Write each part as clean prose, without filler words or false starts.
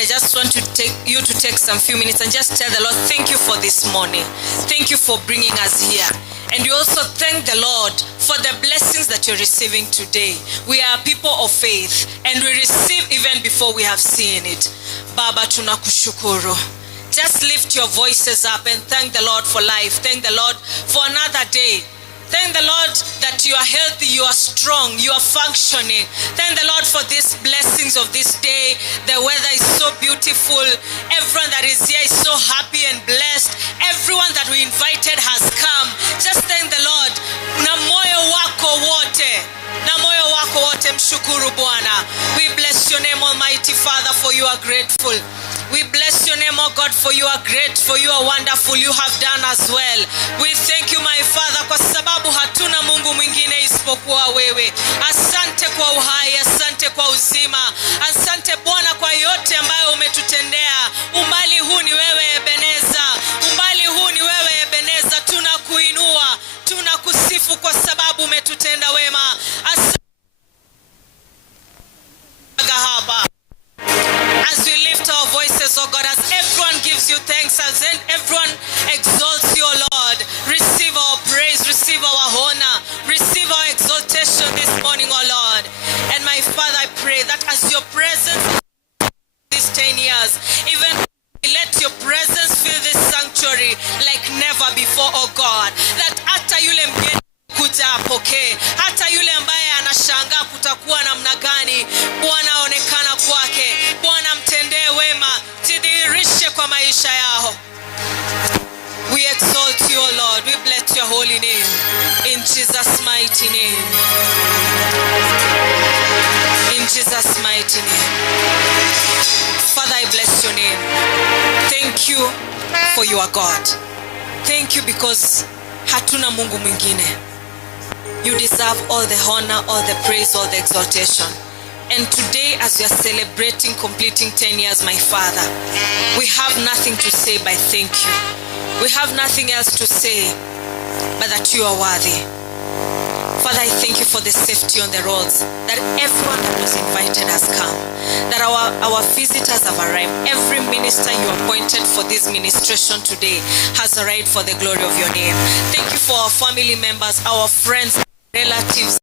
I just want to take some few minutes and just tell the Lord, thank you for this morning. Thank you for bringing us here. And we also thank the Lord for the blessings that you're receiving today. We are people of faith and we receive even before we have seen it. Baba, tunakushukuru. Just lift your voices up and thank the Lord for life. Thank the Lord for another day. Thank the Lord that you are healthy, you are strong, you are functioning. Thank the Lord for these blessings of this day. The weather is so beautiful. Everyone that is here is so happy and blessed. Everyone that we invited has come. Just thank the Lord. Na moyo wako wote. Na moyo wako wote mshukuru Bwana. We bless your name, Almighty Father, for you are grateful. We bless your name, oh God, for you are great, for you are wonderful, you have done as well. We thank you, my Father, kwa sababu hatuna Mungu mwingine isipokuwa wewe. Asante kwa uhai, asante kwa uzima. Asante Bwana kwa yote ambayo umetutendea. Umbali huu ni wewe Ebeneza. Umbali huu ni wewe Ebeneza. Tunakuinua, tunakusifu kwa sababu umetutenda wema. As we lift our voices, oh God, as everyone gives you thanks, as everyone exalts you, oh Lord, receive our praise, receive our honor, receive our exaltation this morning, oh Lord. And my Father, I pray that as your presence these 10 years, even let your presence fill this sanctuary like never before, oh God. That hata yule mgeni kuja apokee, hata yule ambaye anashangaa kutakuwa namna gani, Bwana aonekana kwake. Bwana mtendee wema, tidhihirishe kwa maisha yao. We exalt you, O Lord. We bless your holy name. In Jesus' mighty name. In Jesus' mighty name. Father, I bless your name. Thank you for you are God. Thank you because hatuna Mungu mwingine. You deserve all the honor, all the praise, all the exaltation. And today, as we are celebrating completing 10 years, my Father, we have nothing to say but thank you. We have nothing else to say but that you are worthy. Father, I thank you for the safety on the roads, that everyone that was invited has come, that our visitors have arrived. Every minister you appointed for this ministration today has arrived for the glory of your name. Thank you for our family members, our friends, relatives.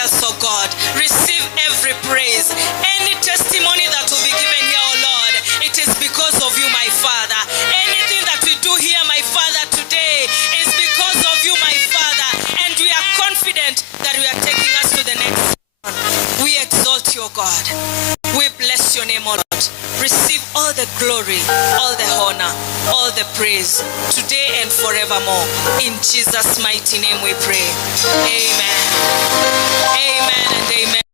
Else, oh God, receive every praise. Any testimony that will be given here, oh Lord, it is because of you, my Father. Anything that we do here, my Father, today is because of you, my Father, and we are confident that we are taking us to the next one. We exalt you, oh God. We bless your name, oh Lord. Receive all the glory, all the honor, all the praise, today and forevermore. In Jesus' mighty name we pray. Amen. Amen and amen.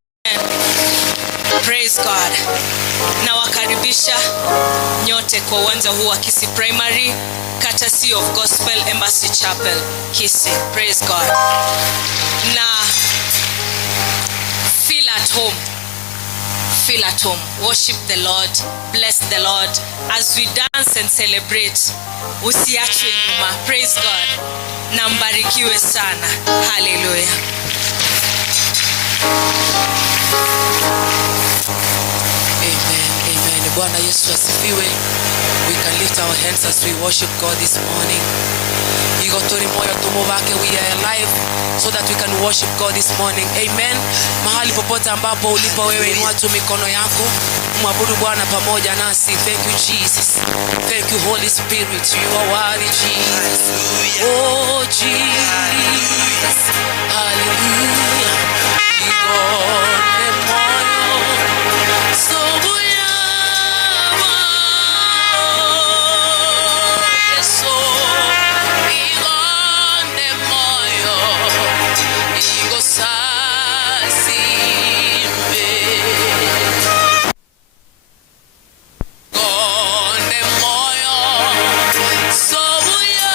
Praise God. Nawakaribisha nyote kwa uwanja huu wa Kisii Primary, courtesy of Gospel Embassy Chapel, Kisii. Praise God. Na home. Feel at home. Worship the Lord. Bless the Lord. As we dance and celebrate, usiachwe nyuma. Praise God. Na mbarikiwe sana. Hallelujah. Amen. Amen. Bwana Yesu asifiwe. We can lift our hands as we worship God this morning. Igotori moyo tumuvake, we are alive so that we can worship God this morning. Amen. Mahali popote ambapo ulipo wewe, inua tu mikono yako, mwabudu Bwana pamoja nasi. Thank you Jesus. Thank you Holy Spirit. You are worthy Jesus. Oh Jesus. Hallelujah. Igone moyo sobuya Yeso. Igone moyo Igo sasimbe. Igone moyo sobuya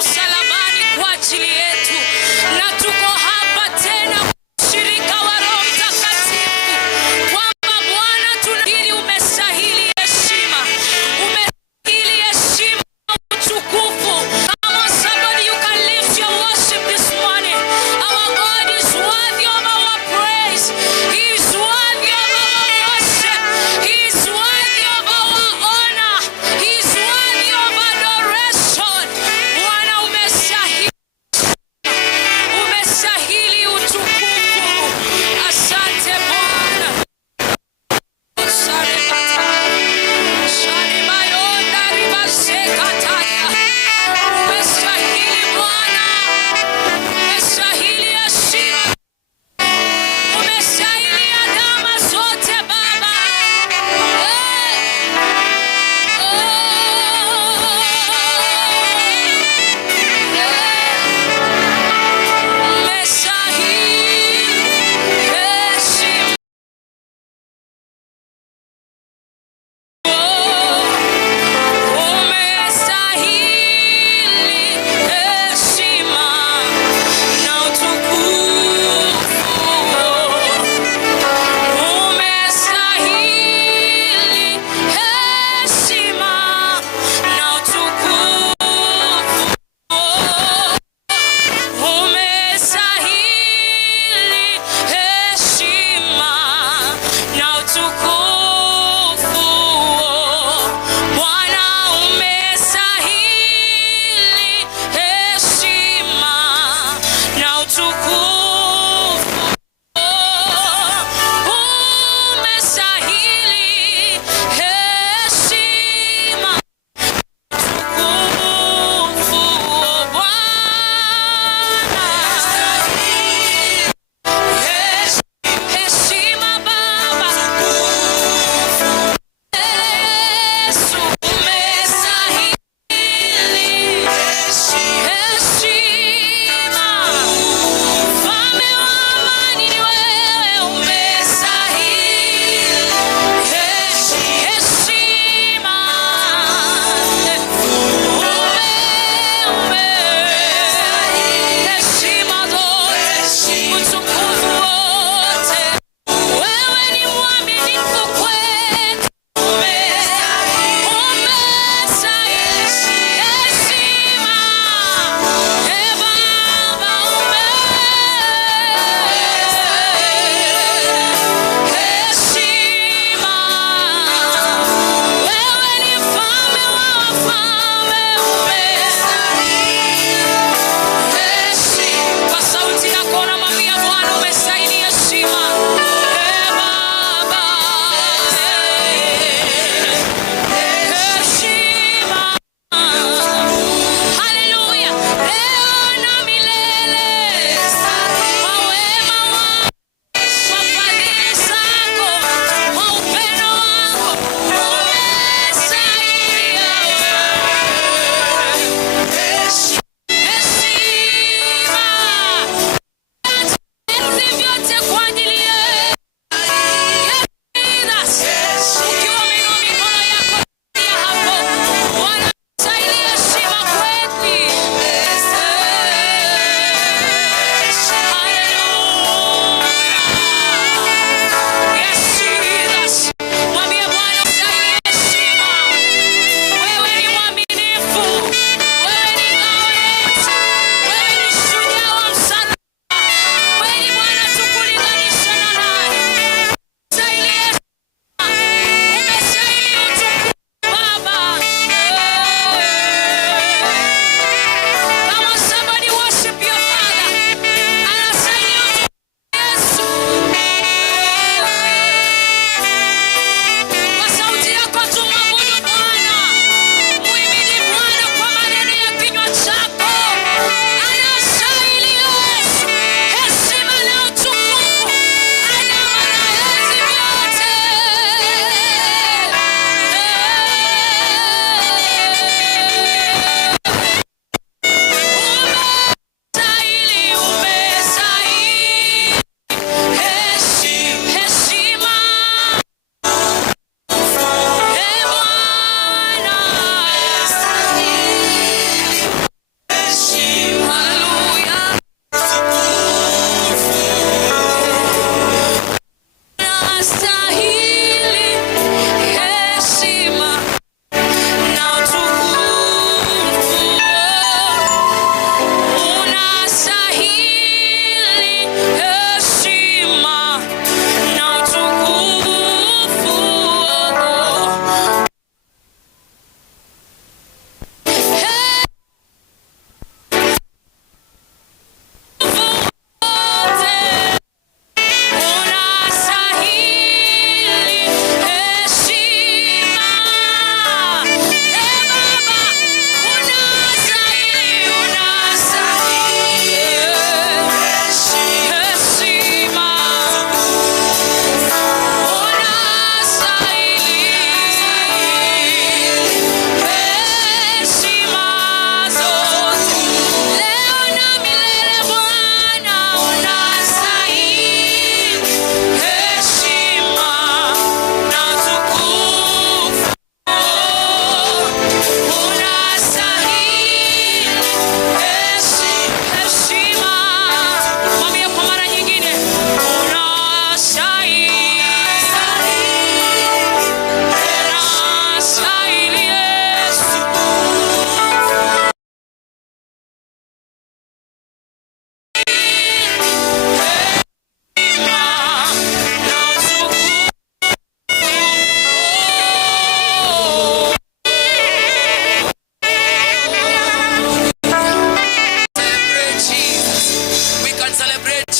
msalabani kwa ajili yetu, na tuko hapa tena shirika wa Roho Mtakatifu kwamba Bwana tunahili umestahili heshima, umestahili heshima utukufu. Come on somebody, you can lift your worship this morning. Our God is worthy of our praise. He is worthy of our worship. He is worthy of our honor. He is worthy of adoration. Bwana umestahili.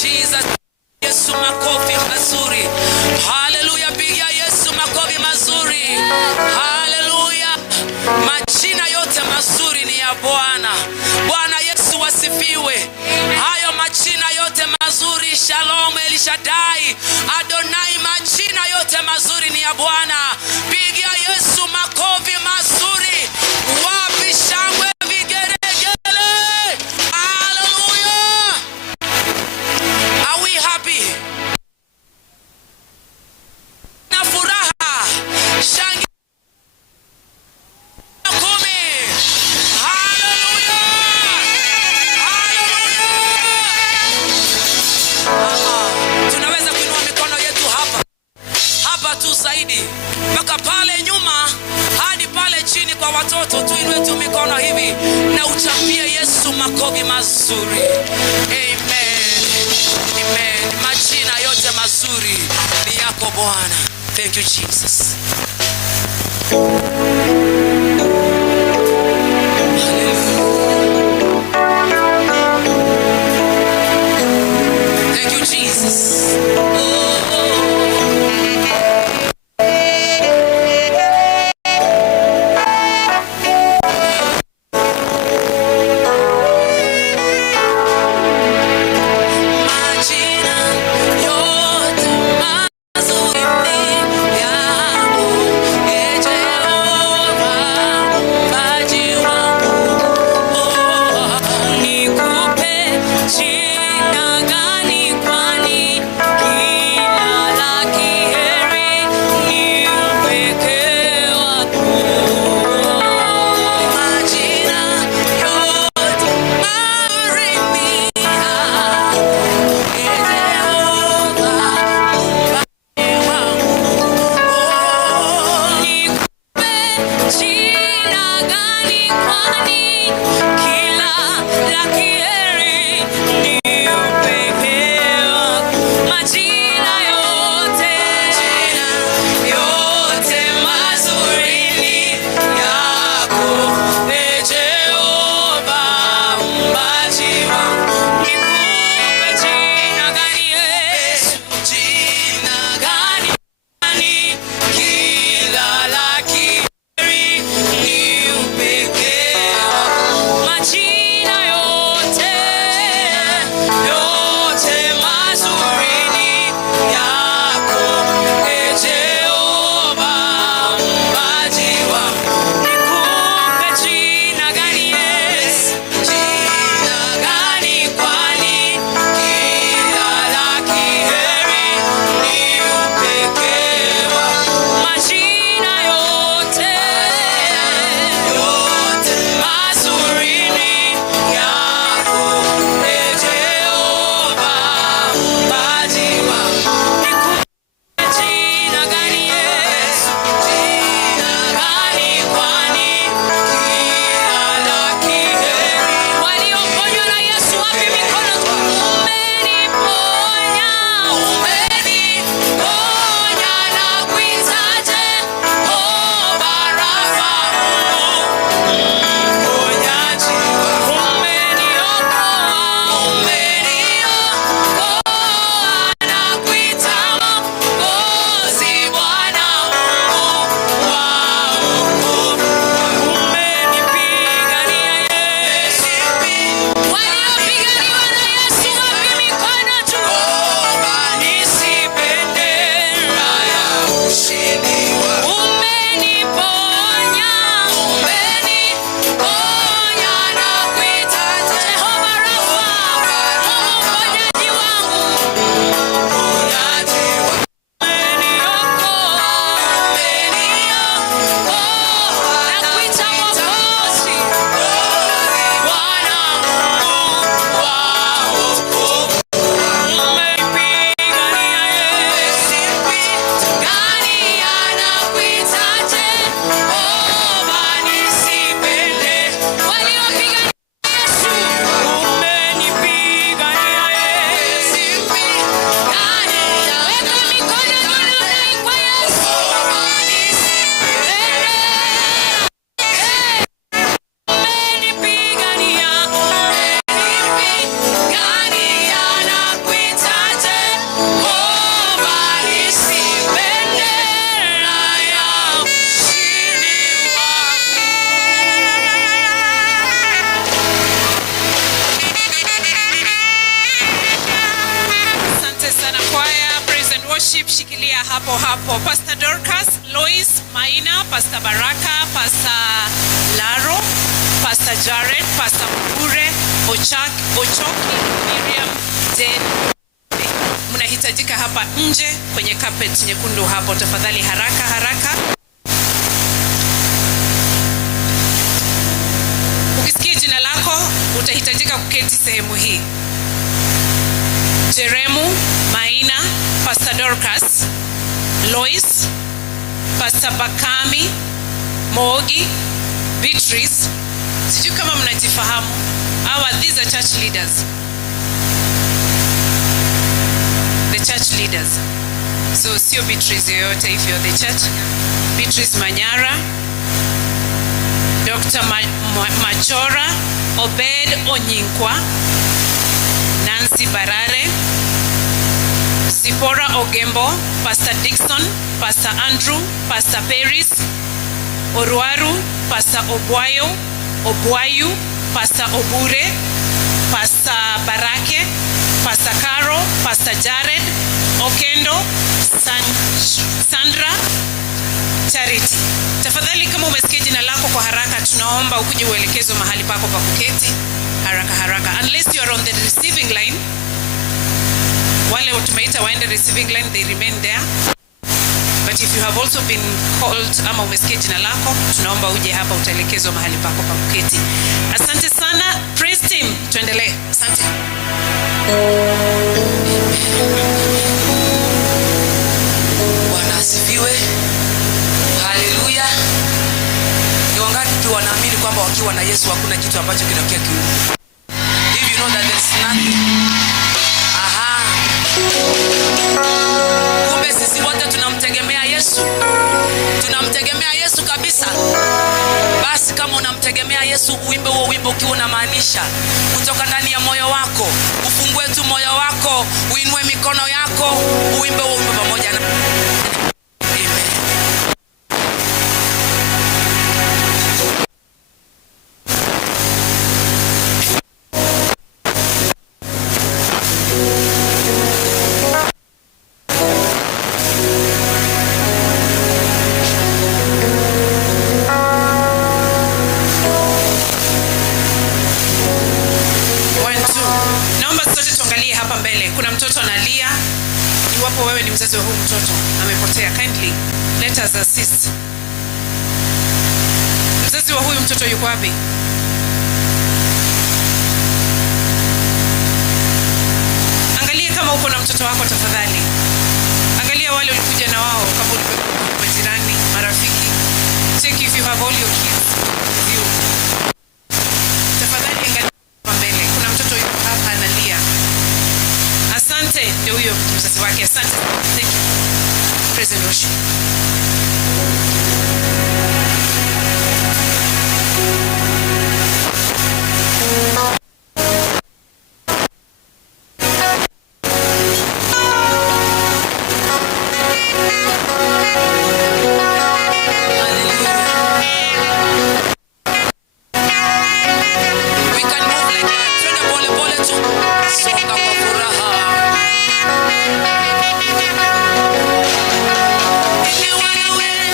Jesus. Yesu makofi mazuri. Haleluya, pigia Yesu makofi mazuri. Haleluya. Majina yote mazuri ni ya Bwana. Bwana Yesu wasifiwe. Hayo majina yote mazuri, Shalom, El Shaddai, Adonai, majina yote mazuri ni ya Bwana. Pigia Yesu makofi mazuri. Wapi shangwe vigeregele? Hallelujah. Are we happy? Na furaha. Shangi kumi. Hallelujah. Hallelujah. Tunaweza kuinua mikono yetu hapa tu zaidi, mpaka pale nyuma hadi pale chini kwa watoto. Tuinue tu mikono hivi na uchapie Yesu makofi mazuri. Amen. Amen. Majina yote mazuri ni yako Bwana. Thank you Jesus. Thank you Jesus. Majina yote mazuri ni yako, Jehova. worship, shikilia hapo hapo. Pastor Dorcas, Lois, Maina, Pastor Baraka, Pastor Laro, Pastor Jared, Pastor Mkure, Ochoki, Miriam, Jen. Mnahitajika hapa nje kwenye carpet nyekundu hapo. Tafadhali haraka haraka. Ukisikia jina lako utahitajika kuketi sehemu hii. Jeremu, Maina, Pastor Dorcas, Lois, Pastor Bakami, Mogi, Beatrice. Sijui kama mnajifahamu. These are church leaders. The church leaders. So sio Beatrice yoyote if you're the church. Beatrice Manyara, Dr. Machora, Obed Onyinkwa, Nancy Barare, Zipora Ogembo, Pastor Dixon, Pastor Andrew, Pastor Paris, Oruaru, Pastor Obwayu, Pastor Obure, Pastor Barake, Pastor Caro, Pastor Jared, Okendo, Sandra, Charity. Tafadhali kama umesikia jina lako kwa haraka, tunaomba ukuje uelekezwe mahali pako pa kuketi haraka haraka. Unless you are on the receiving line, wale tumeita waende receiving line, they remain there. But if you have also been called ama umesikia jina lako, tunaomba uje hapa utaelekezwa mahali pako pa kuketi. Asante sana praise team, tuendelee. Asante. Bwana asifiwe. Haleluya. Ni wangapi wanaamini kwamba wakiwa na Yesu hakuna kitu ambacho kinatokea kiume? If you know that there is nothing. Kumbe sisi wote tunamtegemea Yesu. Tunamtegemea Yesu kabisa. Basi kama unamtegemea Yesu, uimbe huo wimbo ukiwa unamaanisha kutoka ndani ya moyo wako. Ufungue tu moyo wako, uinue mikono yako, uimbe huo wimbo pamoja na wewe ni mzazi wa huyu mtoto amepotea, kindly let us assist. Mzazi wa huyu mtoto yuko wapi? Angalia kama uko na mtoto wako tafadhali. Angalia wale ulikuja na wao, kama ulikuwa majirani, marafiki. Check if you have all your kids with you. Tafadhali angalia mbele. Kuna mtoto yuko hapa analia. Asante, ndio huyo mzazi wake. Asante. Thank you. Praise and worship. Wewe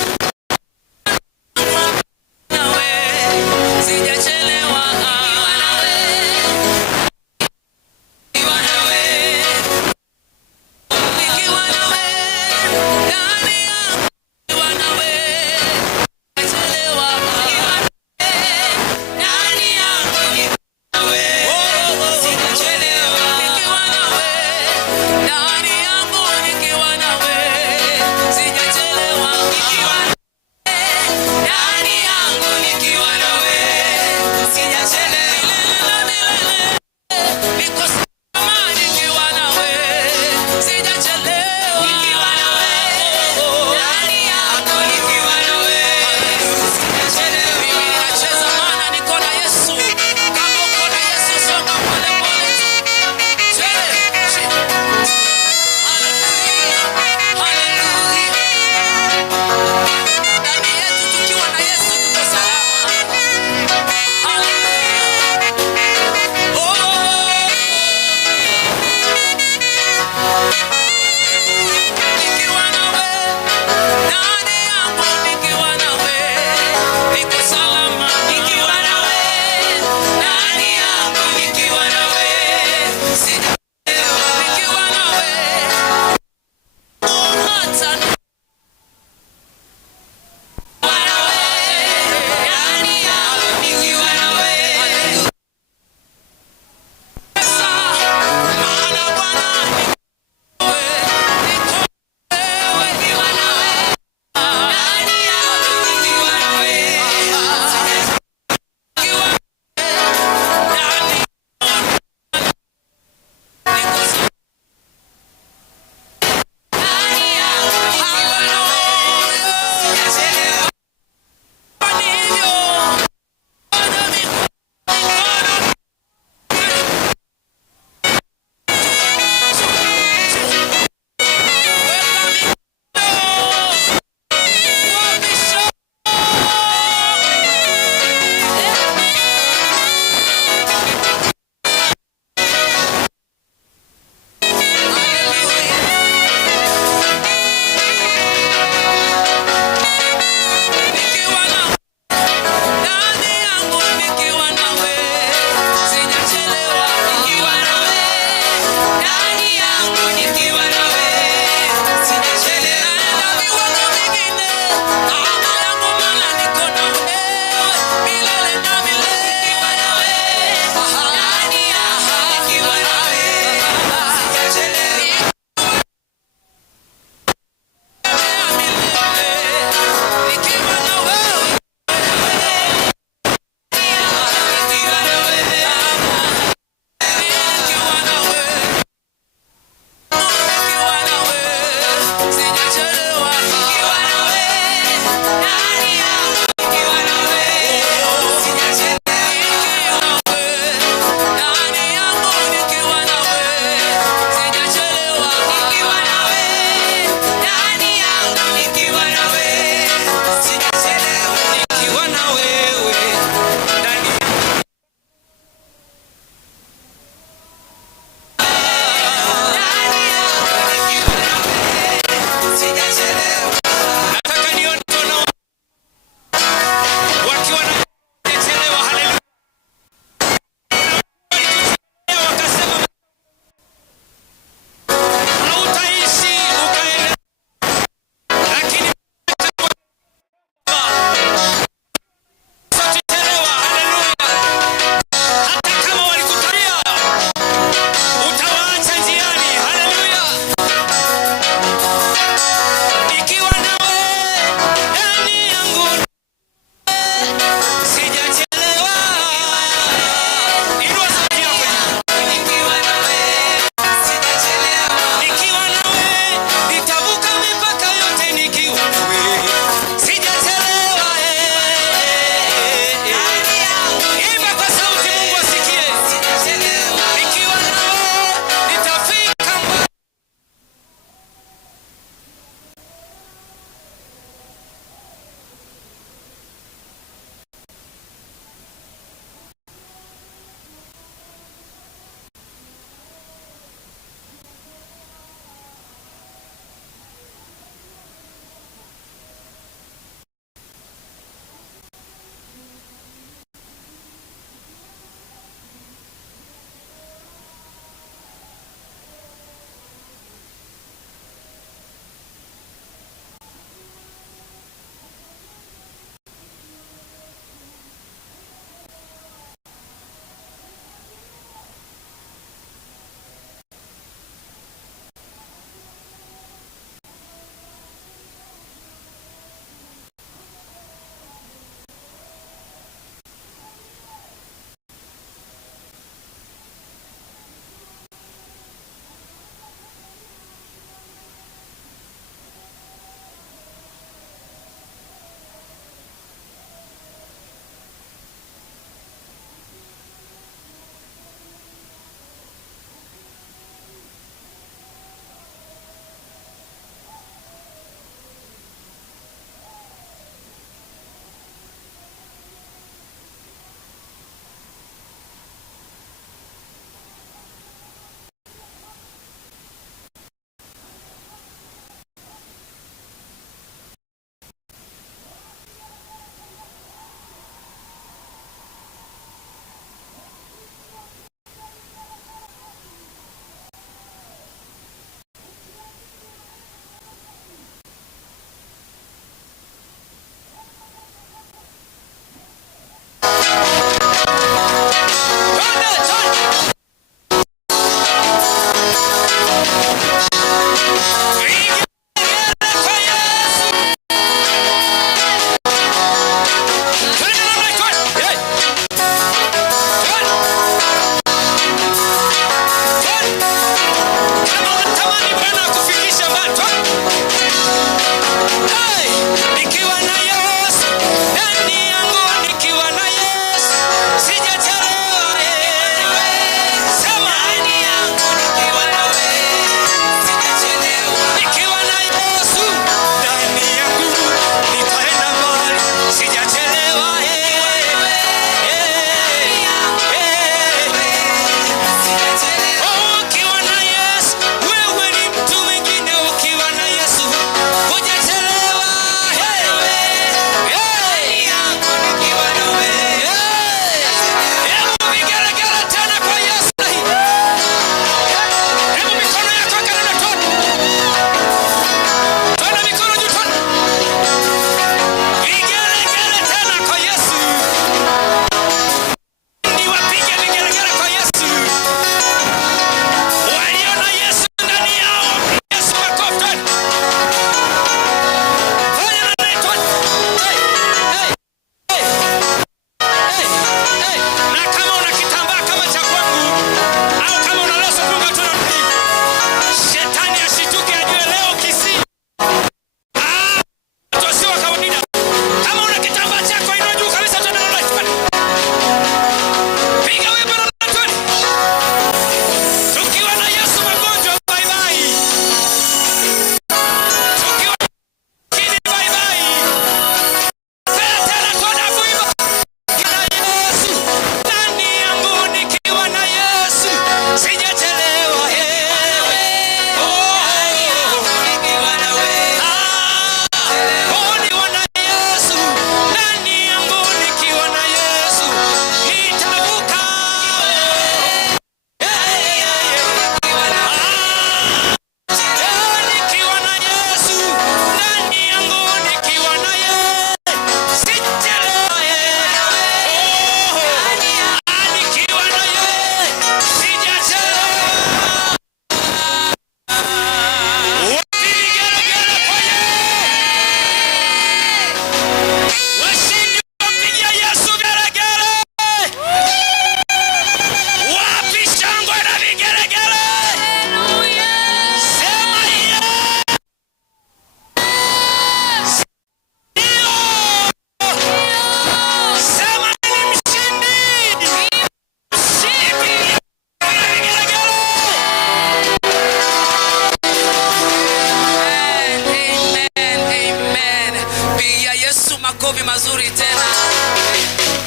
makofi mazuri tena.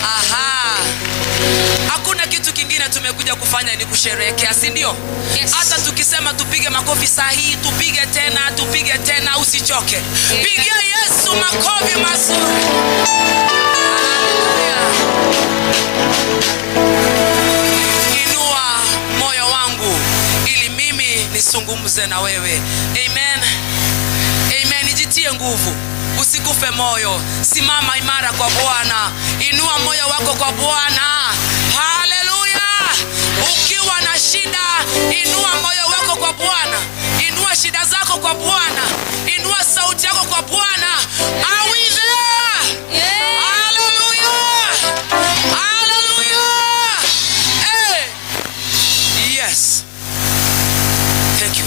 Aha. Hakuna kitu kingine tumekuja kufanya ni kusherehekea, si ndio? Yes. Hata tukisema tupige makofi sahihi, tupige tena, usichoke. Pigia Yesu makofi mazuri. Hallelujah. Inua moyo wangu ili mimi nisungumze na wewe. Amen. Amen. Nijitie nguvu. Usikufe moyo. Simama imara kwa Bwana. Inua moyo wako kwa Bwana. Hallelujah. Ukiwa na shida, inua moyo wako kwa Bwana. Inua shida zako kwa Bwana. Inua sauti yako kwa Bwana. Are we there? Yeah. Hallelujah. Hallelujah. Hey. Yes. Thank you.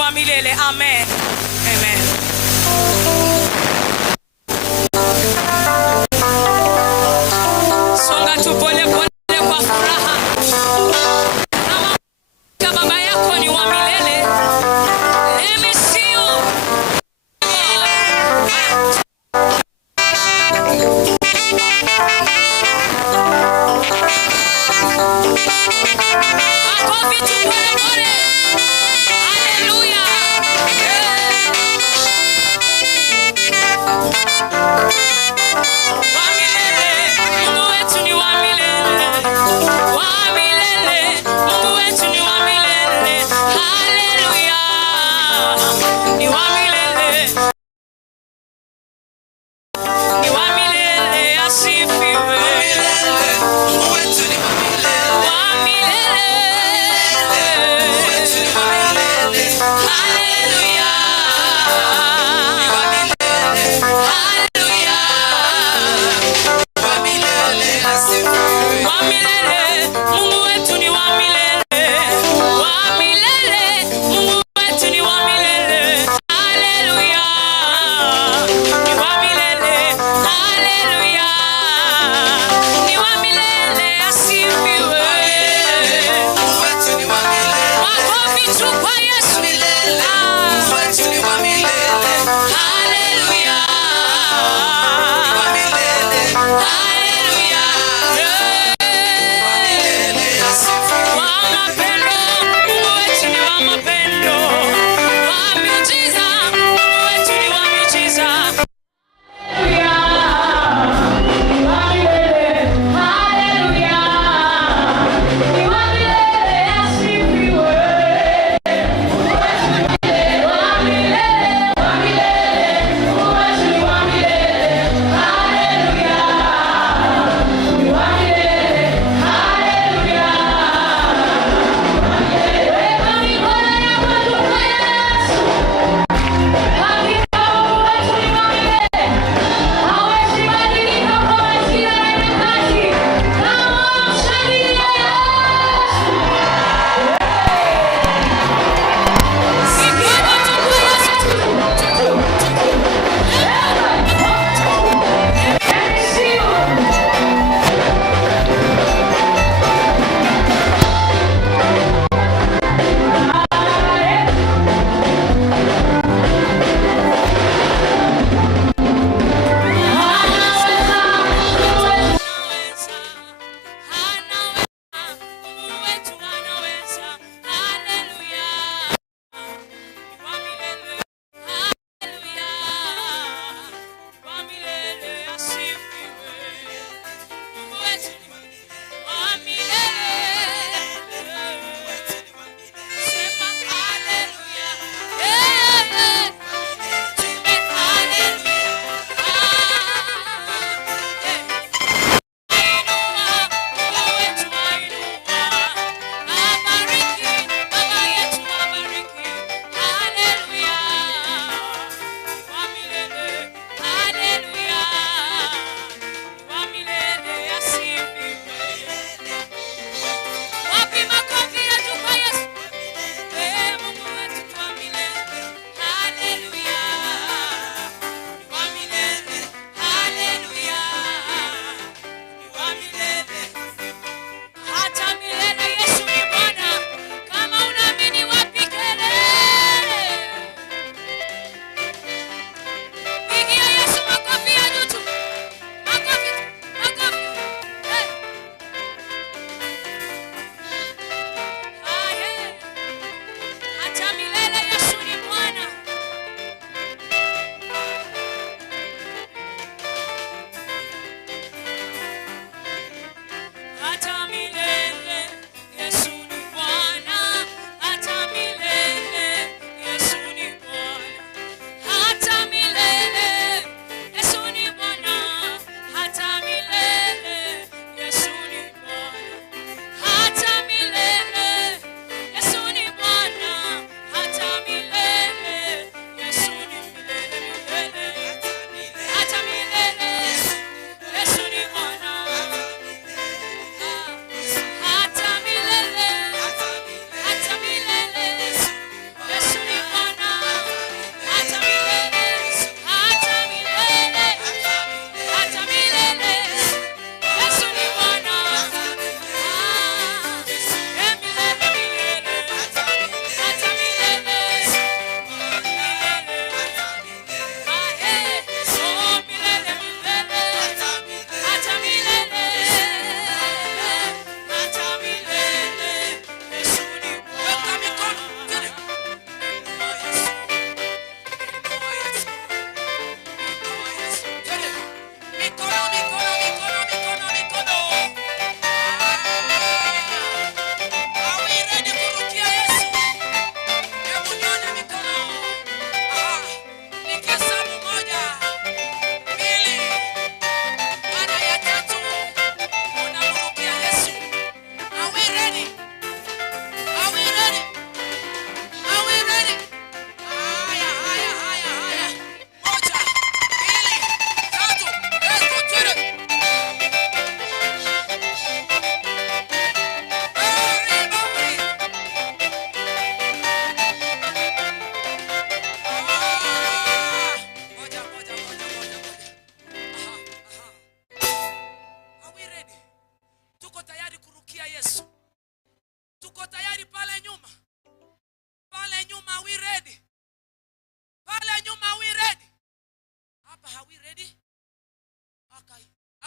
wa milele. Amen. Amen. Songa tu pole pole kwa furaha. Kama baba yako ni wa milele. Let me see you. Makofi tu pole pole. Hallelujah. Wa milele, Mungu wetu ni wa milele. Wa milele, Mungu wetu ni wa milele. Hallelujah.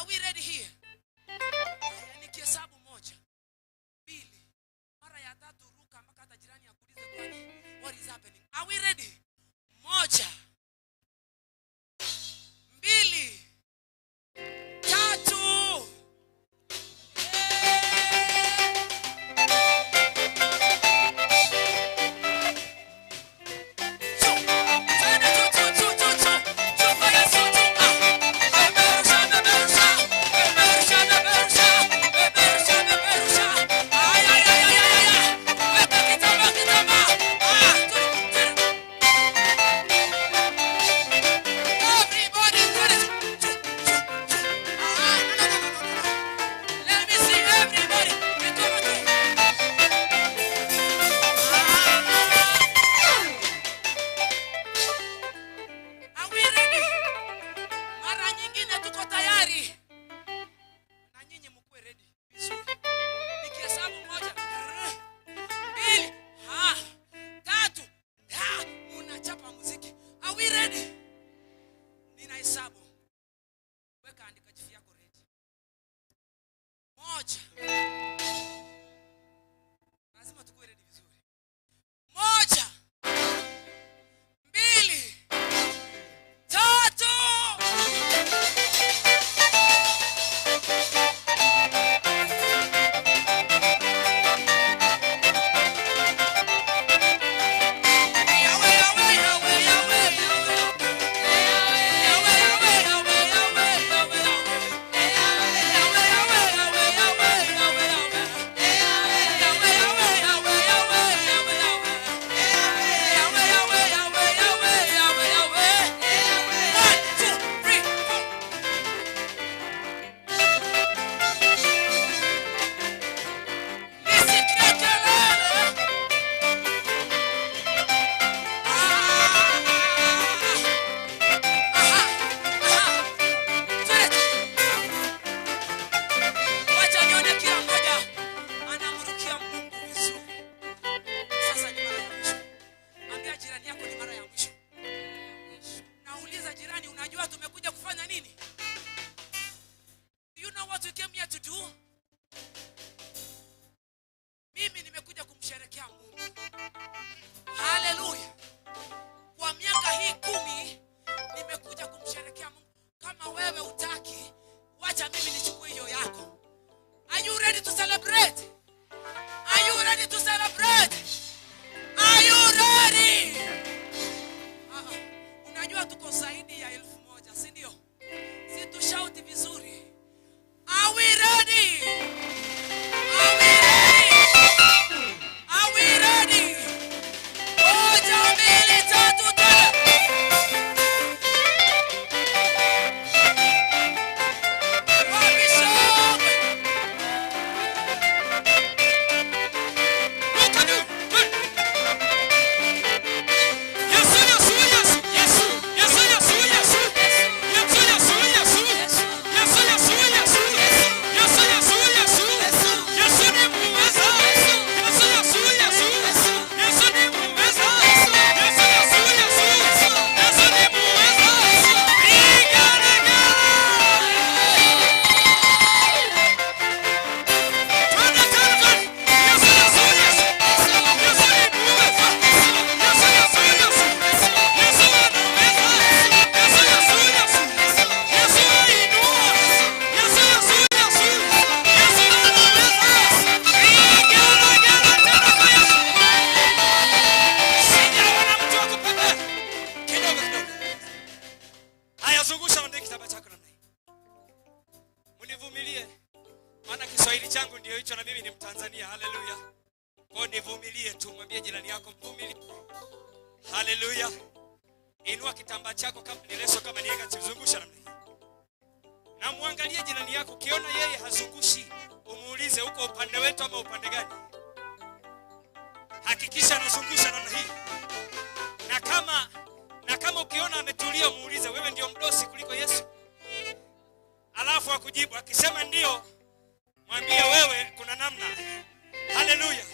Are we ready here? Nikihesabu 1, 2, mara ya 3 ruka mpaka hata jirani akuulize kwani what is happening. Are we ready? 1, 2, 3. Hallelujah. Inua kitambaa chako kama ni leso kama ni ega zungusha namna hii. Na muangalie jirani yako, kiona yeye hazungushi, umuulize uko upande wetu ama upande gani? Hakikisha anazungusha namna hii. Na kama ukiona ametulia, muulize wewe ndio mdosi kuliko Yesu? Alafu akujibu, akisema ndio, mwambie wewe kuna namna. Hallelujah.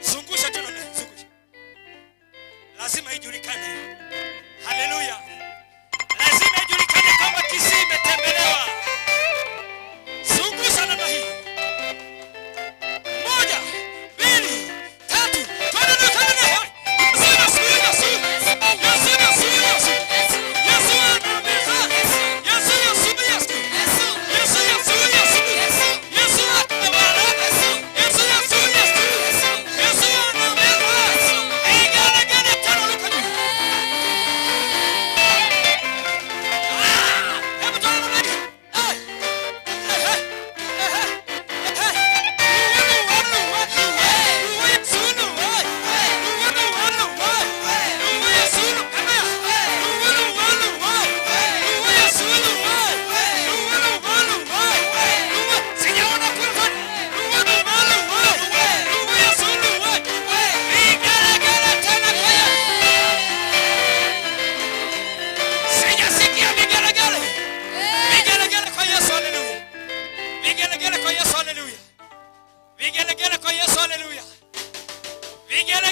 Zungusha tu namna hii, zungusha. Lazima ijulikane. Hallelujah. Lazima ijulikane kama Kisii imetembelewa.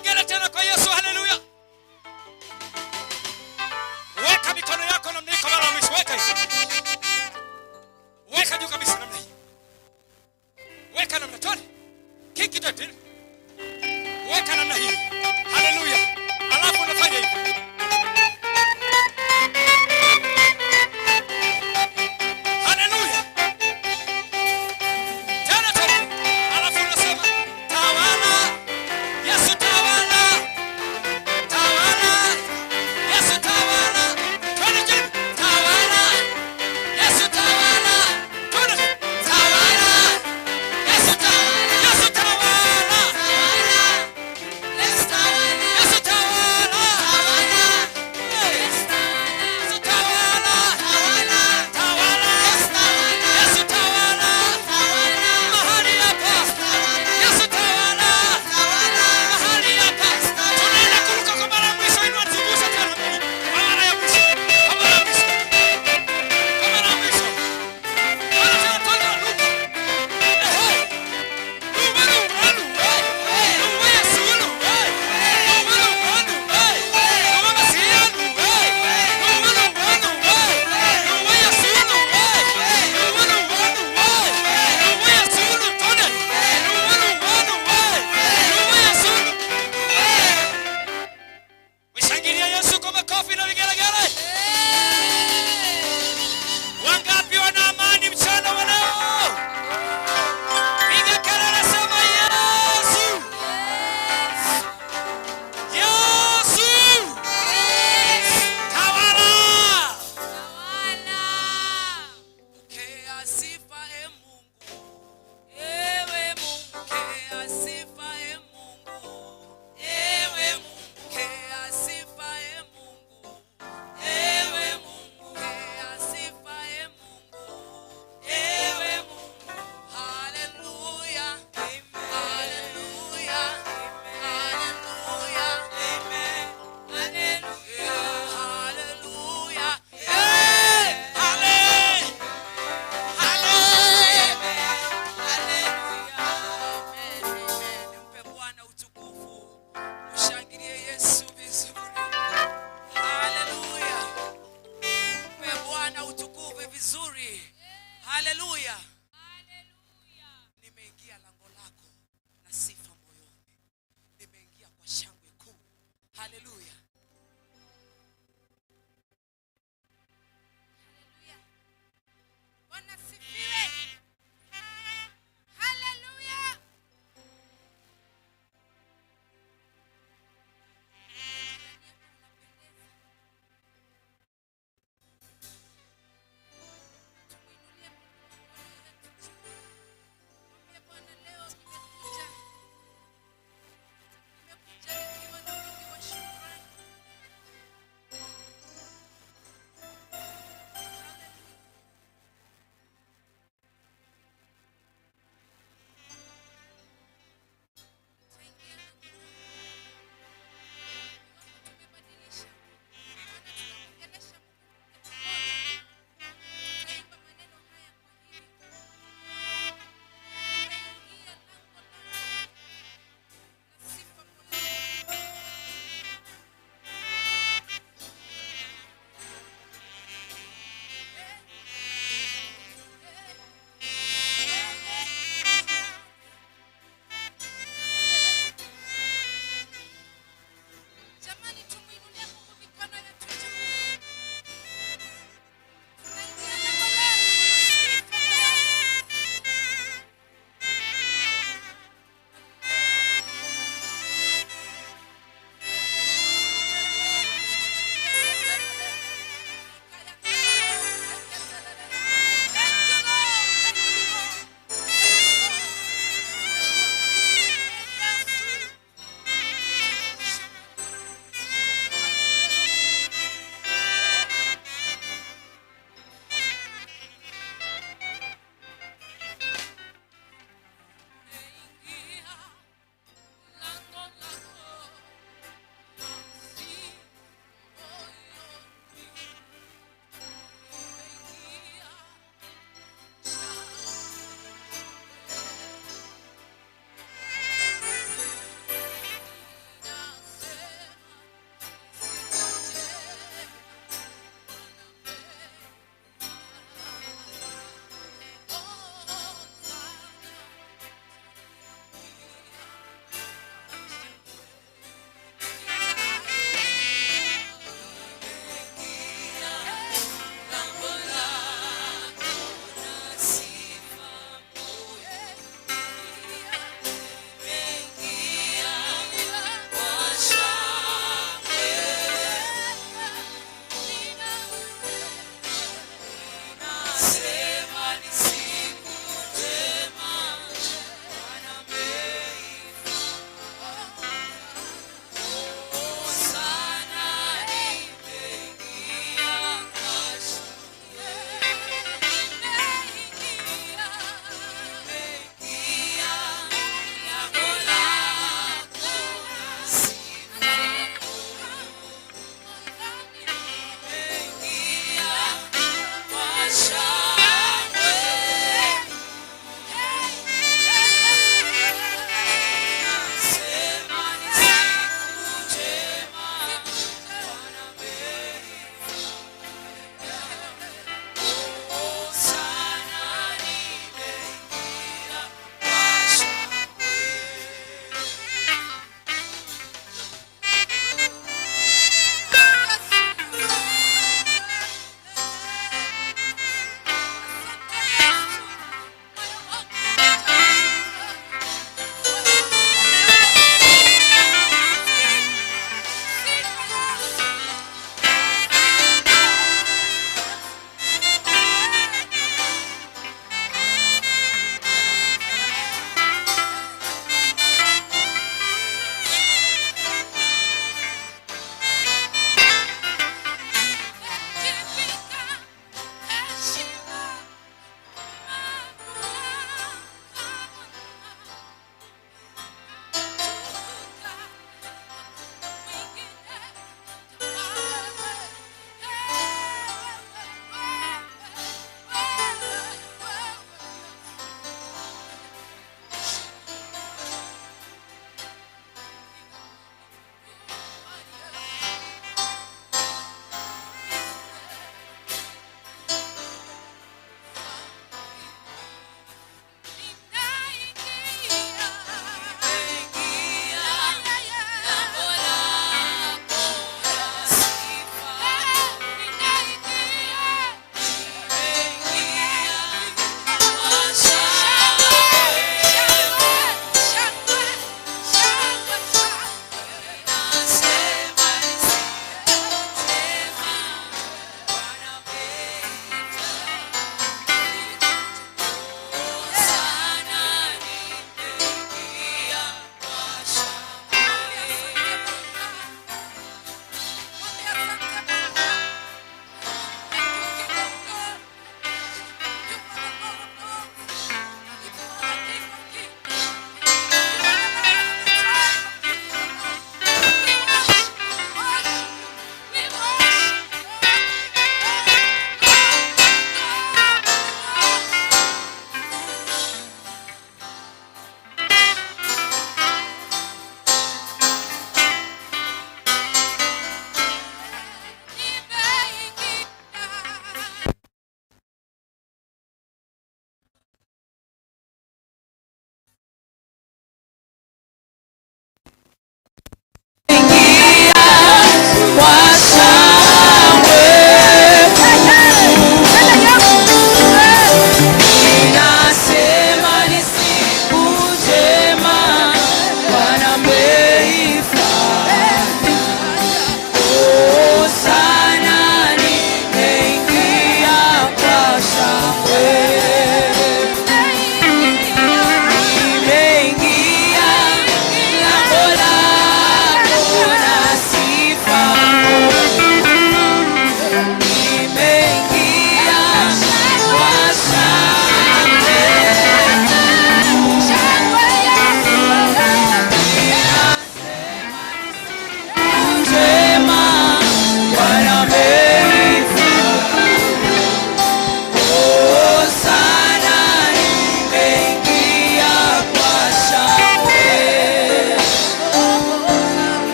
Vigelegele tena kwa Yesu. Haleluya. Weka mikono yako namna hii kama umeshweka hivi. Weka juu kabisa namna hii. Weka namna toni. Kiki tete. Weka namna hii. Haleluya. Alafu unafanya hivi. Haleluya. Tena tena. Alafu unasema tawala. Yesu tawala.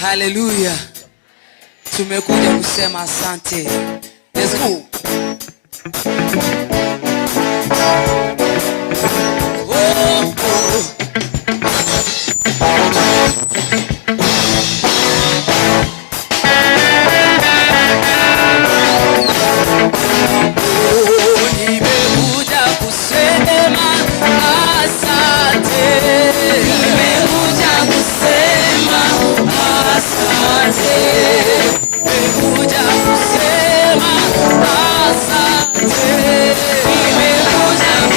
Hallelujah. Tumekuja kusema asante. Let's go. Nimekuja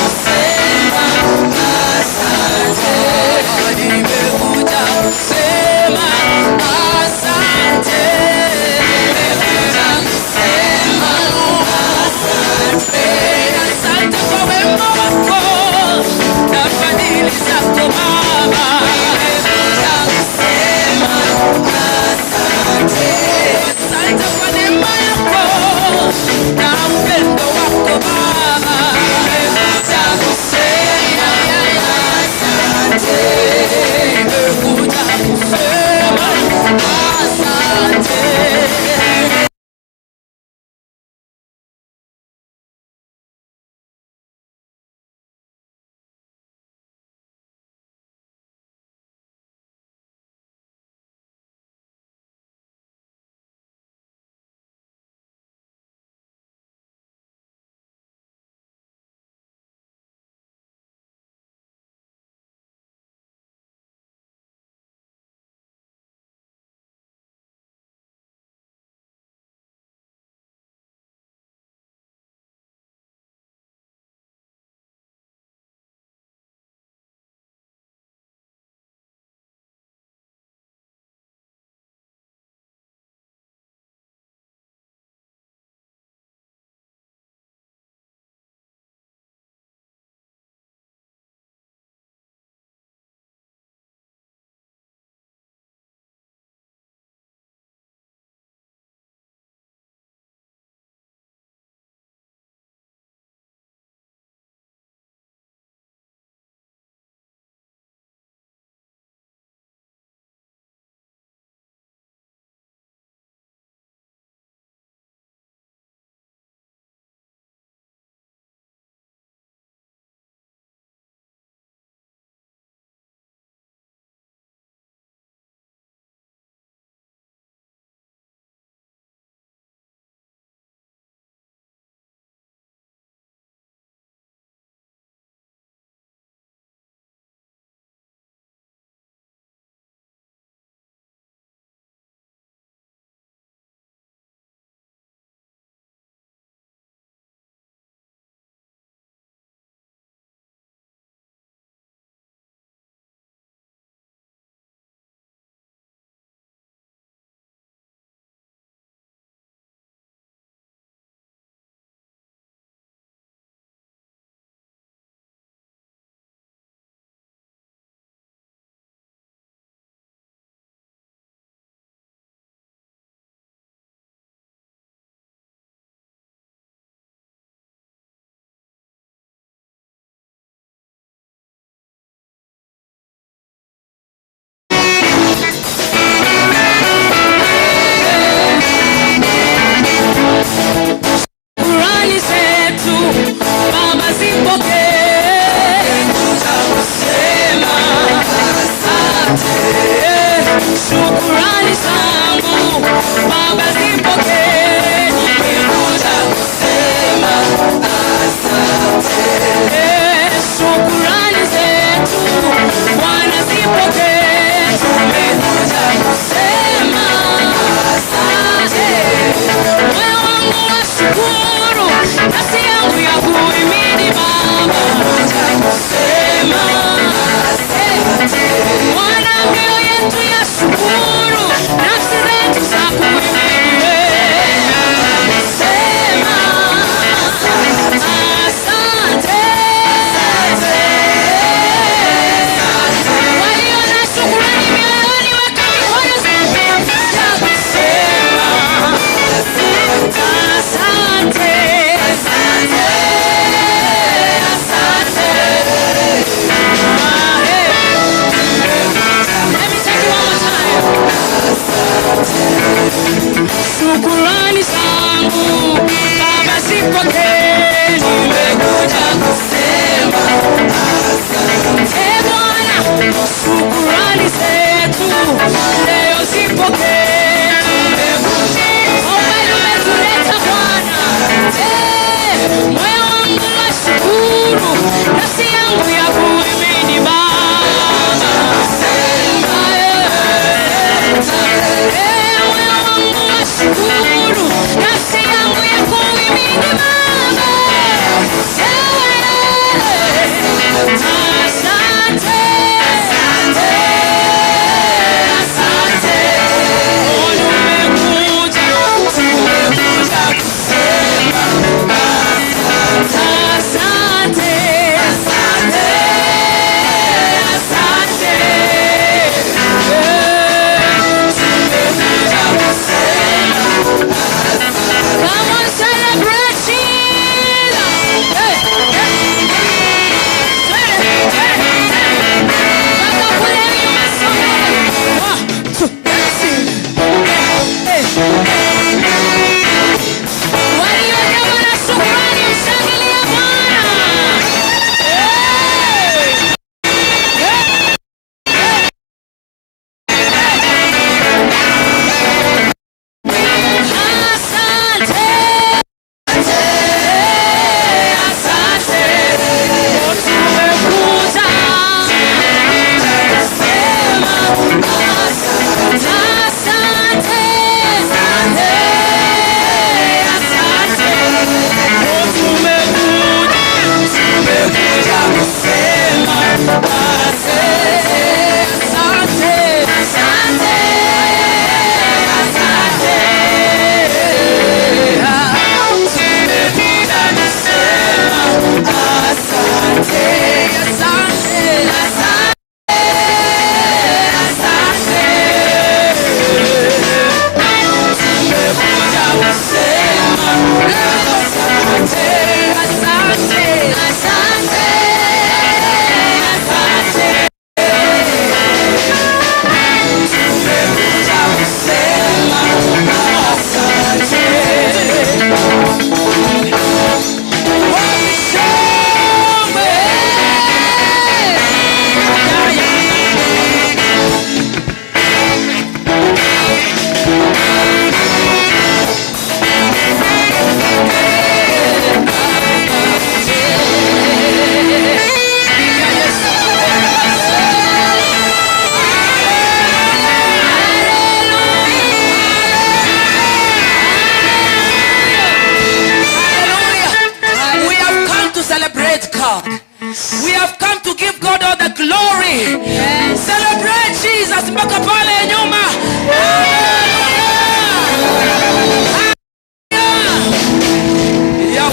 We have come to give God all the glory. Yes. Celebrate Jesus mpaka pale nyuma.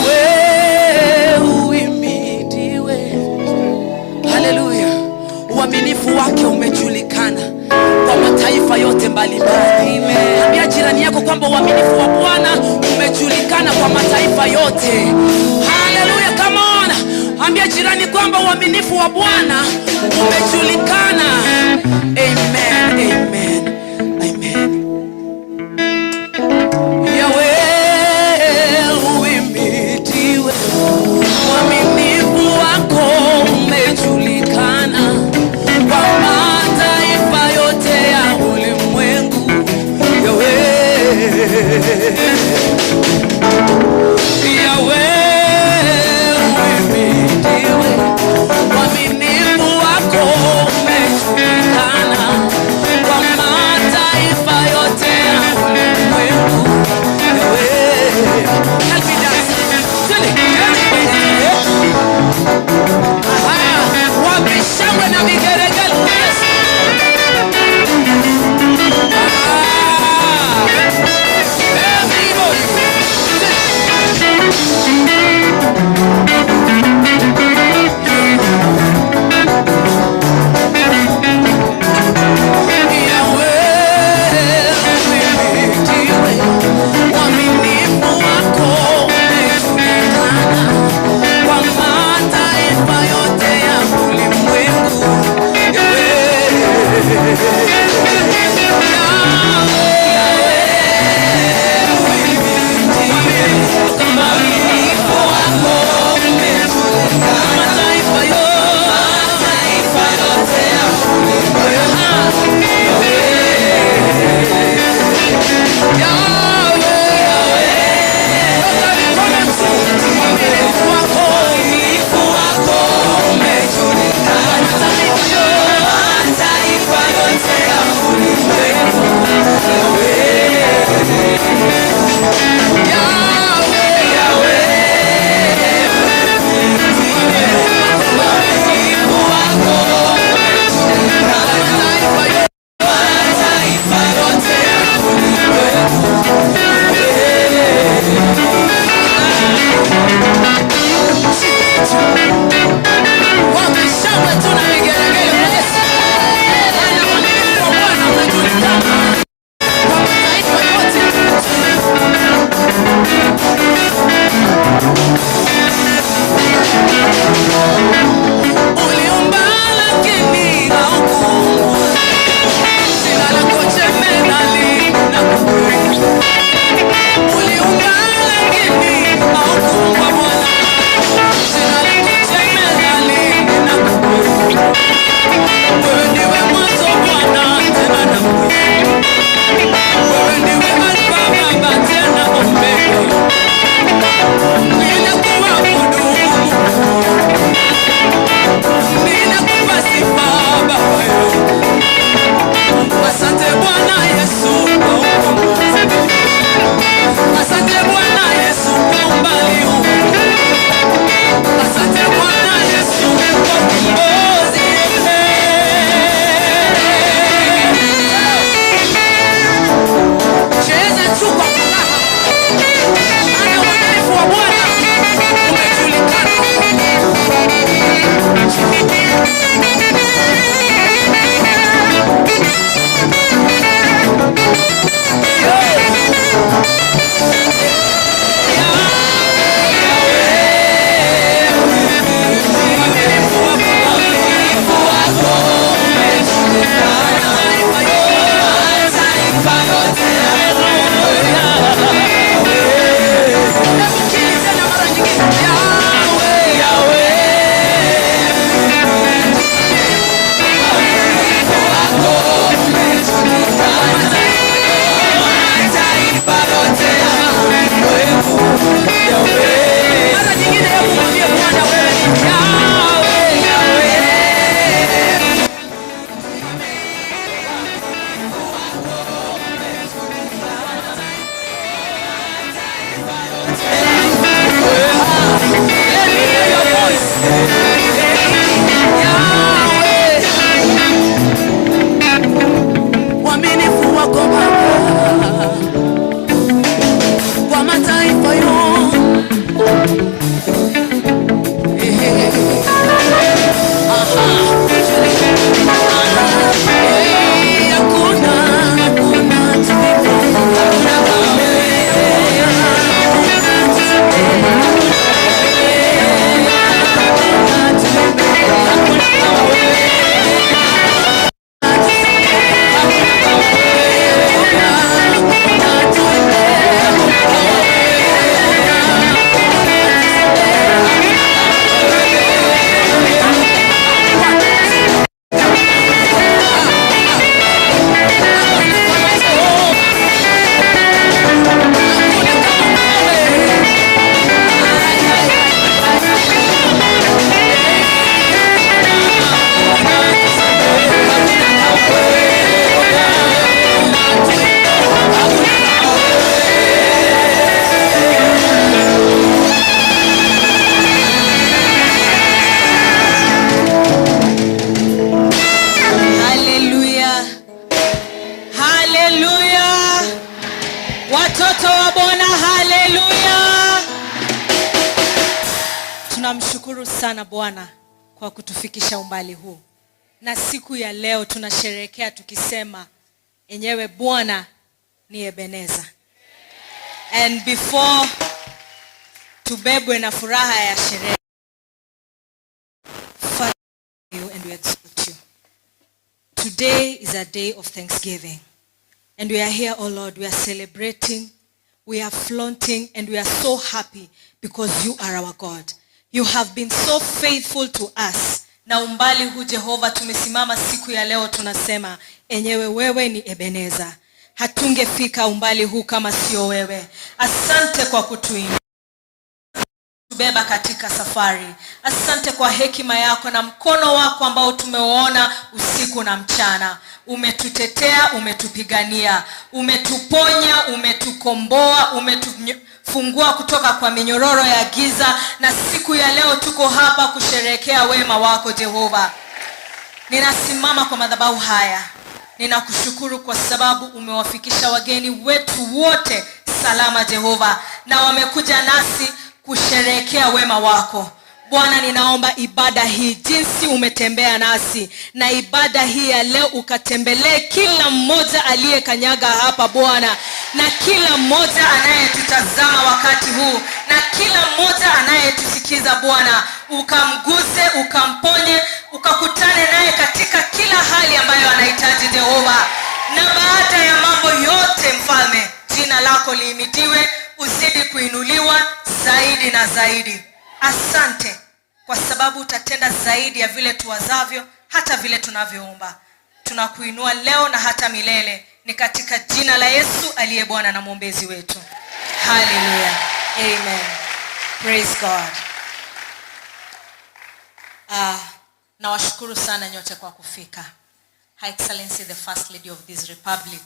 Yahweh uimidiwe. Haleluya. Uaminifu wake umejulikana kwa mataifa yote mbalimbali. Amen. Ambia jirani yako kwamba uaminifu wa Bwana umejulikana kwa mataifa yote. Haleluya, come on. Ambia jirani kwamba uaminifu wa Bwana umejulikana. Amen, amen, amen. Yahweh uimidiwe. Uaminifu wako umejulikana kwa mataifa yote ya ulimwengu. Yahweh uimidiwe. Uaminifu wako umejulikana Haleluya. Watoto wa Bwana, haleluya. Tunamshukuru sana Bwana kwa kutufikisha umbali huu. Na siku ya leo tunasherehekea tukisema enyewe Bwana ni Ebeneza. And before tubebwe na furaha ya sherehe, Father, you and we exalt you. Today is a day of thanksgiving. And we are here, oh Lord, we are celebrating, we are flaunting, and we are so happy because you are our God. You have been so faithful to us. Na umbali huu Jehova tumesimama siku ya leo tunasema enyewe wewe ni Ebeneza. Hatungefika umbali huu kama sio wewe. Asante kwa kutuinua beba katika safari. Asante kwa hekima yako na mkono wako ambao tumeuona usiku na mchana. Umetutetea, umetupigania, umetuponya, umetukomboa, umetufungua kutoka kwa minyororo ya giza, na siku ya leo tuko hapa kusherehekea wema wako Jehova. Ninasimama kwa madhabahu haya. Ninakushukuru kwa sababu umewafikisha wageni wetu wote salama Jehova, na wamekuja nasi kusherehekea wema wako. Bwana, ninaomba ibada hii jinsi umetembea nasi, na ibada hii ya leo ukatembelee kila mmoja aliyekanyaga hapa Bwana, na kila mmoja anayetutazama wakati huu, na kila mmoja anayetusikiza Bwana, ukamguse, ukamponye, ukakutane naye katika kila hali ambayo anahitaji Jehova. Na baada ya mambo yote Mfalme, jina lako lihimidiwe, uzidi kuinuliwa zaidi na zaidi. Asante kwa sababu utatenda zaidi ya vile tuwazavyo, hata vile tunavyoomba. Tunakuinua leo na hata milele, ni katika jina la Yesu aliye Bwana na mwombezi wetu. Hallelujah. Amen. Praise God. Nawashukuru sana nyote kwa kufika. Her Excellency the First Lady of this Republic,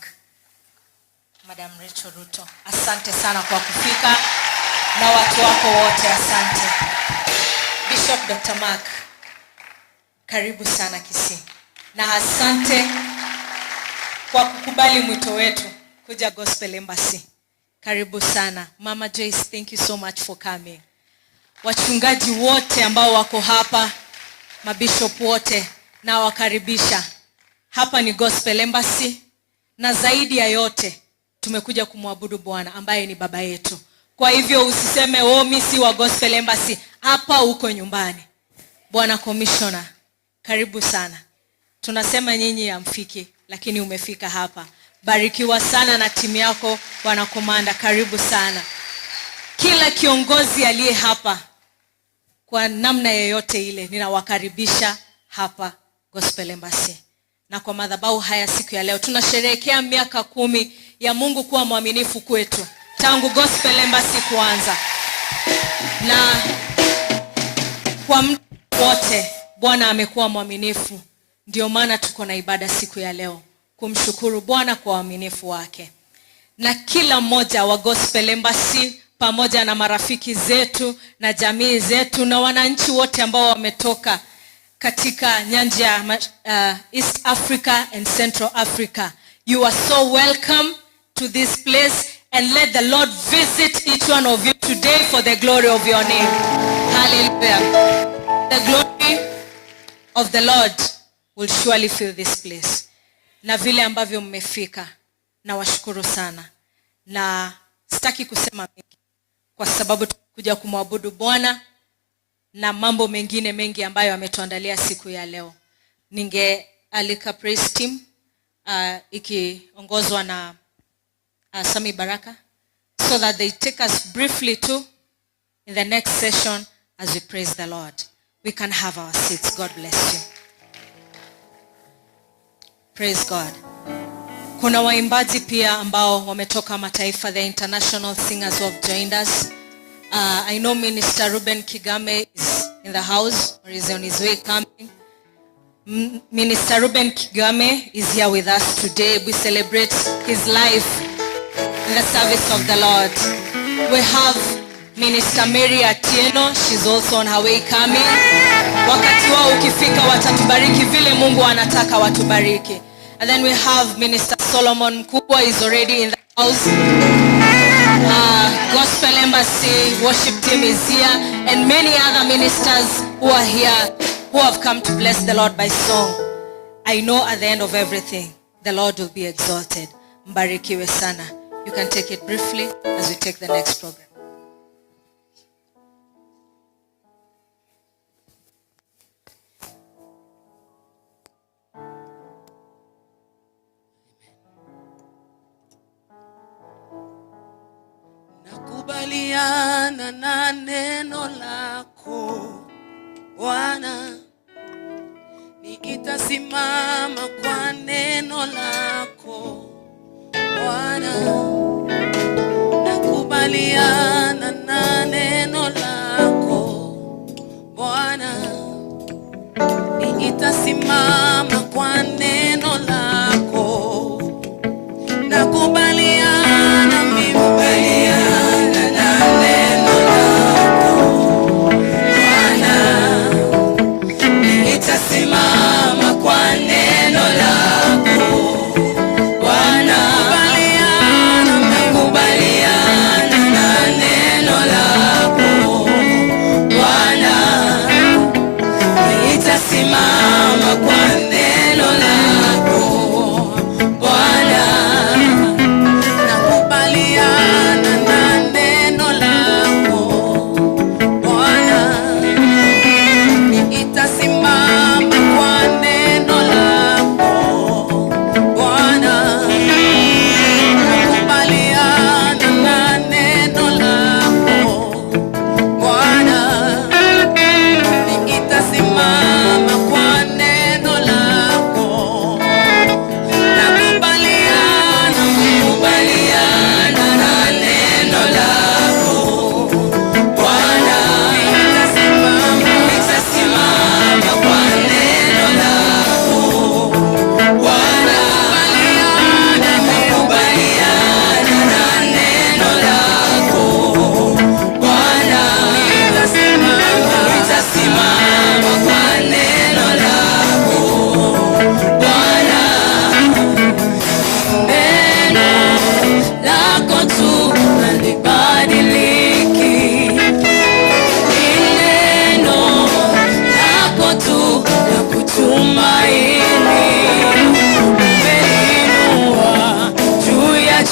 Madam Rachel Ruto, asante sana kwa kufika, na watu wako wote asante. Bishop Dr. Mark, karibu sana Kisii, na asante kwa kukubali mwito wetu kuja Gospel Embassy. Karibu sana. Mama Joyce, thank you so much for coming. Wachungaji wote ambao wako hapa, mabishop wote, na wakaribisha. Hapa ni Gospel Embassy, na zaidi ya yote tumekuja kumwabudu Bwana ambaye ni baba yetu. Kwa hivyo usiseme mimi si wa Gospel Embassy. Hapa uko nyumbani. Bwana Commissioner, karibu sana. Tunasema nyinyi hamfiki, lakini umefika hapa. Barikiwa sana na timu yako, Bwana Komanda, karibu sana. Kila kiongozi aliye hapa kwa namna yoyote ile, ninawakaribisha hapa Gospel Embassy. Na kwa madhabahu haya siku ya leo tunasherehekea miaka 10 ya Mungu kuwa mwaminifu kwetu tangu Gospel Embassy kuanza. Na kwa muda wote Bwana amekuwa mwaminifu. Ndio maana tuko na ibada siku ya leo kumshukuru Bwana kwa uaminifu wake. Na kila mmoja wa Gospel Embassy pamoja na marafiki zetu na jamii zetu na wananchi wote ambao wametoka katika nyanja ya East Africa and Central Africa, you are so welcome to this place, and let the Lord visit each one of you today for the glory of your name. Hallelujah. The glory of the Lord will surely fill this place. Na vile ambavyo mmefika, na washukuru sana. Na sitaki kusema mengi kwa sababu tukuja kumwabudu Bwana na mambo mengine mengi ambayo ametuandalia siku ya leo. Ningealika praise team ikiongozwa na Sami Baraka, so that they take us briefly to in the next session as we praise the Lord. We can have our seats. God bless you. Praise God. Kuna waimbaji pia ambao wametoka mataifa, the international singers who have joined us. I know Minister Ruben Kigame is in the house, or is on his way coming. Minister Ruben Kigame is here with us today. We celebrate his life in the service of the Lord. We have Minister Mary Atieno. She's also on her way coming. Wakati wao ukifika watatubariki vile Mungu anataka watubariki. And then we have Minister Solomon Mkubwa is already in the house. Gospel Embassy worship team is here, and many other ministers who are here who have come to bless the Lord by song. I know at the end of everything, the Lord will be exalted. Mbarikiwe sana. You can take it briefly as we take the next program. Nakubaliana na neno lako Bwana, nitasimama kwa neno lako Bwana. Nakubaliana na neno lako Bwana, nitasimama kwa neno lako. Nakubaliana mimi simama kwa neno lako Bwana. Nakubaliana na neno lako Bwana, nitasimama kwa neno lako Bwana. Nakubaliana na neno lako Bwana, nitasimama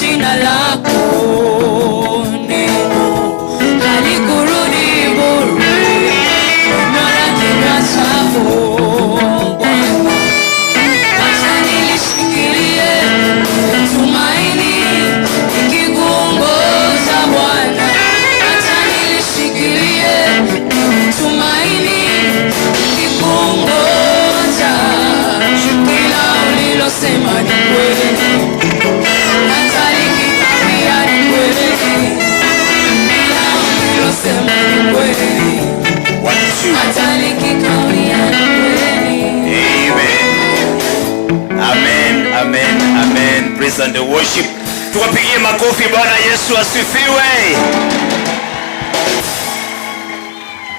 jina lako neno halikurudi bure, mara kinywa chako Bwana. Acha nilishikilie tumaini nikikuongoza Bwana. Acha nilishikilie tumaini nikikuongoza, kila ulilosema ni kweli. Amen, amen, amen. Praise and worship. Tuwapigie makofi. Bwana Yesu asifiwe.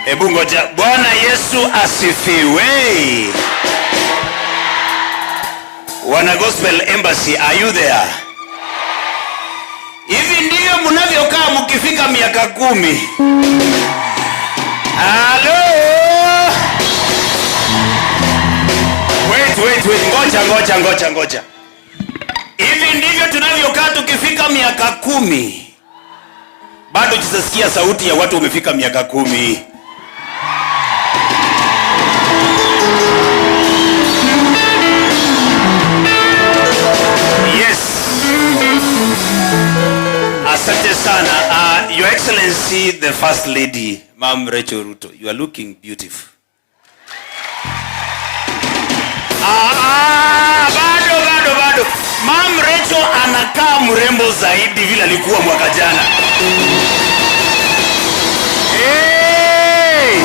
Hebu ngoja. Bwana Yesu asifiwe. Wana Gospel Embassy, are you there? Hivi ndivyo mnavyokaa mkifika miaka 10. Hello. Wait. Ngoja. Hivi ndivyo tunavyokaa tukifika miaka 10. Bado jisasikia sauti ya watu wamefika miaka 10. Yes. Asante sana. Your Excellency, the First Lady, Ma'am Rachel Ruto, you are looking beautiful. Bado. Ma'am Rachel anakaa mrembo zaidi vile alikuwa mwaka jana. Hey!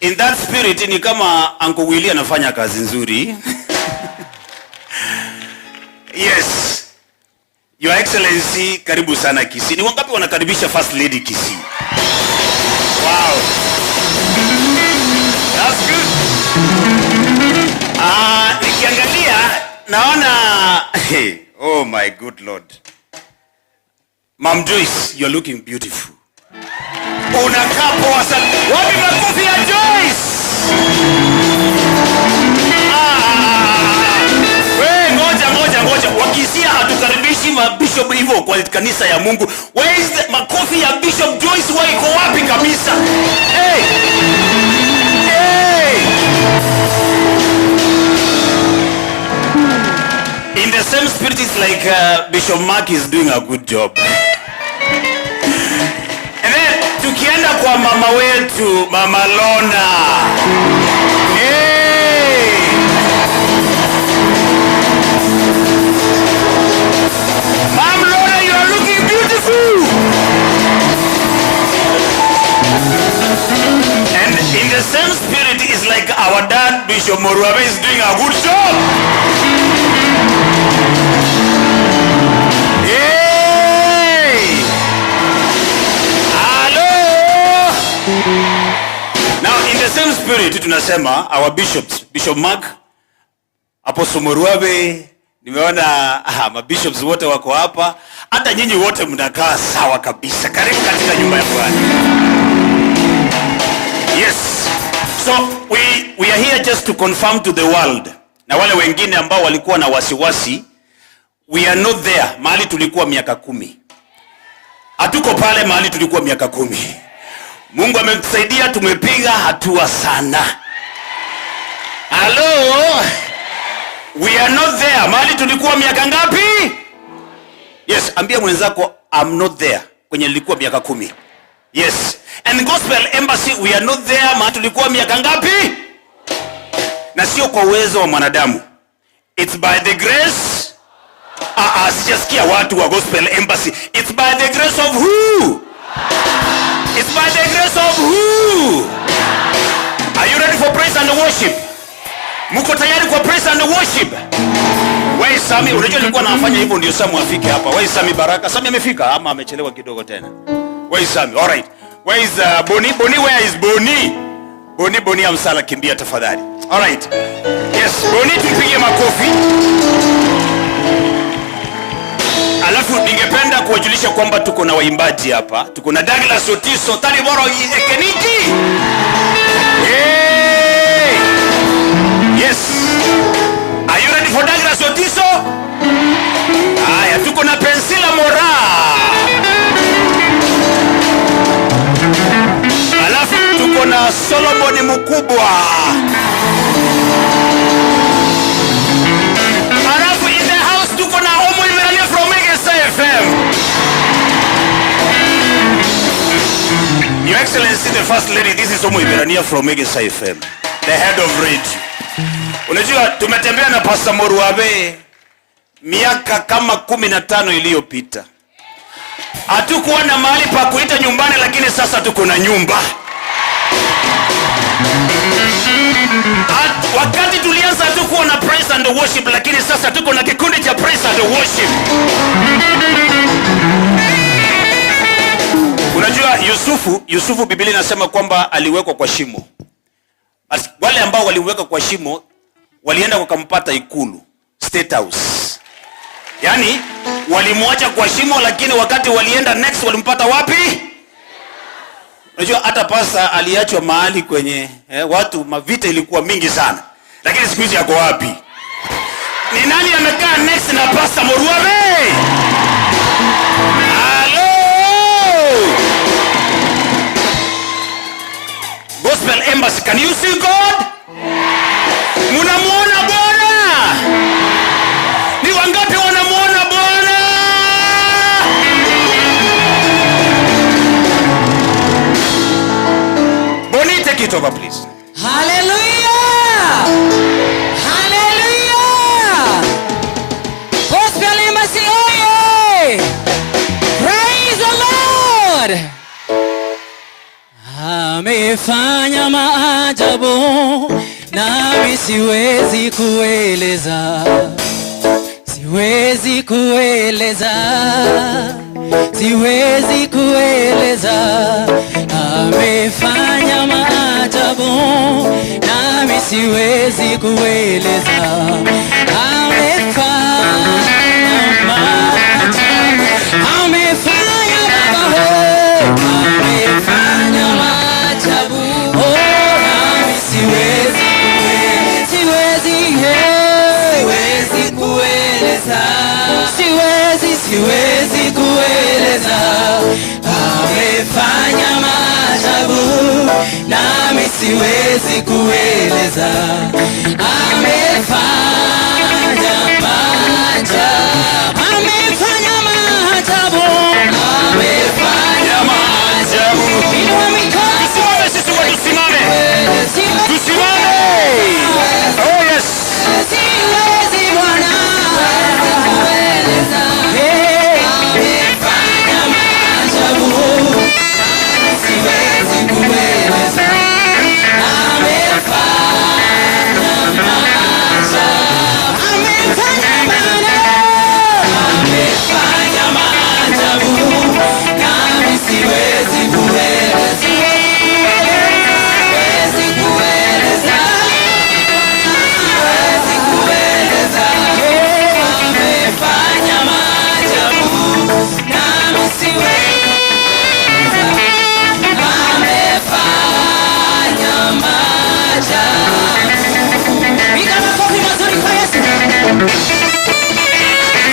In that spirit ni kama Uncle Willie anafanya kazi nzuri. Yes. Your Excellency, karibu sana Kisii. Ni wangapi wanakaribisha First Lady Kisii? Wow. That's good. naona oh my good Lord. Mom Joyce, you're looking beautiful. Unakaa poa sana. Wapi makofi ya Joyce? Ngoja. Wakisia hatukaribishi mabishop hivyo kwa kanisa ya Mungu. Where is the makofi ya Bishop Joyce? Wao iko wapi kabisa? Hey! In the same spirit, it's like Bishop Mark is doing a good job. And then tukienda kwa mama wetu, Mama Lona. Mama Lona, you are looking beautiful. And in the same spirit, it's like our dad, Bishop Moruabe, is doing a good job. Now in the same spirit tunasema our bishops, Bishop Mark, Apostle Moruabe, nimeona mabishops wote wako hapa, hata nyinyi wote mnakaa sawa kabisa. Karibu katika nyumba ya Bwana. Yes. So we are here just to confirm to the world. Na wale wengine ambao walikuwa na wasiwasi, we are not there mahali tulikuwa miaka 10. Hatuko pale mahali tulikuwa miaka 10. Mungu ametusaidia, tumepiga hatua sana. Hello? We are not there mahali tulikuwa miaka ngapi? Yes, ambia mwenzako I'm not there kwenye nilikuwa miaka 10. Yes. And Gospel Embassy, we are not there mahali tulikuwa miaka ngapi? Na sio kwa uwezo wa mwanadamu. It's by the grace. Sijasikia watu wa Gospel Embassy. It's by the grace of who? It's by the grace of who? Are you ready for praise and worship? Muko tayari kwa praise and worship? Where is Sami? Unajua nilikuwa nafanya hivyo ndio Sami afike hapa. Where is Sami Baraka? Sami amefika ama amechelewa kidogo tena? Where is Sami? All right. Where is Boni? Boni, where is Boni? Boni amsala, kimbia tafadhali. All right. Yes, Boni tumpigie makofi. Alafu ningependa kuwajulisha kwamba tuko na waimbaji hapa. Tuko na Douglas Otiso, Taliboro Ekeniki. Hey! Yes. Are you ready for Douglas Otiso? Haya, tuko na Pensila Mora. Alafu tuko na Solomon Mukubwa. Alafu in the house tuko na Omo Imerania from Megasa FM. Your Excellency the First Lady, this is Omo Imerania from Megasa FM, the head of radio. Unajua tumetembea na Pastor Moruabe miaka kama 15 iliyopita. Hatukuwa na mahali pa kuita nyumbani, lakini sasa tuko na nyumba. Wakati tulianza hatukuwa na praise and worship, lakini sasa tuko na kikundi cha praise and worship. Unajua Yusufu Biblia inasema kwamba aliwekwa kwa shimo. Wale ambao waliweka kwa shimo walienda wakampata ikulu, State House. Yaani walimwacha kwa shimo, lakini wakati walienda next walimpata wapi? Unajua hata pasa aliachwa mahali kwenye watu, mavita ilikuwa mingi sana. Lakini siku hizi yako wapi? Ni nani amekaa next na Pastor Moruabe? Hello! Gospel Embassy, can you see God? Munamuona Bwana? Ni wangapi wanamuona Bwana? Boni, take it over please. Hallelujah! Hallelujah! Gospel Embassy, oye! Praise the Lord! Amefanya maajabu nami siwezi kueleza. Siwezi kueleza. Amefanya maajabu nami siwezi kueleza. siwezi kueleza. Amefanya maajabu, amefanya maajabu, amefanya maajabu. Inua mikono, Tusimame sisi wote, tusimame. Tusimame. Oh yes. siwezi Bwana kueleza. Amefanya maajabu, siwezi kueleza. Amefanya maajabu, amefanya maajabu, nami siwezi kueleza. Siwezi kueleza. Siwezi kueleza. Amefanya maajabu, nami siwezi kueleza. Amefanya maajabu. Piga makofi mazuri kwa Yesu.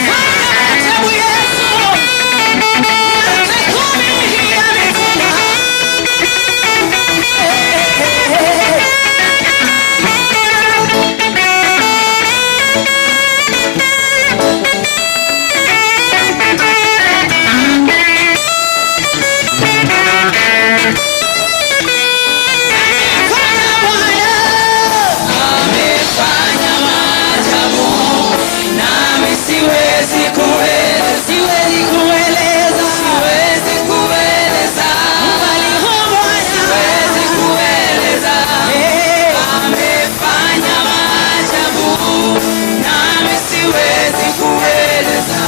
Maajabu Yesu. Atakumilia mituna. Amefanya maajabu, nami siwezi kueleza. Siwezi kueleza. Siwezi kueleza. Mbali humo siwezi kueleza. Amefanya maajabu, nami siwezi kueleza.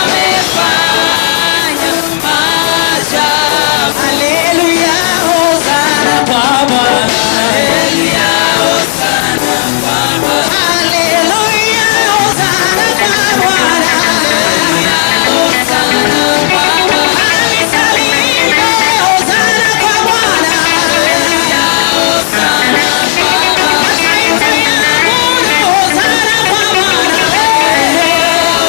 Amefanya maajabu. Haleluya, hosana kwa Bwana. Haleluya, hosana kwa Bwana. Haleluya, hosana kwa Bwana. Haleluya, hosana kwa Bwana. Alisalime, hosana kwa Bwana. Haleluya, hosana kwa Bwana. Maisha yangu ni hosana kwa Bwana.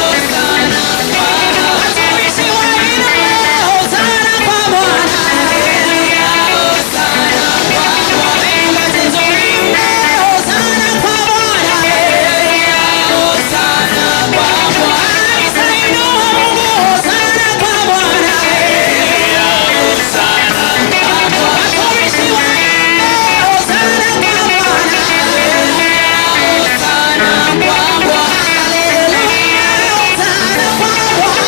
Hosana kwa Bwana. Watumishi wainue, hosana kwa Bwana. Haleluya, hosana kwa Bwana. Waimbaji tuimbe, hosana kwa Bwana. Haleluya, hosana kwa Bwana. Alisainua Mungu, hosana kwa Bwana. Haleluya, hosana kwa Bwana. Watumishi waimbe, hosana kwa Bwana. Haleluya, hosana kwa Bwana. Haleluya, hosana kwa Bwana.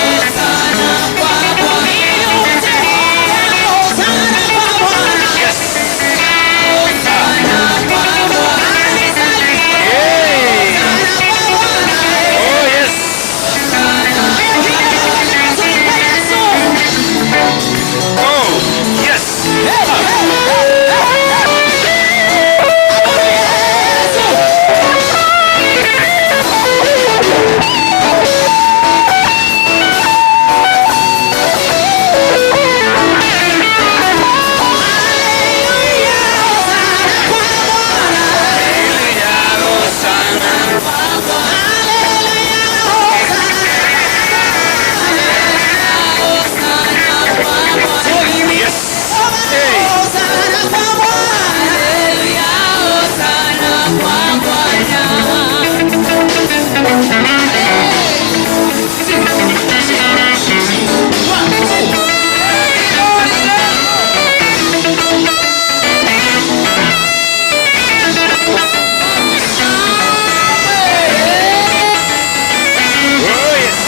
Hosana kwa Bwana. Yote hosana kwa Bwana. Yes. Hosana kwa Bwana. Alisalimie, hosana kwa Bwana. Oh yes. Oh yes. Yes. Hey. Oh yes.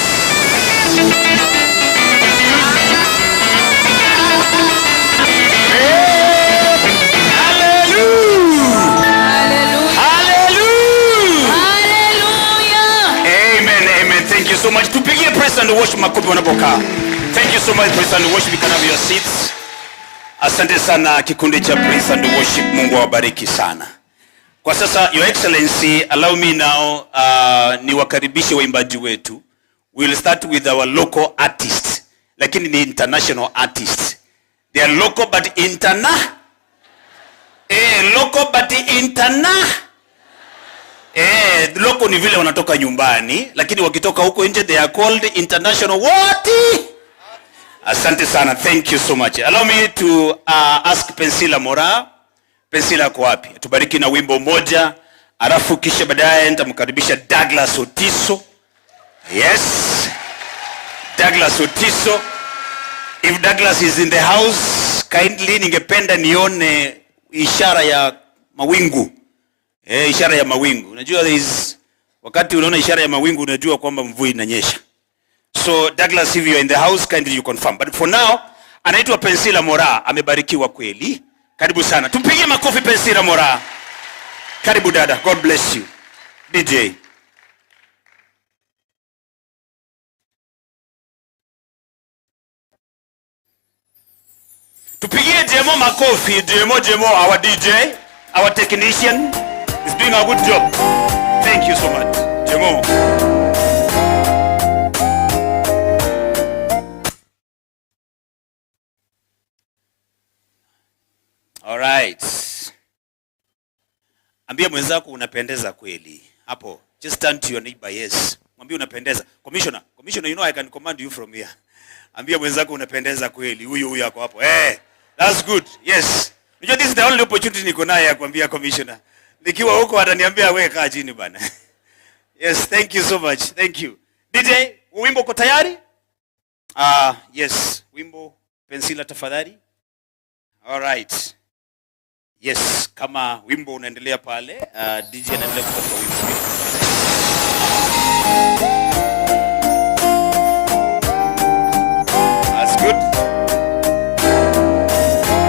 Amen, amen. Thank you so much. Tupigie praise and worship makofi wanapokaa. Thank you so much, praise and worship. You can have your seats. Asante sana kikundi cha praise and worship. Mungu awabariki sana. Kwa sasa, Your Excellency, allow me now niwakaribishe waimbaji wetu. We'll start with our local artists. Lakini ni international artists. They are local but local but local ni vile wanatoka nyumbani, lakini wakitoka huko nje they are called international what? Asante sana. Thank you so much. Allow me to ask Pensila Mora. Pensila kwa wapi? Tubariki na wimbo moja. Alafu kisha baadaye nitamkaribisha Douglas Otiso. Yes. Douglas Otiso. If Douglas is in the house, kindly ningependa nione ishara ya mawingu. Ishara ya mawingu. Unajua wakati unaona ishara ya mawingu unajua kwamba mvua inanyesha. So Douglas, if you are in the house, kindly you confirm. But for now, anaitwa Pensila Mora, amebarikiwa kweli. Karibu sana. Tumpigie makofi Pensila Mora. Karibu dada. God bless you. DJ. Tupigie Jemo makofi. Jemo, our DJ, our technician is doing a good job. Thank you so much. Jemo. All right. Ambia mwenzako unapendeza kweli. Hapo. Just turn to your neighbor. Yes. Mwambie unapendeza. Commissioner, you know I can command you from here. Ambia mwenzako unapendeza kweli. Huyu yako hapo. That's good. Yes. Unajua this is the only opportunity niko nayo ya kuambia commissioner. Nikiwa huko ataniambia wewe kaa chini bana. Yes, thank you so much. Thank you. DJ, wimbo uko tayari? Yes. Wimbo Pensila tafadhali. All right. Yes, kama wimbo unaendelea pale, DJ anaendelea kutoka wimbo. That's good.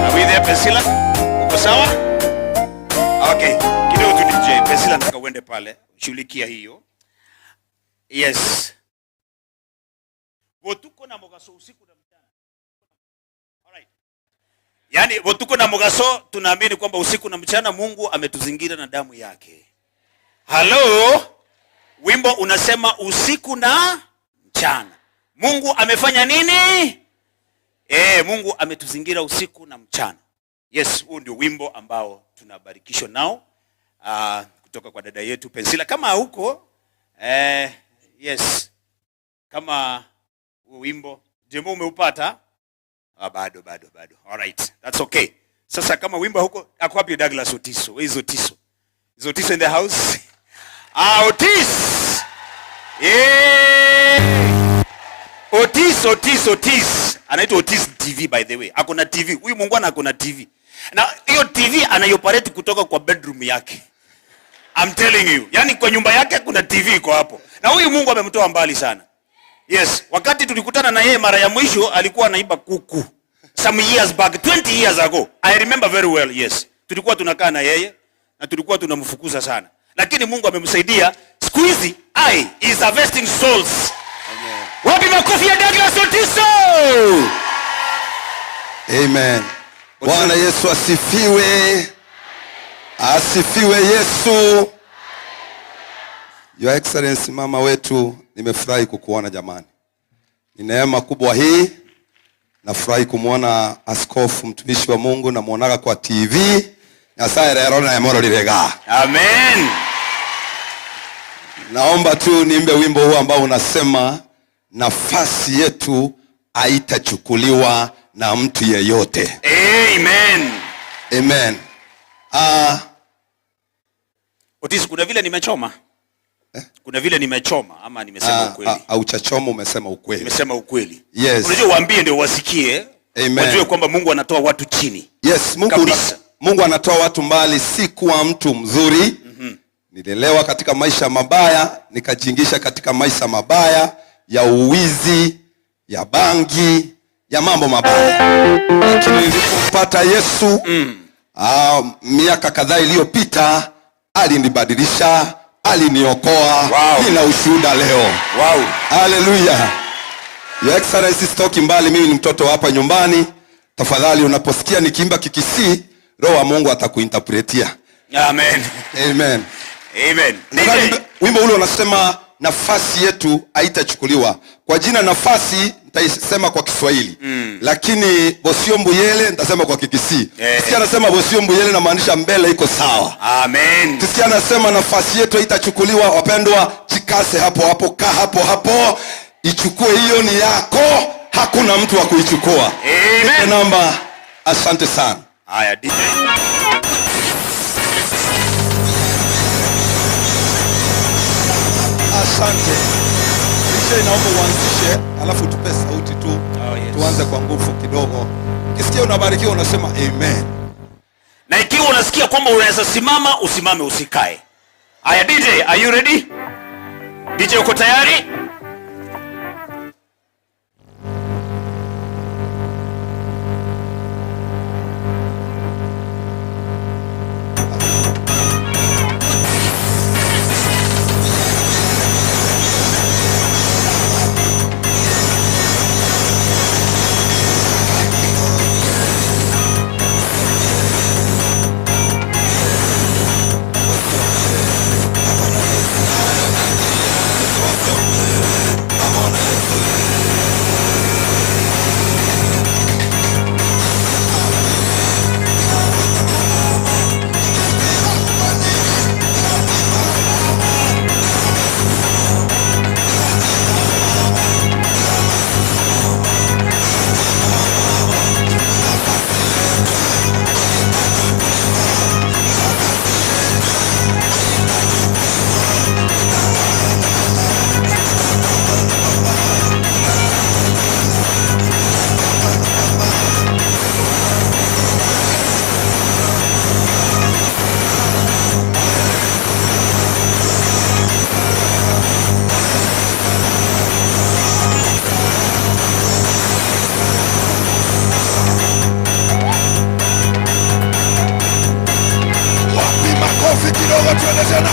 Are we there, Pensila? Uko sawa? Okay. Kidogo tu DJ. Pensila nataka uende pale. Shughulikia hiyo. Yes. Wotuko na mugaso usiku na mchana. Alright. Yaani wotuko na mugaso tunaamini kwamba usiku na mchana Mungu ametuzingira na damu yake. Hello? Wimbo unasema usiku na mchana. Mungu amefanya nini? Mungu ametuzingira usiku na mchana. Yes, huu ndio wimbo ambao tunabarikishwa nao kutoka kwa dada yetu Pensila. Kama huko yes. Kama wimbo Jemo umeupata? Bado. All right. That's okay. Sasa kama wimbo huko ako wapi Douglas Otiso? Where is Otiso? Is Otiso in the house? Otis. Otis. Anaitwa Otis TV by the way. Akona TV. Huyu Mungu akona TV. Na hiyo TV anayoparate kutoka kwa bedroom yake. I'm telling you. Yaani kwa nyumba yake kuna TV iko hapo. Na huyu Mungu amemtoa mbali sana. Yes, wakati tulikutana na yeye mara ya mwisho alikuwa anaiba kuku. Some years back, 20 years ago. I remember very well, yes. Tulikuwa tunakaa na yeye na tulikuwa tunamfukuza sana. Lakini Mungu amemsaidia. Siku hizi is harvesting souls. Amen. Wapi makofi ya Douglas Otiso? Amen. Bwana Yesu asifiwe. Asifiwe Yesu. Your Excellency mama wetu, nimefurahi kukuona jamani. Ni neema kubwa hii. Nafurahi kumuona askofu mtumishi wa Mungu na muonaga kwa TV. Nyasaye rero na yamoro lirega. Amen. Naomba tu niimbe wimbo huu ambao unasema nafasi yetu haitachukuliwa na mtu yeyote. Amen. Amen. Otis, kuna vile nimechoma. Kuna vile nimechoma ama nimesema ukweli? Hauchachoma, umesema ukweli. Nimesema ukweli. Yes. Unajua waambie ndio wasikie. Amen. Wajue kwamba Mungu anatoa watu chini. Yes, Mungu anatoa watu mbali, si kuwa mtu mzuri. Nilelewa katika maisha mabaya, nikajiingisha katika maisha mabaya ya uwizi, ya bangi, ya mambo mabaya. Lakini nilipopata Yesu, miaka kadhaa iliyopita, alinibadilisha, aliniokoa. Wow. Nina ushuhuda leo. Wow. Hallelujah. Your Excellency, sitoki mbali, mimi ni mtoto hapa nyumbani. Tafadhali unaposikia nikiimba Kikisii, Roho wa Mungu atakuinterpretia. Amen. Amen. Amen. Wimbo ule unasema nafasi yetu haitachukuliwa. Kwa jina nafasi nitaisema kwa Kiswahili. Lakini Bosio Mbuyele nitasema kwa Kikisii. Tusikia anasema Bosio Mbuyele na maanisha mbele iko sawa. Amen. Tusikia anasema nafasi yetu haitachukuliwa. Wapendwa, jikase hapo hapo, kaa hapo hapo. Ichukue, hiyo ni yako. hakuna mtu wa kuichukua. Amen. Namba, asante sana. Haya DJ. Asante. Kisha naomba uanzishe, alafu tupe sauti tu. Yes. Tuanze kwa nguvu kidogo. Kisikia unabarikiwa unasema amen. Na ikiwa unasikia kwamba unaweza simama, usimame, usikae. Haya DJ, are you ready? DJ uko tayari? kidogo tuende tena.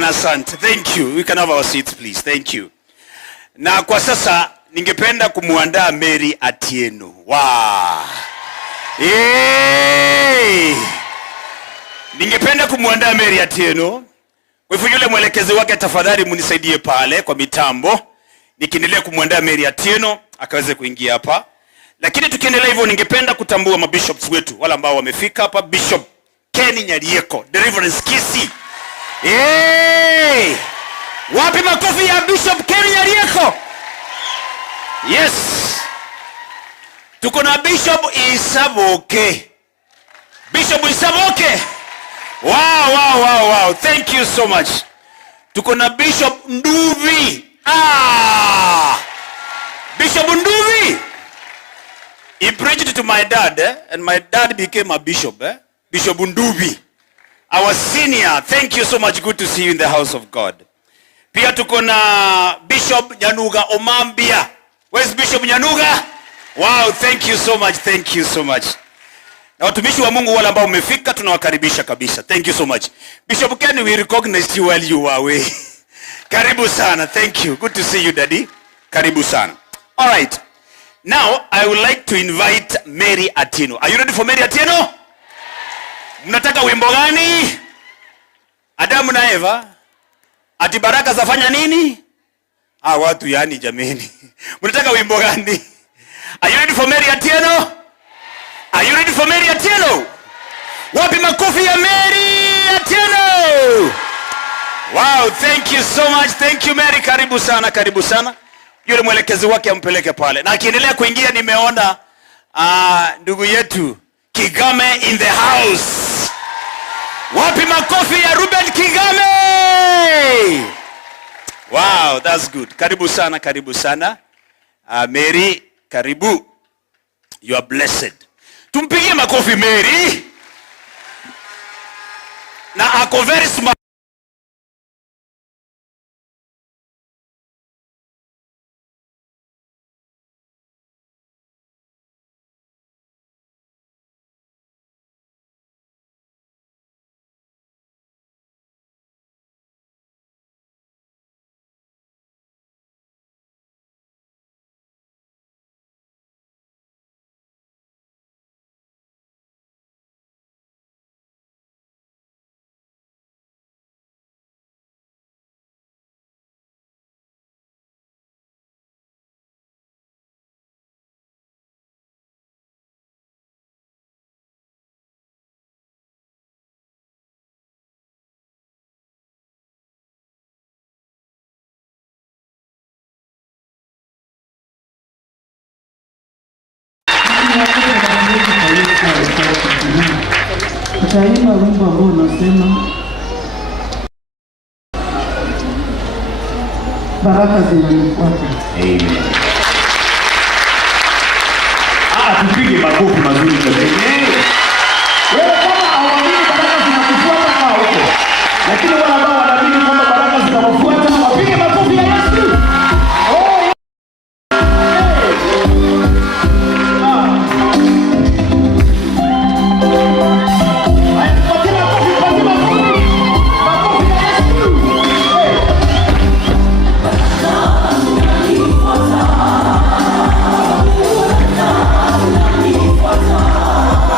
sana, asante. Thank you. We can have our seats please. Thank you. Na kwa sasa ningependa kumuandaa Mary Atieno. Wow. Ningependa kumuandaa Mary Atieno. Kwa hivyo yule mwelekezi wake tafadhali munisaidie pale kwa mitambo. Nikiendelea kumuandaa Mary Atieno akaweze kuingia hapa. Lakini tukiendelea hivyo ningependa kutambua mabishops wetu wala ambao wamefika hapa. Bishop Ken Nyarieko, Deliverance Kisii. Wapi makofi ya Bishop Ken Nyarieko? Yes. Tuko na Bishop Isaboke. Bishop Isaboke. Wow. Thank you so much. Tuko na Bishop Nduvi. Bishop Nduvi. He preached to my dad, and my dad became a bishop. Bishop Nduvi. Our senior. Thank you so much. Good to see you in the house of God. Pia tuko na Bishop Nyanuga Omambia. Where's Bishop Nyanuga? Wow, thank you so much. Thank you so much. Na watumishi wa Mungu wale ambao umefika tunawakaribisha kabisa. Thank you so much. Bishop Ken, we recognize you while you were away. Karibu sana. Thank you. Good to see you, Daddy. Karibu sana. All right. Now, I would like to invite Mary Atieno. Are you ready for Mary Atieno? Mnataka wimbo gani? Adamu na Eva. Ati baraka zafanya nini? Watu yani jameni. Mnataka wimbo gani? Are you ready for Mary Atieno? Are you ready for Mary Atieno? Wapi makofi ya Mary Atieno? Wow, thank you so much. Thank you Mary. Karibu sana, karibu sana. Yule mwelekezi wake ampeleke pale. Na akiendelea kuingia nimeona ndugu yetu Kigame in the house. Wapi makofi ya Ruben Kigame? Wow, that's good. Karibu sana, karibu sana. Mary, karibu. You are blessed. Tumpigie makofi Mary. Na ako very smart. Tutaimba wimbo ambao unasema baraka zinanifuata. Amen. Tupige makofi mazuri kabisa. Wewe kama hauamini baraka zinakufuata kaa huko. Lakini wale ambao wanaamini kwamba baraka zinawafuata wapige makofi ya Yesu. Baraka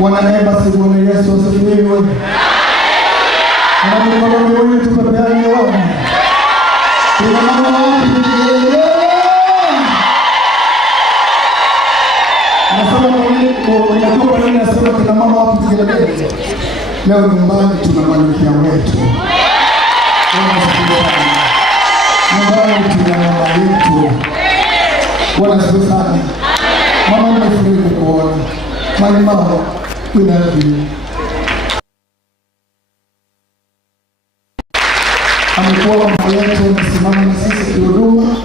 Wanaemba si Bwana Yesu asifiwe. Na mikono miwili tupepeane wana. Tuna mama wapi? Nasema unajua nini nasema tuna mama wapi tugelele? Leo nyumbani tuna malkia wetu. Nyumbani tuna mama yetu. Bwana asifiwe sana. Mama nimefurahi kukuona. Mama, we love you. Amekuwa mama yetu, amesimama na sisi kihuduma.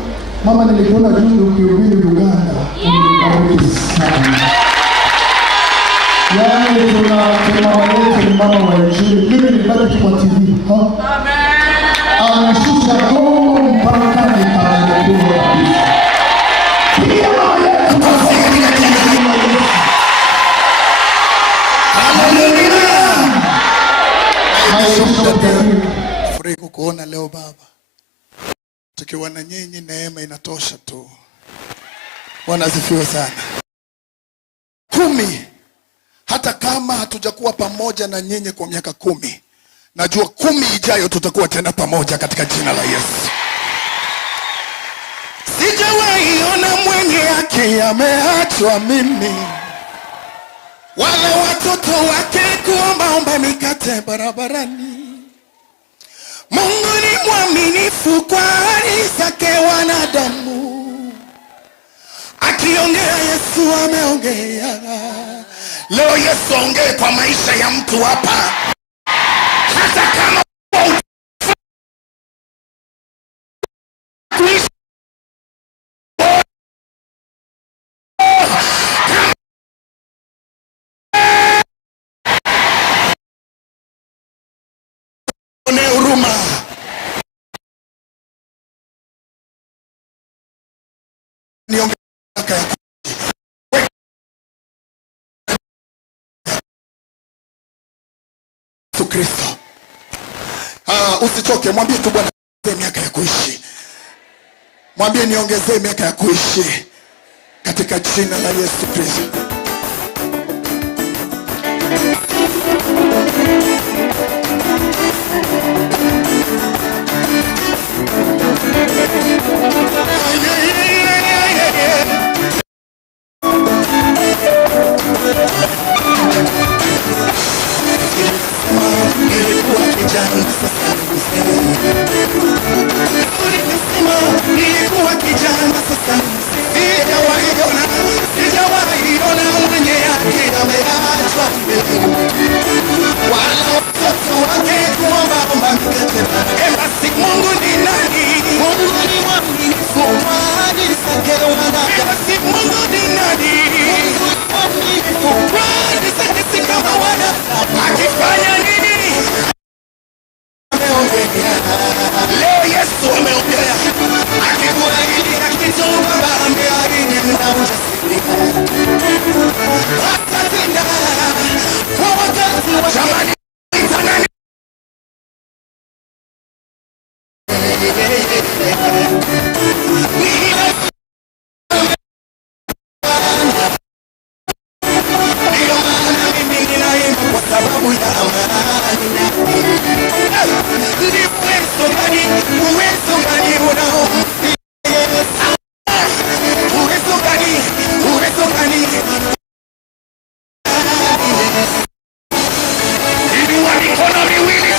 Mama, nilikuona juzi ukihubiri Uganda, unibariki sana. Yaani tuna mama yetu ni mama wa Injili. Mimi nilibaki kwa TV. Anashusha gongo mpaka nikaelewa kabisa. Pia mama yetu furahi kukuona leo baba. Tukiwa na nyinyi neema inatosha tu. Bwana asifiwe sana. 10 hata kama hatujakuwa pamoja na nyinyi kwa miaka 10, najua 10 ijayo tutakuwa tena pamoja katika jina la Yesu. Sijawahi ona mwenye yake ameachwa mimi, wala watoto wake kuomba mikate barabarani. Mungu ni mwaminifu kwa ahadi zake wanadamu. Akiongea Yesu ameongea. Leo Yesu ongee kwa maisha ya mtu hapa. Hata kama Kristo. Usichoke, mwambie tu Bwana niongezee miaka ya kuishi. Mwambie niongezee miaka ya kuishi katika jina la Yesu Kristo. Nilikuwa kijana sasa sijawahi ona mwenye yake ameachwa wala watoto wake kuomba mikate. Basi Mungu ni nani? Mungu ni mwaminifu kwa ahadi zake wanadamu. Basi Mungu ni nani? Mungu ni mwaminifu kwa ahadi zake si kama wanadamu. Akifanya nini? Leo Yesu ameongea. Akikuahidi kitu baba ameahidi na ujasiri. Atatenda kwa wakati wa jamani. Ndio maana mimi ninaimba kwa sababu ya amani. Uwezo gani unao? Uwezo gani? Inua mikono miwili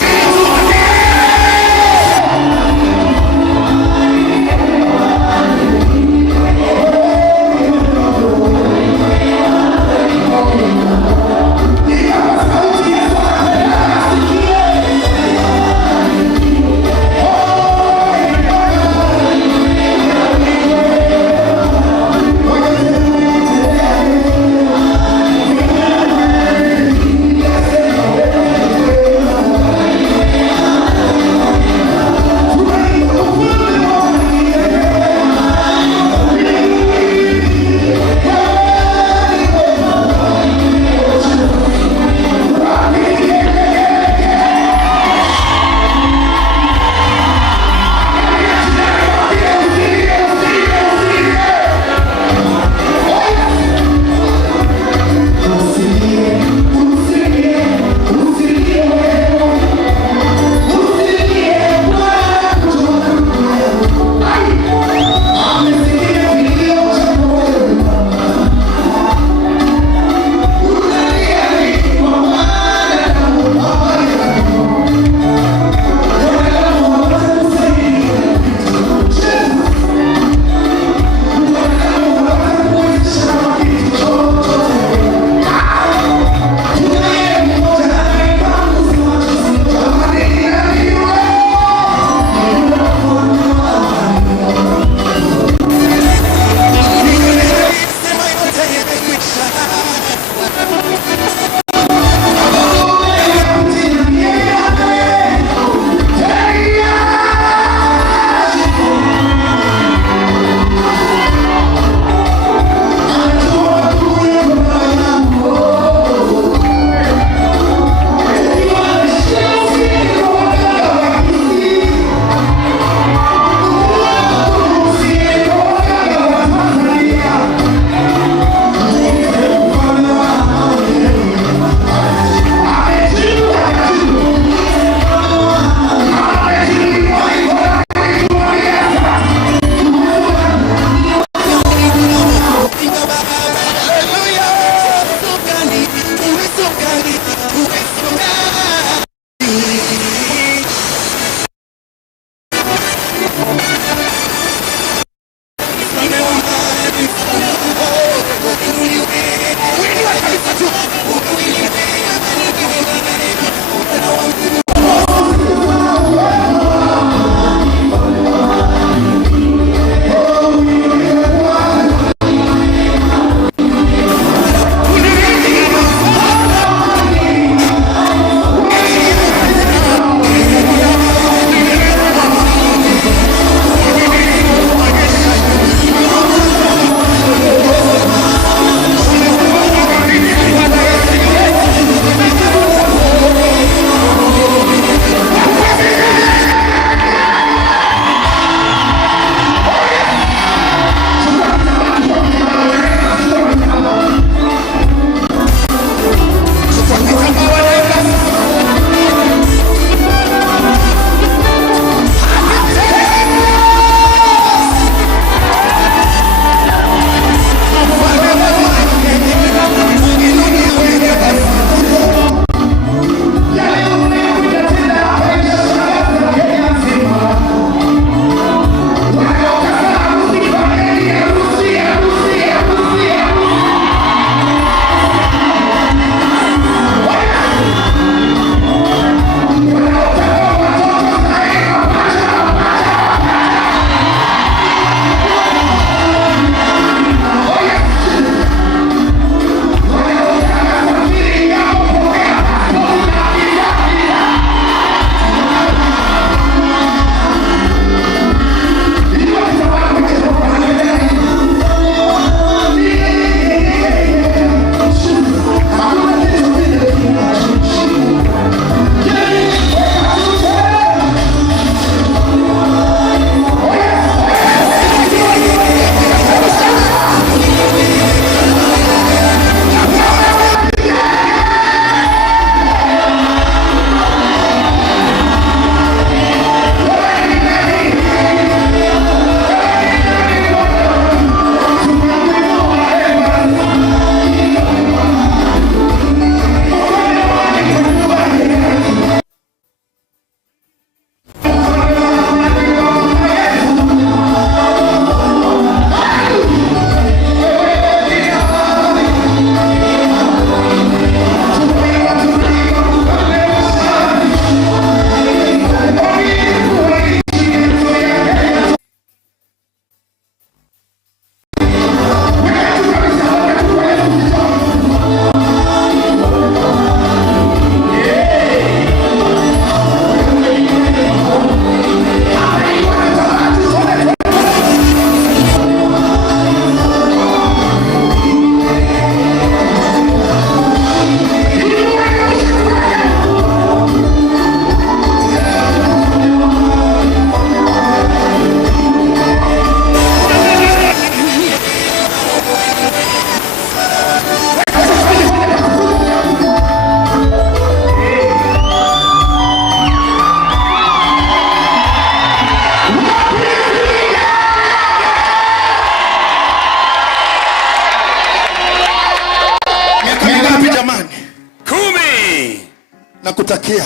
nakutakia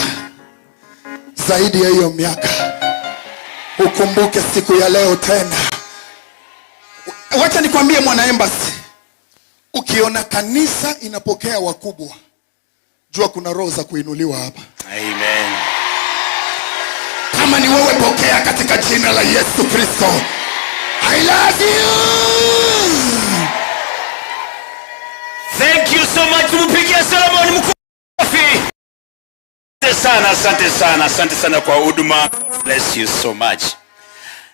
zaidi ya hiyo miaka. Ukumbuke siku ya leo tena. Wacha nikwambie mwana embassy, ukiona kanisa inapokea wakubwa, jua kuna roho za kuinuliwa hapa. Amen. Kama ni wewe, pokea katika jina la Yesu Kristo. I love you. Thank you so much. Tumupigie Solomon mkofi. Asante sana kwa huduma. Bless you so much.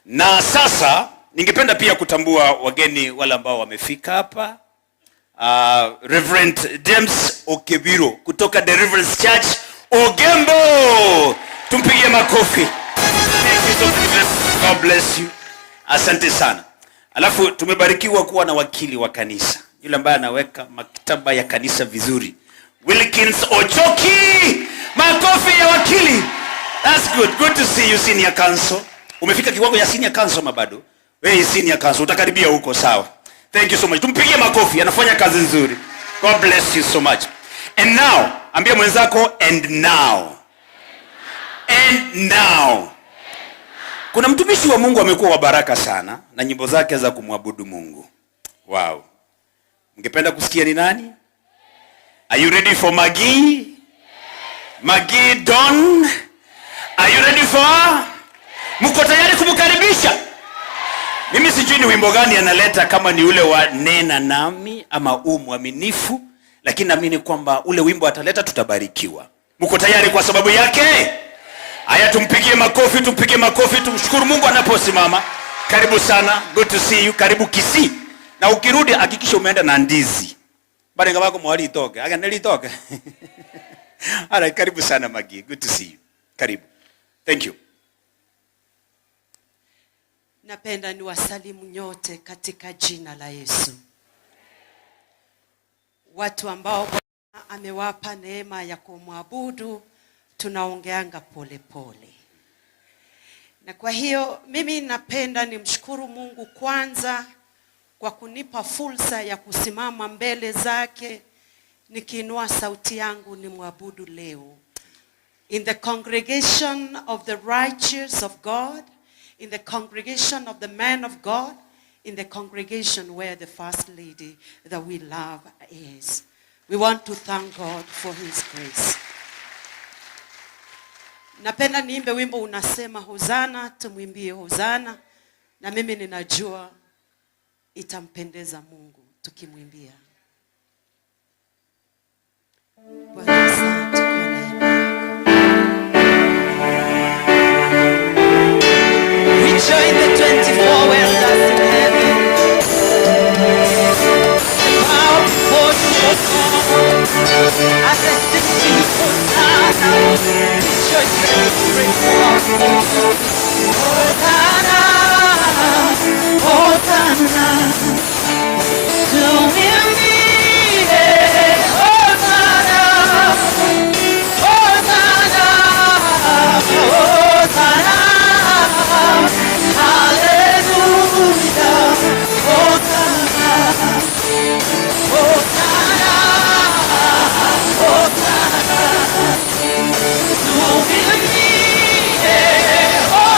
Na sasa ningependa pia kutambua wageni wale ambao wamefika hapa. Reverend James Okebiro kutoka Deliverance Church Ogembo. Tumpigie makofi. Thank you so much. God bless you. Asante sana. Alafu tumebarikiwa kuwa na wakili wa kanisa, yule ambaye anaweka maktaba ya kanisa vizuri, Wilkins Ochoki. Makofi ya wakili. That's good. Good to see you, senior counsel. Umefika kiwango ya senior counsel mabado? Wewe senior counsel utakaribia huko, sawa. Thank you so much. Tumpigie makofi, anafanya kazi nzuri. God bless you so much. And now, ambia mwenzako and now. And now. Kuna mtumishi wa Mungu amekuwa wa baraka sana na nyimbo zake za kumwabudu Mungu. Wow. Mngependa kusikia ni nani? Are you ready for Maggie? Maggie Don? Are you ready for? Mko tayari kumkaribisha? Mimi sijui ni wimbo gani analeta, kama ni ule wa nena nami ama mwaminifu, lakini naamini kwamba ule wimbo ataleta tutabarikiwa. Mko tayari kwa sababu yake? Haya, tumpigie makofi, tumshukuru Mungu anaposimama. Karibu sana. Good to see you. Karibu Kisii. Na ukirudi hakikisha umeenda na ndizi. Bado ngabako mwali itoke. Aga nilitoke. Alright, karibu sana Maggie. Good to see you. Karibu. Thank you. Napenda niwasalimu nyote katika jina la Yesu. Watu ambao Bwana amewapa neema ya kumwabudu, tunaongeanga pole pole. Na kwa hiyo mimi napenda nimshukuru Mungu kwanza kwa kunipa fursa ya kusimama mbele zake nikiinua sauti yangu nimwabudu leo. In the congregation of the righteous of God, in the congregation of the man of God, in the congregation where the first lady that we love is. We want to thank God for his grace. Napenda niimbe wimbo unasema Hosana, tumwimbie Hosana, na mimi ninajua itampendeza Mungu tukimwimbia. Bwana asante kwa neema yako. We join the 24 elders in heaven. The power before you, O God, as I sing Hosana, rejoice and praise God. Hosana, Hosana, to him be Hosana, Hosana, Hosana, hallelujah, Hosana, Hosana, Hosana, to him be Hosana.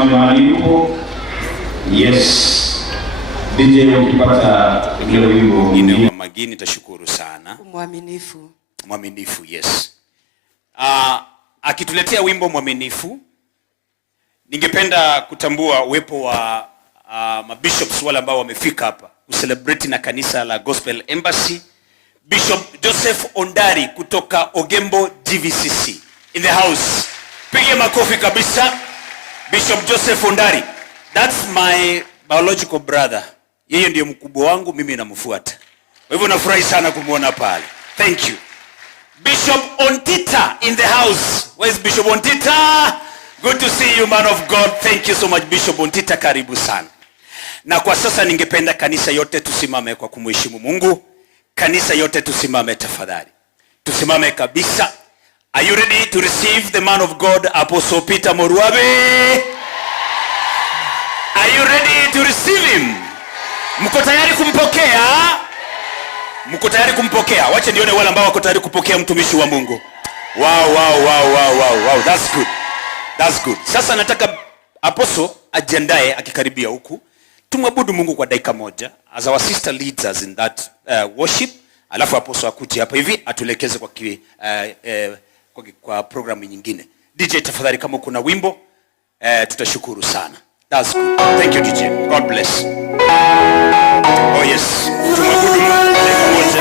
tusimame mahali upo. Yes. DJ ukipata ile wimbo mwingine wa Magini tashukuru sana. Mwaminifu. Mwaminifu, yes. Akituletea wimbo mwaminifu, ningependa kutambua uwepo wa mabishops wale ambao wamefika hapa kucelebrate na kanisa la Gospel Embassy. Bishop Joseph Ondari kutoka Ogembo GVCC in the house. Pigie makofi kabisa. Bishop Joseph Ondari. That's my biological brother. Yeye ndiye mkubwa wangu, mimi namfuata. Kwa hivyo nafurahi sana kumuona pale. Thank you. Bishop Ontita in the house. Where is Bishop Ontita? Good to see you, man of God. Thank you so much, Bishop Ontita. Karibu sana. Na kwa sasa ningependa kanisa yote tusimame kwa kumheshimu Mungu. Kanisa yote tusimame tafadhali. Tusimame kabisa. Are you ready to receive the man of God, Apostle Peter Moruabe? Are you ready to receive him? Mko tayari kumpokea? Mko tayari kumpokea? Wacha nione wale ambao wako tayari kupokea mtumishi wa Mungu. Wow. That's good. That's good. Sasa nataka Apostle ajiandae akikaribia huku. Tumwabudu Mungu kwa dakika moja as our sister leads us in that worship. Alafu Apostle akuje hapa hivi atulekeze kwa programu nyingine. DJ tafadhali kama kuna wimbo tutashukuru sana. That's good. Thank you DJ. God bless. Oh yes. Tumwabudu Mungu kwa dakika moja.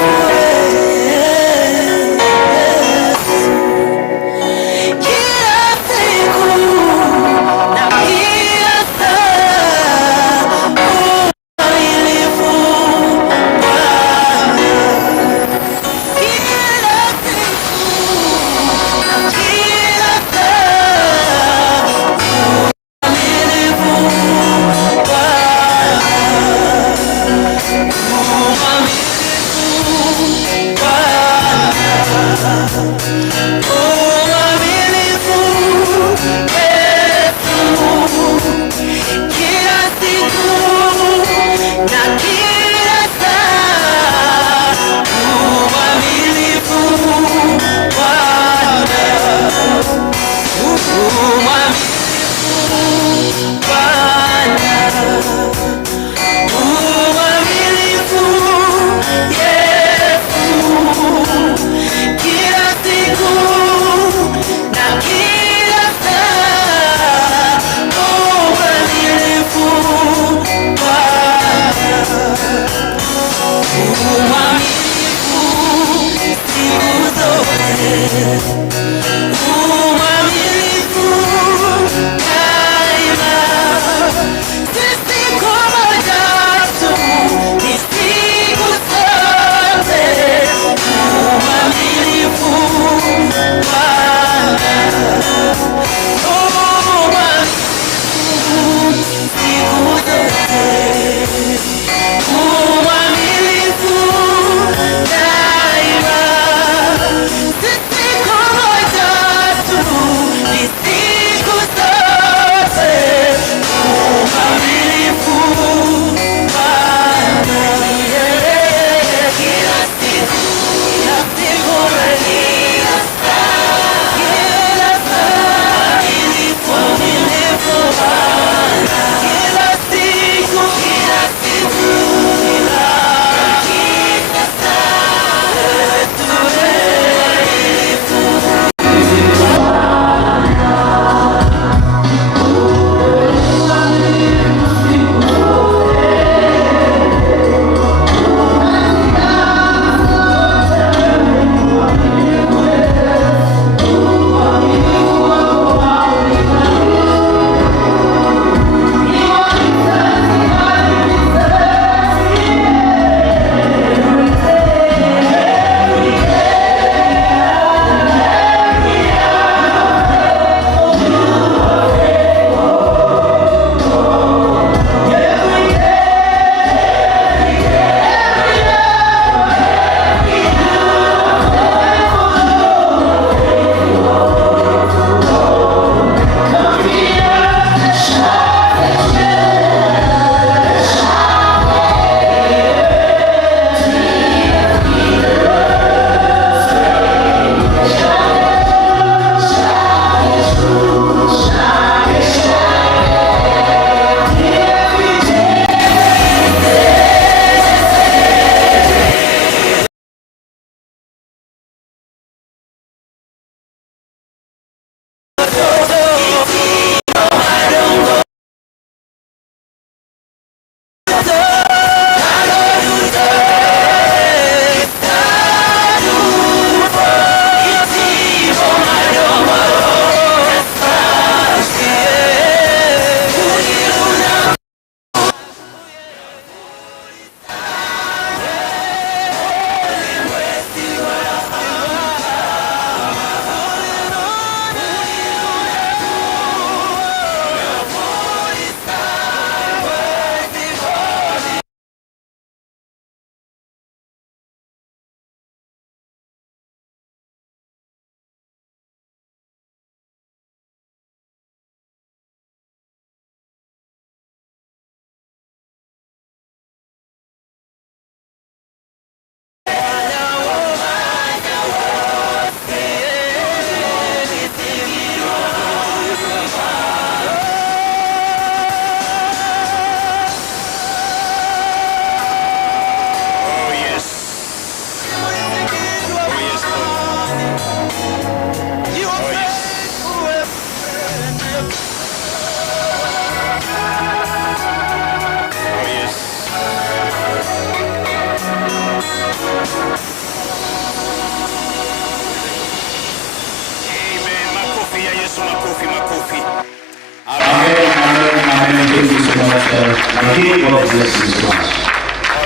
lakini God bless you so much.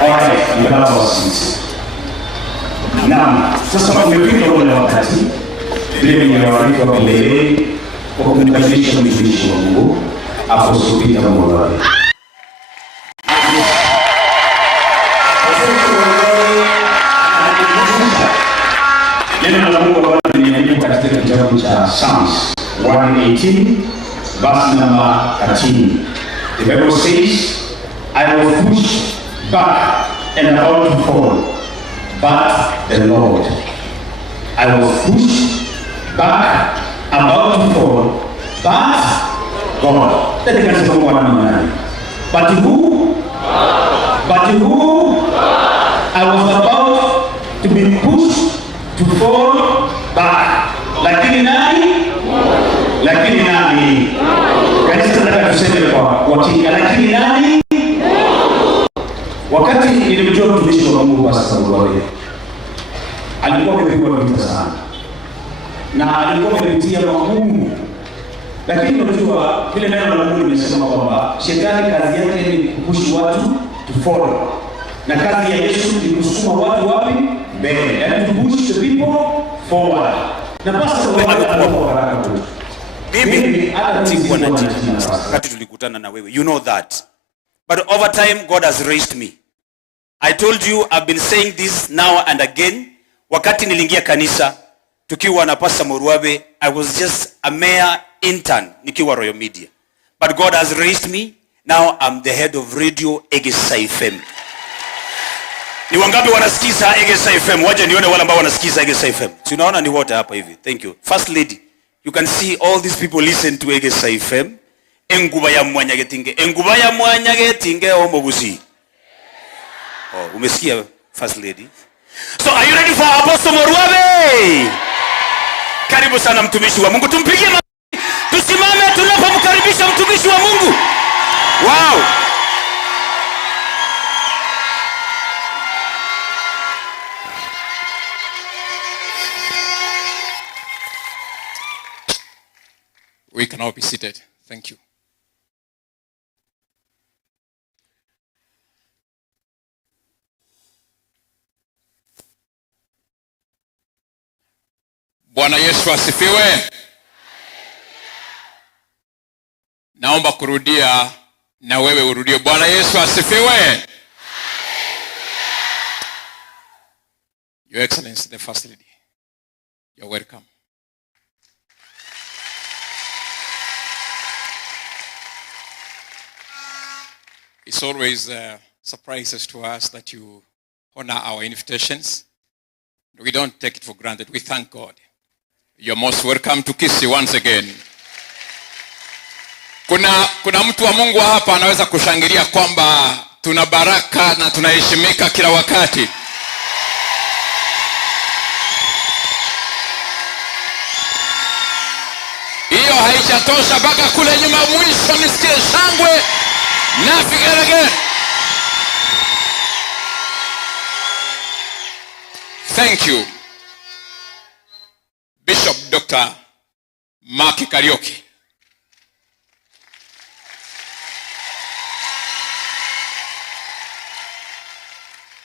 Alright, you have our seats. Naam, sasa umefika ule wakati vile nimewaalika mbeleni kwa kumkaribisha mtumishi wa Mungu Apostle Peter Murabe. Neno la Mungu ambalo limeandikwa katika kitabu cha Psalms 118 verse number 13. The Bible says, I was pushed back and about to fall, but the Lord. I was pushed back, about to fall, but God. Let me get some more money. But who? But who? I was about to be pushed to fall back. Lakini nani? Lakini nani? Kanisa nataka tuseme kwa hakika. Lakini nani? Wakati nilimjua mtumishi wa Mungu Pastor Murabe, alikuwa amepigwa vita sana na alikuwa amepitia magumu, lakini unajua vile neno la Mungu limesema kwamba shetani kazi yake ni kupushi watu to fall, na kazi ya Yesu ni kusukuma watu wapi? Mbele, yani to push the people forward. Na Pastor Murabe alikuwa baraka kwetu. Mimi hata sikuwa na jina wakati tulikutana na wewe, you know that, but over time God has raised me. I told you I've been saying this now and again. Wakati nilingia kanisa tukiwa na Pastor Murabe, I was just a mere intern nikiwa Royal Media, but God has raised me. Now I'm the head of radio Egesa FM. Ni wangapi wanasikiza Egesa FM? Waje nione wale ambao wanasikiza Egesa FM. Tunaona ni wote hapa hivi. Thank you. First lady, you can see all these people listen to Egesa FM. Enguba ya Mwanyagetinge. Enguba ya Mwanyagetinge omobusi. Oh, umesikia first lady? So are you ready for Apostle Murabe? Karibu sana mtumishi wa Mungu. Tumpigie makofi. Tusimame tunapomkaribisha mtumishi wa Mungu. Wow. We can all be seated. Thank you. Bwana Yesu asifiwe. Naomba kurudia na wewe urudie. Bwana Yesu asifiwe. Your Excellency the First Lady, you're welcome. It's always surprises to us that you honor our invitations. We don't take it for granted. We thank God. You're most welcome to Kisii once again. Kuna mtu wa Mungu hapa anaweza kushangilia kwamba tuna baraka na tunaheshimika kila wakati. Hiyo haijatosha, mpaka kule nyuma mwisho nisikie shangwe na vigelegele. Thank you, Bishop Dr. Maki Kariuki.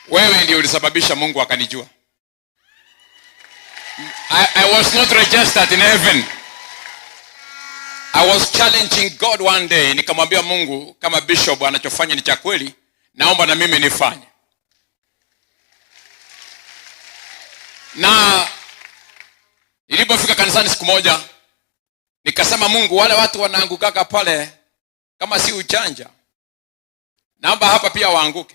Wewe ndio ulisababisha Mungu akanijua. I was not registered in heaven. I was challenging God one day. Nikamwambia Mungu, kama bishop anachofanya ni cha kweli, naomba na mimi nifanye. Na nilipofika kanisani siku moja, nikasema Mungu, wale watu wanaanguka pale kama si ujanja, naomba hapa pia waanguke.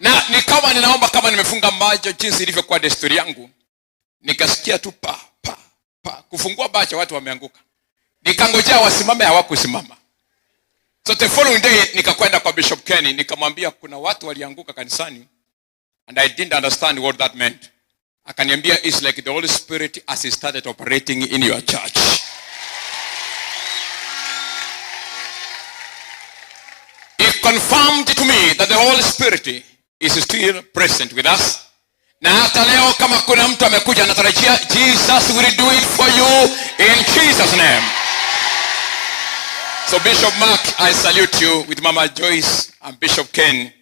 Na nikawa ninaomba kama nimefunga macho jinsi ilivyokuwa desturi yangu. Nikasikia tu pa kufungua bacha watu wameanguka. Nikangojea wasimame, hawakusimama. So the following day nikakwenda kwa Bishop Kenny, nikamwambia kuna watu walianguka kanisani and I didn't understand what that meant. Akaniambia it's like the Holy Spirit as he started operating in your church. He confirmed to me that the Holy Spirit is still present with us Na hata leo kama kuna mtu amekuja anatarajia, Jesus will do it for you in Jesus name. So Bishop Mark, I salute you with Mama Joyce and Bishop Ken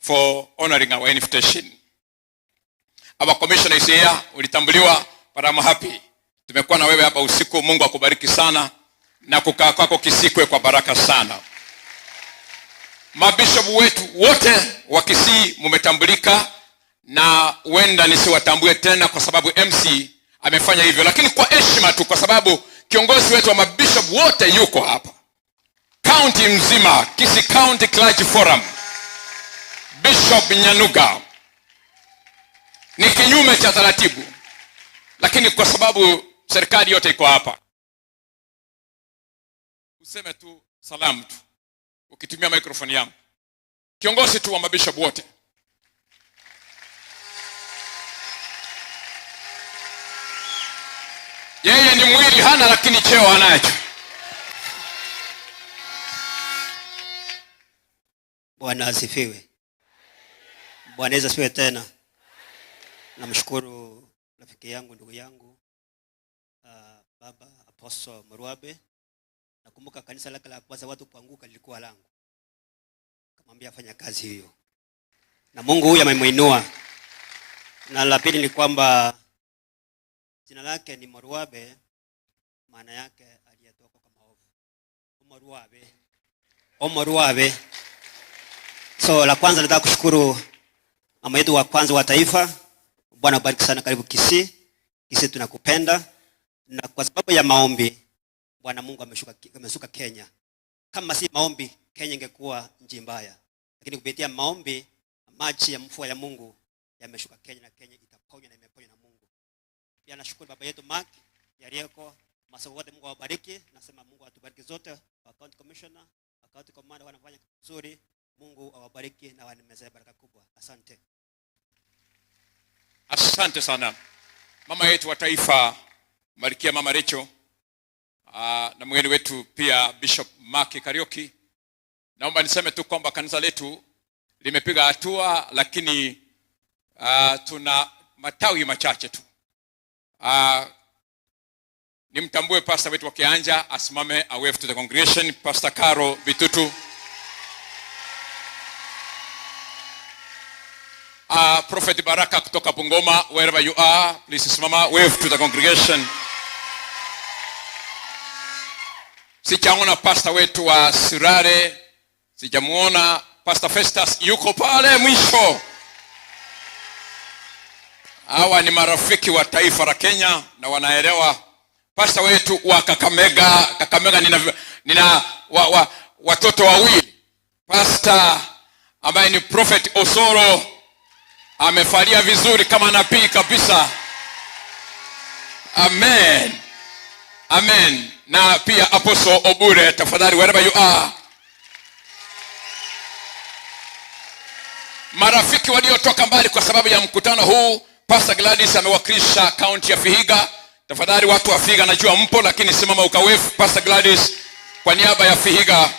for honoring our invitation. Our commissioner is here, ulitambuliwa, but I'm happy. Tumekuwa na wewe hapa usiku. Mungu akubariki sana na kukaa kwako kisikwe kwa baraka sana. Mabishop wetu wote wa Kisii mumetambulika, na wenda nisiwatambue tena kwa sababu MC amefanya hivyo, lakini kwa heshima tu, kwa sababu kiongozi wetu wa mabishop wote yuko hapa. County mzima, Kisii County Clergy Forum, Bishop Nyanuga. Ni kinyume cha taratibu, lakini kwa sababu serikali yote iko hapa, useme tu salamu tu ukitumia microphone yangu. Kiongozi tu wa mabishop wote. Yeye ni mwili hana, lakini cheo anacho. Bwana asifiwe. Bwana Yesu asifiwe tena. Namshukuru rafiki yangu, ndugu yangu, Baba Apostle Mruabe. Nakumbuka kanisa lake la kwanza watu kuanguka lilikuwa langu. Kamwambia fanya kazi hiyo. Na Mungu huyu amemuinua. Na la pili ni kwamba jina lake ni Mruabe, maana yake aliyetoka kwa maovu. Mruabe. So la kwanza nataka kushukuru mama yetu wa kwanza wa taifa. Bwana bariki sana, karibu Kisii. Kisii tunakupenda. Na kwa sababu ya maombi Bwana Mungu ameshuka Kenya. Kama si maombi Kenya ingekuwa nchi mbaya. Lakini kupitia maombi maji ya mvua ya Mungu yameshuka Kenya, na Kenya itaponywa na imeponywa na Mungu. Pia nashukuru baba yetu Mark Yarieko, masomo wote Mungu awabariki. Nasema Mungu atubariki zote. County Commissioner, County Commander wanafanya vizuri. Mungu awabariki na wanemezee baraka kubwa. Asante. Asante sana. Mama yetu wa taifa, Malkia Mama Rachel, na mgeni wetu pia Bishop Mark Karioki. Naomba niseme tu kwamba kanisa letu limepiga hatua, lakini tuna matawi machache tu. Nimtambue pastor wetu wa Kianja, asimame a wave to the congregation, Pastor Caro Bitutu. Prophet Baraka kutoka Bungoma, wherever you are, please simama, wave to the congregation. Sijamuona pastor wetu wa Sirare, sijamuona Pastor Festus, yuko pale mwisho. Hawa ni marafiki wa taifa la Kenya na wanaelewa. Pastor wetu wa Kakamega nina watoto wawili. Pastor ambaye ni Prophet Osoro amefalia vizuri kama nabii kabisa. Amen. Amen. Na pia Apostle Obure, tafadhali wherever you are. Marafiki waliotoka mbali kwa sababu ya mkutano huu, Pastor Gladys amewakilisha kaunti ya Vihiga. Tafadhali watu wa Vihiga, najua mpo, lakini simama ukawefu Pastor Gladys kwa niaba ya Vihiga.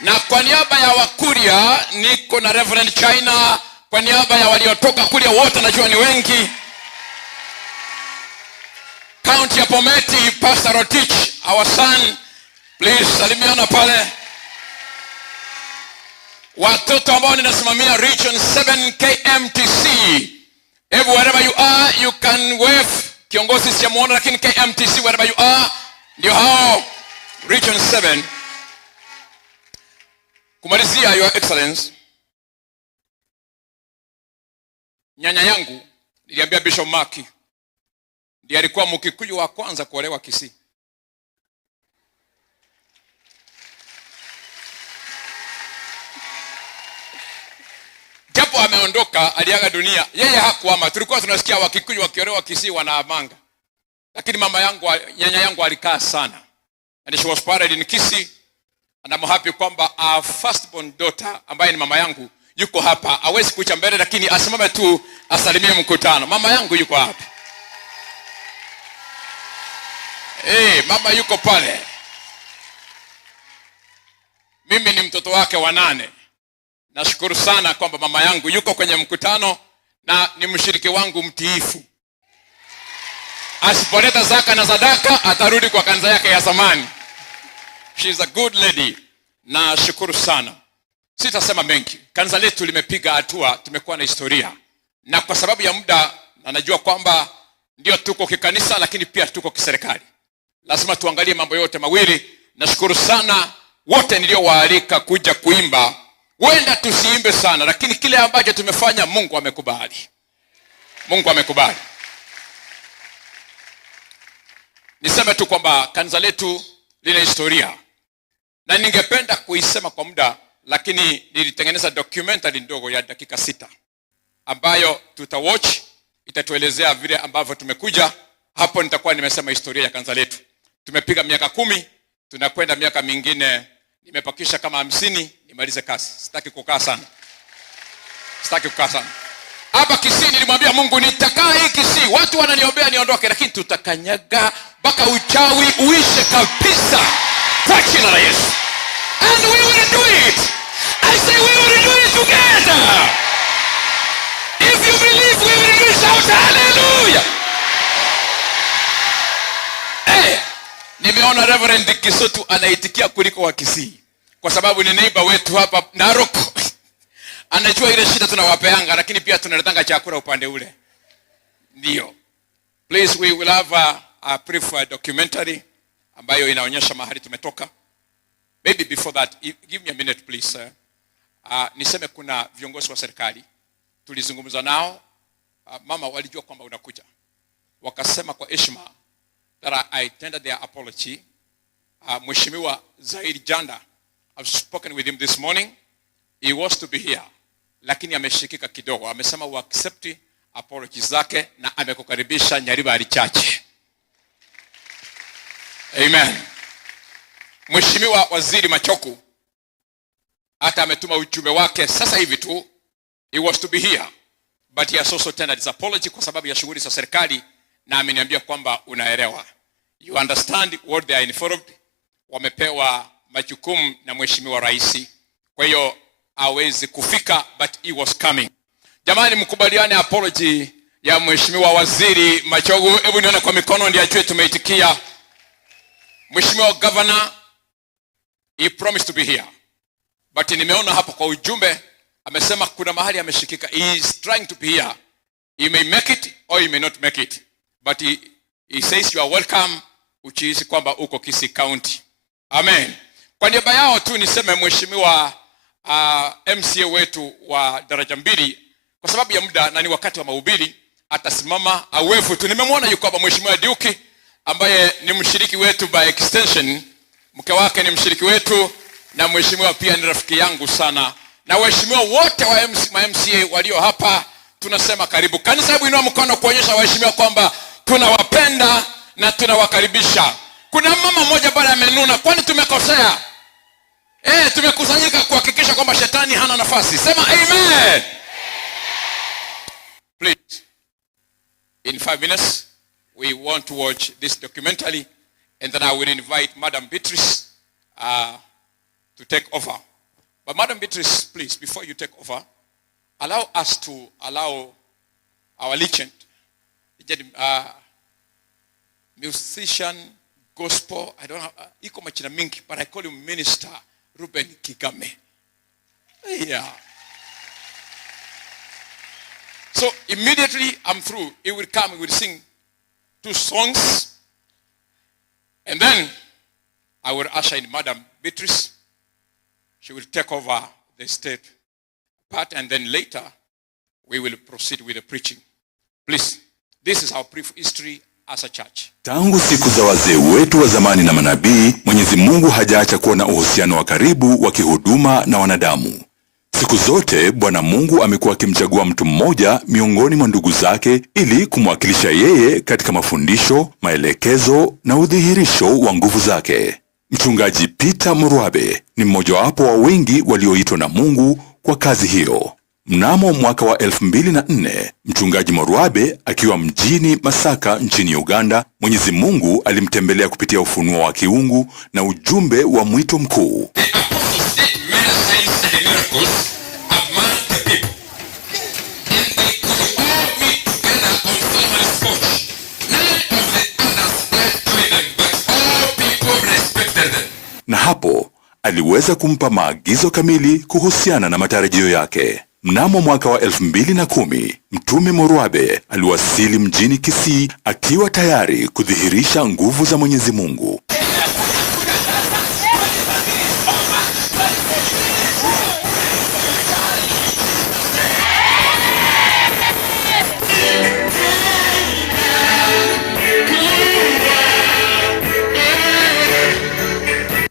Na kwa niaba ya Wakuria niko na Reverend China. Kwa niaba ya waliotoka Kuria wote, najua ni wengi. County ya Pometi, Pastor Rotich, our son, please salimiana pale. Watoto ambao ninasimamia Region 7 KMTC, wherever you are, you can wave. Kiongozi sijamuona, lakini KMTC wherever you are, ndio hao Region 7. Kumalizia, Your Excellence, nyanya yangu niliambia Bishop Mark ndiye alikuwa Mkikuyu wa kwanza kuolewa Kisii. Japo ameondoka, aliaga dunia, yeye hakuama. Tulikuwa tunasikia Wakikuyu wakiolewa Kisii wanaamanga. Lakini nyanya yangu alikaa sana. And she was buried in Kisii. And I'm happy kwamba our firstborn daughter ambaye ni mama yangu yuko hapa. Hawezi kuja mbele, lakini asimame tu asalimie mkutano. Mama yangu yuko hapa. Mama yuko pale. Mimi ni mtoto wake wa 8. Nashukuru sana kwamba mama yangu yuko kwenye mkutano na ni mshiriki wangu mtiifu. Asipoleta zaka na sadaka atarudi kwa kanisa yake ya zamani. She is a good lady. Na shukuru sana. Sitasema mengi. Kanisa letu limepiga hatua, tumekuwa na historia. Na kwa sababu ya muda, na najua kwamba ndio tuko kikanisa lakini pia tuko kiserikali. Lazima tuangalie mambo yote mawili. Nashukuru sana wote niliowaalika kuja kuimba. Wenda tusiimbe sana, lakini kile ambacho tumefanya Mungu amekubali. Mungu amekubali. Niseme tu kwamba kanisa letu lina historia. Na ningependa kuisema kwa muda, lakini nilitengeneza documentary ndogo ya dakika 6 ambayo tutawatch, itatuelezea vile ambavyo tumekuja. Hapo nitakuwa nimesema historia ya kanisa letu. Tumepiga miaka 10, tunakwenda miaka mingine, nimepakisha kama 50 nimalize kazi. Sitaki kukaa sana. Hapa Kisii nilimwambia Mungu nitakaa hii Kisii. Watu wananiombea niondoke, lakini tutakanyaga mpaka uchawi uishe kabisa kwa jina la Yesu. And we will do it. I say we will do it together. If you believe we will do it, shout hallelujah. Nimeona Reverend Kisutu anaitikia kuliko wa Kisii. Kwa sababu ni neighbor wetu hapa Narok. Anajua ile shida tunawapeanga, lakini pia tunaletanga chakula upande ule. Ndio. Please, we will have a brief documentary ambayo inaonyesha mahali tumetoka. Maybe before that, give me a minute please sir. Niseme kuna viongozi wa serikali. Tulizungumza nao. Mama walijua kwamba unakuja. Wakasema kwa heshima that I tendered their apology. Mheshimiwa Zaid Janda, I've spoken with him this morning. He was to be here, lakini ameshikika kidogo. Amesema we accept apology zake na amekukaribisha Nyaribari Church. Amen. Mheshimiwa Waziri Machoku hata ametuma ujumbe wake sasa hivi tu. He was to be here, but he has also tendered his apology kwa sababu ya shughuli za serikali, na ameniambia kwamba unaelewa. You understand what they are involved. Wamepewa majukumu na Mheshimiwa Rais. Kwa hiyo hawezi kufika, but he was coming. Jamani, mkubaliane apology ya Mheshimiwa Waziri Machogu. Hebu nione kwa mikono ndio ajue tumeitikia. Mheshimiwa Governor, he promised to be here. But nimeona hapo kwa ujumbe amesema kuna mahali ameshikika. He is trying to be here. He may make it or he may not make it. But he says you are welcome, uchiisi kwamba uko Kisii County. Amen. Kwa niaba yao tu niseme Mheshimiwa MCA wetu wa daraja 2, kwa sababu ya muda na ni wakati wa mahubiri, atasimama awefu tu. Nimemwona yuko hapa Mheshimiwa Diuki ambaye ni mshiriki wetu by extension. Mke wake ni mshiriki wetu, na Mheshimiwa pia ni rafiki yangu sana. Na waheshimiwa wote wa MCA walio hapa tunasema karibu. Kanisa, hebu inua mkono kuonyesha waheshimiwa kwamba tunawapenda na tunawakaribisha. Kuna mama mmoja bado amenuna, kwani tumekosea? Tumekusanyika kuhakikisha kwamba shetani hana nafasi. Sema amen. Please, in 5 minutes we want to watch this documentary, and then I will invite Madam Beatrice to take over. But Madam Beatrice, please, before you take over, allow us to allow our legend, musician, gospel, I don't know, iko machina mingi, but I call him Minister Ruben Kigame. Yeah. So immediately I'm through, he will come, he will sing 2 songs, and then I will usher in Madam Beatrice. She will take over the state part, and then later we will proceed with the preaching. Please, this is our brief history as a church. Tangu siku za wazee wetu wa zamani na manabii, Mwenyezi Mungu hajaacha kuwa na uhusiano wa karibu wa kihuduma na wanadamu. Siku zote Bwana Mungu amekuwa akimchagua mtu mmoja miongoni mwa ndugu zake ili kumwakilisha yeye katika mafundisho, maelekezo na udhihirisho wa nguvu zake. Mchungaji Peter Murwabe ni mmojawapo wa wengi walioitwa na Mungu kwa kazi hiyo. Mnamo mwaka wa 2004, Mchungaji Murwabe akiwa mjini Masaka nchini Uganda, Mwenyezi Mungu alimtembelea kupitia ufunuo wa kiungu na ujumbe wa mwito mkuu. aliweza kumpa maagizo kamili kuhusiana na matarajio yake. Mnamo mwaka wa 2010, Mtume Morwabe aliwasili mjini Kisii akiwa tayari kudhihirisha nguvu za Mwenyezi Mungu.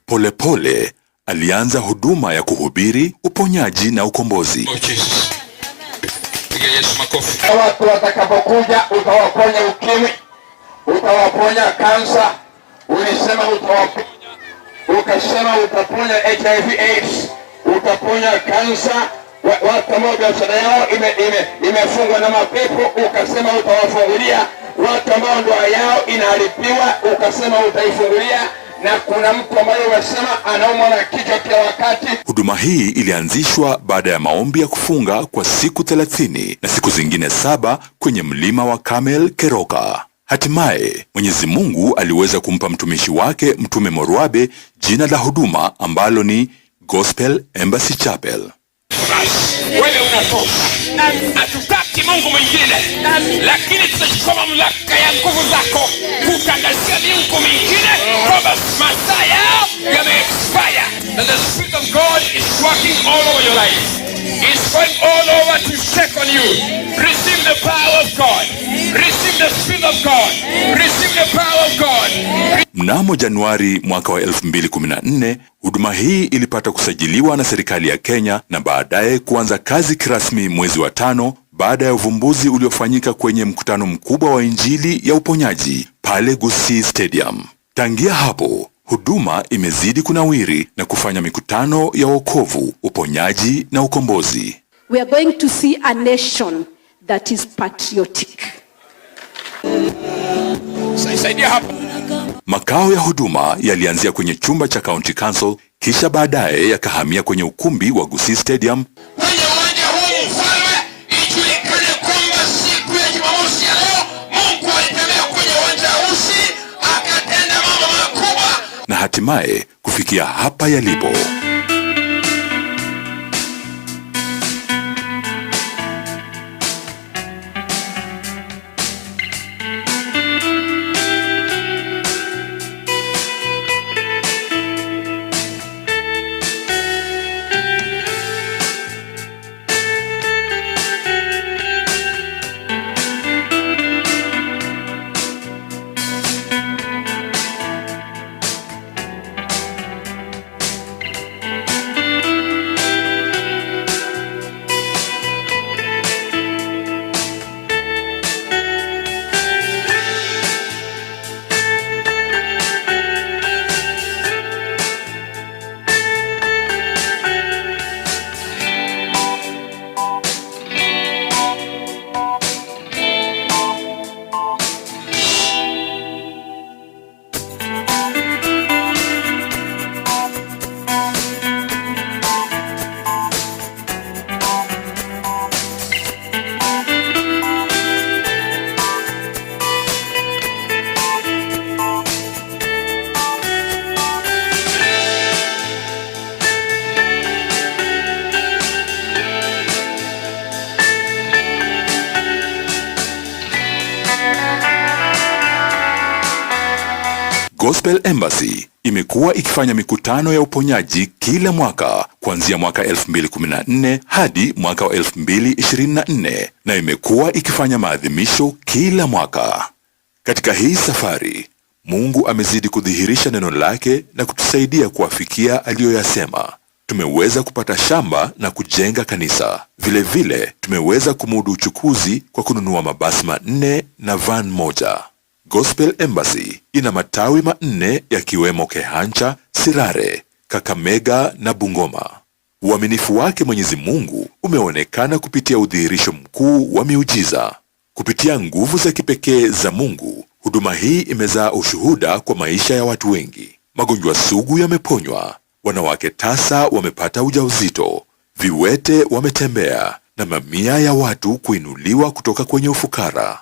Polepole alianza huduma ya kuhubiri uponyaji na ukombozi. Watu watakapokuja utawaponya ukimwi, utawaponya kansa, ulisema utawaponya, ukasema utaponya HIV AIDS, utaponya kansa. Watu ambao biashara yao imefungwa na mapepo, ukasema utawafungulia. Watu ambao ndoa yao inaharibiwa, ukasema utaifungulia. Na kuna mtu ambaye unasema anaumwa na kichwa kila wakati. Huduma hii ilianzishwa baada ya maombi ya kufunga kwa siku 30 na siku zingine 7 kwenye mlima wa Kamel Keroka. Hatimaye Mwenyezi Mungu aliweza kumpa mtumishi wake Mtume Morwabe jina la huduma ambalo ni Gospel Embassy Chapel. Wewe unatosha. Hatutaki Mungu mwingine. Lakini tutachukua mamlaka ya nguvu zako kutangazia miungu mingine kwamba masaa yao yame-expire. And the Spirit of God is working all over your life. It's going all over to check on you. Receive the power of God. Receive the Spirit of God. Receive the power of God. Mnamo Januari mwaka wa 2014, huduma hii ilipata kusajiliwa na serikali ya Kenya na baadaye kuanza kazi kirasmi mwezi wa 5 baada ya uvumbuzi uliofanyika kwenye mkutano mkubwa wa Injili ya uponyaji pale Gusii Stadium. Tangia hapo, huduma imezidi kunawiri na kufanya mikutano ya wokovu, uponyaji na ukombozi. We are going to see a nation that is patriotic. Saidia hapa. Makao ya huduma yalianzia kwenye chumba cha County Council, kisha baadaye yakahamia kwenye ukumbi wa Gusii Stadium. Kwenye uwanja huu mfalme, ijulikane kwamba siku ya Jumamosi ya leo Mungu alitembea kwenye uwanja wa Gusii akatenda mambo makubwa na hatimaye kufikia hapa yalipo. Gospel Embassy imekuwa ikifanya mikutano ya uponyaji kila mwaka kuanzia mwaka 2014 hadi mwaka wa 2024 na imekuwa ikifanya maadhimisho kila mwaka. Katika hii safari, Mungu amezidi kudhihirisha neno lake na kutusaidia kuafikia aliyoyasema. Tumeweza kupata shamba na kujenga kanisa. Vile tumeweza kumudu uchukuzi kwa kununua mabasi 4 na van 1. Gospel Embassy ina matawi 4 yakiwemo Kehancha, Sirare, Kakamega na Bungoma. Uaminifu wake Mwenyezi Mungu umeonekana kupitia udhihirisho mkuu wa miujiza. Kupitia nguvu za kipekee za Mungu, huduma hii imezaa ushuhuda kwa maisha ya watu wengi. Magonjwa sugu yameponywa, wanawake tasa wamepata ujauzito, viwete wametembea na mamia ya watu kuinuliwa kutoka kwenye ufukara.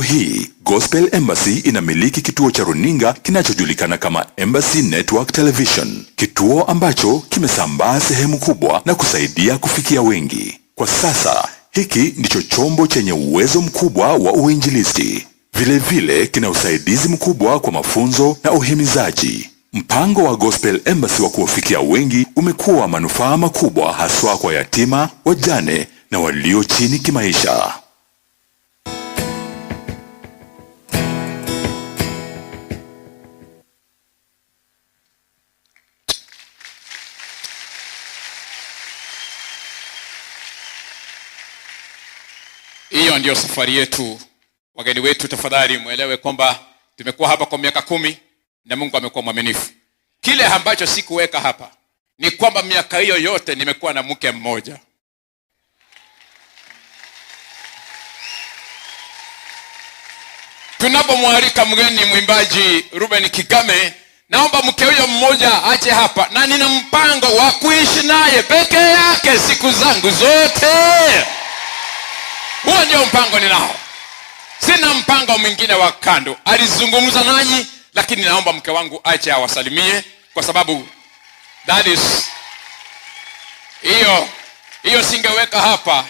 Leo hii Gospel Embassy inamiliki kituo cha runinga kinachojulikana kama Embassy Network Television, kituo ambacho kimesambaa sehemu kubwa na kusaidia kufikia wengi. Kwa sasa hiki ndicho chombo chenye uwezo mkubwa wa uinjilisti. Vile kina usaidizi mkubwa kwa mafunzo na uhimizaji. Mpango wa Gospel Embassy wa kuwafikia wengi umekuwa manufaa makubwa haswa kwa yatima, wajane na walio chini kimaisha. Hiyo ndio safari yetu. Wageni wetu, tafadhali muelewe kwamba tumekuwa hapa kwa miaka 10 na Mungu amekuwa mwaminifu. Kile ambacho sikuweka hapa ni kwamba miaka hiyo yote nimekuwa na mke mmoja. Tunapomwalika mgeni mwimbaji Ruben Kigame, naomba mke huyo mmoja aje hapa, na nina mpango wa kuishi naye peke yake siku zangu zote. Huo ndio mpango ninao. Sina mpango mwingine wa kando. Alizungumza nanyi, lakini naomba mke wangu aje awasalimie, kwa sababu that is hiyo singeweka hapa.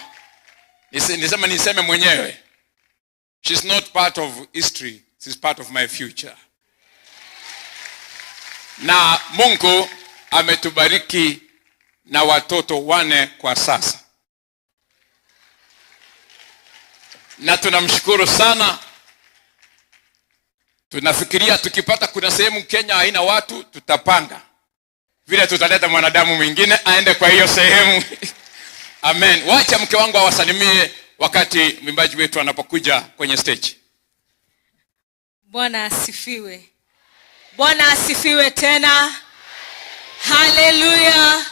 Niseme mwenyewe. She's not part of history, she's part of my future. Na Mungu ametubariki na watoto 4 kwa sasa. Na tunamshukuru sana. Tunafikiria tukipata kuna sehemu Kenya haina watu, tutapanga vile tutaleta mwanadamu mwingine aende kwa hiyo sehemu. Amen. Wacha mke wangu awasalimie wakati mwimbaji wetu anapokuja kwenye stage. Bwana asifiwe. Bwana asifiwe tena. Haleluya.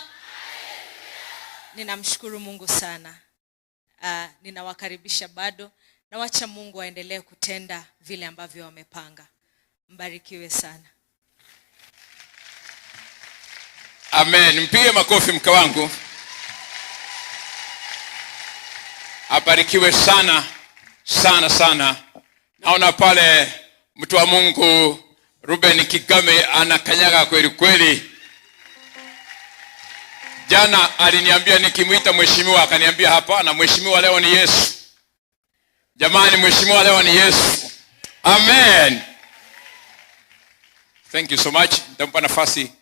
Ninamshukuru Mungu sana. Ninawakaribisha bado, na wacha Mungu aendelee kutenda vile ambavyo wamepanga. Mbarikiwe sana. Amen. Mpige makofi mke wangu. Abarikiwe sana sana sana. Naona pale mtu wa Mungu Ruben Kigame anakanyaga kweli kweli. Jana aliniambia nikimuita mheshimiwa, akaniambia hapana, mheshimiwa leo ni Yesu. Jamani, mheshimiwa leo ni Yesu. Amen. Thank you so much. Nitampa nafasi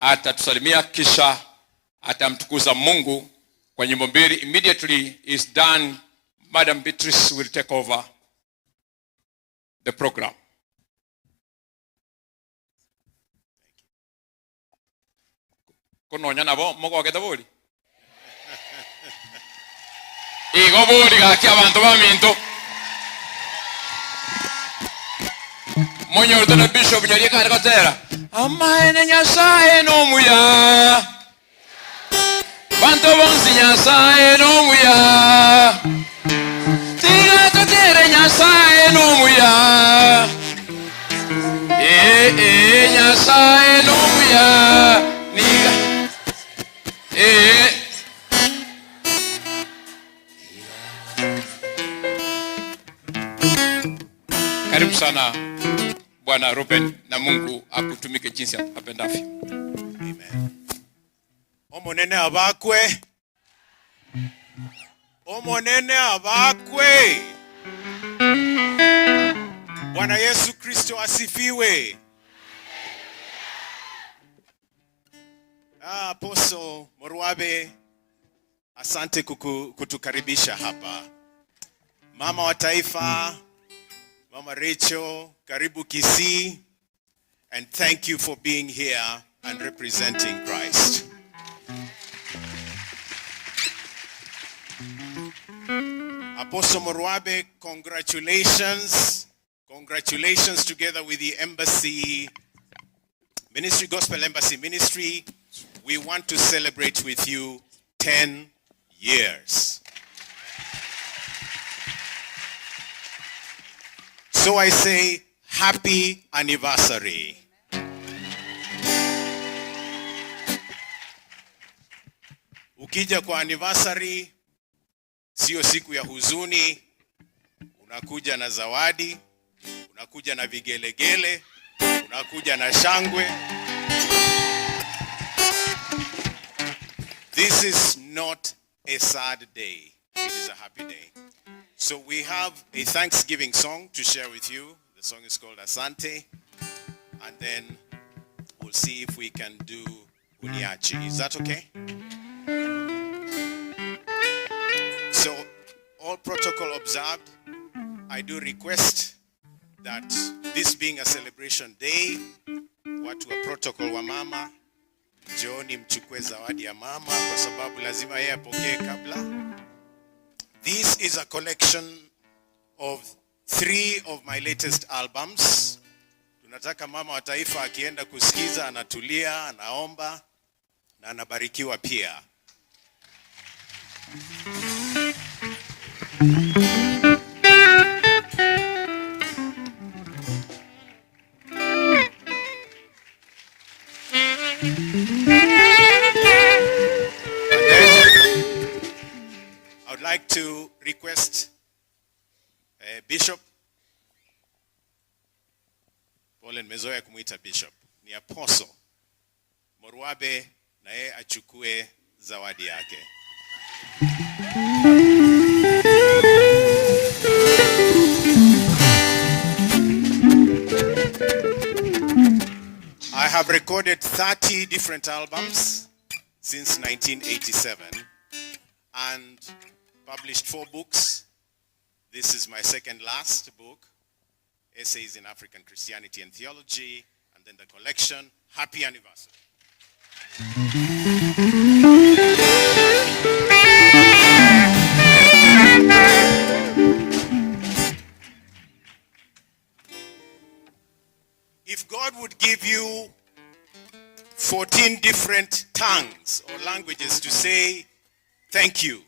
atatusalimia, kisha atamtukuza Mungu kwa nyimbo 2. Immediately is done, Madam Beatrice will take over the program. Kono nyana bo mogo gedaboli. Igo boli ga ki abantu ba minto. Monyo de bishop nyari ka kotera. Amaene nyasaye no muya. Banto bonsi nyasaye no muya. Tiga totere nyasaye no muya. Nyasaye no muya. Niga. Karibu sana Bwana Ruben, na Mungu akutumike jinsi apendavyo. Amen. Omonene abakwe. Omonene abakwe. Bwana Yesu Kristo asifiwe. Apostle Morwabe, asante kutukaribisha hapa. Mama wa taifa, Mama Rachel, karibu Kisii, and thank you for being here and representing Christ. Apostle Morwabe, congratulations. Congratulations together with the Embassy Ministry, Gospel Embassy Ministry. We want to celebrate with you 10 years. So I say, happy anniversary. Ukija kwa anniversary, sio siku ya huzuni, unakuja na zawadi, unakuja na vigelegele, unakuja na shangwe. This is not a sad day. It is a happy day. So we have a Thanksgiving song to share with you. The song is called Asante. And then we'll see if we can do Uniachi. Is that okay? So, all protocol observed, I do request that this being a celebration day, watu wa protocol wa mama, jioni mchukue zawadi ya mama kwa sababu lazima yeye apokee kabla. This is a collection of 3 of my latest albums. Tunataka mama wa taifa akienda kusikiza, anatulia, anaomba, na anabarikiwa pia. I would like to request Bishop. Pole nimezoea kumuita Bishop. Ni Apostle Morwabe na yeye achukue zawadi yake. I have recorded 30 different albums since 1987 and published 4 books. This is my second last book, Essays in African Christianity and Theology, and then the collection, Happy Anniversary. If God would give you 14 different tongues or languages to say thank you,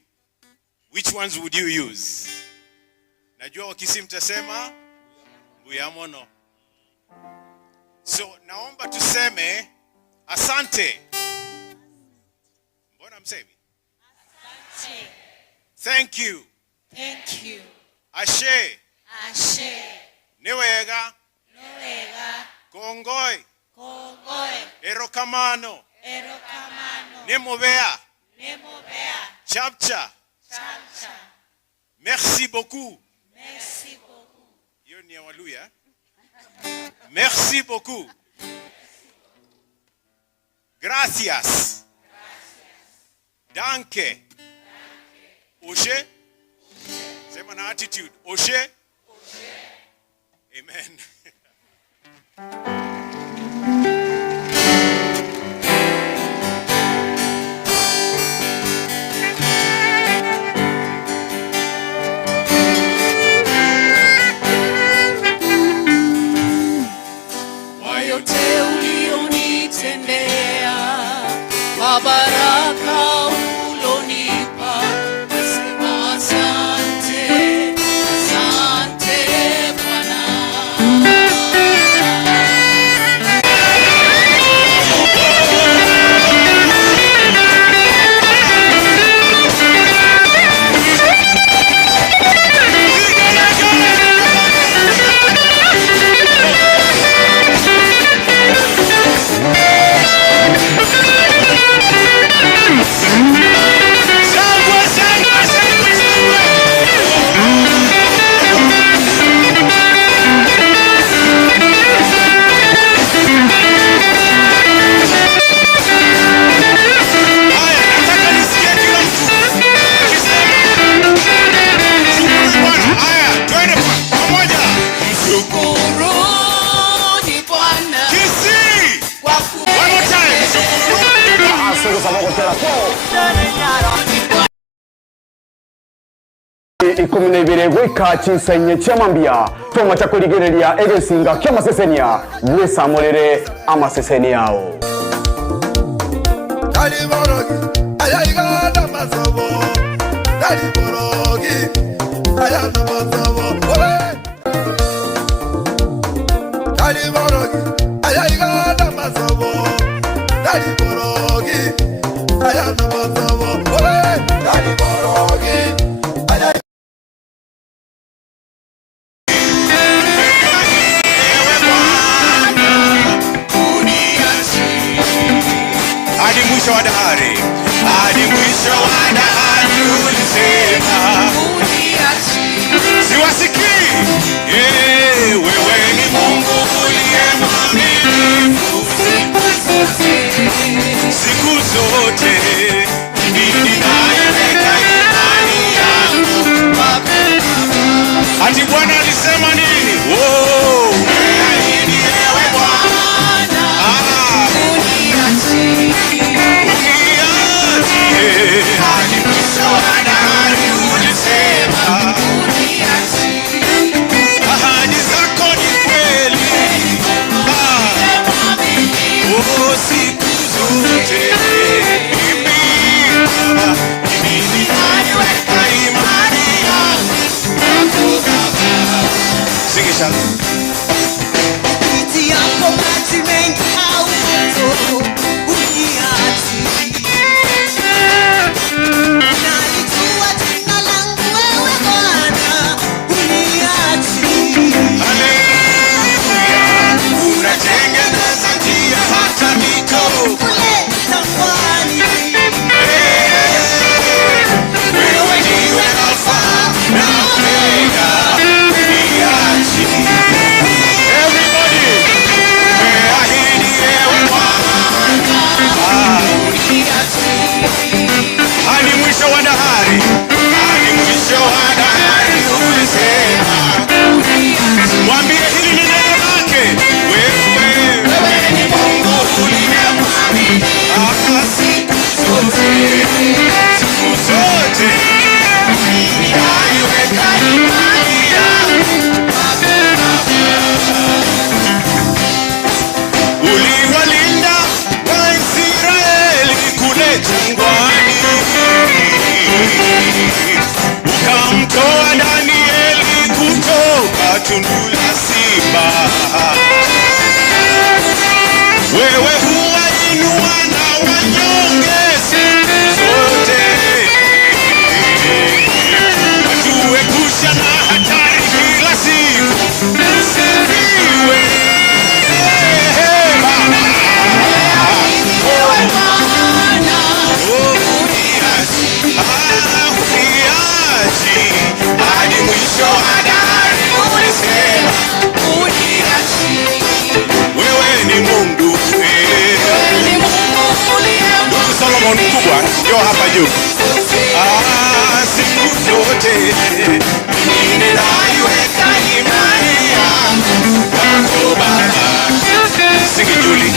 which ones would you use? Najua wakisi mtasema buyamono. So naomba tuseme asante. Mbona msemi? Asante. Thank you. Thank you. Ashe. Ashe. Niwega. Niwega. Kongoi. Kongoi. Erokamano. Erokamano. Nemobea. Nemobea. Chapcha. Chapcha. Merci beaucoup. Merci beaucoup. Hiyo ni ya Waluya. Merci beaucoup. Gracias. Danke. Oshe. Sema na attitude. Oshe. Amen. Yote ulionitendea, kwa baraka ulonipa, nasema asante, asante Bwana. ikumi na ibiri gwika chinsenye chamambia toma chakuligereria egesinga kyamasesenia gwesamulire amaseseni yao Kaliborogi ayayigana masobo Kaliborogi ayana masobo Kaliborogi ayayigana masobo Kaliborogi ayana masobo Kaliborogi mwisho wa dahari, hadi mwisho wa dahari ulisema siwasikii. Wewe ni Mungu uliye mwaminifu siku zote, mimi naiweka imani yangu. Ati Bwana alisema nini? Umeahidi ewe Bwana, uniachie hadi mwisho wa dahari ulisema. Ahadi zako ni kweli, siku zote mimi naiweka imani yangu. Sing it out. Nitiapo maji mengi au moto, uniachi. Nalijua jina langu wewe Bwana, uniachi. Haleluya. Unatengeneza njia hata mito kule jangwani. Wewe ndiwe Alfa na Omega, uniachi. Everybody, umeahidi ewe Bwana, uniachi. Hadi mwisho wa dahari, hadi mwisho wa dahari ulisema. Mwambie hili ni neno lake. Wewe ni Mungu uliye mwaminifu siku zote, siku zote. Naiweka imani yangu. Uliwalinda Waisraeli kule jangwani, ukamtoa Danieli kutoka tundu la simba. Wewe huwainua na wanyonge siku zote, watuepusha na hatari kila siku. Usifiwe Baba. Uniachi hadi mwisho wa dahari ulisema. Uniachi. Wewe ni Mungu, Ndugu Solomon mkubwa, njoo hapa juu. Siku zote mimi ninaiweka imani yangu kwako Baba. Sing it, Julie.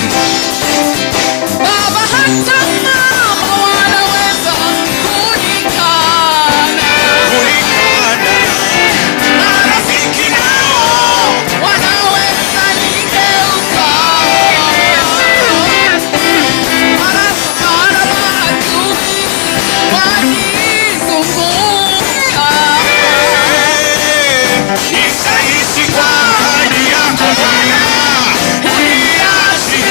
Baba, hata mama wanaweza kunikana. Marafiki nao wanaweza nigeuka. Mara maadui wanizunguka. Nitaishi kwa ahadi yako Bwana. Uniachi.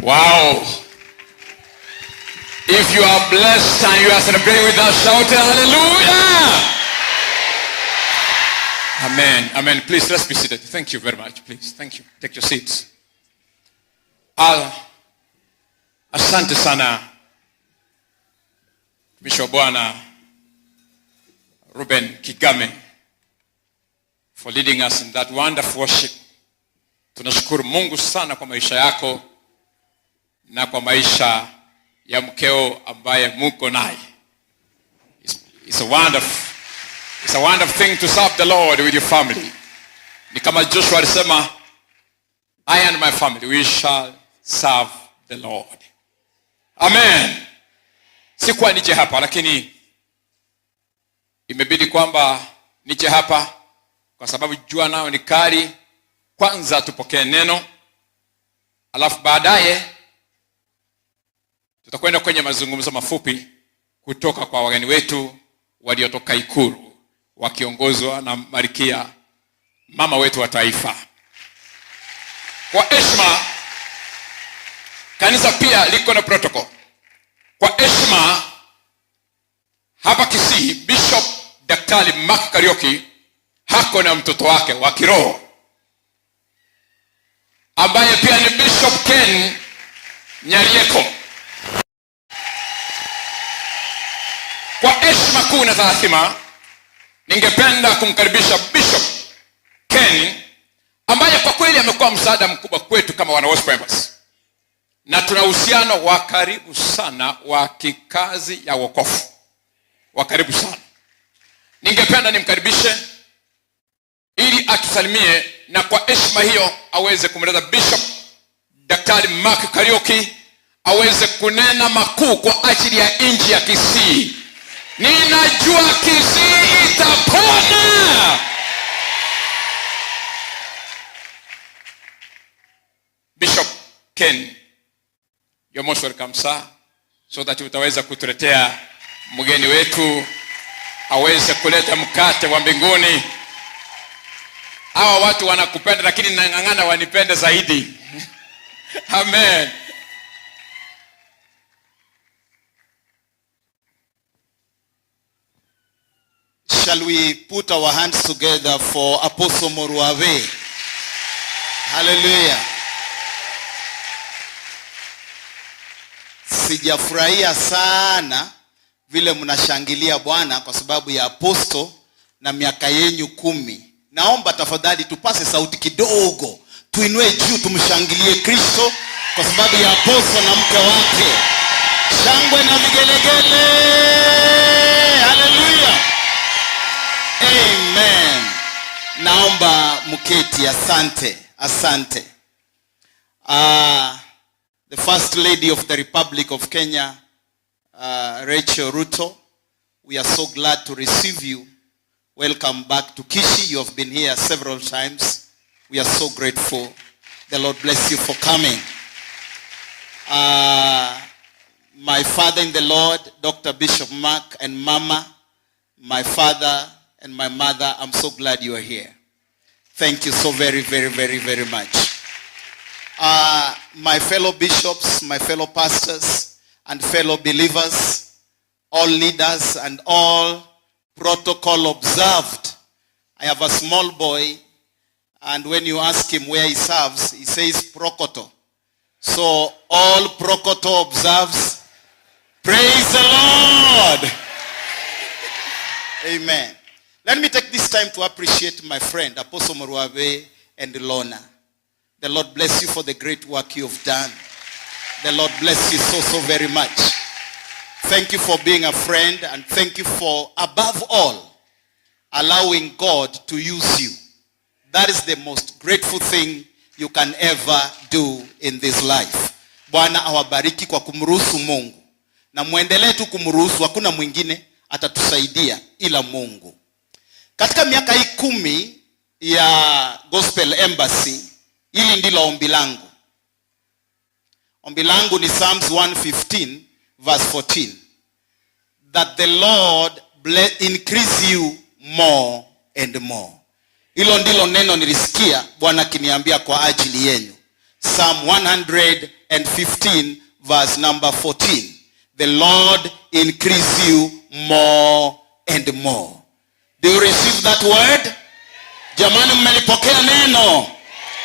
Wow. If you are blessed and you are celebrating with us, shout hallelujah. Amen. Amen. Please, let's be seated. Thank you very much. Please. Thank you. Take your seats. Asante sana mtumishi wa Bwana Ruben Kigame for leading us in that wonderful worship. Tunashukuru Mungu sana kwa maisha yako na kwa maisha ya mkeo ambaye muko naye. It's a wonderful thing to serve the Lord with your family. Ni kama Joshua alisema, I and my family, we shall serve the Lord. Amen. Sikuwa nije hapa, lakini imebidi kwamba nije hapa kwa sababu jua nao ni kali. Kwanza tupokee neno, alafu baadaye tutakwenda kwenye mazungumzo mafupi kutoka kwa wageni wetu waliotoka Ikulu wakiongozwa na Malkia, mama wetu wa taifa. Kwa heshima, kanisa pia liko na protocol. Kwa heshima, hapa Kisii, Bishop Daktari Mark Kariuki hako na mtoto wake wa kiroho ambaye pia ni Bishop Ken Nyarieko. Kwa heshima kuu na taadhima, ningependa kumkaribisha Bishop Ken ambaye kwa kweli amekuwa msaada mkubwa kwetu kama wana Worship Members, na tuna uhusiano wa karibu sana wa kikazi ya wokovu, wa karibu sana. Ningependa nimkaribishe ili atusalimie, na kwa heshima hiyo aweze kumleta Bishop Daktari Mark Kariuki aweze kunena makuu kwa ajili ya nchi ya Kisii. Ninajua Kisii itapona. Bishop Ken, you're most welcome, sir, so that utaweza kutuletea mgeni wetu aweze kuleta mkate wa mbinguni. Hawa watu wanakupenda, lakini nang'ang'ana wanipende zaidi. Amen. Shall we put our hands together for Apostle Muruabe? Hallelujah. Sijafurahia sana vile mnashangilia Bwana kwa sababu ya aposto na miaka yenyu 10. Naomba tafadhali tupase sauti kidogo, tuinue juu, tumshangilie Kristo kwa sababu ya aposto na mke wake. Shangwe na vigelegele. Hallelujah. Amen. Naomba mketi. Asante. Asante. The First Lady of the Republic of Kenya, Rachel Ruto, we are so glad to receive you. Welcome back to Kisii. You have been here several times. We are so grateful. The Lord bless you for coming. My father in the Lord, Dr. Bishop Mark, and Mama, my father and my mother, I'm so glad you are here. Thank you so very, very, very, very much. My fellow bishops, my fellow pastors, and fellow believers, all leaders and all protocol observed. I have a small boy, and when you ask him where he serves, he says Prokoto. So all Prokoto observes. Praise the Lord. Amen. Let me take this time to appreciate my friend, Apostle Muruabe and Lona. The Lord bless you for the great work you have done. The Lord bless you so, so very much. Thank you for being a friend, and thank you for, above all, allowing God to use you. That is the most grateful thing you can ever do in this life. Bwana awabariki kwa kumruhusu Mungu. Na muendelee tu kumruhusu, hakuna mwingine atatusaidia ila Mungu. Katika miaka hii 10 ya Gospel Embassy, hili ndilo ombi langu. Ombi langu ni Psalms 115 verse 14. That the Lord increase you more and more. Hilo ndilo neno nilisikia Bwana akiniambia kwa ajili yenu. Psalm 115 verse number 14. The Lord increase you more and more. Do you receive that word? Jamani, mmelipokea neno?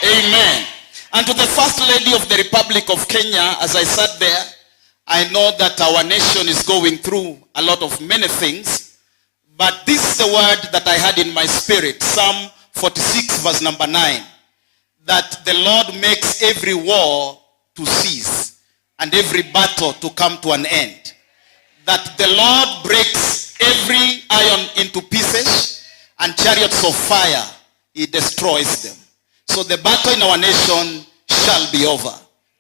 Amen. And to the First Lady of the Republic of Kenya, as I sat there, I know that our nation is going through a lot of many things, but this is the word that I had in my spirit, Psalm 46 verse number 9, that the Lord makes every war to cease and every battle to come to an end. That the Lord breaks every iron into pieces, and chariots of fire, he destroys them. So the battle in our nation shall be over,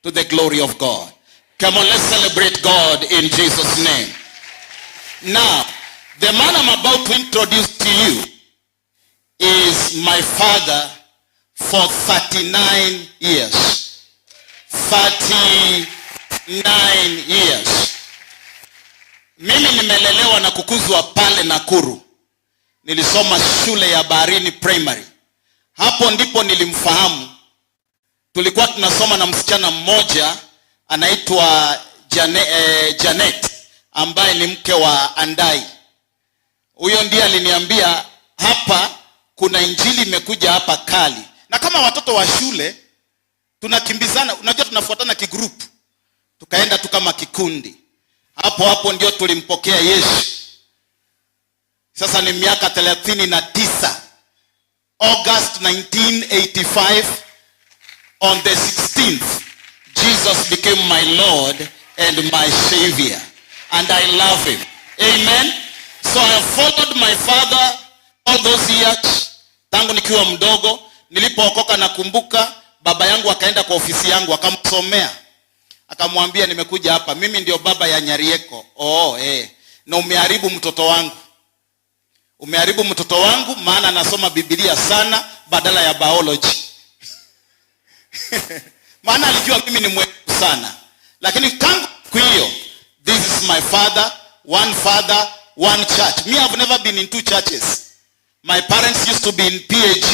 to the glory of God. Come on, let's celebrate God in Jesus' name. Now, the man I'm about to introduce to you is my father for 39 years. 39 years. Mimi nimelelewa na kukuzwa pale Nakuru. Nilisoma shule ya Baharini Primary. Hapo ndipo nilimfahamu. Tulikuwa tunasoma na msichana mmoja anaitwa Janet ambaye ni mke wa Andai. Huyo ndiye aliniambia hapa kuna injili imekuja hapa kali. Na kama watoto wa shule tunakimbizana, unajua tunafuatana kigroup. Tukaenda tu kama kikundi. Hapo ndio tulimpokea Yesu. Sasa ni miaka 39. August 1985, on the 16th, Jesus became my Lord and my Savior. And I love him. Amen. So I have followed my father all those years. Tangu nikiwa mdogo, nilipookoka nakumbuka baba yangu akaenda kwa ofisi yangu akamsomea. Akamwambia nimekuja hapa, mimi ndio baba ya Nyarieko. Na umeharibu mtoto wangu. Umeharibu mtoto wangu maana anasoma Biblia sana badala ya biology. Maana alijua mimi ni mwerevu sana. Lakini tangu hiyo, this is my father, one church. Me, I've never been in two churches. My parents used to be in PAG.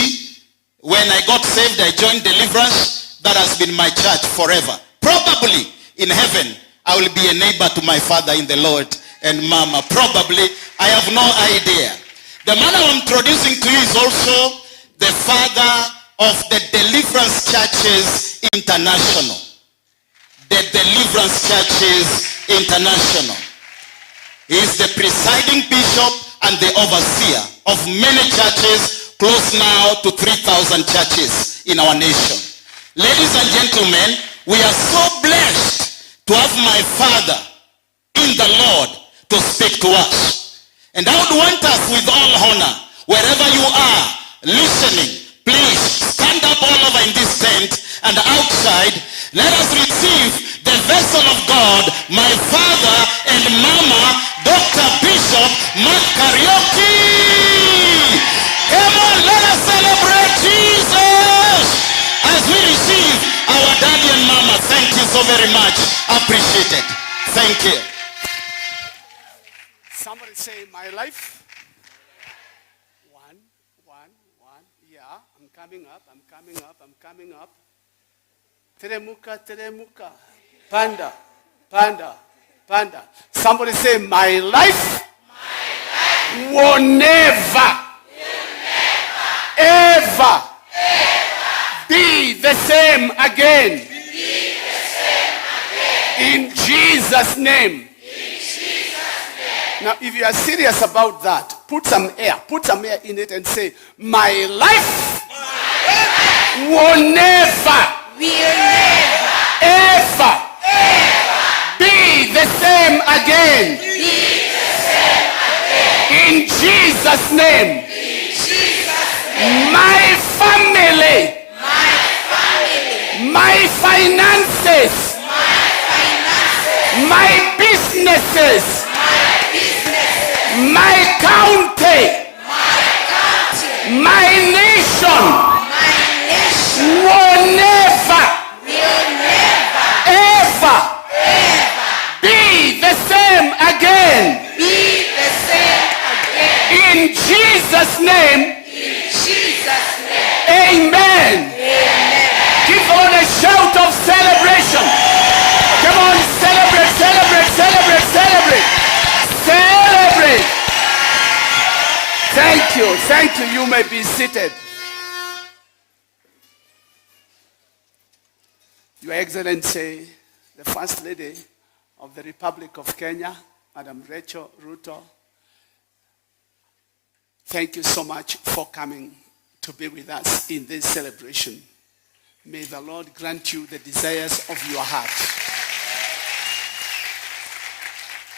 When I got saved, I joined Deliverance. That has been my church forever. Probably in heaven, I will be a neighbor to my father in the Lord and mama. Probably, I have no idea. The man I'm introducing to you is also the father of the Deliverance Churches International. The Deliverance Churches International. He is the presiding bishop and the overseer of many churches, close now to 3,000 churches in our nation. Ladies and gentlemen, we are so blessed to have my father in the Lord to speak to us. And I would want us with all honor, wherever you are listening, please stand up all over in this tent and outside. Let us receive the vessel of God, my father and mama, Dr. Bishop Mark Karaoke. Come on, let us celebrate Jesus as we receive our daddy and mama. Thank you so very much. Appreciate it. Thank you. Somebody say, my life. One. Yeah, I'm coming up. Teremuka. Panda. Somebody say, my life will never ever be the same again. In Jesus' name. Now, if you are serious about that, put some air in it and say, my life will never ever be the same again. In Jesus' name. My family, my finances, my businesses, my county, my nation will never ever be the same again. In Jesus' name. Amen. Give God a shout of celebration. Come on, celebrate. Thank you. You may be seated. Your Excellency, the First Lady of the Republic of Kenya, Madam Rachel Ruto, thank you so much for coming to be with us in this celebration. May the Lord grant you the desires of your heart.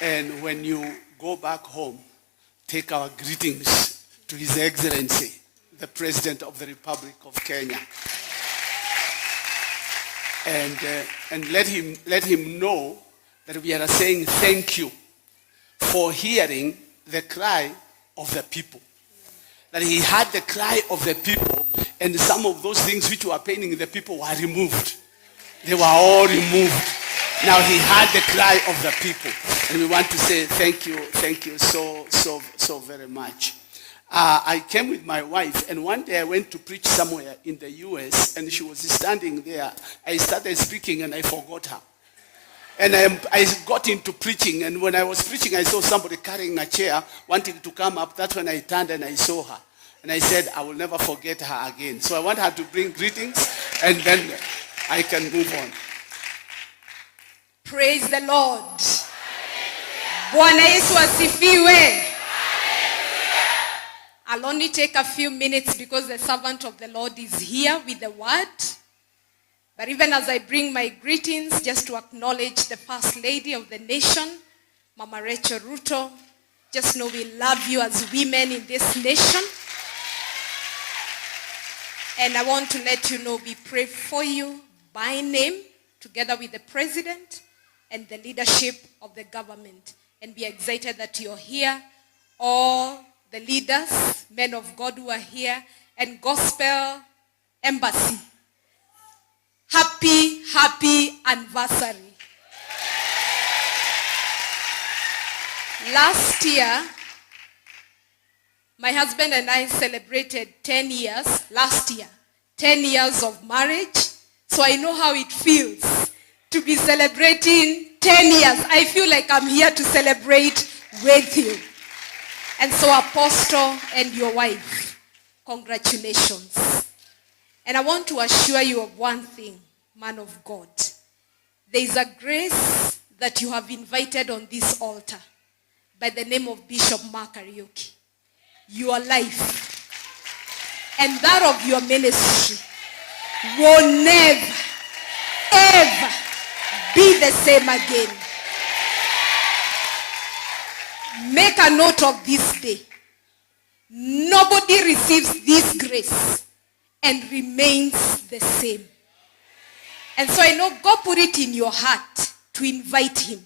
And when you go back home, take our greetings to His Excellency, the President of the Republic of Kenya. And let him know that we are saying thank you for hearing the cry of the people. That he had the cry of the people, and some of those things which were paining the people were removed. They were all removed. Now he had the cry of the people. And we want to say thank you so very much. I came with my wife, and one day I went to preach somewhere in the US, and she was standing there. I started speaking, and I forgot her. And I got into preaching, and when I was preaching, I saw somebody carrying a chair, wanting to come up. That's when I turned and I saw her. And I said, I will never forget her again. So I want her to bring greetings, and then I can move on. Praise the Lord. Bwana Yesu asifiwe. I'll only take a few minutes because the servant of the Lord is here with the word. But even as I bring my greetings, just to acknowledge the First Lady of the nation, Mama Rachel Ruto, just know we love you as women in this nation. And I want to let you know we pray for you by name, together with the President and the leadership of the government. And we are excited that you're here. All the leaders, men of God who are here, and Gospel Embassy. Happy anniversary. Last year, my husband and I celebrated 10 years, last year, 10 years of marriage. So I know how it feels to be celebrating 10 years. I feel like I'm here to celebrate with you. And so Apostle and your wife, congratulations. And I want to assure you of one thing, man of God. There is a grace that you have invited on this altar by the name of Bishop Mark Kariuki. Your life and that of your ministry will never, ever be the same again. Make a note of this day. Nobody receives this grace and remains the same. And so I know God put it in your heart to invite him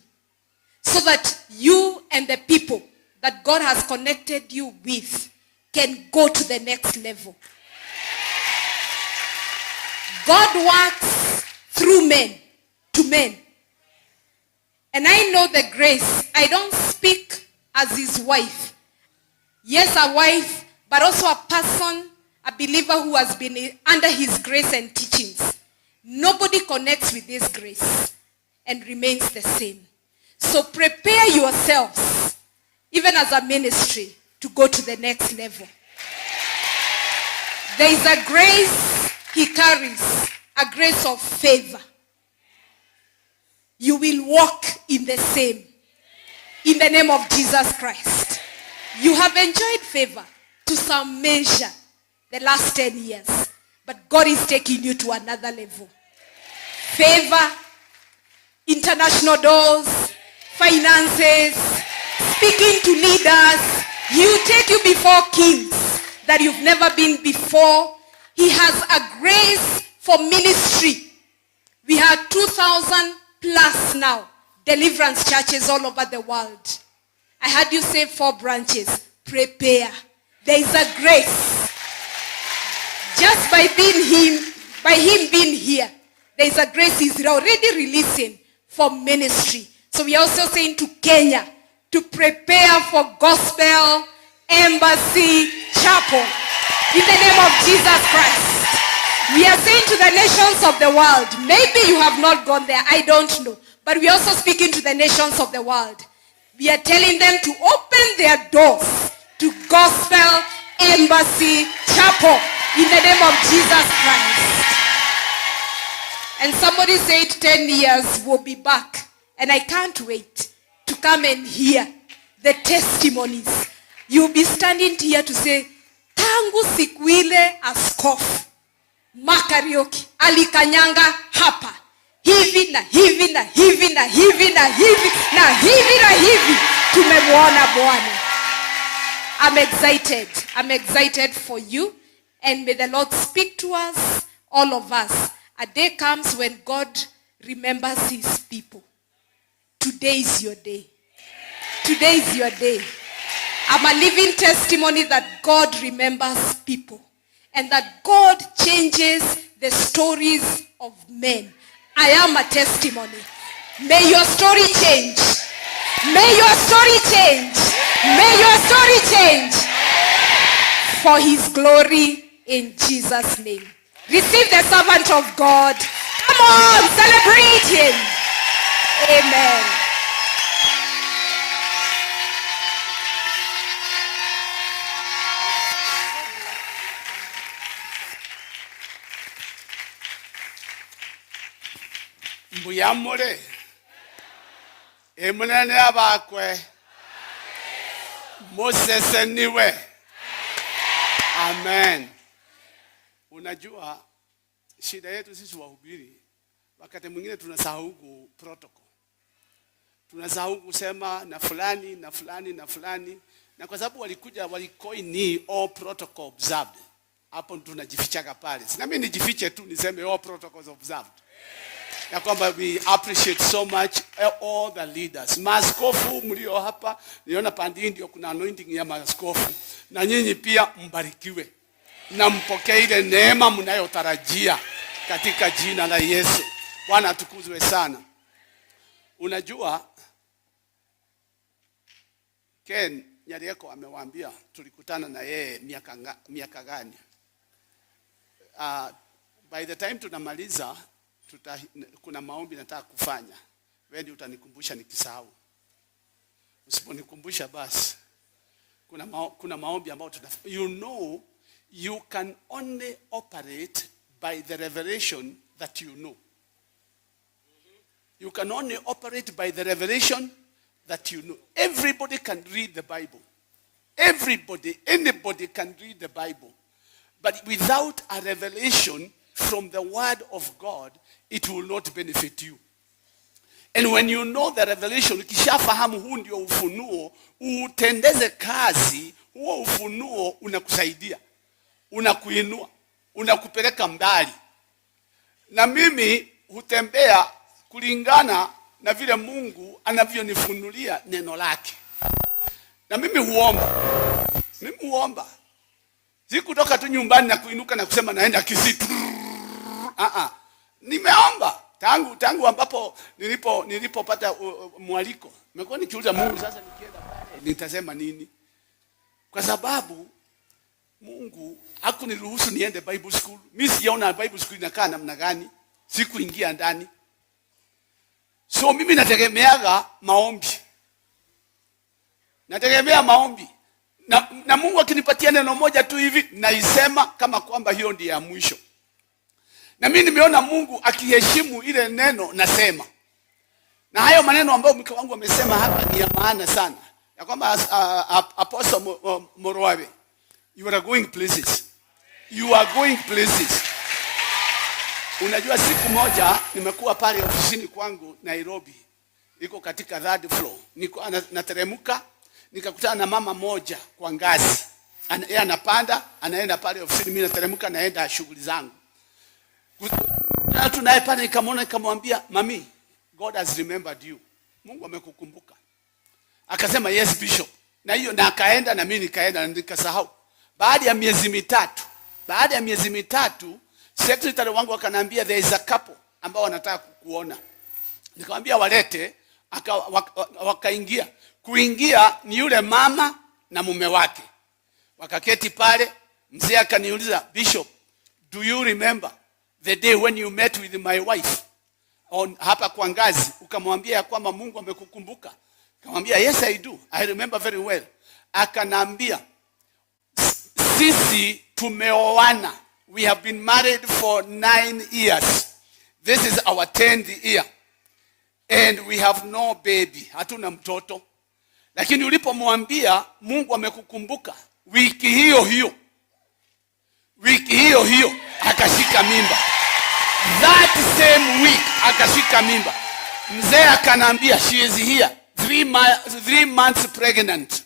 so that you and the people that God has connected you with can go to the next level. God works through men to men. And I know the grace. I don't speak as his wife. Yes, a wife, but also a person, a believer who has been under his grace and teachings. Nobody connects with this grace and remains the same. So prepare yourselves, even as a ministry, to go to the next level. There is a grace he carries, a grace of favor. You will walk in the same. In the name of Jesus Christ. You have enjoyed favor to some measure the last 10 years. But God is taking you to another level. Favor, international doors, finances, speaking to leaders. He will take you before kings that you've never been before. He has a grace for ministry. We have 2,000 plus now deliverance churches all over the world. I heard you say 4 branches. Prepare. There is a grace. Just by him being here, there is a grace he's already releasing for ministry. So we are also saying to Kenya to prepare for Gospel Embassy Chapel in the name of Jesus Christ. We are saying to the nations of the world, maybe you have not gone there, I don't know. But we are also speaking to the nations of the world. We are telling them to open their doors to Gospel Embassy Chapel in the name of Jesus Christ. And somebody said 10 years we'll be back. And I can't wait to come and hear the testimonies. You'll be standing here to say, tangu siku ile askofu Mark Kariuki alikanyanga hapa. Hivi na hivi na hivi na hivi na hivi na hivi na hivi tumemwona Bwana. I'm excited for you, and may the Lord speak to us, all of us. A day comes when God remembers his people. Today is your day. Today is your day. I'm a living testimony that God remembers people and that God changes the stories of men. I am a testimony. May your story change. May your story change. May your story change. For his glory in Jesus' name. Receive the servant of God. Come on, celebrate him. Amen. Mbuyamure. Emunene abakwe. Moses niwe. Amen. Unajua shida yetu sisi wahubiri, wakati mwingine tunasahau protocol. Tunasahau kusema na fulani na fulani na fulani, na kwa sababu walikuja walikoini all protocol observed. Hapo tunajifichaka pale. Sina mimi nijifiche tu niseme all protocols observed. Ya kwamba we appreciate so much all the leaders. Maaskofu mlio hapa, niona pandi ndio kuna anointing ya maaskofu. Na nyinyi pia mbarikiwe. Na mpokee ile neema mnayotarajia katika jina la Yesu. Bwana atukuzwe sana. Unajua Ken Nyarieko amewaambia tulikutana na yeye miaka gani? By the time tunamaliza kuna maombi nataka kufanya. Wewe ndio utanikumbusha nikisahau. Usiponikumbusha basi. Kuna maombi ambayo you know you can only operate by the revelation that you know. You can only operate by the revelation that you know. Everybody can read the Bible. Anybody can read the Bible. But without a revelation from the word of God, it will not benefit you. And when you know the revelation, ukishafahamu huu ndio ufunuo, utendeze kazi, huo ufunuo unakusaidia, unakuinua, unakupeleka mbali. Na mimi hutembea kulingana na vile Mungu anavyonifunulia neno lake. Na mimi huomba. Sikutoka tu nyumbani na kuinuka na kusema naenda Kisitu. Nimeomba tangu ambapo nilipopata mwaliko. Nimekuwa nikiuliza Mungu, sasa nikienda pale nitasema nini? Kwa sababu Mungu hakuniruhusu niende Bible school. Mimi sijaona Bible school inakaa namna gani. Sikuingia ndani. So mimi nategemeaga maombi. Nategemea maombi. Na Mungu akinipatia neno moja tu hivi naisema kama kwamba hiyo ndiyo ya mwisho. Na mimi nimeona Mungu akiheshimu ile neno nasema. Na hayo maneno ambayo mke wangu amesema hapa ni ya maana sana. Ya kwamba Apostle Morwabe, you are going places. You are going places. Unajua siku moja nimekuwa pale ofisini kwangu Nairobi. Iko katika 3rd floor. Niko nateremka, nikakutana na mama moja kwa ngazi. Yeye anapanda, anaenda pale ofisini, mimi nateremka naenda shughuli zangu. Na tunaye pale nikamwambia, "Mami, God has remembered you." Mungu amekukumbuka. Akasema, "Yes Bishop." Na akaenda na mimi nikaenda na nikasahau. Baada ya miezi mitatu, secretary wangu akaniambia there is a couple ambao wanataka kukuona. Nikamwambia walete, wakaingia. Kuingia ni yule mama na mume wake. Wakaketi pale, mzee akaniuliza, "Bishop, do you remember the day when you met with my wife hapa kwa ngazi, ukamwambia ya kwamba Mungu amekukumbuka?" Nikamwambia, "Yes I do. I remember very well." Akanambia, "Sisi tumeoana. We have been married for 9 years. This is our 10th year. And we have no baby." Hatuna mtoto. Lakini ulipomwambia Mungu amekukumbuka, wiki hiyo akashika mimba. That same week akashika mimba. Mzee akanambia, "She is here 3 months pregnant."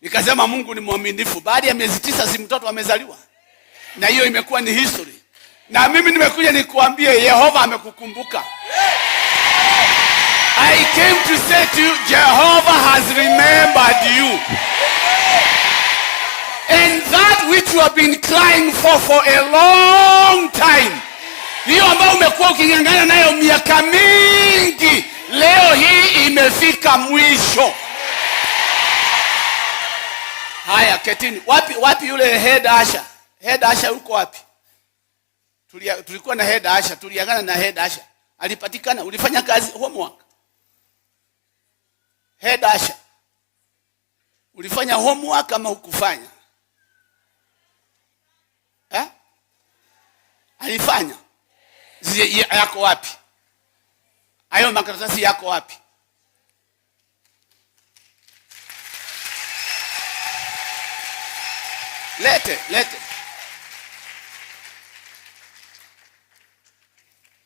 Nikasema Mungu ni mwaminifu. Baada ya miezi 9 si mtoto amezaliwa. Na hiyo imekuwa ni history. Na mimi nimekuja nikuambie Yehova amekukumbuka. I came to say to you, Jehovah has remembered you. And that which you have been crying for a long time, hiyo ambayo umekuwa ukingangana nayo miaka mingi, leo hii imefika mwisho. Haya, ketini. Wapi yule head usher? Head usher uko wapi? Tulikuwa na head usher, tuliagana na head usher. Alipatikana, ulifanya kazi homework. Head usher. Ulifanya homework ama hukufanya? Alifanya. Yako wapi? Hayo makaratasi yako wapi? Lete.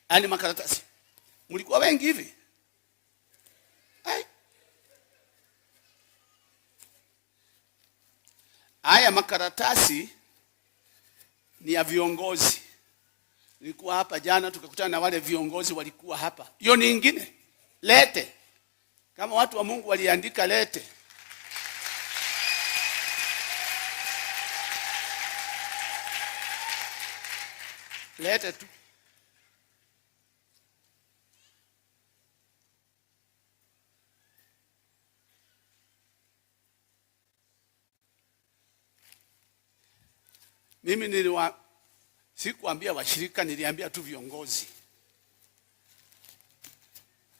Ani makaratasi. Mlikuwa wengi hivi? Haya makaratasi ni ya viongozi. Nilikuwa hapa jana tukakutana na wale viongozi walikuwa hapa. Hiyo ni nyingine. Lete. Kama watu wa Mungu waliandika lete. Lete tu. Mimi sikuambia washirika, niliambia tu viongozi.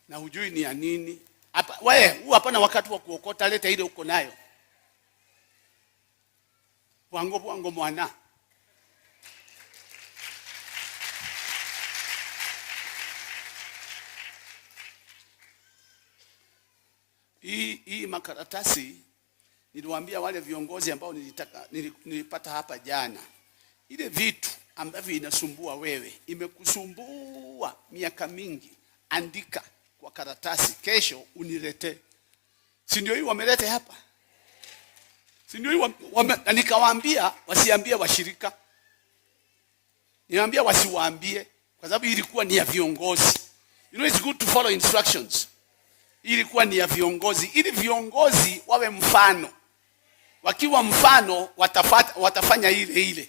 Na hujui ni ya nini. Hapa wewe, hapana wakati wa kuokota, leta ile uko nayo. Bwango mwana. Hii makaratasi niliwaambia wale viongozi ambao nilipata hapa jana. Ile vitu ambavyo inasumbua wewe, imekusumbua miaka mingi, andika kwa karatasi, kesho unilete. Si ndio hii wamelete hapa? Si ndio hii nikawaambia wasiambie washirika. Niambia wasiwaambie kwa sababu ilikuwa ni ya viongozi. You know it's good to follow instructions. Ilikuwa ni ya viongozi, ili viongozi wawe mfano. Wakiwa mfano watafanya ile.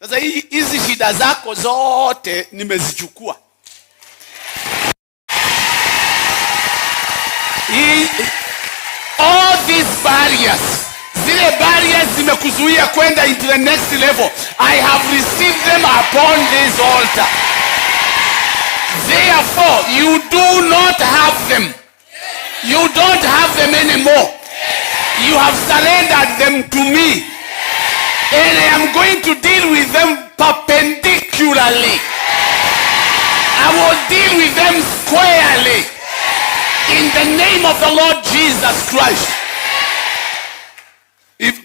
Sasa hizi shida zako zote nimezichukua. All these barriers, zile barriers zimekuzuia kwenda into the next level. I have received them upon this altar. Therefore, you do not have them. You don't have them anymore. You have surrendered them to me. And I am going to deal with them perpendicularly. I will deal with them squarely. In the name of the Lord Jesus Christ.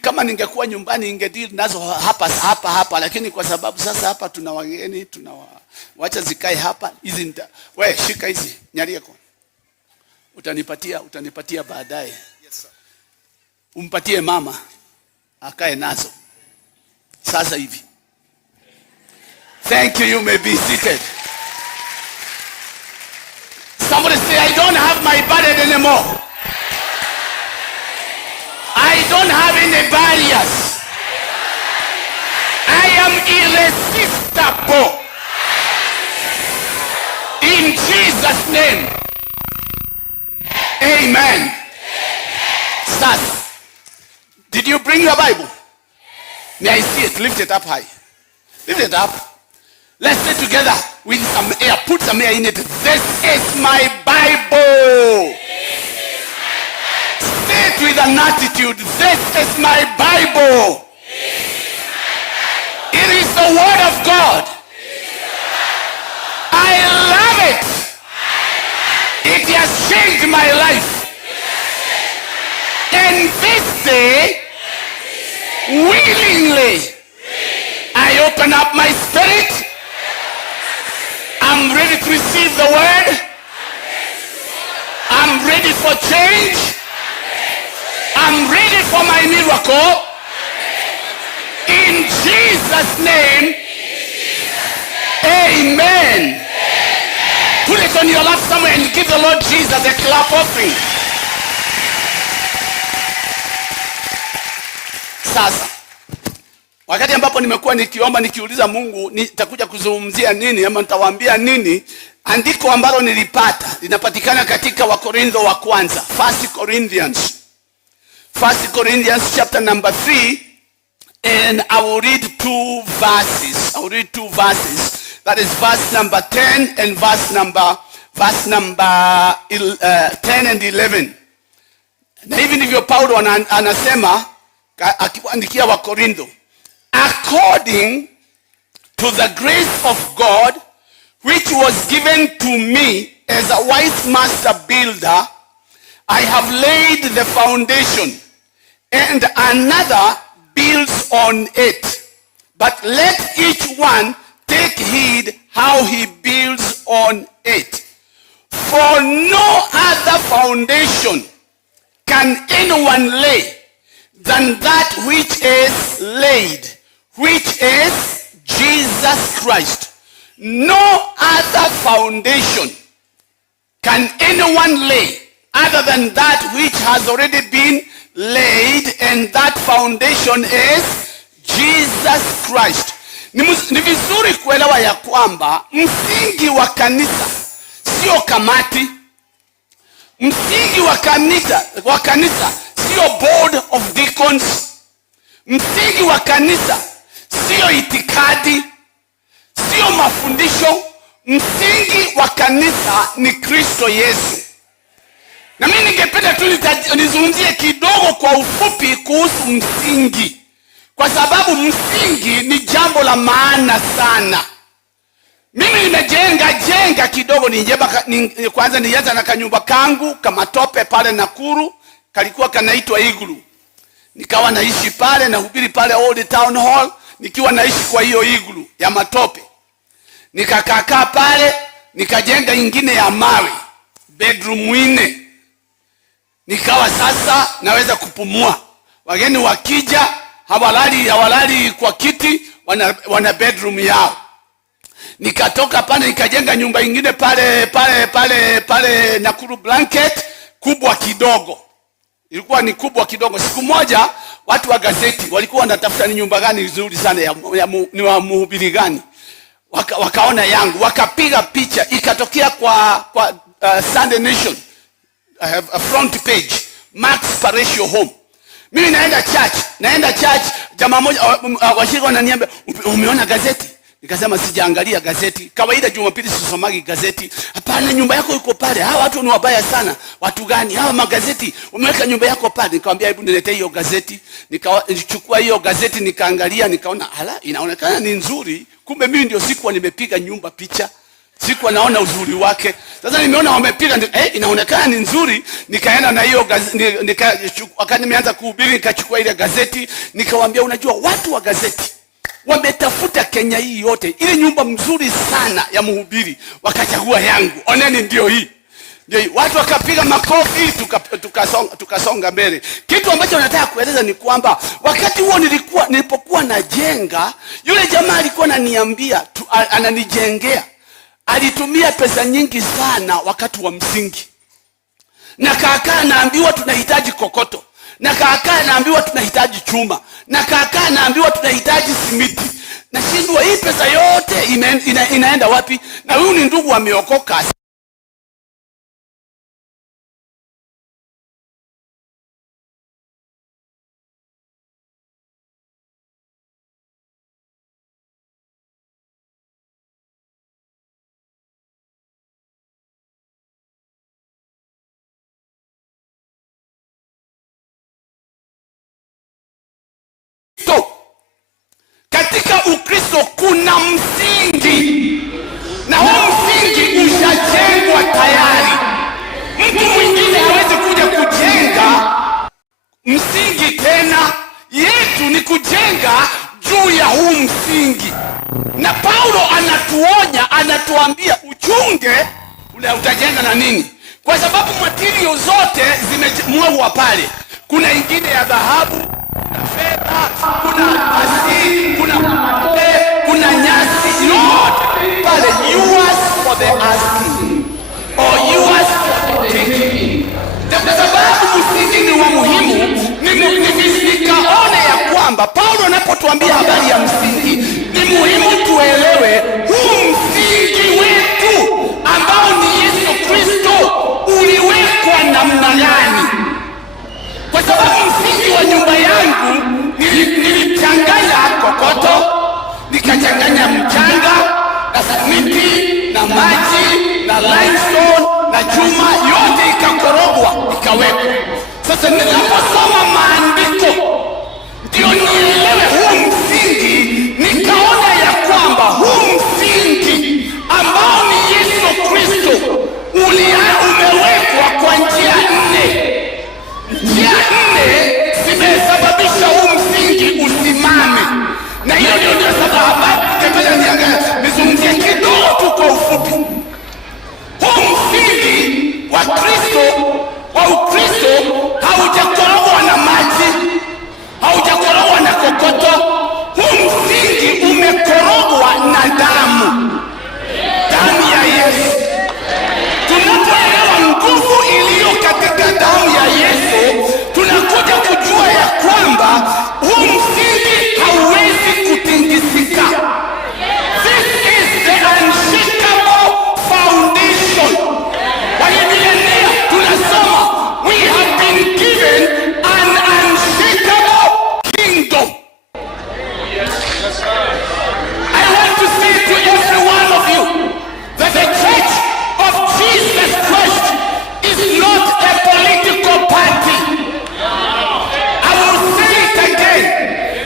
Kama ningekuwa nyumbani ningedeal nazo hapa, lakini kwa sababu sasa hapa tuna wageni, wacha zikae hapa. Hizi wewe shika hizi, nyalia kwa. Utanipatia baadaye. Yes sir. Umpatie mama akae nazo sasa hivi. Thank you. You may be seated. Somebody say, I don't have my burden anymore. I don't have any barriers. I am irresistible. In Jesus' name. Amen. Sas, did you bring your Bible? May I see it? Lift it up high. Lift it up. Let's say together with some air. Put some air in it. This is my Bible. Say it with an attitude. This is my Bible. It is the Word of God. I love it. It has changed my life. And this day, willingly, I open up my spirit. I'm ready to receive the word. I'm ready for change. I'm ready for my miracle. In Jesus' name, amen. Put it on your lap somewhere and give the Lord Jesus a clap offering. Sasa wakati ambapo nimekuwa nikiomba nikiuliza Mungu nitakuja kuzungumzia nini ama nitawaambia nini, andiko ambalo nilipata linapatikana katika Wakorintho wa kwanza, 1 Corinthians chapter number 3, and I will read two verses. That is verse number 10 and verse number 10 and 11. Na hivi ndivyo Paulo anasema akiandikia Wakorintho. According to the grace of God which was given to me as a wise master builder, I have laid the foundation, and another builds on it. But let each one take heed how he builds on it. For no other foundation can anyone lay than that which is laid, which is Jesus Christ. No other foundation can anyone lay other than that which has already been laid, and that foundation is Jesus Christ. Ni vizuri kuelewa ya kwamba msingi wa kanisa sio kamati. Msingi wa kanisa sio board of deacons. Msingi wa kanisa sio itikadi, sio mafundisho. Msingi wa kanisa ni Kristo Yesu. Na mimi ningependa tu nizungumzie kidogo kwa ufupi kuhusu msingi, kwa sababu msingi ni jambo la maana sana. Mimi nimejenga kidogo, kwanza nianza na kanyumba kangu kama tope pale Nakuru, kalikuwa kanaitwa Iglu. Nikawa naishi pale na hubiri pale Old Town Hall, nikiwa naishi kwa hiyo Iglu ya matope. Nikakaa pale, nikajenga ingine ya mawe, bedroom 4. Nikawa sasa naweza kupumua. Wageni wakija hawalali kwa kiti, wana bedroom yao. Nikatoka pale nikajenga nyumba ingine pale Nakuru Blanket, kubwa kidogo. Ilikuwa ni kubwa kidogo. Siku moja watu wa gazeti walikuwa wanatafuta ni nyumba gani nzuri sana ni wa mhubiri gani. Wakaona yangu, wakapiga picha, ikatokea kwa Sunday Nation, I have a front page, Max Paresio Home. Mimi naenda church, jamaa moja washirika wananiambia, umeona gazeti? Nikasema sijaangalia gazeti. Kawaida Jumapili sisomagi gazeti. Hapana, nyumba yako iko pale. Hawa watu ni wabaya sana. Watu gani? Hawa magazeti. Umeweka nyumba yako pale. Nikamwambia hebu niletee hiyo gazeti. Nikachukua hiyo gazeti nikaangalia, nikaona inaonekana ni nzuri. Kumbe mimi ndio sikuwa nimepiga nyumba picha. Sikuwa naona uzuri wake. Sasa nimeona wamepiga, inaonekana ni nzuri. Nikaenda na hiyo gazeti, wakati nimeanza kuhubiri nikachukua ile gazeti, nikawaambia unajua watu wa gazeti wametafuta Kenya hii yote, ile nyumba mzuri sana ya mhubiri, wakachagua yangu. Oneni ndio hii. Watu wakapiga makofi, tukasonga mbele. Kitu ambacho nataka kueleza ni kwamba wakati huo nilipokuwa najenga, yule jamaa alikuwa ananiambia ananijengea. Alitumia pesa nyingi sana wakati wa msingi. Na kaka naambiwa tunahitaji kokoto. Na kaka naambiwa tunahitaji chuma. Na kaka naambiwa tunahitaji simiti. Na shindwa hii pesa yote inaenda wapi? Na huyu ni ndugu ameokoka. Katika Ukristo kuna msingi, na huo msingi ushajengwa tayari. Mtu mwingine hawezi kuja kujenga msingi tena. Yetu ni kujenga juu ya huu msingi. Na Paulo anatuonya, anatuambia uchunge ule utajenga na nini, kwa sababu material zote zimemwagwa pale. Kuna ingine ya dhahabu, kuna fedha, kuna asili, kuna mawe, kuna nyasi, yote pale, yours for the asking. or yours for taking. Kwa sababu msingi ni wa muhimu, nikaona ya kwamba Paulo anapotuambia habari ya msingi, ni muhimu tuelewe huu msingi wetu ambao ni Yesu Kristo uliwekwa namna gani. Kwa sababu msingi wa nyumba yangu nilichanganya kokoto, nikachanganya mchanga na simiti na maji na limestone na chuma, yote ikakorogwa ikawekwa. Sasa ninaposoma maandiko ndio nielewe huu msingi, nikaona ya kwamba huu msingi ambao ni Yesu Kristo umewekwa kwa njia 4. Njia 4 zimesababisha huu msingi usimame, na hiyo ndio sababu nizungumzie kidogo tu kwa ufupi. Huu msingi wa Ukristo haujakorogwa na maji, haujakorogwa na kokoto. Huu msingi umekorogwa na damu ya Yesu. Tunapoelewa nguvu iliyo katika damu ya Yesu, tunakuja kujua ya kwamba huu msingi hauwezi kutingisika. This is the unshakable foundation. Kwa Biblia tunasoma we have been given an unshakable kingdom. I want to say to every one of you that the church of Jesus Christ is not a political party. I will say it again,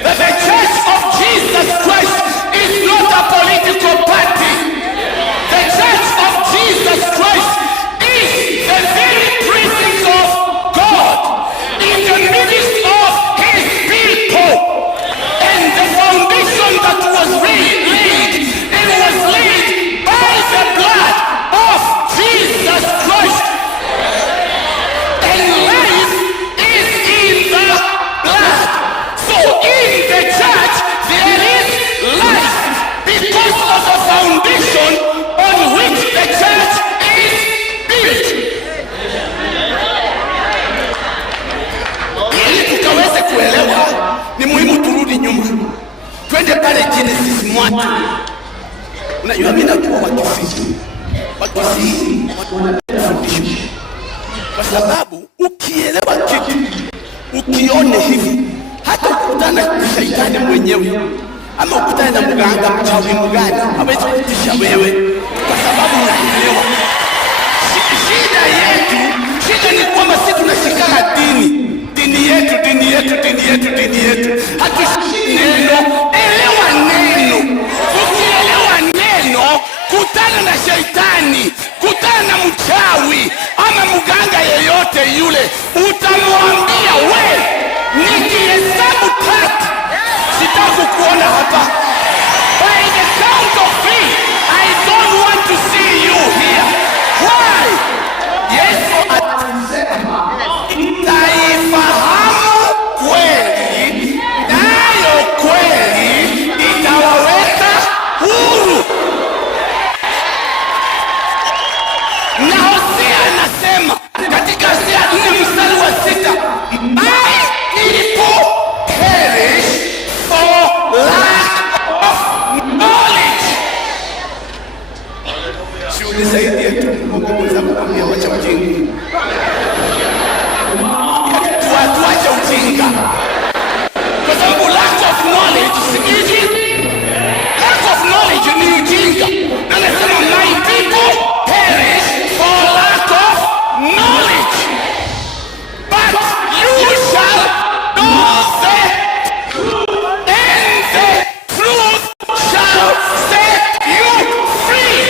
that the church of Jesus Christ is not a political party. The church of Jesus Christ is the very presence of God in the midst of his people. And the foundation that was laid, it was laid by the blood of Jesus Christ. And life is in the blood. So in the church there is life because of the foundation on which the church is built. Ili tukaweze kuelewa, ni muhimu turudi nyuma, twende pale Genesis 1. Unajua mimi najua wakifiki wanafundisha, kwa sababu ukielewa kitu, ukione hivi, hata ukutana na shaitani mwenyewe ama ukutana na mganga mchawi mgani, hawezi kutisha wewe kwa sababu unaelewa. Shida ni kwamba sisi tunashikana dini yetu. Hatushiki neno. Elewa neno. Ukielewa neno, kutana na shaitani, kutana na mchawi ama mganga yeyote yule, utamwambia we, nikihesabu 3 sitakukuona hapa. By the count of 3, I don't want to see you here. Why? Yesu alisema, mtaifahamu kweli, nayo kweli itawaweka huru. Na Hosea anasema katika Hosea 4:6, my people perish for lack of knowledge. Nisaidie tu kuongoza kuambia wacha ujinga. Tuache ujinga. Kwa sababu lack of knowledge si ujinga. Lack of knowledge ni ujinga. Anasema my people perish for lack of knowledge. But you shall know the truth, and the truth shall set you free.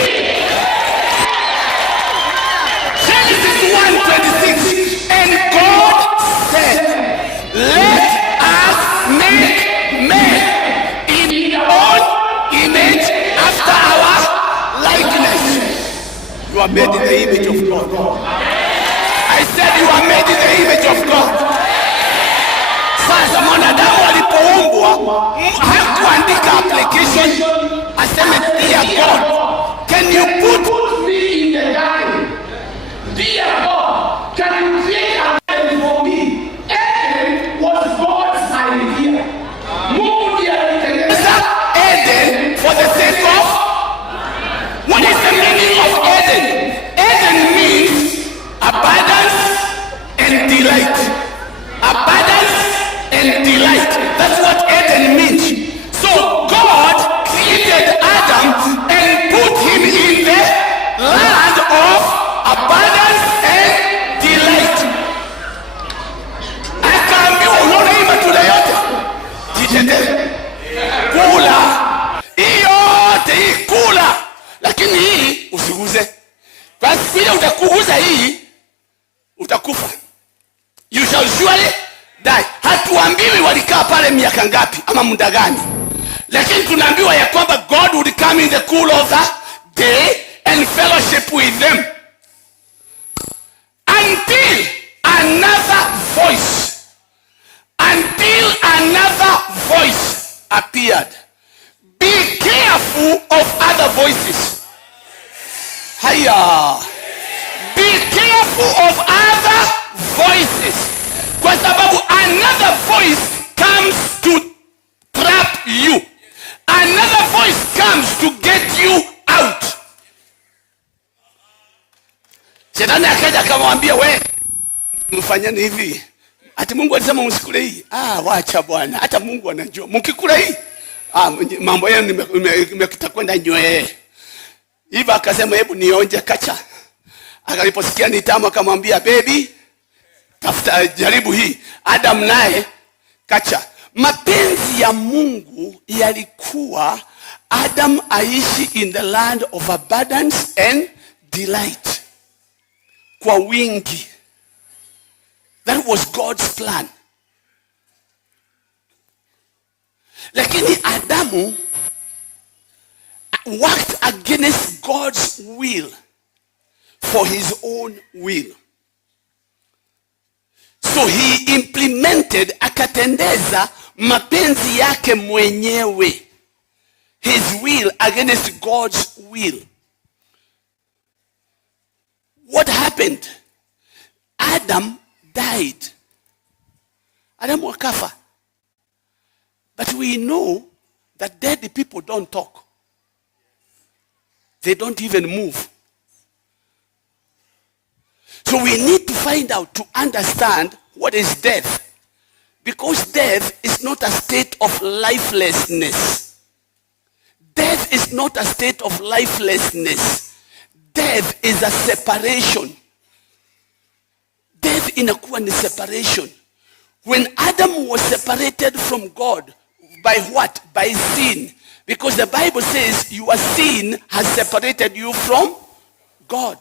Genesis 1:26, and God said, let us make man in our image after our likeness. You are made in the image of God. I said you are made in the image of God. Sasa mwanadamu alipoumbwa hakuandika application aseme dear God, can you put me in the garden and delight. Abundance and delight. That's what Eden means. So God created Adam and put him in the land of abundance and delight. Akaambiwa unaona hii matunda yote jitetee, kula hii yote, hii kula, lakini hii usiguze. Kwa siku ile utakuguza hii utakufa. You shall surely die. Hatuambiwi walikaa pale miaka ngapi ama muda gani, lakini tunaambiwa ya kwamba God would come in the cool of the day and fellowship with them until another voice appeared. Be careful of other voices. Haya. Be careful of other voices. Kwa sababu another voice comes to trap you. Another voice comes to get you out. Shetani akaja akamwambia, we mfanyeni hivi. Ati Mungu alisema msikule hii. Wacha bwana. Hata Mungu anajua. Mkikula hii, mambo yenu imekitakwenda nywee. Hivi akasema hebu nionje kacha. Akaliposikia ni tamu akamwambia, baby, tafuta jaribu hii. Adam naye kacha. Mapenzi ya Mungu yalikuwa Adam aishi in the land of abundance and delight. Kwa wingi. That was God's plan. Lakini Adamu worked against God's will for his own will. So he implemented, akatendeza mapenzi yake mwenyewe. His will against God's will. What happened? Adam died. Adam wakafa. But we know that dead people don't talk. They don't even move. So we need to find out, to understand what is death. Because death is not a state of lifelessness. Death is not a state of lifelessness. Death is a separation. Death inakuwa ni separation. When Adam was separated from God, by what? By sin. Because the Bible says your sin has separated you from God.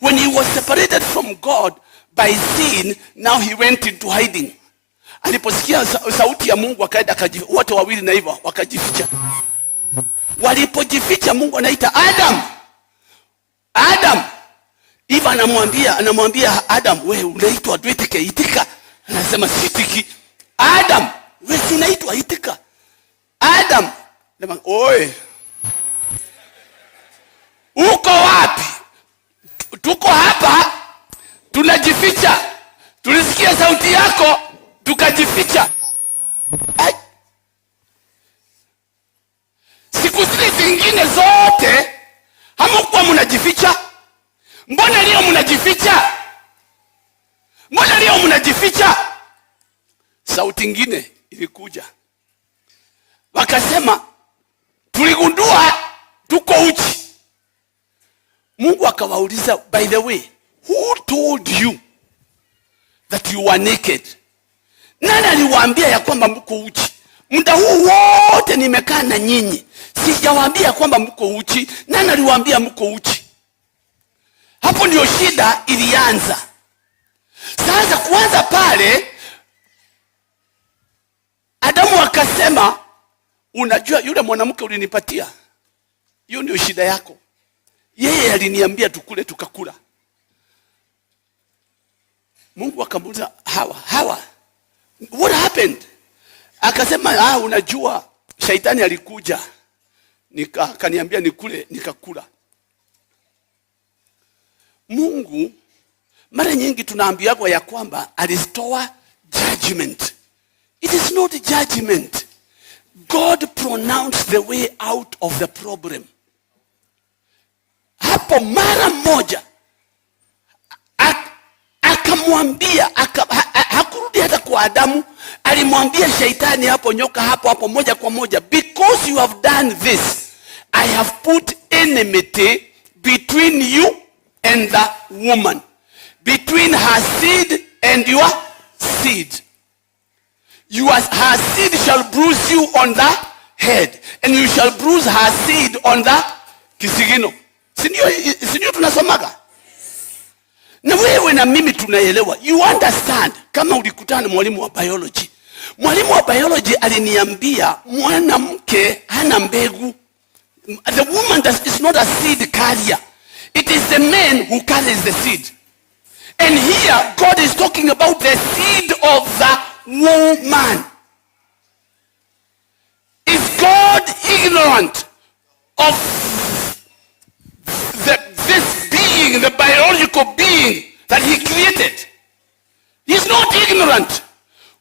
When he was separated from God by sin, now he went into hiding. Aliposikia sauti ya Mungu akaenda akajificha. Wote wawili na hivyo wakajificha. Walipojificha Mungu anaita Adam. Adam. Eva anamwambia Adam, wewe unaitwa Dwitike, itika. Anasema sitiki. Adam, wewe unaitwa itika. Adam, anasema oe. Uko wapi? Tuko hapa, tunajificha. Tulisikia sauti yako, tukajificha. Siku zingine zote hamkuwa mnajificha. Mbona leo mnajificha? Mbona leo mnajificha? Sauti nyingine ilikuja. Wakasema tuligundua tuko uchi. Mungu akawauliza, by the way, who told you that you were naked? Nani aliwaambia ya kwamba mko uchi? Muda huu wote nimekaa na nyinyi, sijawaambia kwamba mko uchi. Nani aliwaambia mko uchi? Hapo ndio shida ilianza. Sasa kuanza pale, Adamu akasema, unajua yule mwanamke ulinipatia, hiyo ndio shida yako. Yeye aliniambia tukule, tukakula. Mungu akamuuliza Hawa, what happened? Akasema, unajua shaitani alikuja, akaniambia nikule, nikakula. Mungu mara nyingi tunaambiwa ya kwamba alitoa judgment. It is not judgment. God pronounced the way out of the problem. Hapo mara moja akamwambia hakurudi hata kwa Adamu, alimwambia Shetani hapo, nyoka hapo moja kwa moja, because you have done this, I have put enmity between you and the woman, between her seed and your seed. Her seed shall bruise you on the head, and you shall bruise her seed on the kisigino. Sindio tunasomaga? Na wewe na mimi tunaelewa. You understand. Kama ulikutana na mwalimu wa biology. Mwalimu wa biology aliniambia mwanamke hana mbegu. The woman is not a seed carrier. It is the man who carries the seed. And here God is talking about the seed of the woman. Is God ignorant of this being, the biological being that he created? He's not ignorant.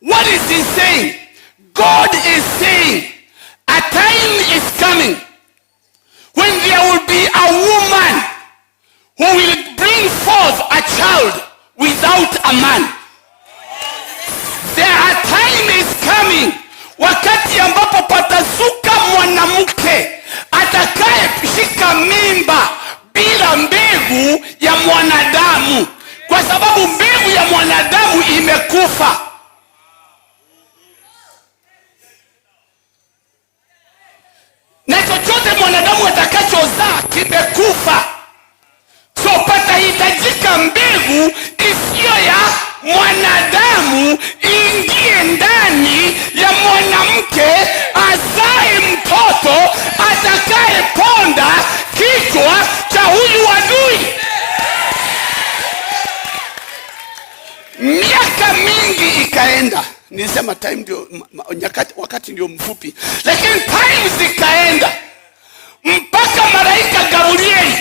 What is he saying? God is saying a time is coming when there will be a woman who will bring forth a child without a man. There a time is coming wakati ambapo patazuka mwanamke atakaye shika mimba bila mbegu ya mwanadamu, kwa sababu mbegu ya mwanadamu imekufa. Na chochote mwanadamu atakachozaa kimekufa. So patahitajika mbegu isiyo ya mwanadamu ingie ndani ya mwanamke, azae mtoto atakaye ponda kichwa cha huyu adui. Miaka mingi ikaenda. Nilisema time ndio wakati ndio mfupi, lakini time zikaenda mpaka malaika Gabrieli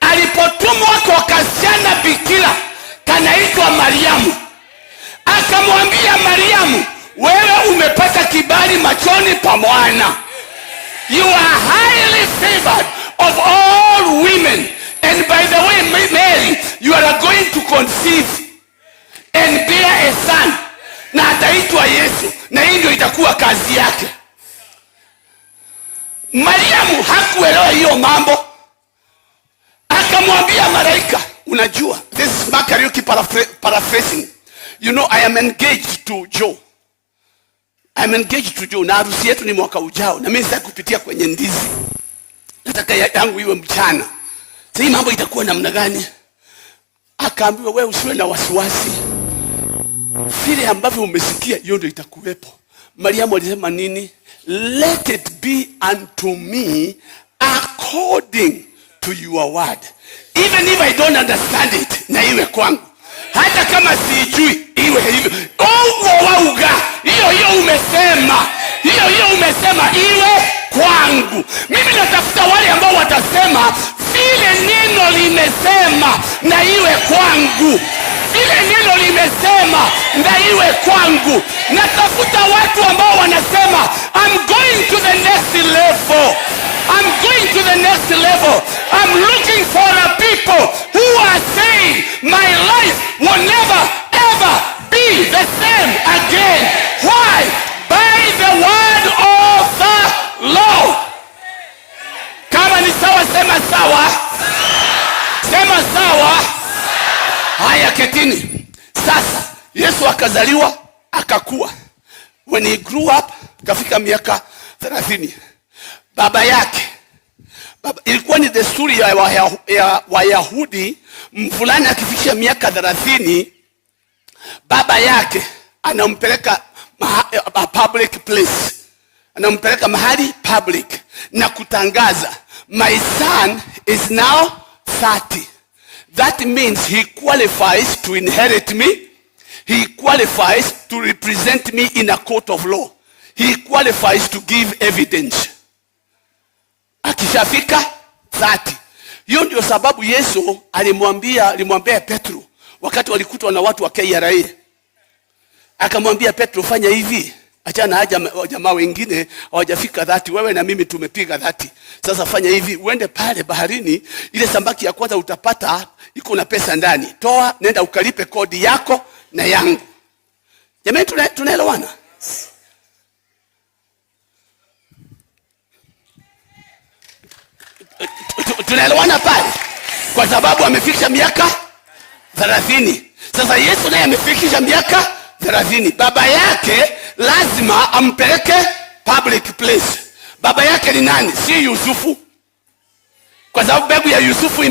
alipotumwa kwa kasichana bikira kanaitwa Mariamu, akamwambia Mariamu, wewe umepata kibali machoni pa Bwana. You are highly favored of all women, and by the way Mary, you are going to conceive and bear a son, na ataitwa Yesu, na hii ndio itakuwa kazi yake. Mariamu hakuelewa hiyo mambo. Akamwambia malaika, unajua, this is Mark Kariuki paraphrasing. You know, I am engaged to Joe. I am engaged to Joe. Na harusi yetu ni mwaka ujao. Na mimi sitaki kupitia kwenye ndizi. Nataka yangu iwe mchana. Sasa hii mambo itakuwa namna gani? Akaambiwa, wewe usiwe na wasiwasi. Vile ambavyo umesikia hiyo ndio itakuwepo. Mariamu alisema nini? Let it be unto me according to your word. Even if I don't understand it, na iwe kwangu. Hata kama sijui, iwe hivyo. Wauga, hiyo umesema. Hiyo umesema iwe kwangu. Mimi natafuta wale ambao watasema vile neno limesema na iwe kwangu. Vile neno limesema na iwe kwangu. Natafuta watu ambao wanasema I'm going to the next level. I'm going to the next level. I'm looking for a people who are saying my life will never ever be the same again. Why? By the word of the Lord. Kama ni sawa, sema sawa. Sema sawa. Haya, ketini. Sasa Yesu akazaliwa, akakua. When he grew up, kafika miaka 30. Baba yake, ilikuwa ni desturi ya Wayahudi, mvulana akifikisha miaka 30, baba yake anampeleka a public place. Anampeleka mahali public na kutangaza, my son is now 30. That means he qualifies to inherit me. He qualifies to represent me in a court of law. He qualifies to give evidence. Akishafika 30. Hiyo ndio sababu Yesu alimwambia Petro wakati walikutwa na watu wa KRA. Akamwambia Petro, fanya hivi, Achana haja jamaa wengine hawajafika 30, wewe na mimi tumepiga 30. Sasa fanya hivi, uende pale baharini, ile samaki ya kwanza utapata iko na pesa ndani. Toa, nenda ukalipe kodi yako na yangu. Jamani, tunaelewana? Tunaelewana pale? Kwa sababu amefikisha miaka 30. Sasa Yesu naye amefikisha miaka 30. Baba yake lazima ampeleke public place. Baba yake ni nani? Si Yusufu. Kwa sababu babu ya Yusufu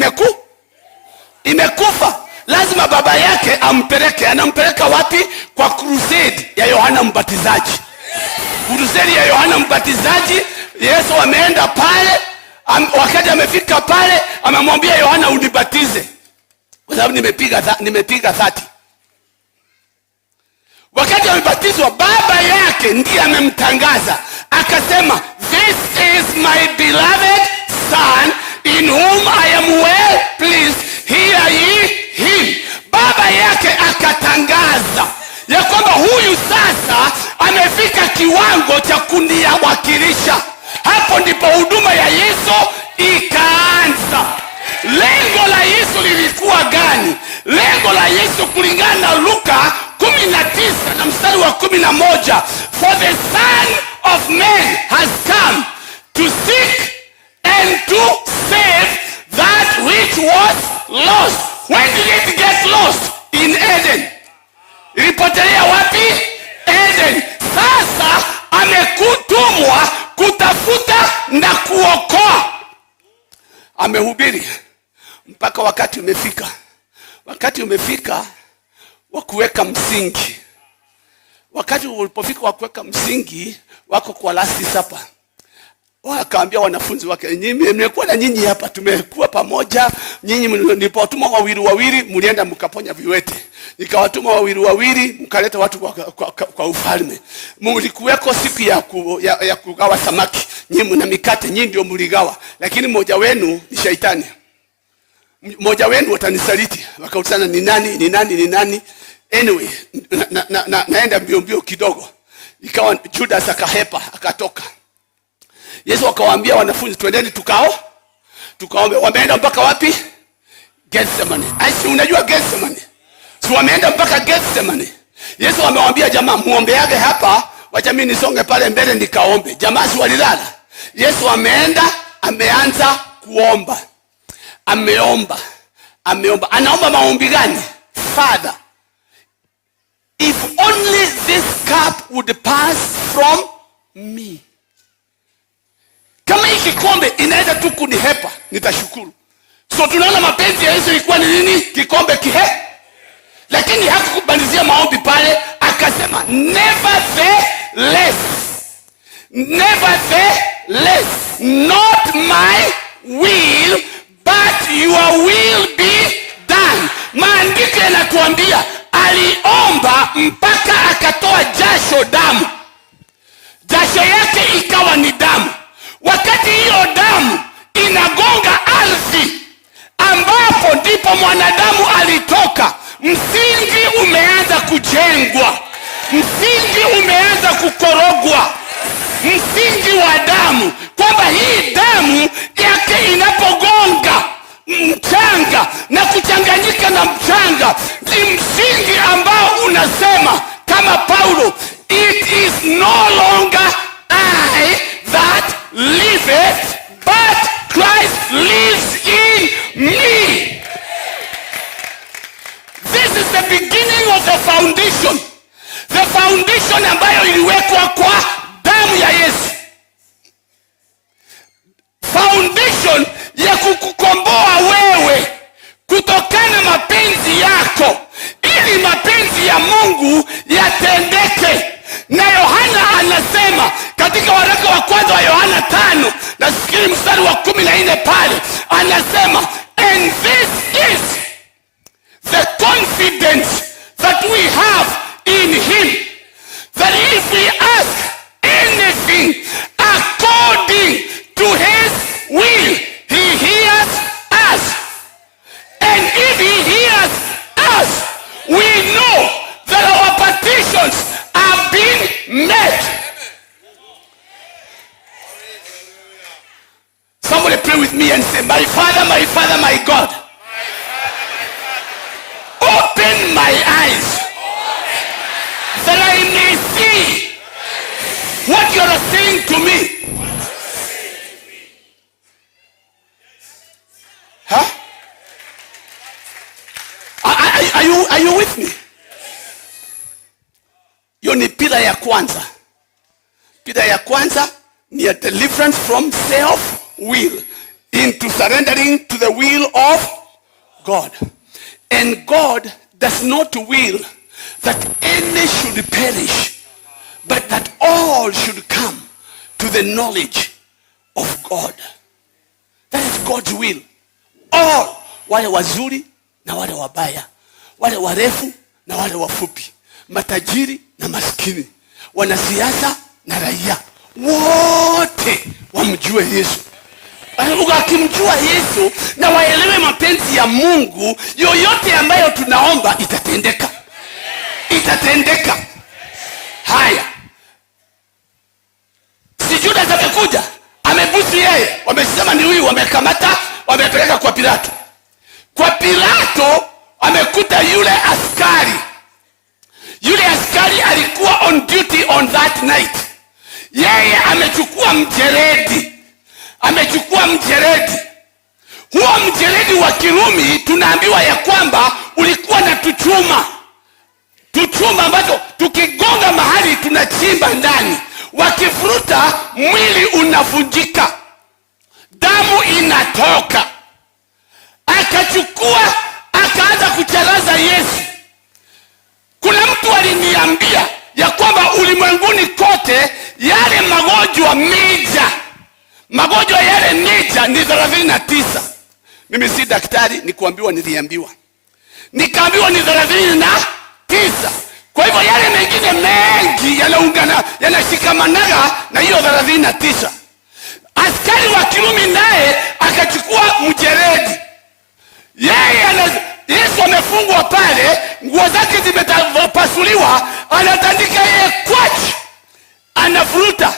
imekufa. Lazima baba yake ampeleke. Anampeleka wapi? Kwa crusade ya Yohana Mbatizaji. Crusade ya Yohana Mbatizaji, Yesu ameenda pale, wakati amefika pale, amemwambia Yohana unibatize. Kwa sababu nimepiga 30. Wakati amebatizwa, baba yake ndiye amemtangaza. Akasema, this is my beloved son in whom I am well pleased, hear ye him. Baba yake akatangaza ya kwamba huyu sasa amefika kiwango cha kuniwakilisha. Hapo ndipo huduma ya Yesu ikaanza. Lengo la Yesu lilikuwa gani? Lengo la Yesu kulingana na Luka 19 na mstari wa 11, for the Son of Man has come to seek and to save that which was lost. When did it get lost? In Eden. Ilipotelea wapi? Eden. Sasa amekutumwa kutafuta na kuokoa. Amehubiri mpaka wakati umefika. Wakati umefika wa kuweka msingi. Wakati ulipofika wa kuweka msingi, wako kwa last supper. Wakaambia wanafunzi wake, nyinyi mmekuwa na nyinyi hapa, tumekuwa pamoja, nyinyi nilipowatuma wawili mlienda mkaponya viwete. Nikawatuma wawili mkaleta watu kwa ufalme. Mlikuweko siku ya kugawa samaki. Nyinyi na mikate, nyinyi ndio mligawa. Lakini mmoja wenu ni shaitani. Mmoja wenu watanisaliti. Wakaulizana ni nani? Anyway, naenda mbio kidogo. Ikawa Judas akahepa, akatoka. Yesu akawaambia wanafunzi, twendeni tukaombe. Wameenda mpaka wapi? Gethsemane. Aisi, unajua Gethsemane? Si wameenda mpaka Gethsemane. Yesu amewaambia jamaa, muombeage hapa, wacha mimi nisonge pale mbele nikaombe. Jamaa si walilala. Yesu ameanza kuomba. Ameomba. Anaomba maombi gani? Father, if only this cup would pass from me. Kama hii kikombe inaweza tu kunihepa, nitashukuru. So tunaona mapenzi ya Yesu ilikuwa ni nini? Kikombe Lakini hakukubalizia maombi pale, akasema nevertheless, not my will but your will be done. Maandiko yanatuambia aliomba mpaka akatoa damu. Jasho yake ikawa ni damu. Wakati hiyo damu inagonga ardhi ambapo ndipo mwanadamu alitoka, msingi umeanza kujengwa. Msingi umeanza kukorogwa. Msingi wa damu, kwamba hii damu yake inapogonga mchanga na kuchanganyika na mchanga, ni msingi ambao unasema kama Paulo, it is no longer I that liveth, but Christ lives in me. This is the beginning of the foundation. The foundation ambayo iliwekwa kwa damu ya Yesu. Foundation ya kukukomboa wewe kutokana mapenzi yako, ili mapenzi ya Mungu yatendeke. Na Yohana anasema katika waraka wa kwanza wa Yohana 5, nafikiri mstari wa 14 pale, anasema, and this is the confidence that we have in him, that if we ask anything according to his will, he hears us. And if he hears us, we know that our petitions have been met. Father, my God, open my eyes that I may see what you are saying to me. Huh? Are you with me? Hiyo ni pila ya kwanza. Pila ya kwanza ni a deliverance from self-will into surrendering to the will of God. And God does not will that any should perish, but that all should come to the knowledge of God. That is God's will. All, wale wazuri na wale wabaya, wale warefu na wale wafupi, matajiri na maskini, wanasiasa na raia, wote wamjue Yesu. Ukimjua Yesu na waelewe mapenzi ya Mungu, yoyote ambayo tunaomba itatendeka. Itatendeka. Haya. Si Judas amekuja, amebusu yeye, wamesema ni huyu, wamekamata, wamepeleka kwa Pilato. Kwa Pilato amekuta yule askari. Yule askari alikuwa on duty on that night. Yeye amechukua mjeledi. Amechukua mjeledi. Huo mjeledi wa Kirumi tunaambiwa ya kwamba ulikuwa na tuchuma. Tuchuma ambazo tukigonga mahali tunachimba ndani. Wakifuruta mwili unavunjika. Damu inatoka. Akachukua, akaanza kucharaza Yesu. Kuna mtu aliniambia ya kwamba ulimwenguni kote yale magonjwa yale meja ni 39. Mimi si daktari, ni kuambiwa, niliambiwa. Nikaambiwa ni 39. Kwa hivyo yale mengine mengi yanaungana, yanashikamanaga na hiyo 39. Askari wa Kirumi naye akachukua mjeledi. Yesu amefungwa pale, nguo zake zimepasuliwa, anatandika yeye kwachi, anafuruta.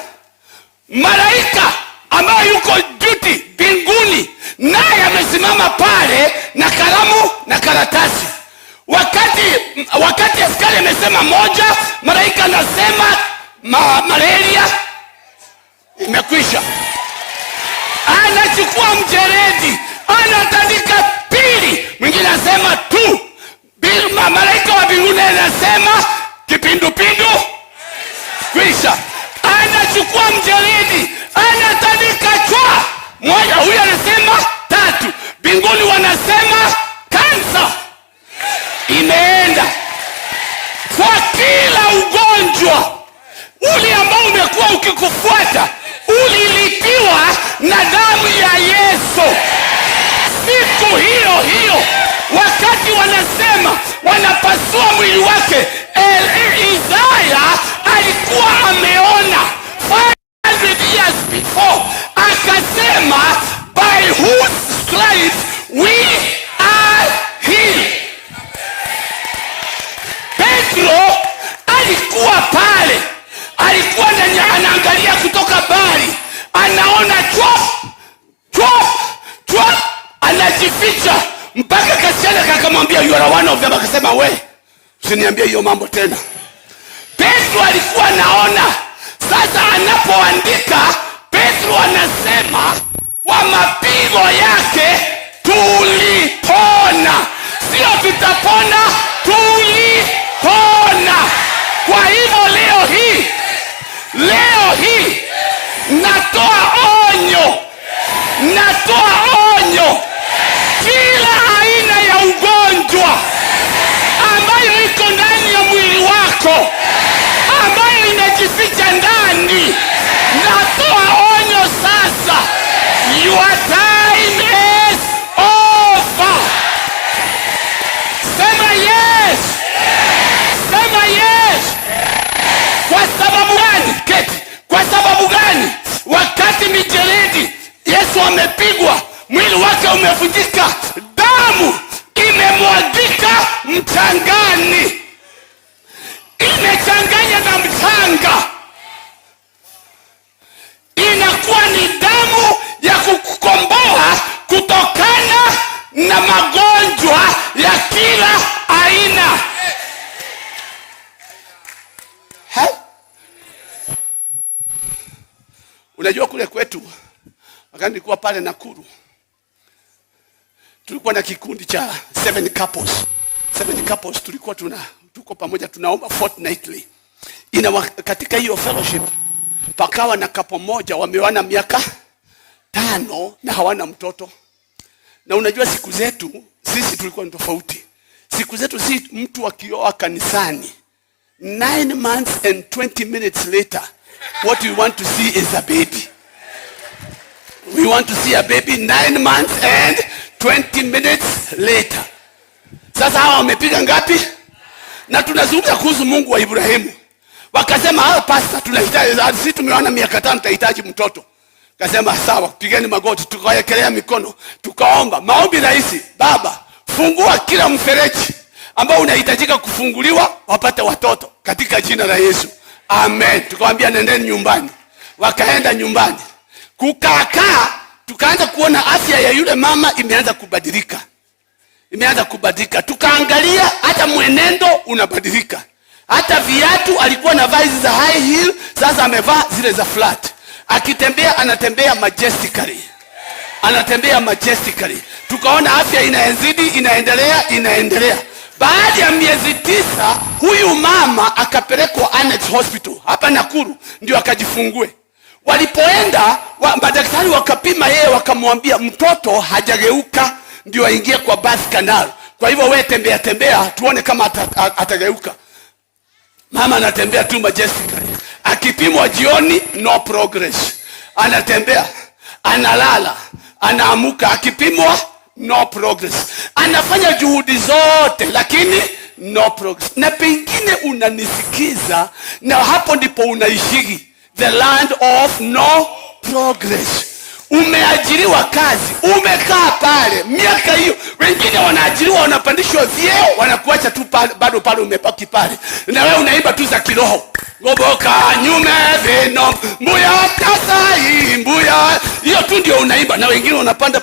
Malaika ambaye yuko duty mbinguni naye amesimama pale na kalamu na karatasi. Wakati askari amesema moja, malaika anasema malaria imekwisha. Anachukua mjeledi, anatandika pili, mwingine anasema tu. Malaika wa mbinguni anasema kipindupindu kwisha. Anachukua mjeledi, anatandika chwa. Mmoja, huyu anasema 3. Mbinguni wanasema kansa imeenda. Kwa kila ugonjwa ule ambao umekuwa ukikufuata, ulilipiwa na damu ya Yesu. Siku hiyo wakati wanasema wanapasua mwili wake, Isaya alikuwa ameona 500 years before, akasema by whose stripes we are healed. Petro alikuwa pale, alikuwa ndani, anaangalia kutoka bari, anaona chop, anajificha mpaka kasiana kakamwambia you are one of them. Akasema we, usiniambie hiyo mambo tena. Petro alikuwa anaona. Sasa anapoandika, Petro anasema kwa mapigo yake tulipona. Sio tutapona, tulipona. Kwa hivyo leo hii natoa onyo, kila aina ya ugonjwa ambayo iko ndani ya mwili wako, ambayo inajificha ndani, natoa onyo sasa. Your time is over. Sema yes. Unajua kule kwetu wakati nilikuwa pale Nakuru tulikuwa na kikundi cha 7 couples. 7 couples tulikuwa tuko pamoja tunaomba fortnightly. Katika hiyo fellowship pakawa na couple moja wameoana miaka 5 na hawana mtoto. Na unajua siku zetu sisi tulikuwa ni tofauti. Siku zetu si mtu akioa kanisani 9 months and 20 minutes later what we want to see is a baby. We want to see a baby 9 months and 20 minutes later. Sasa hawa wamepiga ngapi? Na tunazungumza kuhusu Mungu wa Ibrahimu. Wakasema pastor tunahitaji sisi tumeona miaka 5 tutahitaji mtoto. Kasema sawa, pigeni magoti, tukawekelea mikono, tukaomba. Maombi rahisi, Baba, fungua kila mfereji ambao unahitajika kufunguliwa wapate watoto katika jina la Yesu. Amen. Tukamwambia nendeni nyumbani. Wakaenda nyumbani. Kukaa tukaanza kuona afya ya yule mama imeanza kubadilika. Tukaangalia hata mwenendo unabadilika. Hata viatu alikuwa na vazi za high heel, sasa amevaa zile za flat. Akitembea anatembea majestically. Tukaona afya inaendelea. Baada ya miezi 9 huyu mama akapelekwa Annex Hospital hapa Nakuru ndio akajifungue. Walipoenda madaktari wakapima yeye, wakamwambia mtoto hajageuka ndio aingie kwa birth canal. Kwa hivyo wewe tembea tuone kama atageuka. Mama anatembea tu majestically. Akipimwa jioni no progress. Anatembea, analala, anaamuka, akipimwa no progress. Anafanya juhudi zote lakini no progress. Na pengine unanisikiza na hapo ndipo unaishigi the land of no progress. Umeajiriwa kazi, umekaa pale miaka hiyo. Wengine wanaajiriwa wanapandishwa vyeo, wanakuacha tu bado pale umebaki pale. Na wewe unaimba tu za kiroho. Goboka nyume veno mbuya tasai mbuya. Hiyo tu ndio unaimba, na wengine wanapanda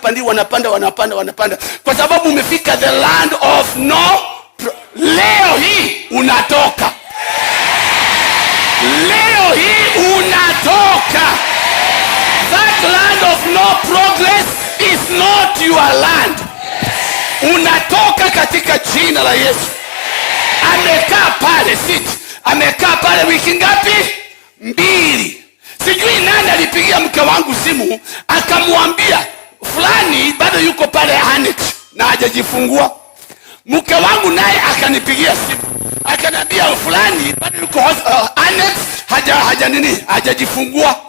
wanapanda kwa sababu umefika the land of no leo hii unatoka. That land of no progress is not your land. Unatoka katika jina la Yesu. Amekaa pale wiki ngapi? 2. Sijui nani alipigia mke wangu simu akamwambia fulani bado yuko pale Annex na hajajifungua. Mke wangu naye akanipigia simu akaniambia fulani bado yuko Annex hajajifungua.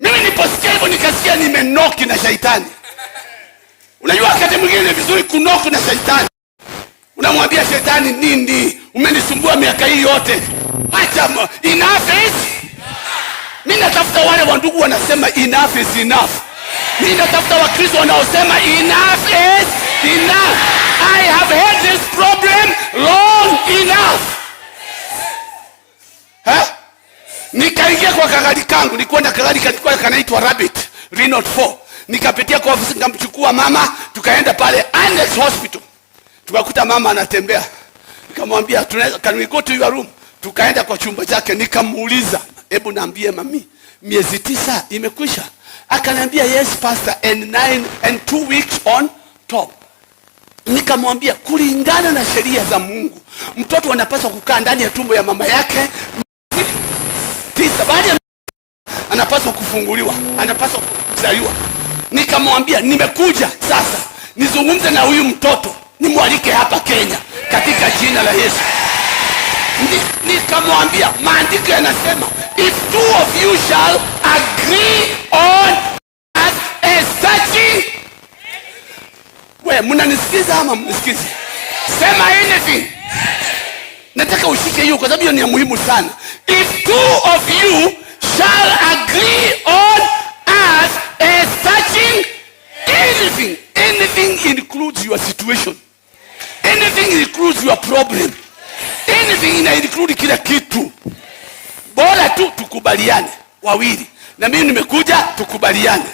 Mimi niposikia hivyo nikasikia nimenoki na shaitani. Unajua wakati mwingine ni vizuri kunoki na shaitani. Unamwambia shetani, nini umenisumbua miaka hii yote? Acha, enough is. Mimi natafuta wale wandugu wanasema enough is enough. Mimi natafuta wakristo wanaosema enough is enough. I have had this problem long enough. Nikaingia kwa kagari kangu, nilikwenda kagari kalikuwa kanaitwa Rabbit Renault 4. Nikapitia kwa ofisi nikamchukua mama, tukaenda pale Annex Hospital. Tukakuta mama anatembea. Nikamwambia, can we go to your room? Tukaenda kwa chumba chake, nikamuuliza, hebu naambie mami, miezi 9 imekwisha? Akaniambia, yes pastor, and 2 weeks on top. Nikamwambia, kulingana na sheria za Mungu, mtoto anapaswa kukaa ndani ya tumbo ya mama yake 9. Baada anapaswa kufunguliwa, anapaswa kuzaliwa. Nikamwambia, nimekuja sasa nizungumze na huyu mtoto, nimwalike hapa Kenya katika jina la Yesu. Nikamwambia, maandiko yanasema if 2 of you shall agree on as such. Mnanisikiza ama mnisikize? Sema anything. Nataka ushike hiyo kwa sababu hiyo ni muhimu sana. If 2 of you shall agree on as such anything includes your situation. Anything includes your problem. Anything include kila kitu. Bora tu tukubaliane wawili. Na mimi nimekuja tukubaliane.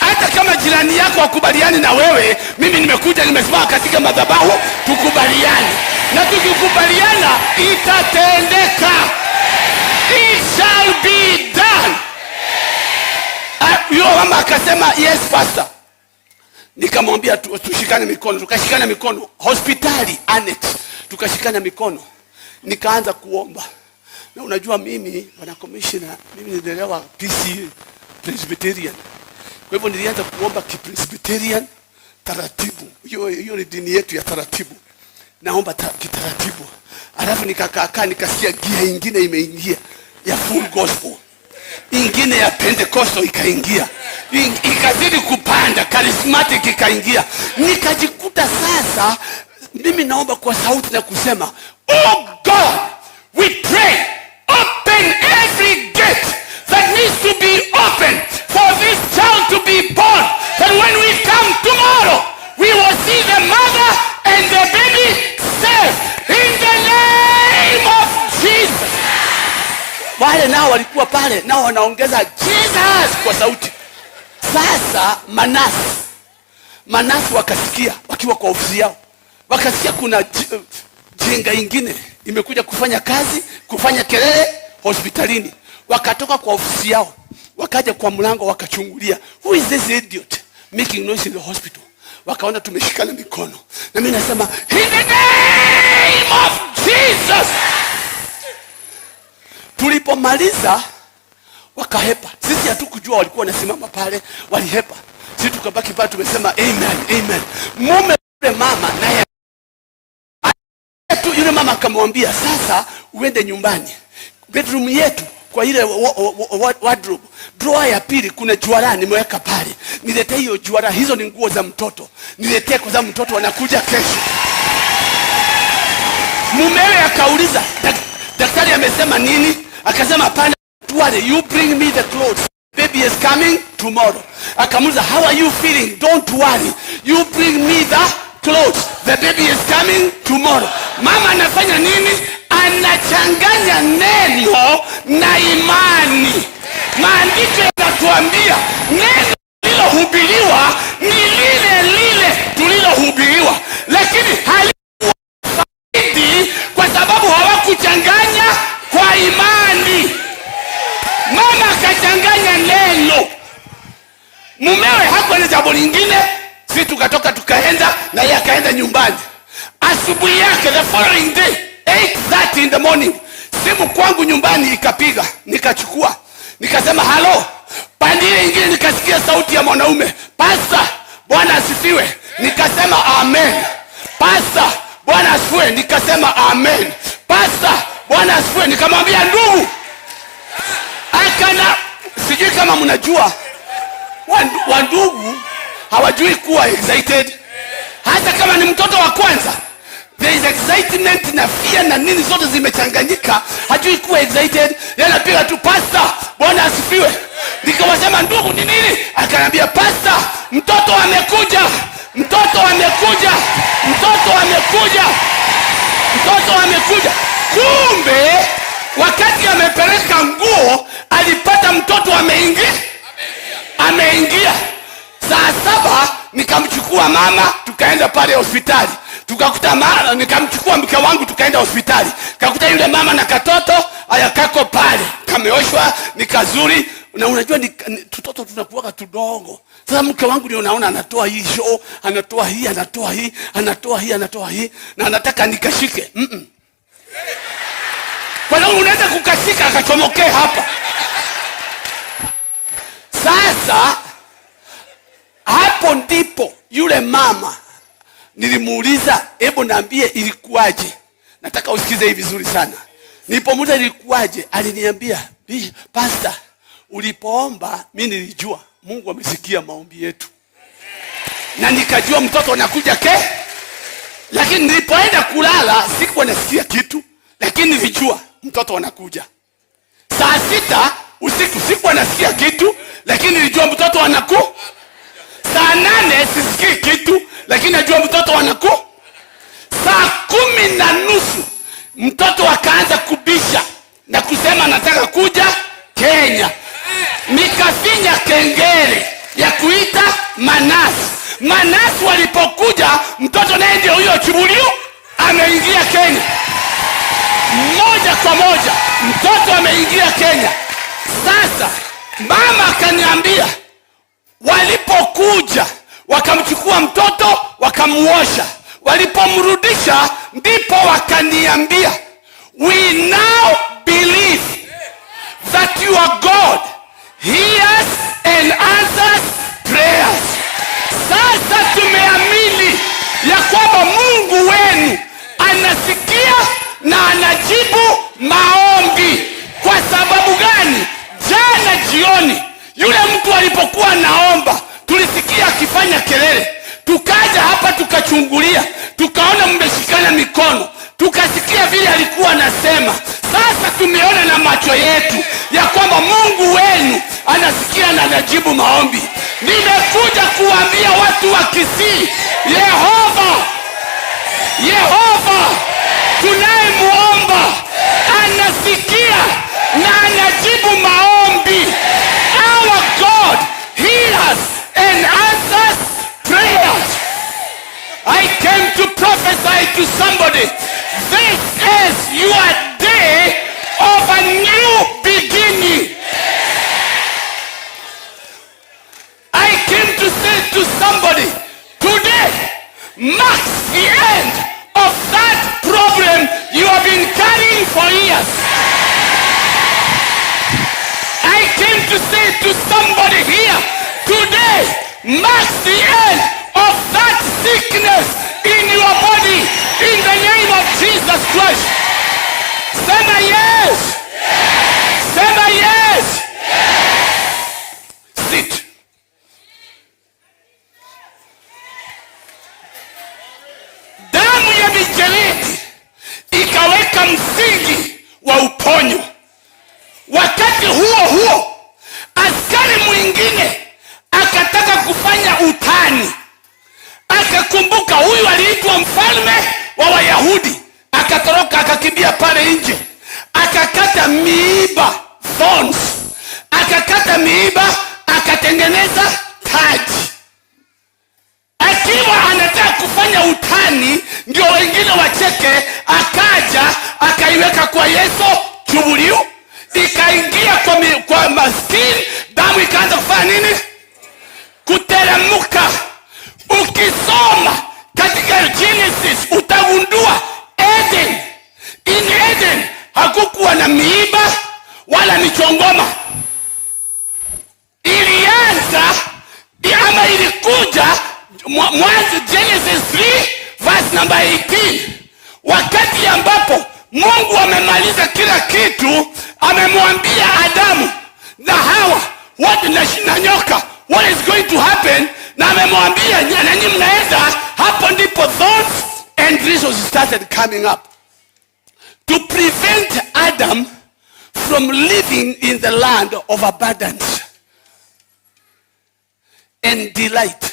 Hata kama jirani yako hakubaliani na wewe, mimi nimekuja nimesimama katika madhabahu tukubaliane. Na tukikubaliana itatendeka. it shall be done. Yule mama akasema yes pastor. Nikamwambia tushikane mikono, tukashikana mikono hospitali annex, tukashikana mikono, nikaanza kuomba. Na unajua mimi bwana commissioner, mimi nilelewa PC Presbyterian. Kwa hivyo nilianza kuomba Presbyterian taratibu. Hiyo ni dini yetu ya taratibu. Naomba kitaratibu. Alafu nikakaa nikasikia gia nyingine imeingia ya full gospel. Ingine ya Pentecostal ikaingia. Ikazidi kupanda, charismatic ikaingia. Nikajikuta sasa mimi naomba kwa sauti na kusema, "Oh God, we pray, open every gate that needs to be open for this child to be born, that when we come tomorrow, we will see the mother and the baby saved in the name of Jesus." Wale nao walikuwa pale, nao wanaongeza Jesus kwa sauti. Sasa Manasi wakasikia, wakiwa kwa ofisi yao, wakasikia kuna jenga ingine imekuja kufanya kazi, kufanya kelele hospitalini. Wakatoka kwa ofisi yao, wakaja kwa mlango, wakachungulia, who is this idiot making noise in the hospital? Wakaona tumeshikana mikono, na mimi nasema in the name of Jesus. Tulipomaliza wakahepa. Sisi hatukujua walikuwa wanasimama pale, walihepa. Sisi tukabaki pale tumesema amen, amen. Mume yule mama naye yule mama akamwambia, "Sasa uende nyumbani. Bedroom yetu kwa ile wardrobe, drawer ya pili kuna juara nimeweka pale. Niletee hiyo juara, hizo ni nguo za mtoto. Niletee kwa sababu mtoto anakuja kesho." Mumewe akauliza, "Daktari amesema nini?" Akasema, "Hapana, you bring me the clothes. Baby is coming tomorrow." Akamuliza, "How are you feeling?" "Don't worry. You bring me the clothes. The baby is coming tomorrow." Mama anafanya nini? Anachanganya neno na imani. Maandiko yanatuambia neno lililohubiriwa ni lile lile tulilohubiriwa, lakini halikufaidi kwa sababu hawakuchanganya kwa imani. Mama akachanganya neno. Mumewe hakuwa na jambo lingine. Sisi tukatoka tukaenda, na yeye akaenda nyumbani. Asubuhi yake, the following day 8:30 in the morning, simu kwangu nyumbani ikapiga. Nikachukua, nikasema halo. Pande ile nyingine nikasikia sauti ya mwanaume, "Pastor, Bwana asifiwe." Nikasema amen. "Pastor, Bwana asifiwe." Nikasema amen. "Pastor, Bwana asifiwe." Nikamwambia, "Ndugu." Akana, sijui kama mnajua wandugu hawajui kuwa excited. Hata kama ni mtoto wa kwanza, there is excitement na fear na nini zote zimechanganyika, hajui kuwa excited. Yanapiga tu, "Pastor, Bwana asifiwe." Nikamwambia, "Ndugu, ni nini?" Akaniambia, "Pastor, mtoto amekuja. Mtoto amekuja. Mtoto amekuja. Mtoto amekuja." Kumbe wakati amepeleka nguo alipata mtoto ameingia. Saa 7 nikamchukua mama, tukaenda pale hospitali. Tukakuta mama, nikamchukua mke wangu tukaenda hospitali. Kakuta yule mama na katoto ayakako pale, kameoshwa, ni kazuri. Na unajua tutoto tunakuwa tudogo. Sasa mke wangu ndio naona anatoa hii show, anatoa hii, anatoa hii, anatoa hii, anatoa hii, na anataka nikashike. Kwa nini unaweza kukashika akachomokea hapa? Sasa hapo ndipo yule mama nilimuuliza, "Hebu niambie ilikuwaje?" Nataka usikize hivi vizuri sana. Nilipomuuliza ilikuwaje, aliniambia, "Pastor, ulipoomba mimi nilijua Mungu amesikia maombi yetu. Na nikajua mtoto anakuja lakini nilipoenda kulala sikuwa nasikia kitu, lakini nilijua mtoto anakuja." Saa 6 usiku sikuwa nasikia kitu, lakini nilijua mtoto anakuja. Saa 8 sisikii kitu, lakini najua mtoto anakuja. Saa 10:30 mtoto akaanza kubisha na kusema nataka kuja Kenya. Nikafinya kengele ya kuita Manasi walipokuja, mtoto naye ndio huyo Chibulio ameingia Kenya. Moja kwa moja mtoto ameingia Kenya. Sasa mama akaniambia walipokuja wakamchukua mtoto wakamuosha, walipomrudisha ndipo wakaniambia, we now believe that your God hears and answers prayers. Sasa tumeamini ya kwamba Mungu wenu anasikia na anajibu maombi. Kwa sababu gani? Jana jioni yule mtu alipokuwa naomba, tulisikia akifanya kelele, tukaja hapa tukachungulia, tukaona mmeshikana mikono, tukasikia vile alikuwa anasema. Sasa tumeona na macho yetu ya kwamba Mungu wenu anasikia na anajibu maombi. Nimekuja kuambia watu wa Kisii, Yehova tunayemuomba anasikia na anajibu maombi. Our God hears and answers prayers. I came to prophesy to somebody. This is your day of a new beginning. I came to say to somebody, today marks the end of that problem you have been carrying for years. I came to say to somebody here, today marks the end of that sickness in your body, in the name of Jesus Christ. Sema yes. Sema yes. Sit. Damu ya mijeledi ikaweka msingi wa uponyo. Wakati huo askari mwingine akataka kufanya utani, akakumbuka huyu aliitwa mfalme wa Wayahudi, akatoroka akakimbia pale nje, akakata miiba, thorns, akakata miiba, akatengeneza taji. Akiwa anataka kufanya utani ndio wengine wacheke, akaja akaiweka kwa Yesu chubuliu, ikaingia kwa maskini, damu ikaanza kufanya nini? Kuteremka. Ukisoma katika Genesis utagundua Eden. In Eden hakukuwa na miiba wala michongoma. Ilianza ama ilikuja mwanzo Genesis 3 verse number 18. Wakati ambapo Mungu amemaliza kila kitu, amemwambia Adamu na Hawa na nyoka what is going to happen, na amemwambia nanyi mnaenda, hapo ndipo thorns and thistles started coming up to prevent Adam from living in the land of abundance and delight.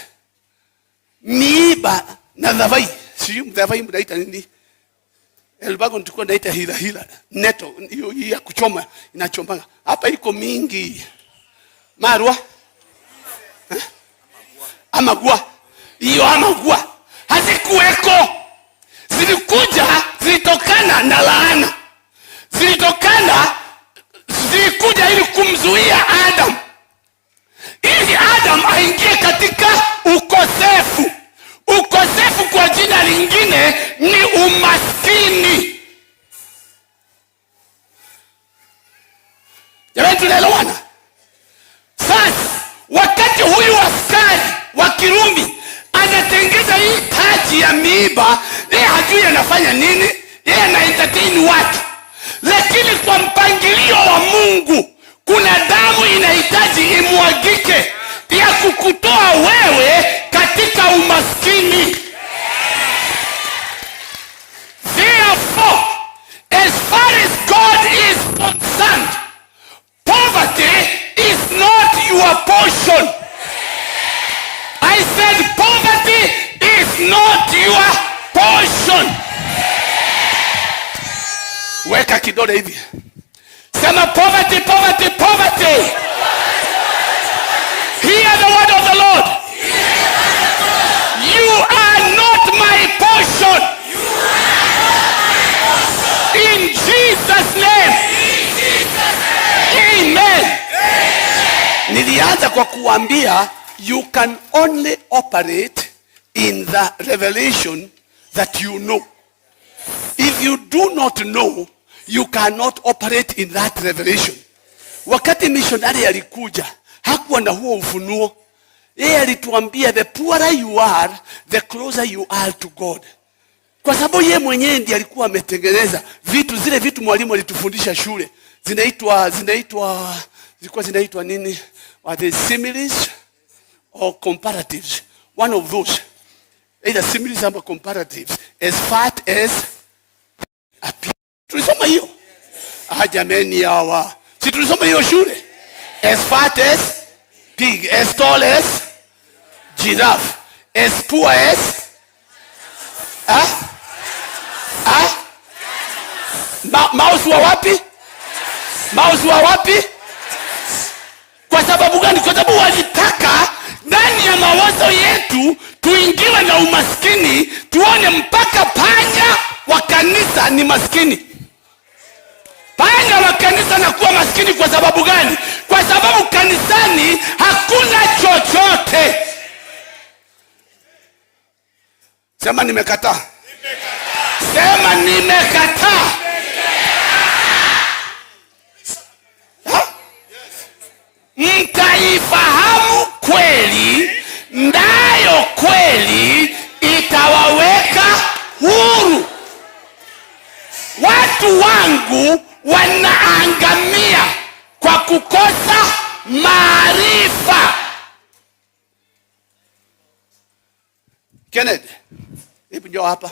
Miiba na dhavai, sijui mdhavai mnaita nini? Elbago nitukuwa naita hila neto, hiyo ya kuchoma inachomanga. Hapa iko mingi. Marwa amagua, hiyo amagua hazikuweko. Zilitokana na laana, zilikuja ili kumzuia Adam, ili Adam aingie katika ukosefu. Ukosefu kwa jina lingine ni umaskini. Jamani, tunaelewana? Sasa wakati huyu askari wa Kirumi anatengeza hii taji ya miiba, yeye hajui anafanya nini, yeye ana entertain watu. Lakini kwa mpangilio wa Mungu kuna damu inahitaji imwagike ya kukutoa wewe katika umaskini. Therefore, as far as God is concerned, poverty is not your portion. I said poverty is not your portion. Weka kidole hivi. Sema poverty, poverty, poverty. Hear the word of the Lord. You are not my portion. In Jesus' name. nilianza kwa kuambia you can only operate in the revelation that you know. If you do not know, you cannot operate in that revelation. Wakati missionary alikuja, hakuwa na huo ufunuo. Yeye alituambia the poorer you are, the closer you are to God. Kwa sababu yeye mwenyewe ndiye alikuwa ametengeneza zile vitu mwalimu alitufundisha shule. Zinaitwa nini? Are they similes or comparatives? One of those. Either similes or comparatives. As fat as a pig. Tulisoma hiyo. Jameni hawa. Si tulisoma hiyo shule? As fat as pig. As tall as giraffe. As poor as mouse wa wapi? Mouse wa wapi? Kwa sababu gani? Kwa sababu walitaka ndani ya mawazo yetu tuingiwe na umaskini, tuone mpaka panya wa kanisa ni maskini. Panya wa kanisa na kuwa maskini kwa sababu gani? Kwa sababu kanisani hakuna chochote. Sema nimekataa. Sema nimekataa. Mtaifahamu kweli, nayo kweli itawaweka huru. Watu wangu wanaangamia kwa kukosa maarifa. Kenneth, hebu njoo hapa.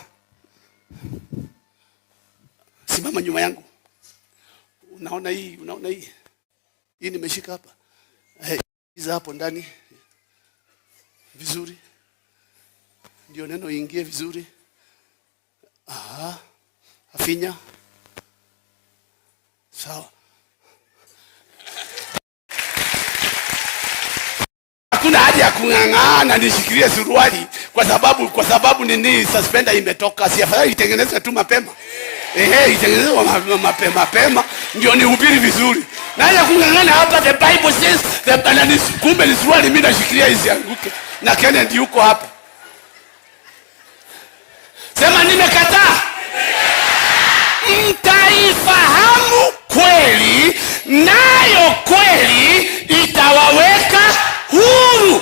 Simama nyuma yangu. Unaona hii? Hii nimeshika hapa. Hizi hapo ndani. Vizuri. Ndio neno ingie vizuri. Afinya. Sawa. Hakuna haja ya kung'ang'ana nishikilie suruali kwa sababu nini suspender imetoka. Si afadhali itengenezwe tu mapema. Itengenezwe mapema ndio nihubiri vizuri. Na ya kung'ang'ana hapa the Bible says kumbe ni suruali mimi nashikilia isianguke. Na Kennedy yuko hapa. Sema nimekataa. Mtaifahamu kweli, nayo kweli itawaweka huru.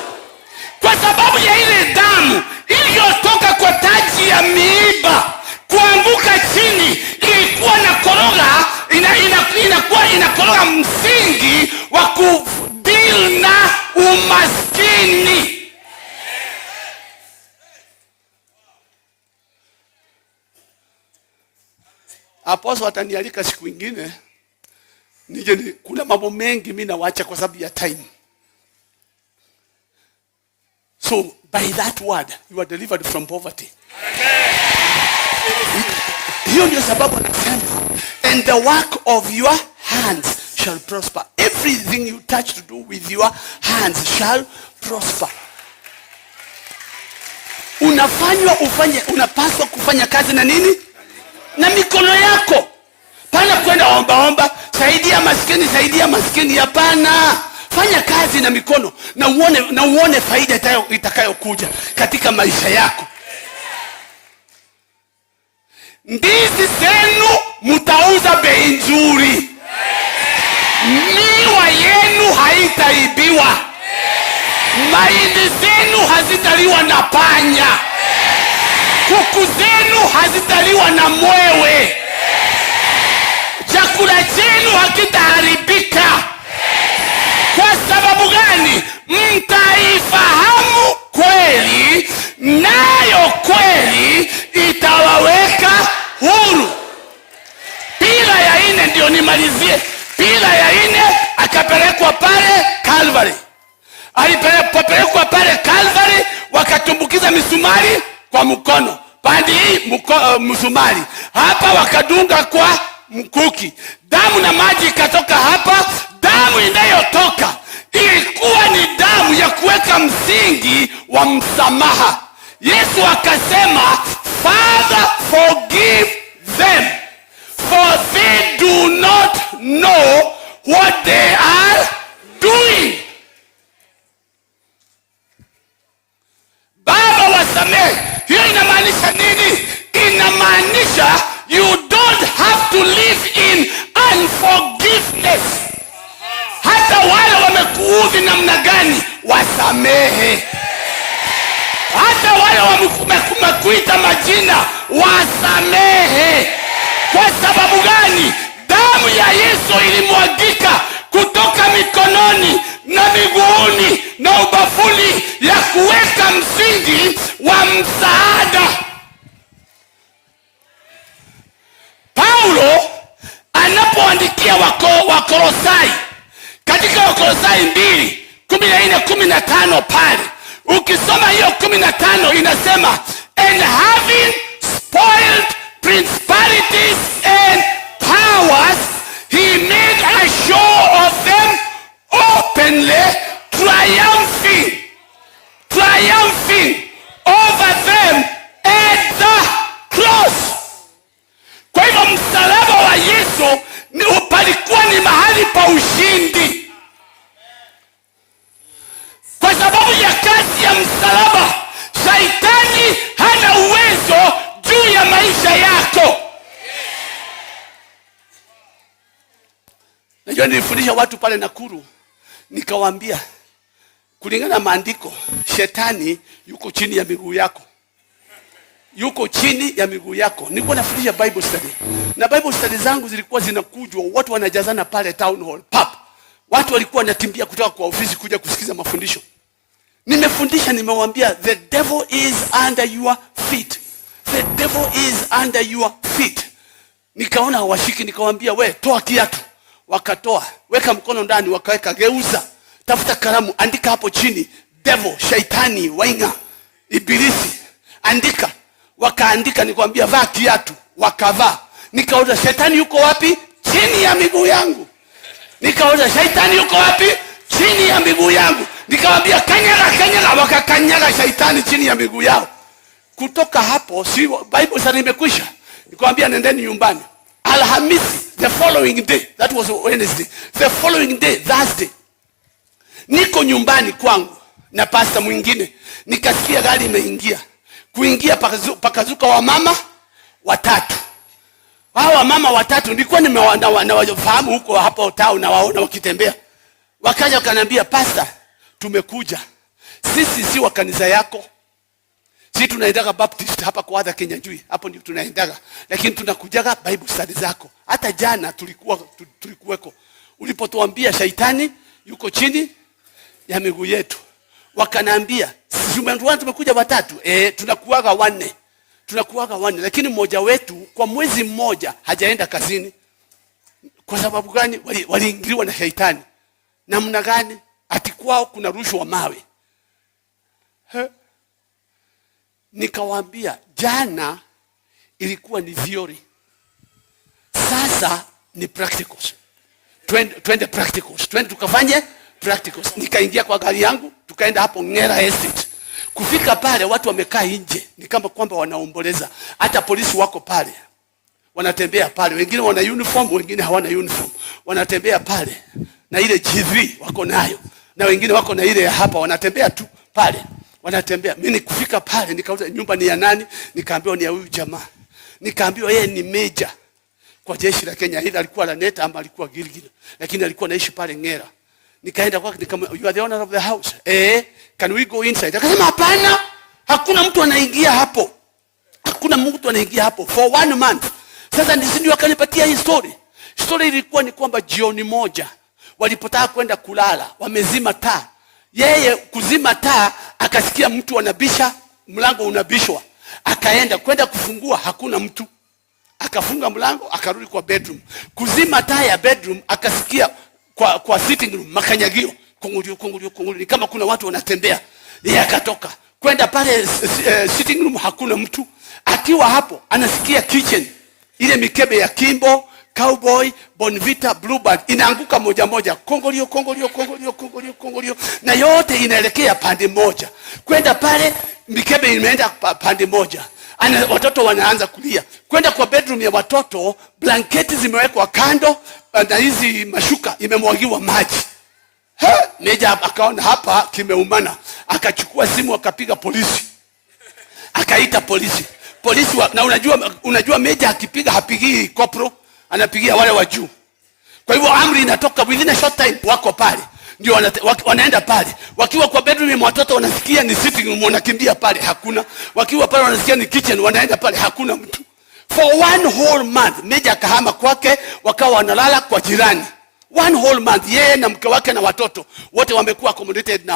Kwa sababu ya ile damu iliyotoka kwa taji ya miiba kuanguka chini, ilikuwa na koroga, inakuwa inakoroga msingi wa kudeal na umaskini. Apostle atanialika siku nyingine nije kuna mambo mengi mimi nawacha kwa sababu ya time. So by that word you are delivered from poverty. Hiyo ndio sababu nasema and the work of your hands shall prosper. Everything you touch to do with your hands shall prosper. Unapaswa kufanya kazi na nini? Na mikono yako. Pana kwenda omba, saidia maskini, hapana. Fanya kazi na mikono na uone faida itakayokuja katika maisha yako. Ndizi zenu mtauza bei nzuri. Miwa yenu haitaibiwa. Mahindi zenu hazitaliwa na panya. Kuku zenu hazitaliwa na mwewe. Chakula chenu hakitaharibika. Kwa sababu gani? Mtaifahamu kweli, nayo kweli itawaweka huru. Pila ya 4 ndio nimalizie. Pila ya 4 akapelekwa pale Calvary. Alipelekwa pale Calvary, wakatumbukiza misumari kwa mkono. Pande hii msumari. Hapa wakadunga kwa mkuki. Damu na maji ikatoka hapa. Damu inayotoka ilikuwa ni damu ya kuweka msingi wa msamaha. Yesu akasema, Father, forgive them, for they do not know what they are doing. you don't have to live in unforgiveness. Hata wale wamekuudhi namna gani, wasamehe. Hata wale wamekuita majina, wasamehe. Kwa sababu gani? Damu ya Yesu ilimwagika kutoka mikononi na miguuni na ubavuni ya kuweka msingi wa msaada. Paulo anapoandikia Wakolosai, katika Wakolosai 2:14-15 pale, ukisoma hiyo 15 inasema, and having spoiled principalities and powers, he made a show of them openly, triumphing over them at the cross. Kwa hivyo msalaba wa Yesu palikuwa ni mahali pa ushindi. Kwa sababu ya kazi ya msalaba, Shetani hana uwezo juu ya maisha yako. Najua nilifundisha watu pale Nakuru, nikawaambia kulingana na maandiko, Shetani yuko chini ya miguu yako. Yuko chini ya miguu yako. Nilikuwa nafundisha Bible study. Na Bible study zangu zilikuwa zinakujwa, watu wanajazana pale town hall. Pap. Watu walikuwa wanakimbia kutoka kwa ofisi kuja kusikiza mafundisho. Nimefundisha, nimewaambia the devil is under your feet. The devil is under your feet. Nikaona hawashiki, nikawaambia we toa kiatu. Wakatoa, weka mkono ndani, wakaweka, geuza, tafuta kalamu, andika hapo chini, devil, Shetani, wainga, ibilisi, andika. Wakaandika, nikwambia vaa kiatu, wakavaa. Nikauliza, Shetani yuko wapi? Chini ya miguu yangu. Nikauliza, Shetani yuko wapi? Chini ya miguu yangu. Nikamwambia kanyaga, wakakanyaga Shetani chini ya miguu yao. Kutoka hapo, si Bible sasa imekwisha. Nikamwambia nendeni nyumbani. Alhamisi, the following day, that was Wednesday, the following day, Thursday, niko nyumbani kwangu na pastor mwingine, nikasikia gari imeingia. Kuingia pakazuka wamama watatu. Hao wamama watatu nilikuwa nimewafahamu huko hapo town, na waona wakitembea. Wakaja wakaniambia, pastor, tumekuja. Sisi si wa kanisa yako. Sisi tunaendaga Baptist hapa kwa Adha Kenya Njui. Hapo ndio tunaendaga. Lakini tunakujaga Bible study zako. Hata jana tulikuweko. Ulipotuambia Shetani yuko chini ya miguu yetu. Wakanaambia, sisi tumekuja watatu. Tunakuaga wanne. Lakini mmoja wetu kwa mwezi mmoja hajaenda kazini. Kwa sababu gani? Waliingiliwa na Shetani. Namna gani? Ati kwao kuna rushwa mawe. Nikawaambia, jana ilikuwa ni theory, sasa ni practicals. Twende practicals. Twende tukafanye practicals. Nikaingia kwa gari yangu, tukaenda hapo Ngera Estate. Kufika pale watu wamekaa nje, ni kama kwamba wanaomboleza. Hata polisi wako pale, wanatembea pale. Wengine wana uniform, wengine hawana uniform. Wanatembea pale na ile G3 wako nayo, na wengine wako na ile hapa, wanatembea tu pale. Wanatembea. Mimi kufika pale, nikauliza nyumba ni ya nani? Nikaambiwa ni ya huyu jamaa. Nikaambiwa yeye ni major kwa jeshi la Kenya. Hili alikuwa Laneta ama alikuwa Gilgil, lakini alikuwa anaishi pale Ngera. Nikaenda kwake, nikamwambia, you are the owner of the house. Can we go inside? Akasema hapana, hakuna mtu anaingia hapo. Hakuna mtu anaingia hapo for 1 month. Sasa ndio akanipatia hii story. Story ilikuwa ni kwamba jioni moja walipotaka kwenda kulala, wamezima taa. Yeye kuzima taa, akasikia mtu anabisha, mlango unabishwa. Akaenda kwenda kufungua, hakuna mtu. Akafunga mlango, akarudi kwa bedroom. Kuzima taa ya bedroom, akasikia kwa sitting room makanyagio, kongolio. Ni kama kuna watu wanatembea. Yeye akatoka kwenda pale sitting room, hakuna mtu. Akiwa hapo, anasikia kitchen, ile mikebe ya Kimbo, Cowboy, Bonvita, Bluebird inaanguka moja moja, kongolio, na yote inaelekea pande moja. Kwenda pale, mikebe imeenda pande moja. Watoto wanaanza kulia. Kwenda kwa bedroom ya watoto, blanketi zimewekwa kando na hizi mashuka imemwagiwa maji. Meja akaona hapa kimeumana, akachukua simu, akapiga polisi. Akaita polisi. polisi na unajua meja akipiga hapigii kopro, anapigia wale wa juu. Kwa hivyo amri inatoka within a short time, wako pale ndio wanaenda pale. Wakiwa kwa bedroom watoto wanasikia ni sitting room, wanakimbia pale, hakuna. Wakiwa pale wanasikia ni kitchen, wanaenda pale, hakuna mtu. For one whole month meja akahama kwake, wakawa wanalala kwa jirani. One whole month yeye na mke wake na watoto wote wamekuwa accommodated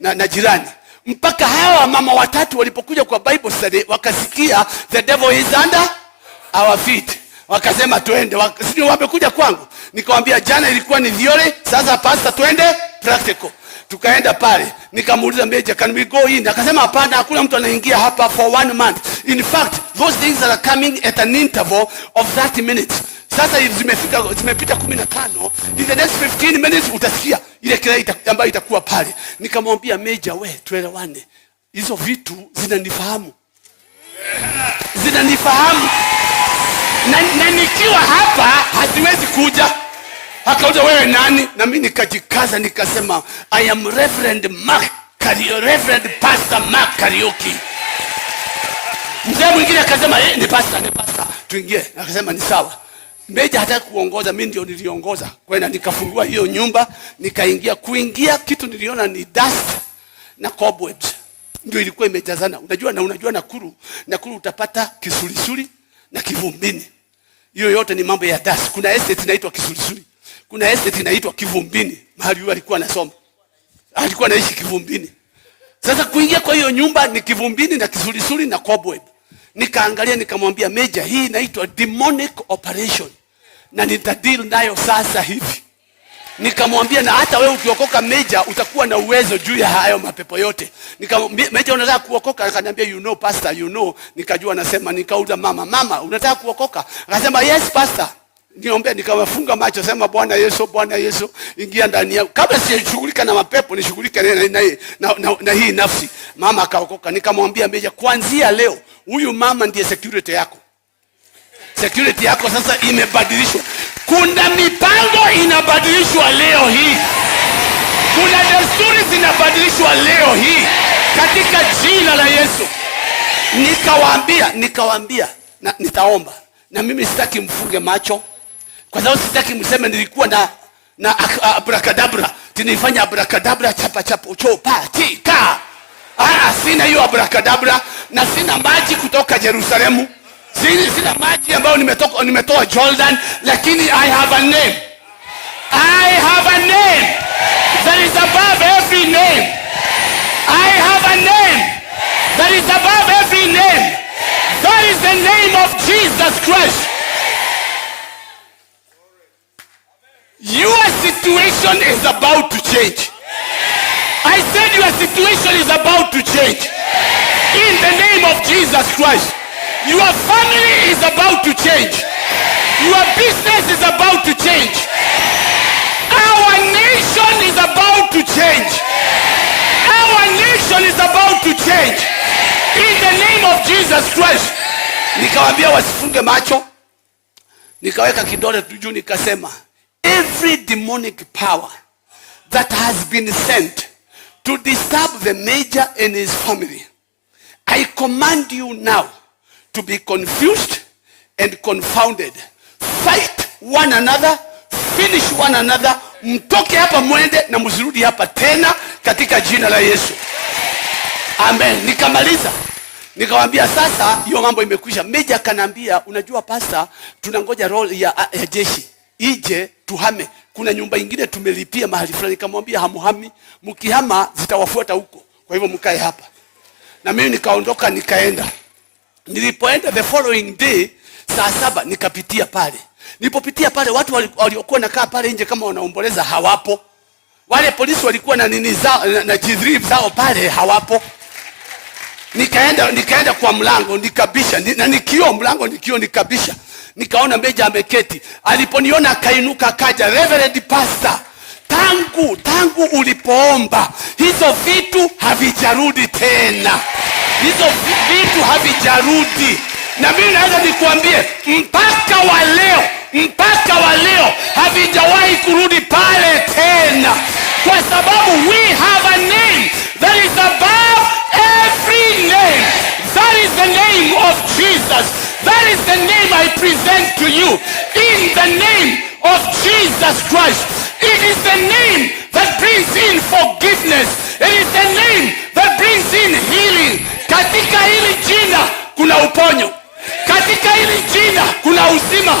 na jirani. Mpaka hawa mama watatu walipokuja kwa Bible study wakasikia the devil is under our feet, wakasema twende. Sio wamekuja kwangu, nikamwambia jana ilikuwa ni theory, sasa pastor twende practical. Tukaenda pale, nikamuuliza meja, can we go in? Akasema hapana, hakuna mtu anaingia hapa for 1 month. In fact those things are coming at an interval of 30 minutes. Sasa zimepita 15, in the next 15 minutes utasikia ile kelele ambayo itakuwa pale. Nikamwambia meja, we tuelewane, hizo vitu zinanifahamu na nikiwa hapa haziwezi kuja. Akauliza wewe nani? Na mimi nikajikaza nikasema I am Reverend Pastor Mark Kariuki. Mzee mwingine akasema ni pastor tuingie. Akasema ni sawa. Meja hataki kuongoza, mimi ndio niliongoza. Kwenda nikafungua hiyo nyumba, nikaingia. Kuingia kitu niliona ni dust na cobwebs. Ndio ilikuwa imejazana. Unajua Nakuru utapata kisulisuli na kivumbini. Hiyo yote ni mambo ya dust. Kuna estate inaitwa kisulisuli, kuna estate inaitwa kivumbini. Mahali yule alikuwa anasoma, alikuwa anaishi kivumbini. Sasa kuingia kwa hiyo nyumba ni kivumbini na kisulisuli na cobweb. Nikaangalia nikamwambia meja, hii inaitwa demonic operation na nitadeal nayo sasa hivi. Nikamwambia na hata wewe ukiokoka meja utakuwa na uwezo juu ya hayo mapepo yote. Meja unataka kuokoka? Akaniambia you know pastor, you know. Nikajua anasema, nikauliza mama unataka kuokoka? Akasema yes pastor. Niombe, nikawafunga macho, sema Bwana Yesu ingia ndani yangu. Kabla sijashughulika na mapepo nishughulike na hii nafsi. Mama akaokoka. Nikamwambia meja, kuanzia leo huyu mama ndiye security yako. Security yako sasa imebadilishwa. Kuna mipango inabadilishwa leo hii. Kuna desturi zinabadilishwa leo hii katika jina la Yesu. Nikawaambia na nitaomba. Na mimi sitaki mfunge macho, kwa sababu sitaki mseme nilikuwa na abracadabra. Tinifanya abracadabra chapa uchopa tika. Sina hiyo abracadabra, na sina maji kutoka Yerusalemu. Sina maji ambayo nimetoa Jordan, lakini I have a name. I have a name that is above every name. I have a name that is above every name. That is the name of Jesus Christ. Your situation is about to change. I said your situation is about to change. In the name of Jesus Christ. Your family is about to change. Your business is about to change. Our nation is about to change. Our nation is about to change. In the name of Jesus Christ. Nikawaambia wasifunge macho. Nikaweka kidole juu nikasema, every demonic power that has been sent to disturb the major and his family, I command you now to be confused and confounded. Fight one another, finish one another. Mtoke hapa mwende na msirudi hapa tena katika jina la Yesu. Amen. Nikamaliza. Nikamwambia sasa hiyo mambo imekwisha. Meja kanambia, unajua pastor, tunangoja roll ya jeshi ije tuhame. Kuna nyumba nyingine tumelipia mahali fulani. Nikamwambia hamuhami, mkihama zitawafuata huko. Kwa hivyo mkae hapa. Na mimi nikaondoka nikaenda. Nilipoenda the following day saa 7 nikapitia pale. Nilipopitia pale watu waliokuwa nakaa pale nje kama wanaomboleza hawapo. Wale polisi walikuwa na nini zao na jidrip zao pale hawapo. Nikaenda kwa mlango nikabisha, na nikio mlango nikabisha. Nikaona meja ameketi. Aliponiona akainuka akaja, Reverend Pastor, tangu ulipoomba hizo vitu havijarudi tena. Hizo vitu havijarudi. Na mimi naweza nikuambie mpaka wa leo havijawahi kurudi pale tena, kwa sababu we have a name that is above every name. That That is the name of Jesus. That is the name I present to you. In the name of Jesus Christ. It is the name that brings in forgiveness. It is the name that brings in healing. Katika hili jina kuna uponyo. Katika hili jina kuna uzima.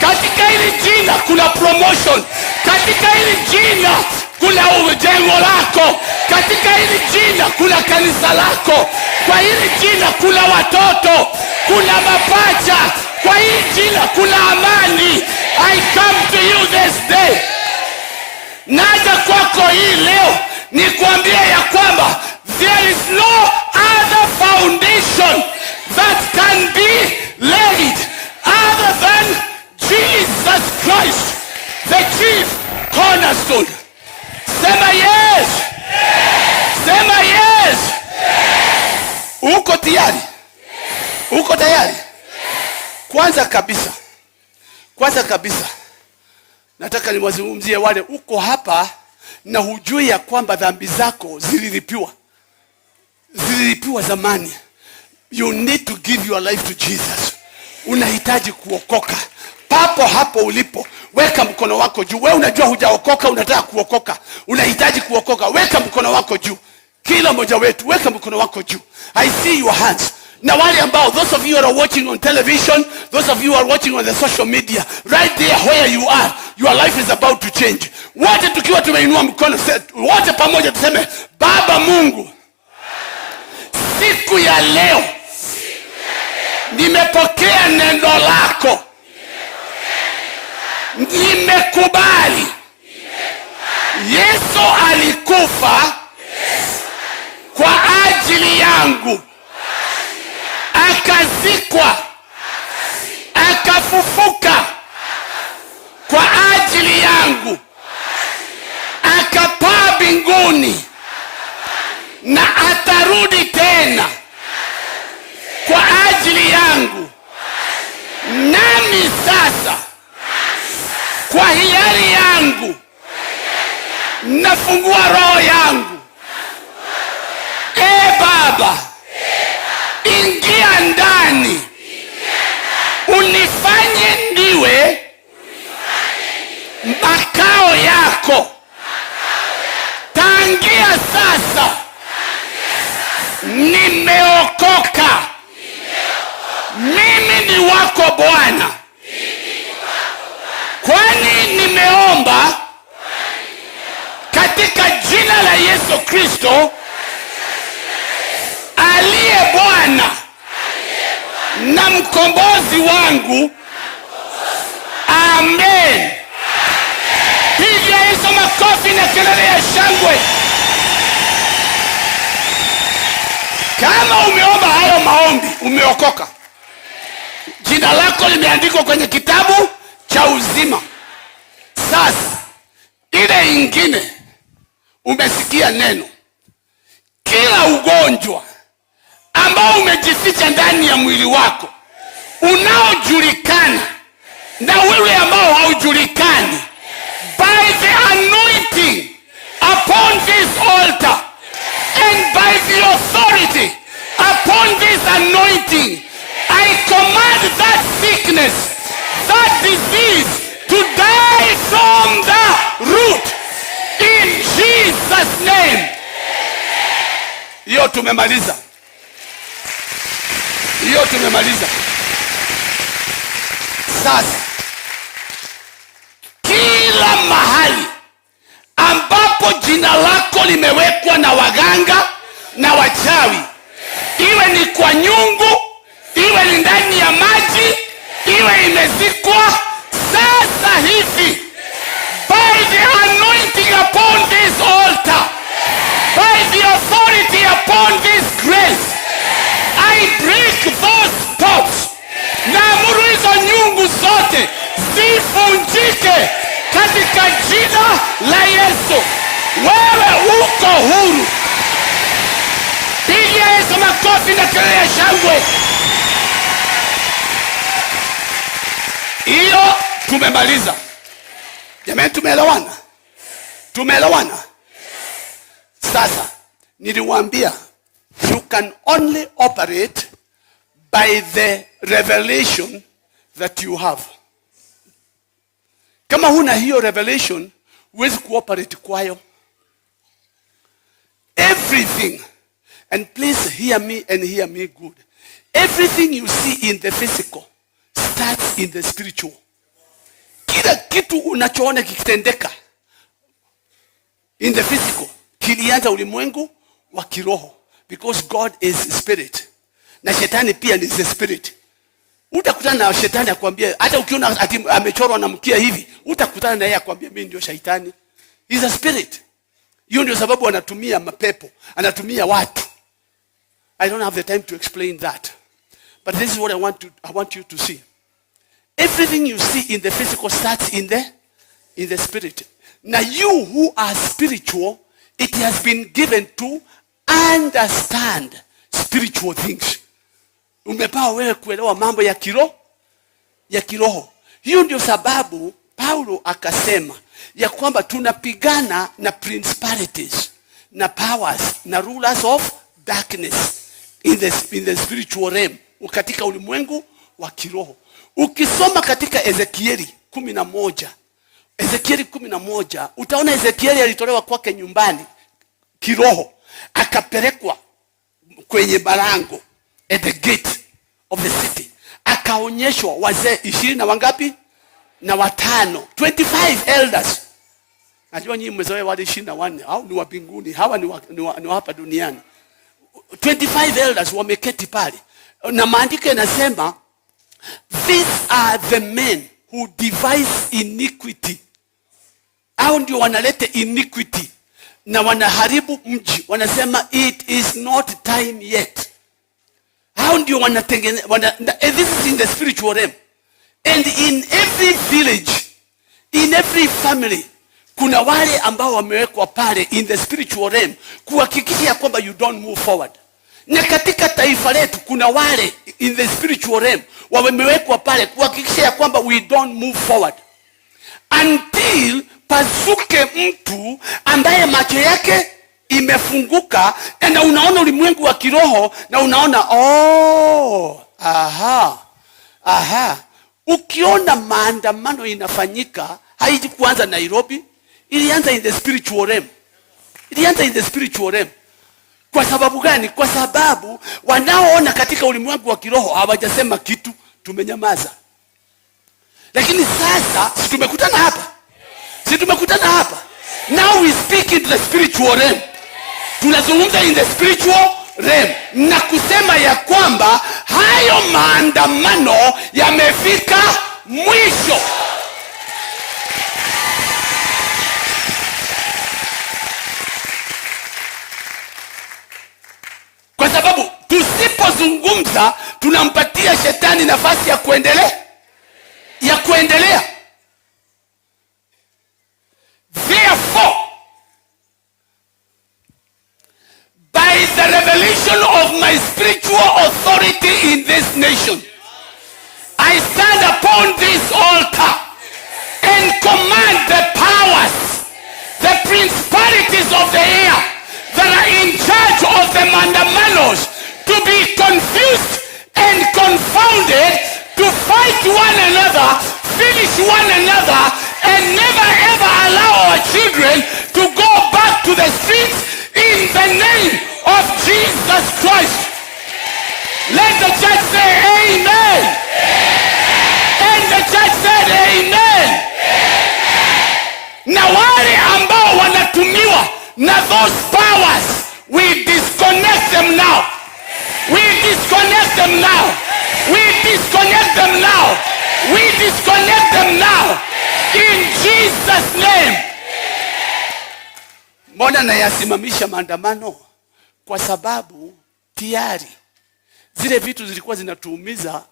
Katika hili jina kuna promotion. Katika hili jina kuna jengo lako. Katika hili jina kuna kanisa lako. Kwa hili jina kuna watoto, kuna mapacha. Kwa hili jina kuna amani. I come to you this day. Naja kwako hii leo ni kuambia ya kwamba there is no other foundation that can be laid other than Jesus Christ, the chief cornerstone. Sema yes. Sema yes. Uko tayari? Uko tayari? Kwanza kabisa nataka niwazungumzie wale uko hapa na hujui ya kwamba dhambi zako zililipiwa zamani. You need to give your life to Jesus. Unahitaji kuokoka. Papo hapo ulipo, weka mkono wako juu. Wewe unajua hujaokoka, unataka kuokoka. Unahitaji kuokoka. Weka mkono wako juu. Kila mmoja wetu, weka mkono wako juu. I see your hands. Na wale ambao, those of you who are watching on television, those of you who are watching on the social media, right there where you are, your life is about to change. Wote tukiwa tumeinua mkono, wote pamoja tuseme, Baba Mungu, siku ya leo nimepokea neno lako. Nimekubali Yesu alikufa kwa ajili yangu, akazikwa, akafufuka kwa ajili yangu, akapaa mbinguni na atarudi tena kwa ajili yangu. Nami sasa kwa hiari yangu nafungua roho yangu. Baba, ingia ndani, unifanye ndiwe makao yako. Tangia sasa nimeokoka. Mimi ni wako Bwana, kwani nimeomba katika jina la Yesu Kristo aliye Bwana na mkombozi wangu. Amen. Piga hizo makofi na kelele ya shangwe. Kama umeomba hayo maombi, umeokoka. Jina lako limeandikwa kwenye kitabu cha uzima. Sasa ile ingine, umesikia neno. Kila ugonjwa ambao umejificha ndani ya mwili wako, unaojulikana na wewe ambao haujulikani, by the anointing upon this altar and by the authority upon this anointing, I command that sickness, that disease to die from the root in Jesus' name. Hiyo tumemaliza. Sasa kila mahali ambapo jina lako limewekwa na waganga na wachawi, iwe ni kwa nyungu, iwe ni ndani ya maji, iwe imezikwa, sasa hivi by the anointing upon this altar, by the authority upon this grace, I break those pots. Na amuru hizo nyungu zote zifunjike katika jina la Yesu. Wewe uko huru. Pigia Yesu makofi na kelele ya shangwe. Hiyo tumemaliza. Jamani, tumeelewana? Sasa niliwaambia you can only operate by the revelation that you have. Kama huna hiyo revelation, huwezi cooperate kwayo. Everything, and please hear me and hear me good. Everything you see in the physical starts in the spiritual. Kila kitu unachoona kikitendeka in the physical kilianza ulimwengu wa kiroho, because God is spirit. Na shetani pia ni spirit. Utakutana na shetani akwambia, hata ukiona ati amechorwa na mkia hivi, utakutana na yeye akwambia mimi ndio shetani. He is a spirit. Hiyo ndio sababu anatumia mapepo, anatumia watu. I don't have the time to explain that. But this is what I want you to see. Everything you see in the physical starts in the spirit. Now you who are spiritual, it has been given to understand spiritual things. Umepewa wewe kuelewa mambo ya kiroho. Hiyo ndio sababu Paulo akasema ya kwamba tunapigana na principalities, na powers, na rulers of darkness in the spiritual realm, katika ulimwengu wa kiroho. Ukisoma katika Ezekieli 11, utaona Ezekieli alitolewa kwake nyumbani kiroho, akapelekwa kwenye barango at the gate of the city, akaonyeshwa wazee 20 na wangapi? Na 25 elders. Najua nyinyi mmezoea wale 24 au ni wa mbinguni, hawa ni wa hapa duniani. 25 elders wameketi pale, na maandiko yanasema these are the men who devise iniquity. Hao ndio wanaleta iniquity na wanaharibu mji. Wanasema it is not time yet. Hao ndio wanatengeneza. This is in the spiritual realm. And in every village, in every family, kuna wale ambao wamewekwa pale in the spiritual realm kuhakikisha kwamba you don't move forward. Na katika taifa letu kuna wale in the spiritual realm wamewekwa pale kuhakikisha kwamba we don't move forward until pazuke mtu ambaye macho yake imefunguka, na unaona ulimwengu wa kiroho, na unaona ukiona maandamano inafanyika, haiji kuanza Nairobi, ilianza in the spiritual realm. Kwa sababu gani? Kwa sababu wanaoona katika ulimwengu wa kiroho hawajasema kitu, tumenyamaza. Lakini sasa si tumekutana hapa. Now we speak in the spiritual realm. Tunazungumza in the spiritual realm na kusema ya kwamba hayo maandamano yamefika mwisho. Kwa sababu tusipozungumza tunampatia shetani nafasi ya kuendelea. Therefore, by the revelation of my spiritual authority in this nation, I stand upon this altar and command the powers, the principalities of the air that are in charge of the mandamanos to be confused and confounded, to fight one another, finish one another, and never ever allow our children to go back to the streets in the name of Jesus Christ. Let the church say amen. And the church said amen. Na wale ambao wanatumiwa na those powers, we disconnect them now. We disconnect them now. We disconnect them now. We disconnect them now. In Jesus' name. Mbona nayasimamisha maandamano? Kwa sababu tayari zile vitu zilikuwa zinatuumiza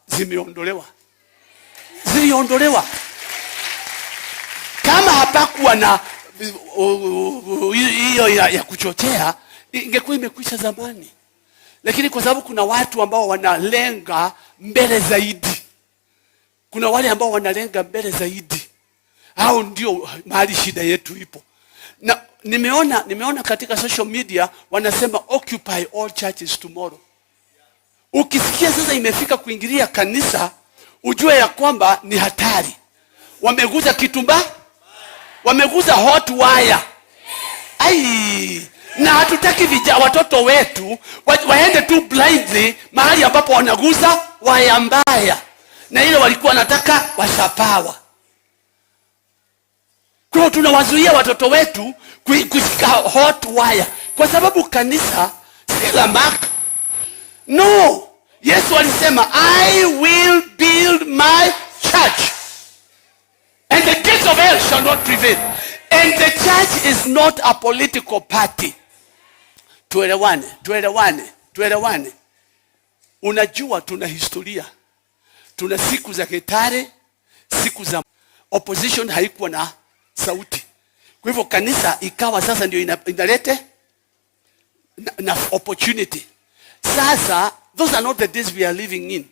ziliondolewa. Kama hapakuwa na hiyo ya kuchochea, ingekuwa imekwisha zamani. Lakini kwa sababu kuna watu ambao wanalenga mbele zaidi, kuna wale ambao wanalenga mbele zaidi, hao ndio mahali shida yetu ipo. Na nimeona katika social media wanasema occupy all churches tomorrow. Ukisikia sasa imefika kuingilia kanisa, ujue ya kwamba ni hatari. Wameguza kitumba, wameguza hot wire. Ai, na hatutaki watoto wetu waende tu blindly mahali ambapo wanaguza waya mbaya, na ile walikuwa wanataka washapawa. Kwa tunawazuia watoto wetu kushika hot wire, kwa sababu kanisa si la maka. No, Yesu alisema I will build my church and the gates of hell shall not prevail. And the church is not a political party. Tuelewane. Unajua tuna historia. Tuna siku za Ketare, siku za opposition haikuwa na sauti. Kwa hivyo kanisa ikawa sasa ndio inalete na opportunity. Sasa, those are not the days we are living in.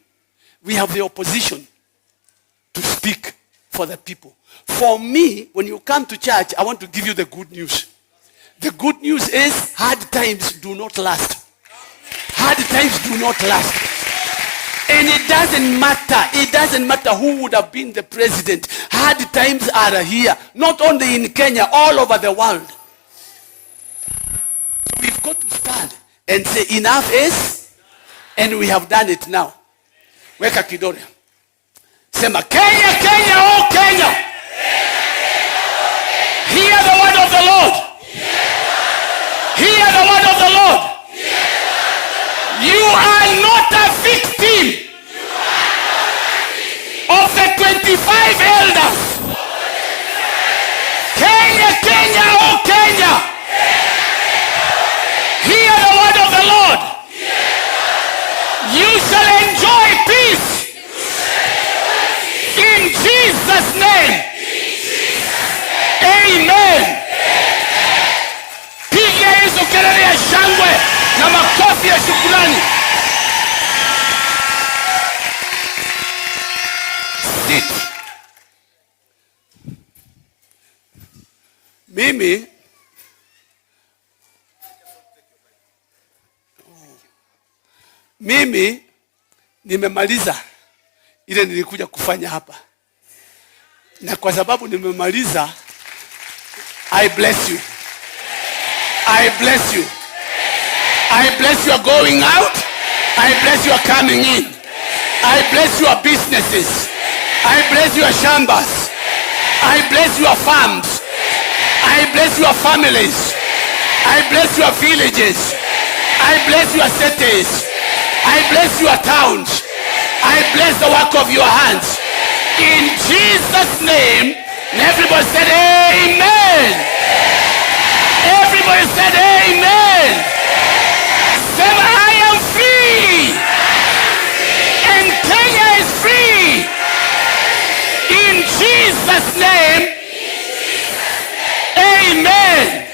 We have the opposition to speak for the people. For me, when you come to church, I want to give you the good news. The good news is hard times do not last. Hard times do not last. And it doesn't matter who would have been the president. Hard times are here, not only in Kenya, all over the world. So we've got to stand and say enough is, and we have done it now. Weka kidole. Sema Kenya, Kenya, oh Kenya. Hear the word of the Lord. Hear the word of the Lord. You are not a victim of the 25 elders. Kenya, Kenya, oh Kenya. Hear the word of the Lord. You shall enjoy peace. In Jesus' name. Amen. Piga hizo kelele ya shangwe na makofi ya shukrani. Sit. Mimi nimemaliza ile nilikuja kufanya hapa. Na kwa sababu nimemaliza, I bless you. I bless you. I bless your going out. I bless your coming in. I bless your businesses. I bless your shambas. I bless your farms. I bless your families. I bless your villages. I bless your cities. I bless your towns. I bless the work of your hands. In Jesus' name, and everybody said amen. Everybody said amen. Say, I am free. And Kenya is free. In Jesus' name, amen.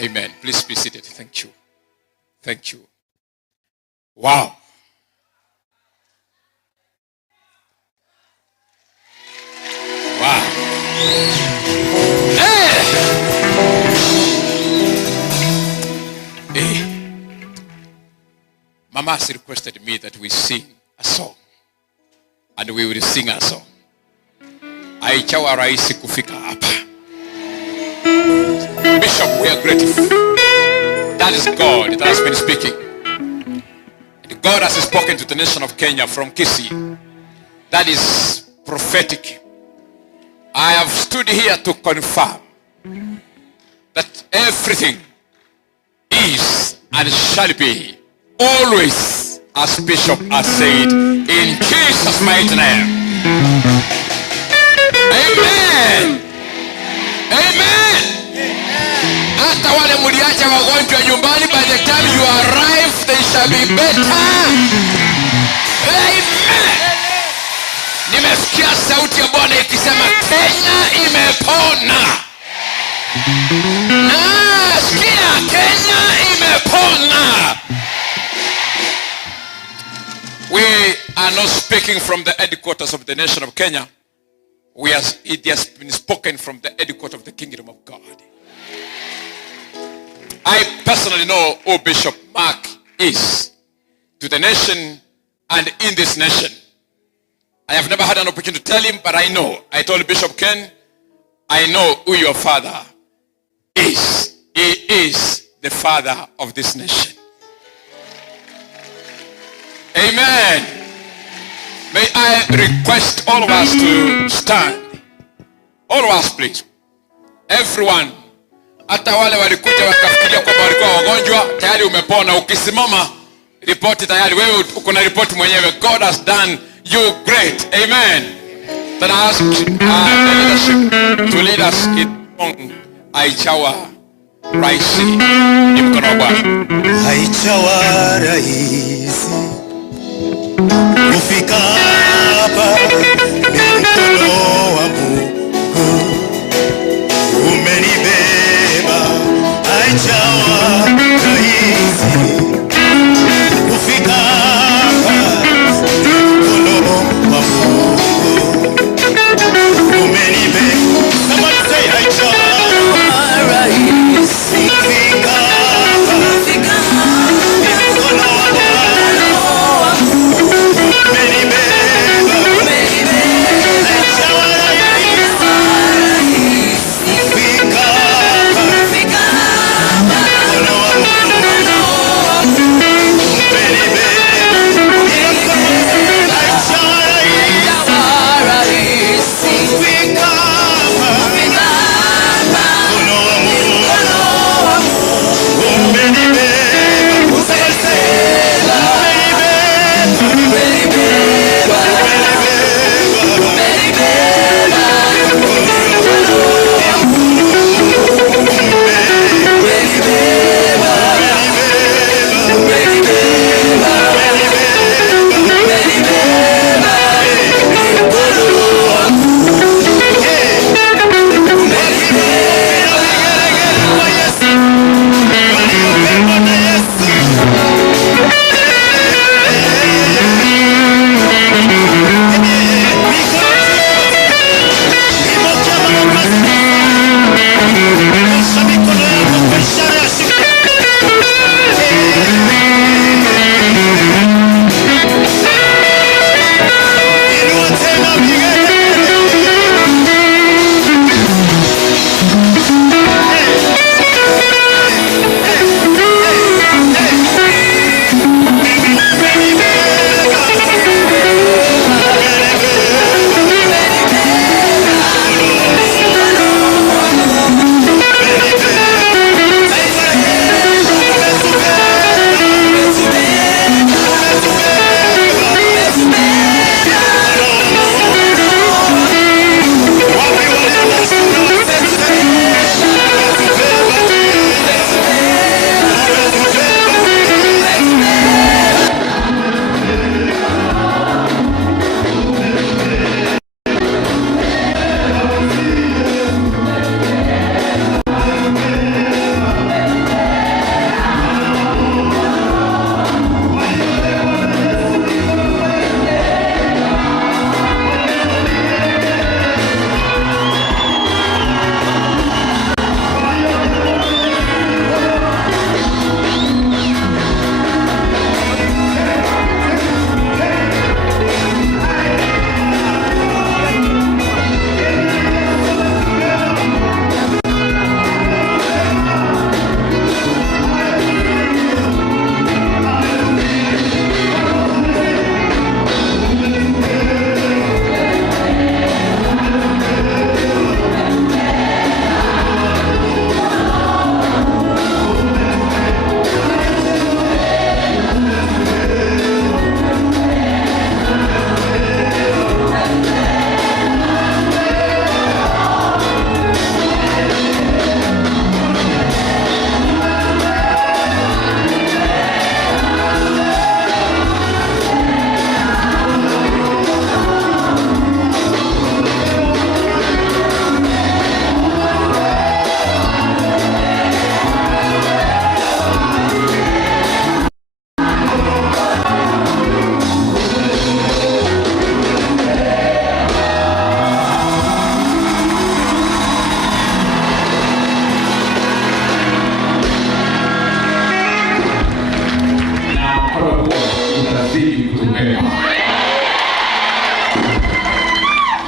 Amen. Please be seated. Thank you. Thank you. Wow. Wow. Hey. Hey. Mama has requested me that we sing a song. And we will sing a song. Aichawa raisi kufika hapa. Bishop, we are grateful. That is God that has been speaking. And God has spoken to the nation of Kenya from Kisii. That is prophetic. I have stood here to confirm that everything is and shall be always as Bishop has said, in Jesus' mighty name. Amen. Amen. Hata wale mliacha wagonjwa nyumbani, by the time you arrive they shall be better. Amen. Nimesikia sauti ya Bwana ikisema Kenya imepona. Nasikia Kenya imepona. are not speaking from the headquarters of the nation of Kenya. It has been spoken from the headquarters of the kingdom of God. I personally know who Bishop Mark is to the nation and in this nation. I have never had an opportunity to tell him, but I know. I told Bishop Ken, I know who your father is. He is the father of this nation. Amen. May I request all of us to stand. All of us, please. Everyone. Hata wale walikuja wakafikiria kwamba walikuwa wagonjwa, tayari umepona. Ukisimama, ripoti tayari. Wewe uko na ripoti mwenyewe. God has done you great. Amen. Then I ask the leadership to lead us in song Haijawa Rahisi. Ni mkono wa Bwana. Haijawa rahisi kufika hapa, ni mkono wa Mungu umenibeba. Haijawa rahisi kufika hapa, ni mkono wa Mungu umenibeba. Somebody say haijawa rahisi kufika hapa, ni mkono wa Bwana umenibeba.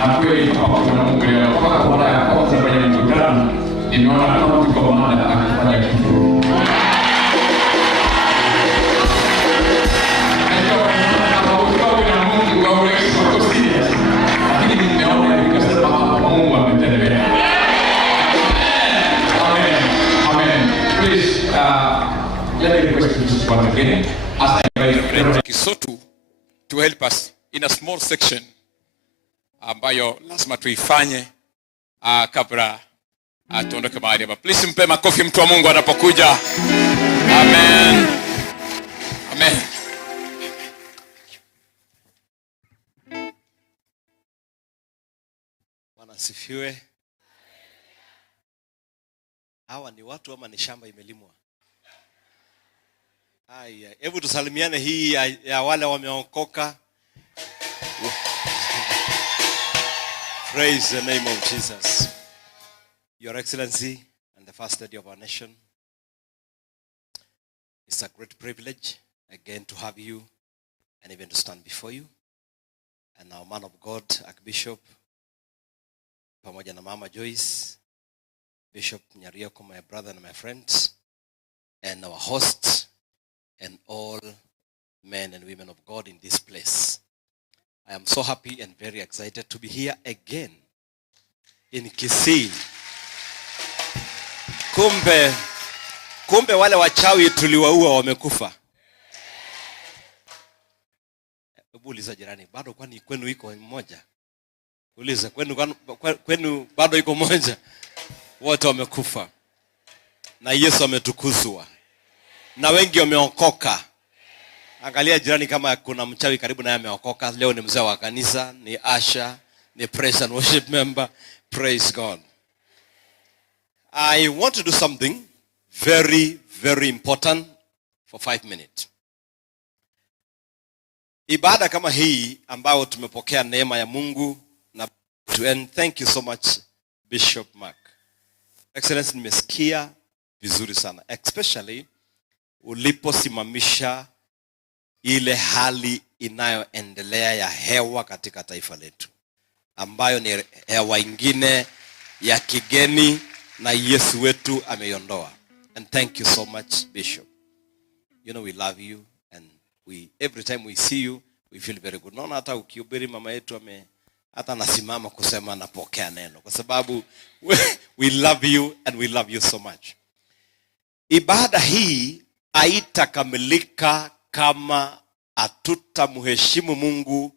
Na kweli pamoja na Mungu leo kwa mara ya kwanza kwenye mkutano nimeona kama tuko mada akifanya kitu. Kisotu to help us in a small section ambayo lazima tuifanye kabla tuondoke mahali hapa. Please mpe makofi mtu wa Mungu anapokuja. Amen. Amen. Bwana asifiwe. Hawa ni watu ama ni shamba imelimwa? Haya, hebu tusalimiane hii ya wale wameokoka. Praise the name of Jesus. Your Excellency and the First Lady of our nation, it's a great privilege again to have you and even to stand before you. And our man of God, Archbishop, pamoja na Mama Joyce, Bishop Nyarioko, my brother and my friends, and our host, and all men and women of God in this place. I am so happy and very excited to be here again in Kisii. Kumbe wale wachawi tuliwaua wamekufa. Hebu uliza jirani, bado kwani kwenu iko mmoja? Uliza, kwenu bado iko mmoja? Wote wamekufa. Na Yesu ametukuzwa. Na wengi wameokoka. Angalia jirani kama kuna mchawi karibu naye ameokoka. Leo ni mzee wa kanisa, ni Asha, ni praise and worship member. Praise God. I want to do something very, very important for 5 minutes. Ibada kama hii ambayo tumepokea neema ya Mungu na and thank you so much Bishop Mark. Excellency, nimesikia vizuri sana, especially uliposimamisha ile hali inayoendelea ya hewa katika taifa letu, ambayo ni hewa ingine ya kigeni na Yesu wetu ameiondoa. And thank you so much Bishop. You know we love you and every time we see you we feel very good. Naona hata ukihubiri mama yetu hata nasimama kusema napokea neno kwa sababu we love you and we love you so much. Ibada hii haitakamilika kama hatutamheshimu Mungu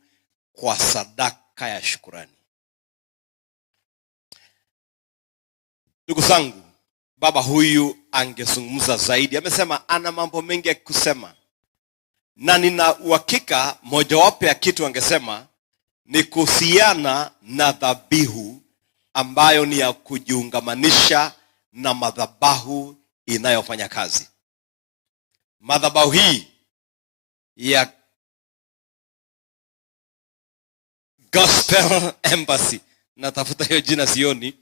kwa sadaka ya shukrani. Ndugu zangu, baba huyu angezungumza zaidi. Amesema ana mambo mengi ya kusema. Na nina uhakika mojawapo ya kitu angesema ni kuhusiana na dhabihu ambayo ni ya kujiungamanisha na madhabahu inayofanya kazi. Madhabahu hii ya Gospel Embassy, natafuta hiyo jina sioni.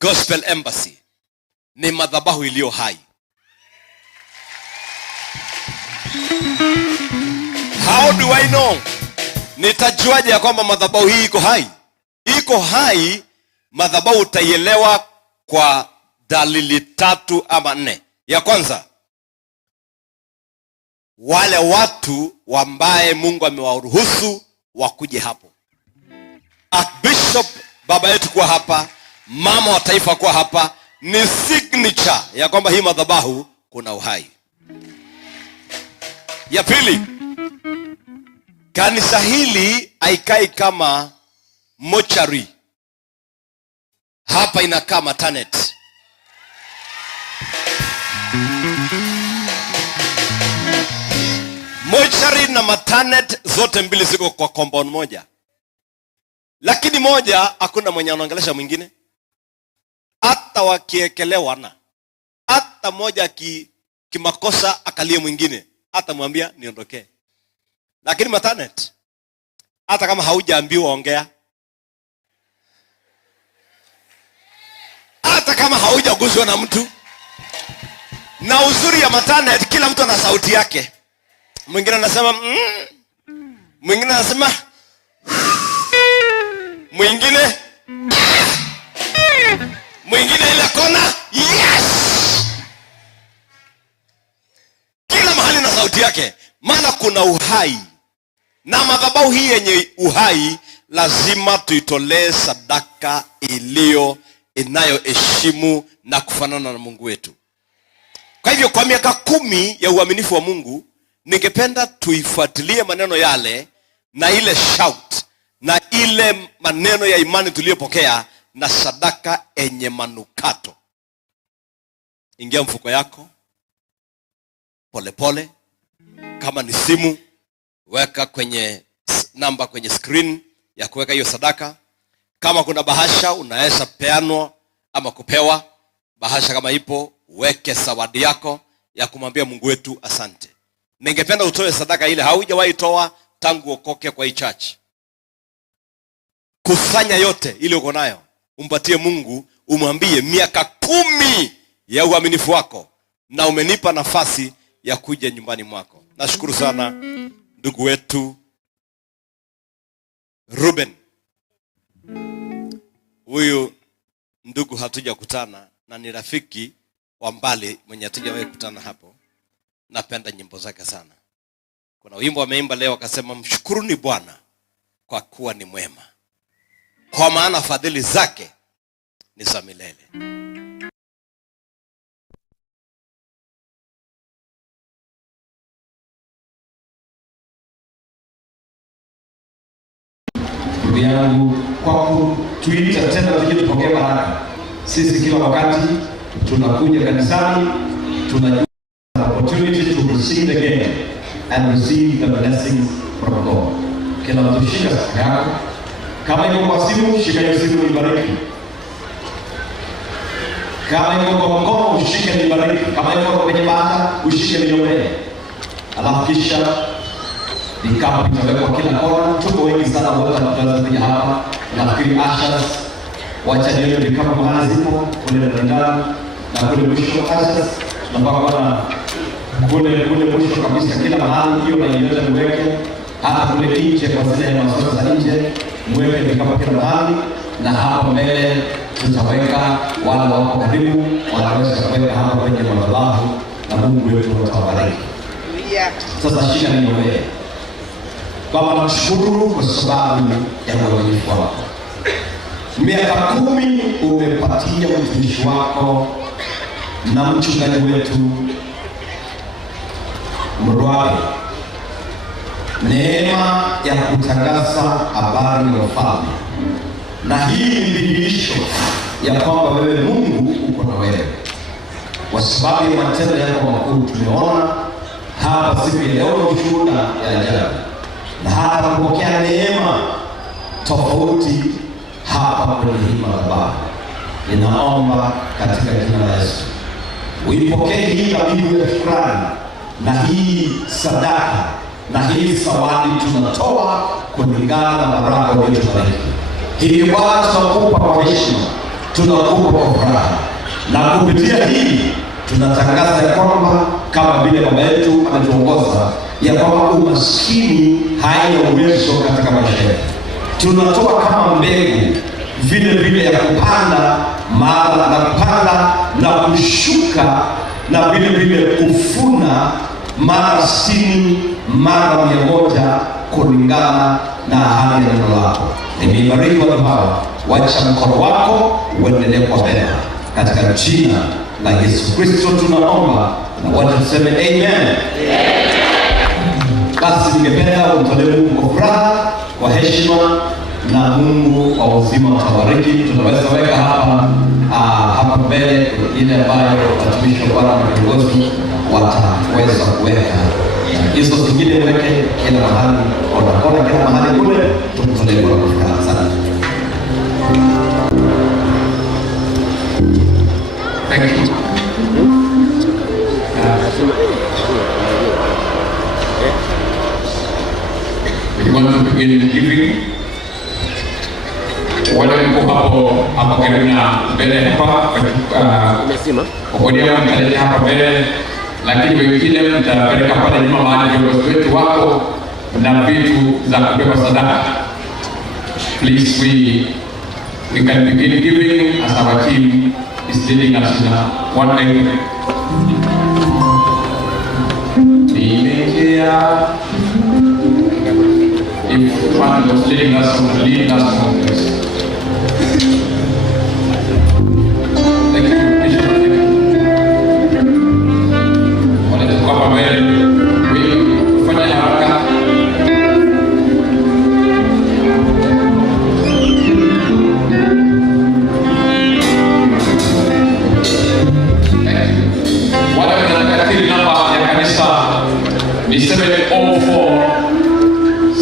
Gospel Embassy ni madhabahu iliyo hai. How do I know? Nitajuaje ya kwamba madhabahu hii iko hai? Iko hai, madhabahu utaielewa kwa dalili 3 ama 4. Ya kwanza, wale watu ambaye Mungu amewaruhusu wakuje hapo. Archbishop baba yetu kuwa hapa, mama wa taifa kuwa hapa, ni signature ya kwamba hii madhabahu kuna uhai. Ya pili, kanisa hili haikai kama mochari. Hapa inakaa maternity. Mochari na maternity zote mbili ziko kwa compound moja. Lakini moja hakuna mwenye anaongelesha mwingine. Hata wakiekelewana, hata moja kimakosa akalie mwingine, hata mwambia niondokee. Lakini maternity, hata kama haujaambiwa ongea, hata kama haujaguswa na mtu. Na uzuri ya maternity, kila mtu ana sauti yake. Mwingine anasema mwingine anasema mwingine mwingine ile kona, yes. Kila mahali na sauti yake, maana kuna uhai, na madhabahu hii yenye uhai lazima tuitolee sadaka inayoheshimu na kufanana na Mungu wetu. Kwa hivyo kwa miaka 10 ya uaminifu wa Mungu, ningependa tuifuatilie maneno yale na ile shout na ile maneno ya imani tuliyopokea na sadaka enye manukato. Ingia mfuko yako polepole, kama ni simu weka kwenye namba kwenye screen ya kuweka hiyo sadaka. Kama kuna bahasha unaweza peanwa ama kupewa bahasha, kama ipo weke zawadi yako ya kumwambia Mungu wetu asante. Ningependa utoe sadaka ile haujawahi toa tangu ukoke kwa hii church. Kusanya yote ile uko nayo, umpatie Mungu, umwambie miaka 10 ya uaminifu wako na umenipa nafasi ya kuja nyumbani mwako. Nashukuru sana ndugu wetu Ruben. Huyu ndugu hatuja kutana na ni rafiki wa mbali mwenye hatujawahi kutana hapo. Napenda nyimbo zake sana. Kuna wimbo ameimba leo akasema, mshukuruni Bwana kwa kuwa ni mwema, kwa maana fadhili zake ni za milele. Ndugu yangu, kwa kutuita tena tuje tupokee baraka. Sisi kila wakati tunakuja kanisani, tunajua opportunity to receive again and receive the blessings from God. Kila mtu shika simu yako. Kama iko kwa simu, shika hiyo simu ibariki. Kama iko kwa mkono, ushike ibariki. Kama iko kwenye bata, ushike niombee. Alafu kisha vikapu vitawekwa kila kona. Tuko wengi sana wote tunaweza kuja hapa. Nafikiri ashas wacha nione vikapu mahali zipo kule ndani na kule mwisho ashas. Tunapaka kule mwisho kabisa kila mahali hiyo na inaweza kuweke hata kule nje kwa zile masomo za nje, mweke vikapu kila mahali, na hapo mbele tutaweka wale wako karibu wanaweza kuweka hapa kwenye madhabahu na Mungu wetu atawabariki. Sasa shika niombe. Baba, nashukuru kwa sababu ya uaminifu wako. Miaka 10 umepatia mtumishi wako na mchungaji wetu Mrwabe neema ya kutangaza habari ya ufalme, na hii ni dhihirisho ya kwamba wewe Mungu uko na wewe, kwa sababu ya matendo yako makuu tumeona hapa siku ya leo, ushuhuda ya ajabu, na hata kupokea neema tofauti hapa kwenye hii madhabahu. Ninaomba katika jina la Yesu uipokee hii dhabihu ya shukrani na hii sadaka na hii zawadi tunatoa kulingana na baraka uliyotubariki. Hivi Bwana, tunakupa kwa heshima, tunakupa kwa furaha, na kupitia hii tunatangaza ya kwamba kama vile baba yetu ametuongoza ya kwamba umaskini haina uwezo katika maisha yetu. Tunatoa kama mbegu vile ya kupanda mara na kupanda na kushuka na vile kufuna mara 60 mara 100 kulingana na ahadi ya neno lako. Nimeibariki watu hawa, wacha mkono wako uendelee kwa mema katika jina la Yesu Kristo tunaomba, na watu tuseme amen. Basi ningependa umtolee Mungu kwa furaha, kwa heshima, na Mungu wa uzima atabariki. Tunaweza weka hapa mbele ile ambayo watumishi wa Bwana na viongozi wataweza kuweka. Hizo zingine weke kila mahali, ona kila mahali kule, tumtolee kwa furaha sana. Thank you. We want to begin the giving. Wale mko hapo karibu na mbele hapa, ukodia mtalete hapa mbele, lakini wengine mtapeleka pale nyuma mahali viongozi wetu wako na vitu za kubeba sadaka. please, we can begin giving as our team is leading us in one night. If one was leading us from this. Thank you, Bishop. Wanted to come away. We fanya haraka. Ni 704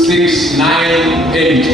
698.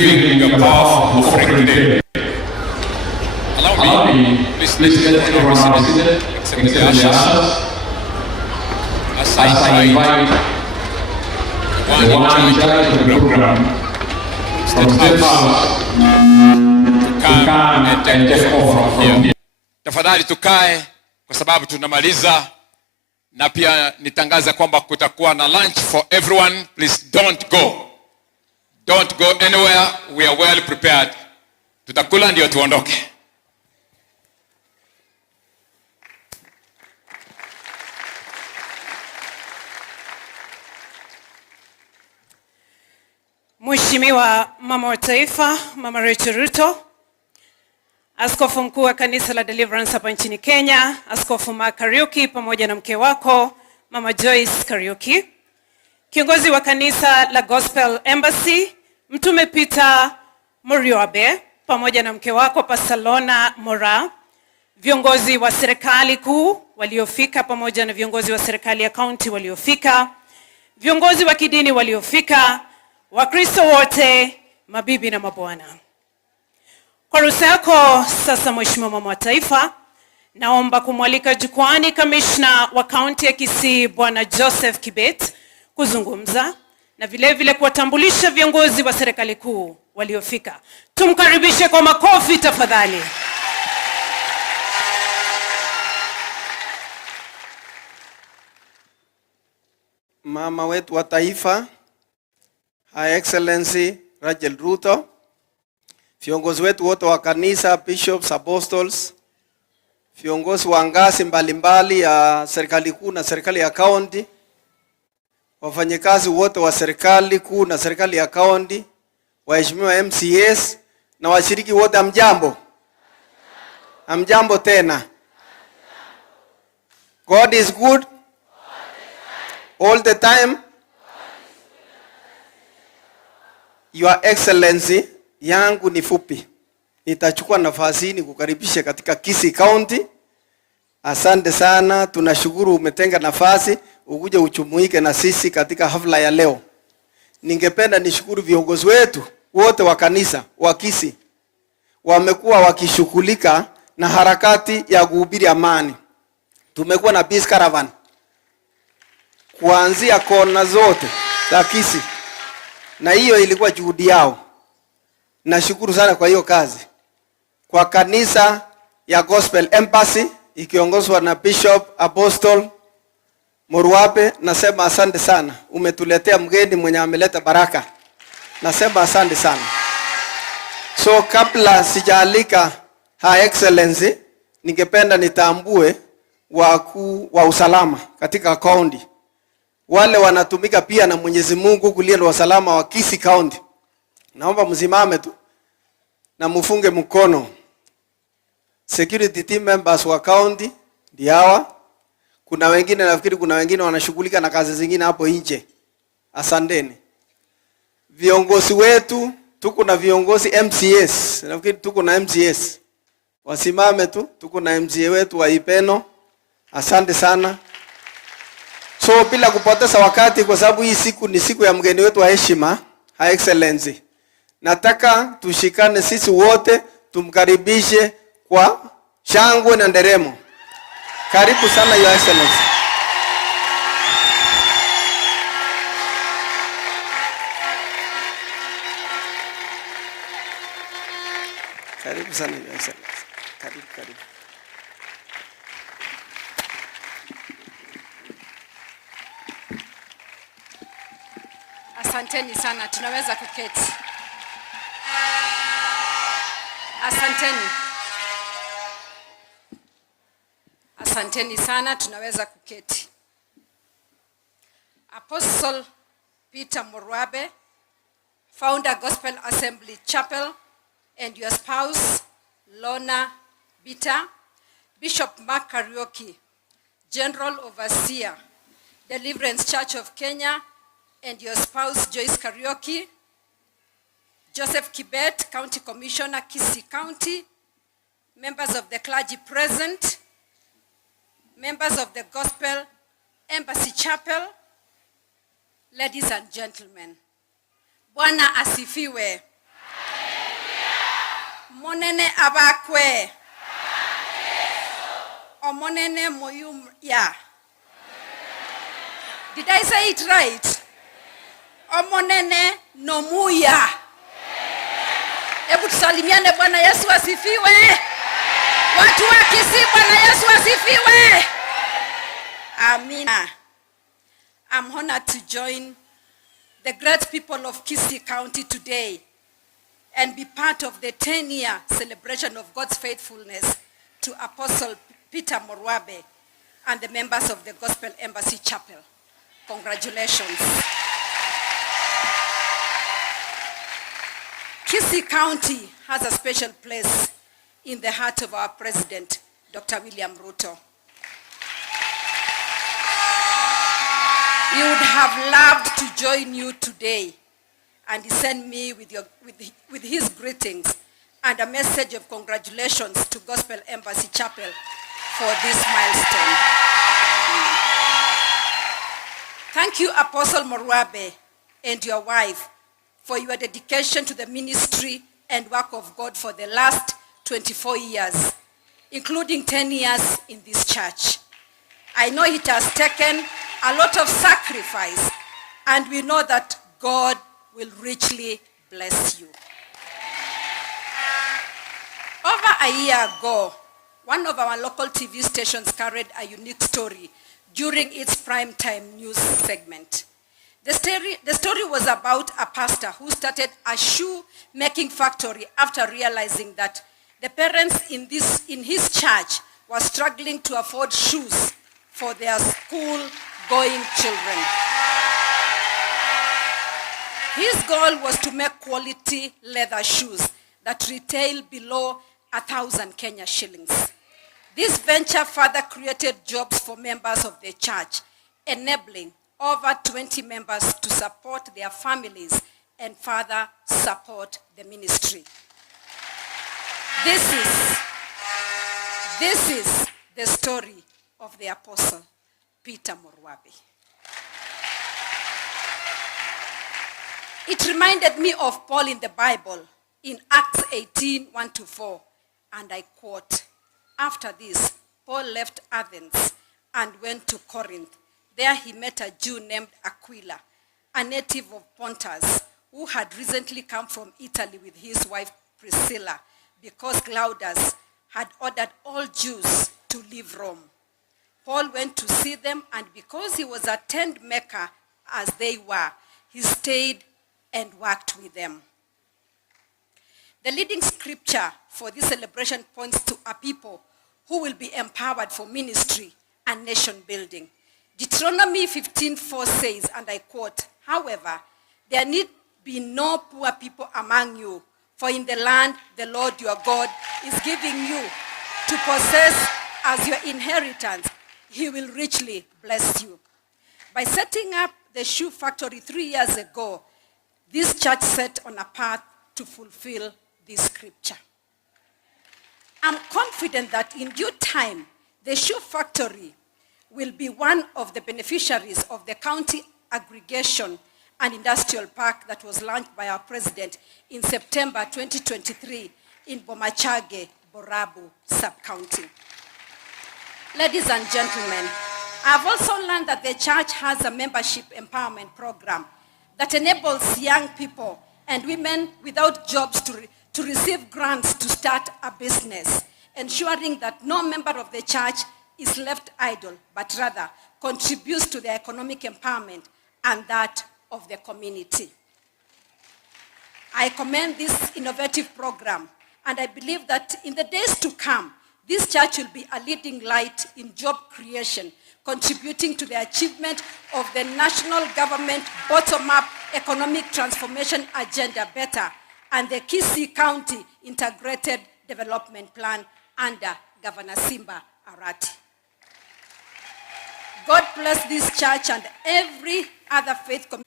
receiving your powerful offering today. Allow me, please let everyone seated, except the ushers, as I invite the one in charge of the program from State House to come and take over from here. Tafadhali tukae kwa sababu tunamaliza, na pia nitangaza kwamba kutakuwa na lunch for everyone. Please don't go. Don't go anywhere. We are well prepared. Tutakula ndio tuondoke. Mheshimiwa Mama wa Taifa, Mama Rachel Ruto, Askofu Mkuu wa Kanisa la Deliverance hapa nchini Kenya, Askofu Mark Kariuki pamoja na mke wako Mama Joyce Kariuki, kiongozi wa Kanisa la Gospel Embassy, Mtume Peter Moriobe pamoja na mke wako Pastor Lona Mora, viongozi wa serikali kuu waliofika pamoja na viongozi wa serikali ya kaunti waliofika, viongozi wa kidini waliofika, Wakristo wote, mabibi na mabwana. Kwa ruhusa yako sasa, Mheshimiwa Mama wa Taifa, naomba kumwalika jukwani Kamishna wa kaunti ya Kisii Bwana Joseph Kibet kuzungumza na vile vile kuwatambulisha viongozi wa serikali kuu waliofika. Tumkaribishe kwa makofi tafadhali. Mama wetu wa taifa, High Excellency Rachel Ruto, viongozi wetu wote wa kanisa, bishops, apostles, viongozi wa ngazi mbalimbali ya serikali kuu na serikali ya kaunti, wafanyikazi wote wa serikali kuu na serikali ya kaunti, waheshimiwa MCAs na washiriki wote, amjambo. Amjambo tena. God is good all the time. Your Excellency, yangu ni fupi. Nitachukua nafasi hii nikukaribishe katika Kisii County. Asante sana, tunashukuru umetenga nafasi ukuje uchumuike na sisi katika hafla ya leo. Ningependa nishukuru viongozi wetu wote wa kanisa wa Kisii. Wamekuwa wakishughulika na harakati ya kuhubiri amani. Tumekuwa na peace caravan kuanzia kona zote za Kisii, na hiyo ilikuwa juhudi yao. Nashukuru sana kwa hiyo kazi. Kwa kanisa ya Gospel Embassy ikiongozwa na Bishop Apostle Morwape, nasema asante sana. Umetuletea mgeni mwenye ameleta baraka. Nasema asante sana. So kabla sijaalika High Excellency, ningependa nitambue wakuu wa usalama katika county. Wale wanatumika pia na Mwenyezi Mungu kulinda usalama wa Kisii County. Naomba msimame tu na mfunge mkono. Security team members wa county ndio hawa. Kuna wengine nafikiri kuna wengine wanashughulika na kazi zingine hapo nje. Asanteni. Viongozi wetu, tuko na viongozi MCS. Nafikiri tuko na MCS. Wasimame tu, tuko na MCA wetu wa Ipeno. Asante sana. So bila kupoteza wakati, kwa sababu hii siku ni siku ya mgeni wetu wa heshima, High Excellency, nataka tushikane sisi wote tumkaribishe kwa shangwe na nderemo. Karibu sana Your Excellency. Karibu sana Your Excellency. Karibu. Asanteni sana, tunaweza kuketi. Asanteni. Asanteni sana, tunaweza kuketi. Apostle Peter Morwabe, founder Gospel Assembly Chapel, and your spouse Lona Bita, Bishop Mark Kariuki, General Overseer, Deliverance Church of Kenya, and your spouse Joyce Kariuki, Joseph Kibet, County Commissioner, Kisii County, members of the clergy present, members of the Gospel Embassy Chapel, ladies and gentlemen. Bwana asifiwe. Omonene abakwe. Omonene moyum ya. Did I say it right? Omonene nomuya. Hebu tusalimiane. Bwana Yesu asifiwe. Watu wa Kisii, Bwana Yesu asifiwe. Amina. I'm honored to join the great people of Kisii County today and be part of the 10-year celebration of God's faithfulness to Apostle Peter Morwabe and the members of the Gospel Embassy Chapel. Congratulations. Kisii County has a special place in the heart of our President, Dr. William Ruto. He would have loved to join you today, and he sent me with his greetings and a message of congratulations to Gospel Embassy Chapel for this milestone. Thank you, Apostle Morwabe and your wife, for your dedication to the ministry and work of God for the last 24 years, including 10 years in this church. I know it has taken a lot of sacrifice, and we know that God will richly bless you. Over a year ago, one of our local TV stations carried a unique story during its primetime news segment. The story was about a pastor who started a shoe-making factory after realizing that the parents in his church were struggling to afford shoes for their school-going children. His goal was to make quality leather shoes that retail below 1,000 Kenya shillings. This venture further created jobs for members of the church, enabling over 20 members to support their families and further support the ministry. This is the story of the Apostle Peter Morwabe. It reminded me of Paul in the Bible in Acts 18, 1-4, and I quote, "After this, Paul left Athens and went to Corinth. There he met a Jew named Aquila, a native of Pontus, who had recently come from Italy with his wife Priscilla, because Claudius had ordered all Jews to leave Rome. Paul went to see them, and because he was a tent maker as they were, he stayed and worked with them." The leading scripture for this celebration points to a people who will be empowered for ministry and nation building. Deuteronomy 15:4 says, and I quote, "However, there need be no poor people among you, for in the land the Lord your God is giving you to possess as your inheritance, he will richly bless you." By setting up the shoe factory 3 years ago, this church set on a path to fulfill this scripture. I'm confident that in due time, the shoe factory will be one of the beneficiaries of the county aggregation and industrial park that was launched by our president in September 2023 in Bomachage, Borabu sub-county. Ladies and gentlemen, I've also learned that the church has a membership empowerment program that enables young people and women without jobs to receive grants to start a business, ensuring that no member of the church is left idle, but rather contributes to the economic empowerment and that of the community. I commend this innovative program, and I believe that in the days to come, this church will be a leading light in job creation, contributing to the achievement of the national government bottom-up economic transformation agenda better and the Kisii County Integrated Development Plan under Governor Simba Arati. God bless this church and every other faith community.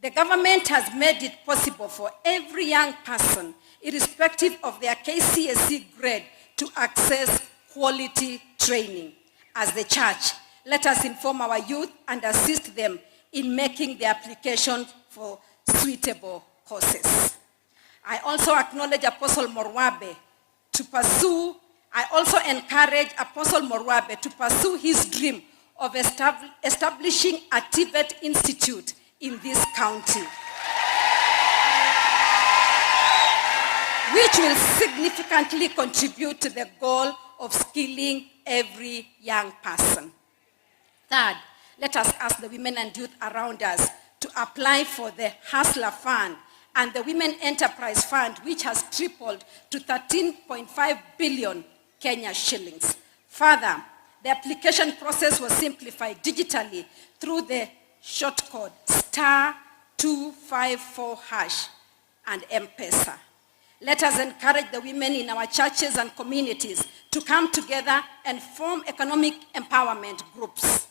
The government has made it possible for every young person, irrespective of their KCSE grade, to access quality training. As the church, let us inform our youth and assist them in making the application for suitable courses. I also acknowledge Apostle Morwabe to pursue, I also encourage Apostle Morwabe to pursue his dream of establishing a TVET institute in this county, which will significantly contribute to the goal of skilling every young person. Third, let us ask the women and youth around us to apply for the Hustler Fund and the Women Enterprise Fund, which has tripled to 13.5 billion Kenya shillings. Further, the application process was simplified digitally through the short code *254# and M-Pesa. Let us encourage the women in our churches and communities to come together and form economic empowerment groups.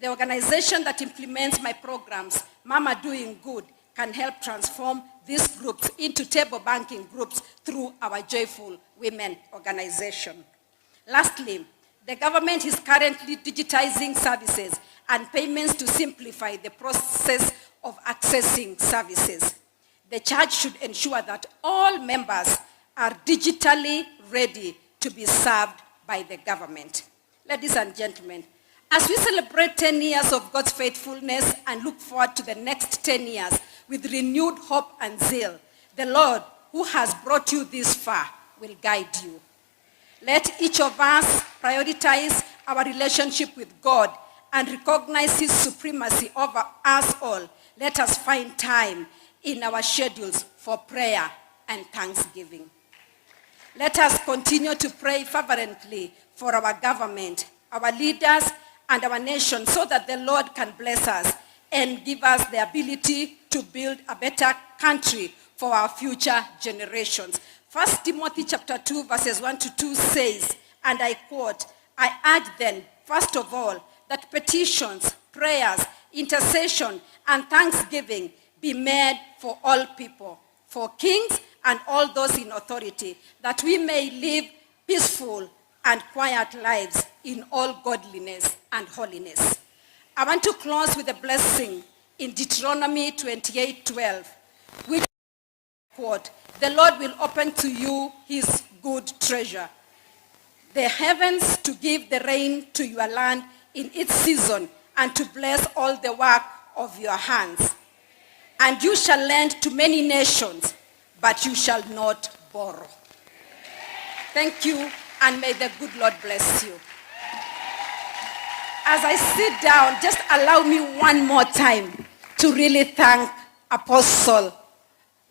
The organization that implements my programs, Mama Doing Good, can help transform these groups into table banking groups through our Joyful Women organization. Lastly, the government is currently digitizing services and payments to simplify the process of accessing services. The church should ensure that all members are digitally ready to be served by the government. Ladies and gentlemen, as we celebrate 10 years of God's faithfulness and look forward to the next 10 years with renewed hope and zeal, the Lord, who has brought you this far, will guide you. Let each of us prioritize our relationship with God and recognize his supremacy over us all. Let us find time in our schedules for prayer and thanksgiving. Let us continue to pray fervently for our government, our leaders, and our nation, so that the Lord can bless us and give us the ability to build a better country for our future generations. 1 Timothy chapter 2 verses 1-2 says, and I quote, I urge then, first of all, that petitions, prayers, intercession, and thanksgiving be made for all people, for kings and all those in authority, that we may live peaceful and quiet lives in all godliness and holiness. I want to close with a blessing in Deuteronomy 28:12, which quote, the Lord will open to you his good treasure, the heavens to give the rain to your land in its season, and to bless all the work of your hands. And you shall lend to many nations, but you shall not borrow. Thank you, and may the good Lord bless you. As I sit down, just allow me one more time to really thank Apostle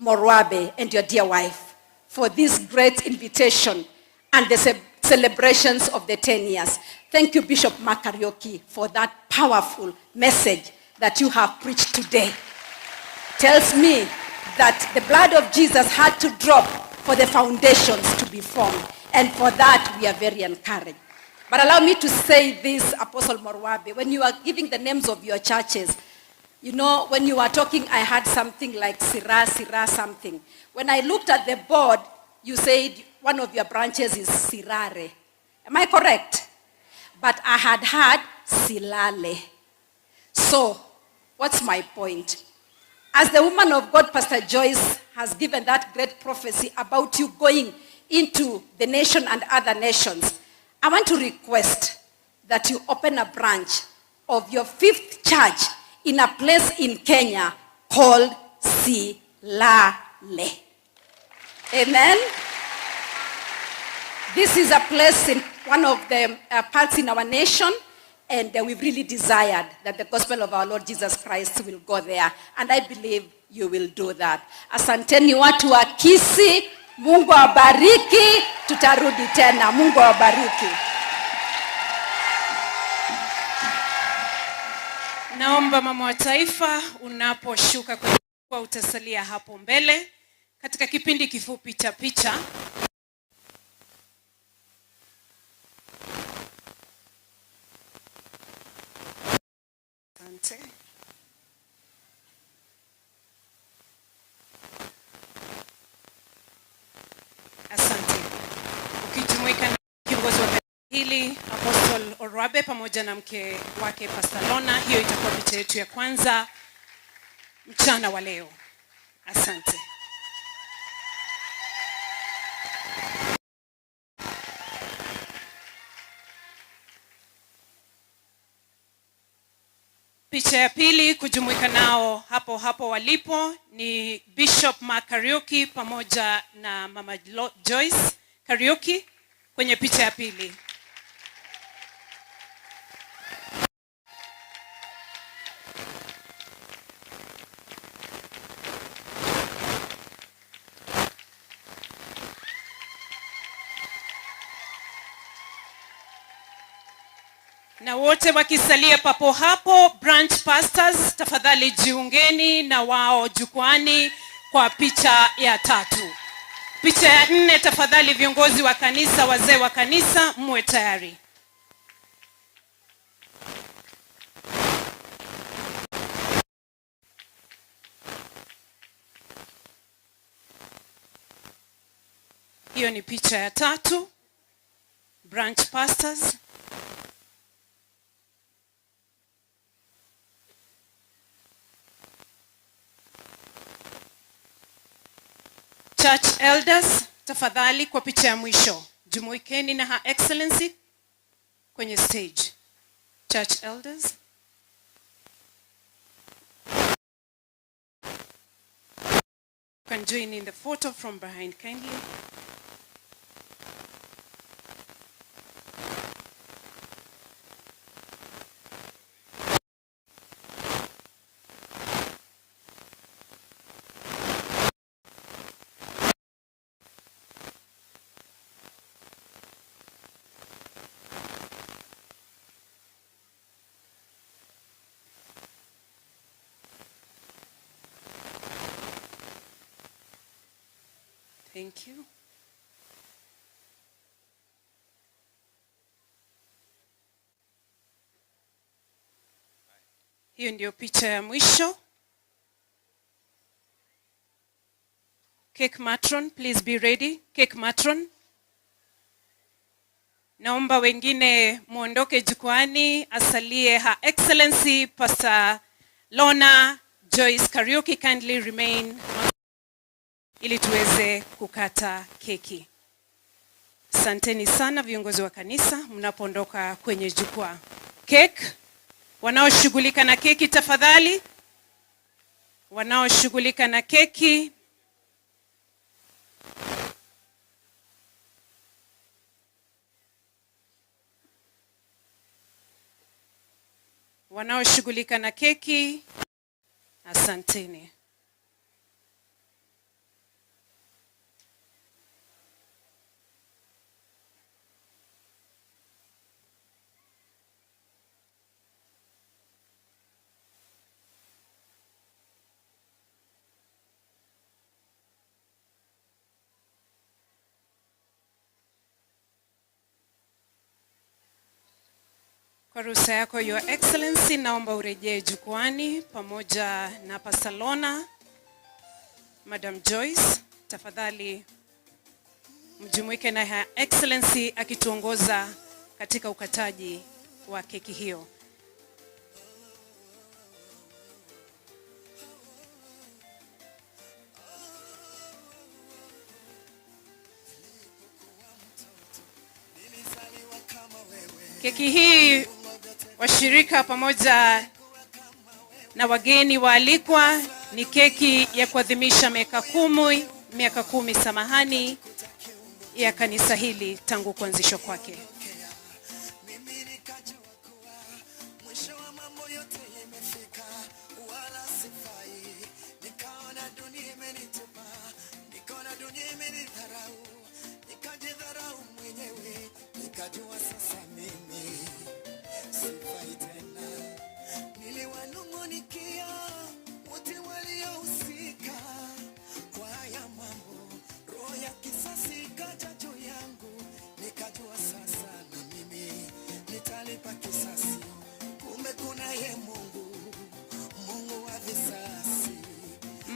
Morwabe and your dear wife for this great invitation and the celebrations of the 10 years. Thank you, Bishop Makarioki, for that powerful message that you have preached today. Tells me that the blood of Jesus had to drop for the foundations to be formed. And for that, we are very encouraged. But allow me to say this, Apostle Morwabe, when you are giving the names of your churches, you know, when you were talking, I had something like Sira something. When I looked at the board, you said one of your branches is Sirare. Am I correct? But I had heard Silale. So, what's my point? As the woman of God, Pastor Joyce, has given that great prophecy about you going into the nation and other nations, I want to request that you open a branch of your 5th church in a place in Kenya called Silale. Amen? This is a place in one of the parts in our nation, and we've really desired that the gospel of our Lord Jesus Christ will go there. And I believe you will do that. Asanteni watu wa Kisii, Mungu awabariki, tutarudi tena. Mungu awabariki. Naomba mama wa taifa unaposhuka kwa utasalia hapo mbele katika kipindi kifupi cha picha. Asante. Asante. Ukijumuika na kiongozi wa hili Apostle Morwabe pamoja na mke wake Pastor Lona, hiyo itakuwa picha yetu ya kwanza mchana wa leo. Asante. Picha ya pili kujumuika nao hapo hapo walipo ni Bishop Mark Kariuki pamoja na Mama Joyce Kariuki kwenye picha ya pili. Na wote wakisalia papo hapo, branch pastors tafadhali jiungeni na wao jukwani kwa picha ya tatu. Picha ya 4 tafadhali viongozi wa kanisa, wazee wa kanisa, muwe tayari. Hiyo ni picha ya tatu. Branch pastors. Church elders, tafadhali kwa picha ya mwisho, jumuikeni na Her Excellency kwenye stage. Church elders. Can join in the photo from behind kindly. Thank you. Hiyo ndio picha ya mwisho. Cake matron, please be ready. Cake matron. Naomba wengine muondoke jukwani, asalie Her Excellency Pastor Lona Joyce Kariuki, kindly remain ili tuweze kukata keki. Asanteni sana viongozi wa kanisa mnapoondoka kwenye jukwaa. Cake, wanaoshughulika na keki tafadhali. Wanaoshughulika na keki. Wanaoshughulika na keki. Asanteni. Kwa ruhusa yako Your Excellency, naomba urejee jukwani pamoja na Pastor Lona, Madam Joyce. Tafadhali mjumuike na Her Excellency akituongoza katika ukataji wa keki hiyo. Keki hii washirika pamoja na wageni waalikwa ni keki ya kuadhimisha miaka kumi samahani ya kanisa hili tangu kuanzishwa kwake.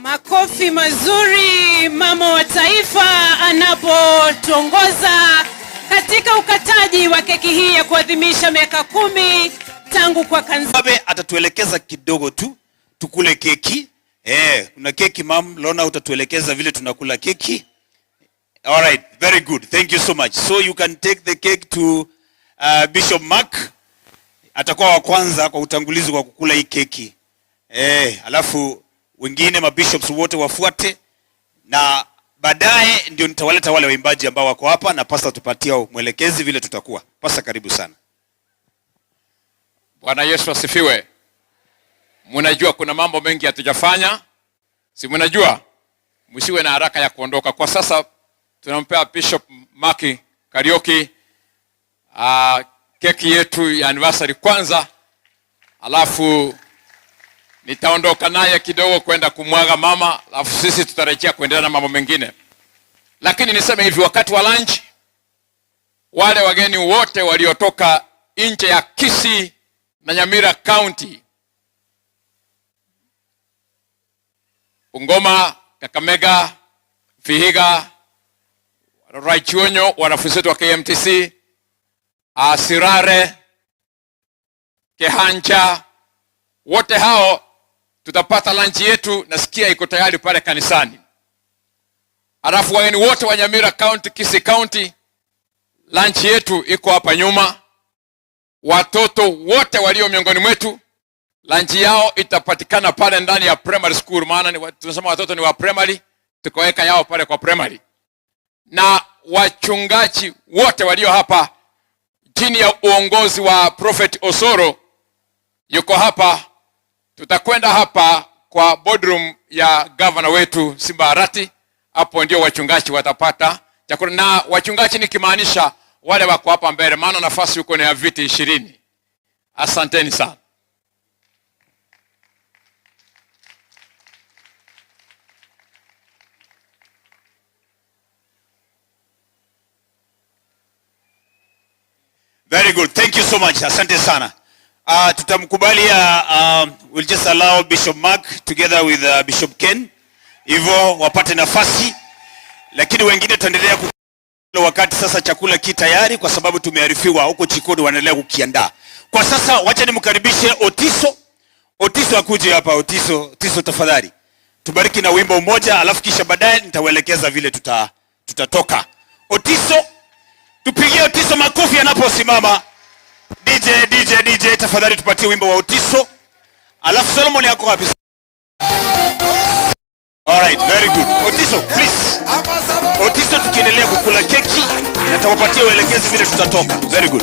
Makofi mazuri mama wa taifa anapotuongoza katika ukataji wa keki hii ya kuadhimisha miaka 10 tangu kwa kanisa. Babe atatuelekeza kidogo tu tukule keki. Kuna keki mam, Lona utatuelekeza vile tunakula keki. All right, very good. Thank you so much. So you can take the cake to Bishop Mark. atakuwa wa kwanza kwa utangulizi kwa kukula hii keki. Alafu wengine mabishops wote wafuate, na baadaye ndio nitawaleta wale waimbaji ambao wako hapa, na pastor tupatia mwelekezi vile tutakuwa. Pastor, karibu sana. Bwana Yesu asifiwe. Mnajua kuna mambo mengi hatujafanya. Si mnajua? Msiwe na haraka ya kuondoka. Kwa sasa tunampea Bishop Maki Kariuki keki yetu ya anniversary kwanza. Alafu nitaondoka naye kidogo kwenda kumwaga mama, alafu sisi tutarejea kuendelea na mambo mengine. Lakini niseme hivi, wakati wa lunch, wale wageni wote waliotoka nje ya Kisii na Nyamira County, Bungoma, Kakamega, Vihiga, Raichonyo, wanafunzi wetu wa KMTC, Sirare, Kehancha, wote hao tutapata lunch yetu, nasikia iko tayari pale kanisani. Alafu wageni wote wa Nyamira County, Kisii County, lunch yetu iko hapa nyuma. Watoto wote walio miongoni mwetu, lunch yao itapatikana pale ndani ya primary school, maana tunasema watoto ni wa primary, tukaweka yao pale kwa primary. Na wachungaji wote walio hapa chini ya uongozi wa Prophet Osoro yuko hapa. Tutakwenda hapa kwa boardroom ya governor wetu Simba Arati, hapo ndio wachungaji watapata chakula. Na wachungaji nikimaanisha wale wako hapa mbele, maana nafasi yuko ni ya viti 20. Asanteni sana. Very good. Thank you so much. Asante sana. Tutamkubalia, we'll just allow Bishop Mark together with Bishop Ken, hivyo wapate nafasi, lakini wengine tuendelea wakati sasa chakula ki tayari, kwa sababu tumearifiwa huko jikoni wanaendelea kukiandaa. Kwa sasa wacha nimkaribishe Otiso. Otiso akuje hapa. Otiso tafadhali. Tubariki na wimbo mmoja, alafu kisha baadaye nitawaelekeza vile tutatoka. Otiso, tupigie Otiso makofi anaposimama. DJ tafadhali tupatie wimbo wa Otiso. Alafu Solomon yako wapi? All right, very good. Otiso, please. Otiso, tukiendelea kukula keki na tawapatia uelekezi vile tutatoka. Very good.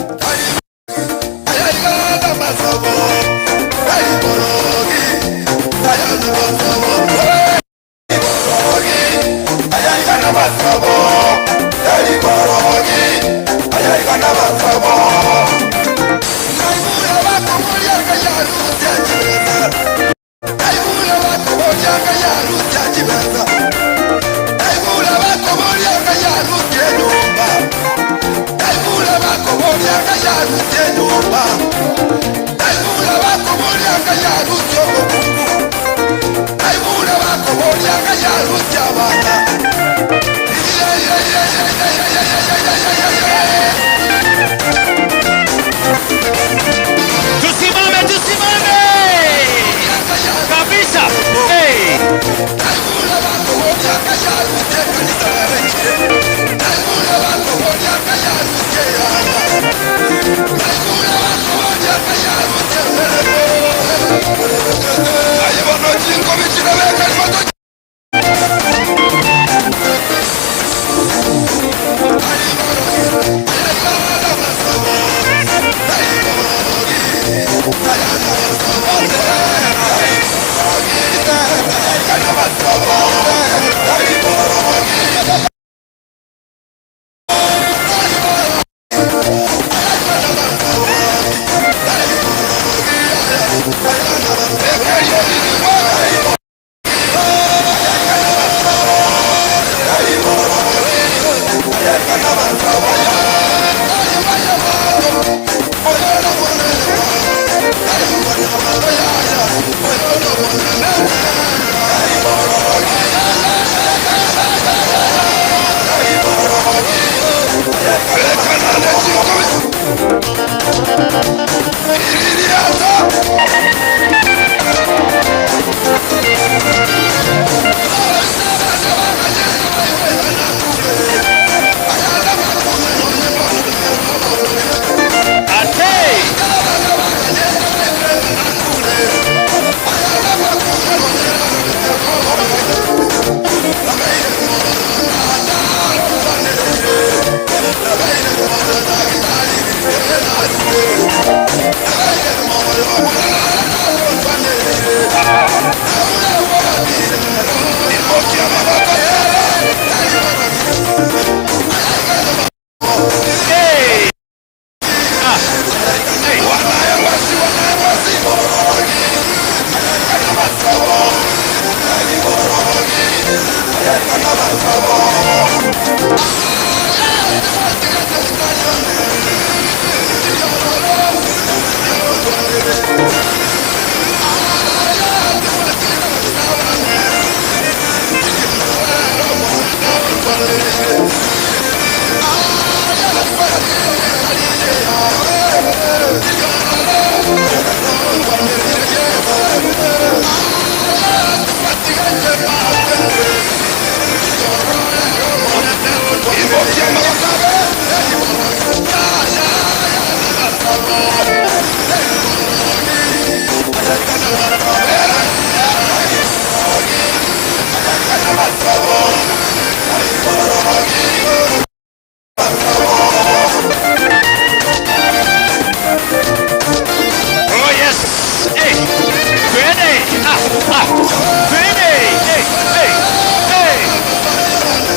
Tusimame kabisa. Hey. Oh yes. Hey. Twende. Twende. Hey. Hey. Hey.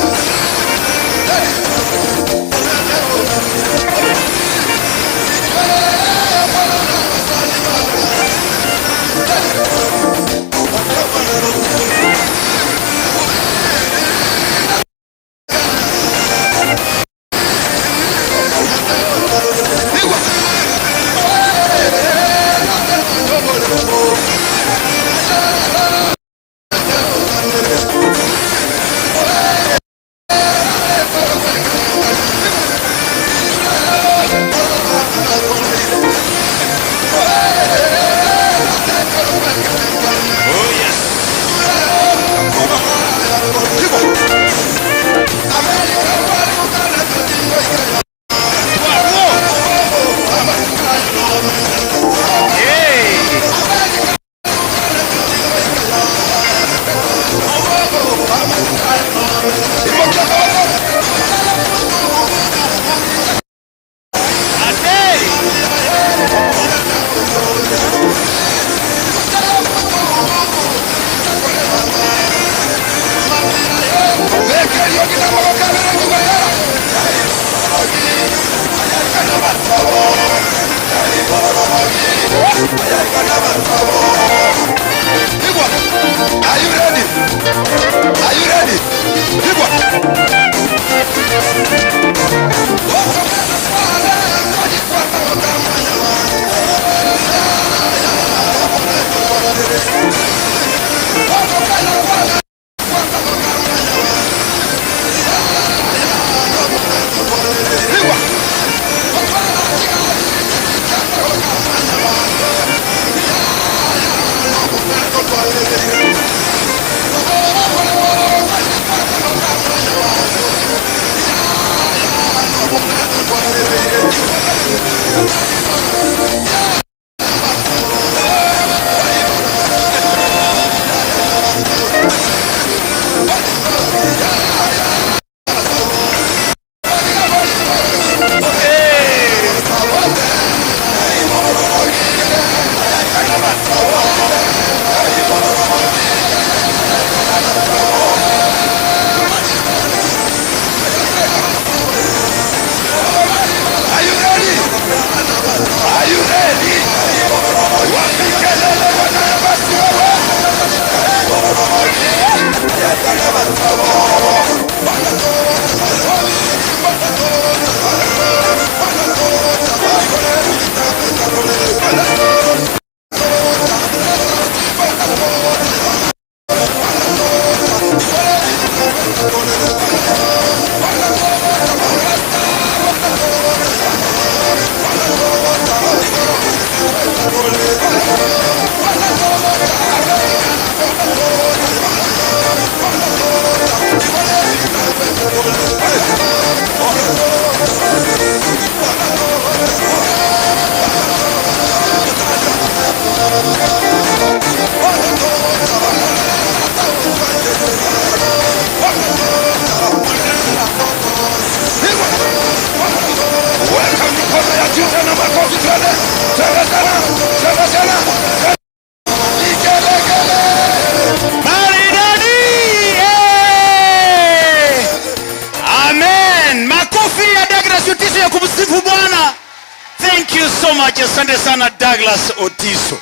Thank you so much. Asante sana Douglas Otiso.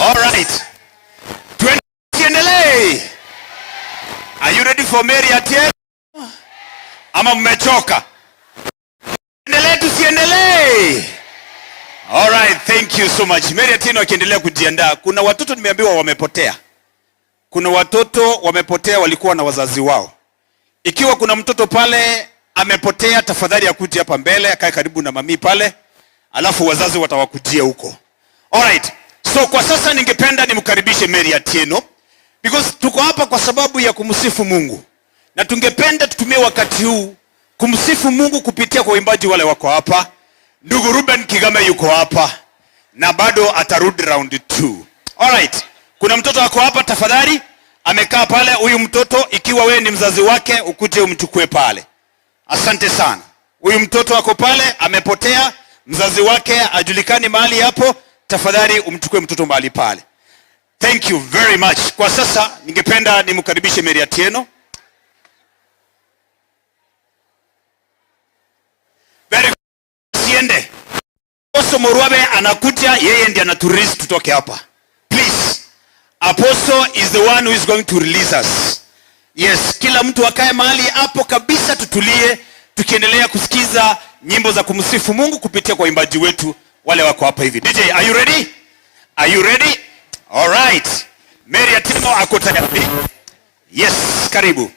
All right. Tuendelee. Are you ready for Mary Atieno? Ama mmechoka? Endelee tusiendelee. All right, thank you so much. Mary Atieno akiendelea kujiandaa. Kuna watoto nimeambiwa wamepotea. Kuna watoto wamepotea walikuwa na wazazi wao. Ikiwa kuna mtoto pale amepotea, tafadhali akuje hapa mbele, akae karibu na mami pale. Alafu wazazi watawakujia huko. Alright. So kwa sasa ningependa nimkaribishe Mary Atieno because tuko hapa kwa sababu ya kumsifu Mungu. Na tungependa tutumie wakati huu kumsifu Mungu kupitia kwa waimbaji wale wako hapa. Ndugu Ruben Kigame yuko hapa na bado atarudi round 2. Alright. Kuna mtoto wako hapa tafadhali amekaa pale. Huyu mtoto ikiwa wewe ni mzazi wake, ukuje umchukue pale. Asante sana. Huyu mtoto ako pale amepotea, mzazi wake ajulikani mahali hapo, tafadhali umchukue mtoto mahali pale. Thank you very much. Kwa sasa ningependa nimkaribishe Mary Atieno. Siende. Apostle Morwabe anakuja, yeye ndiye anaturizi tutoke hapa. Please. Apostle is the one who is going to release us. Yes, kila mtu akae mahali hapo kabisa, tutulie tukiendelea kusikiza nyimbo za kumsifu Mungu kupitia kwa imbaji wetu wale wako hapa hivi. DJ, are you ready? Are you ready? All right. Mary Atieno ako tayari. Yes, karibu.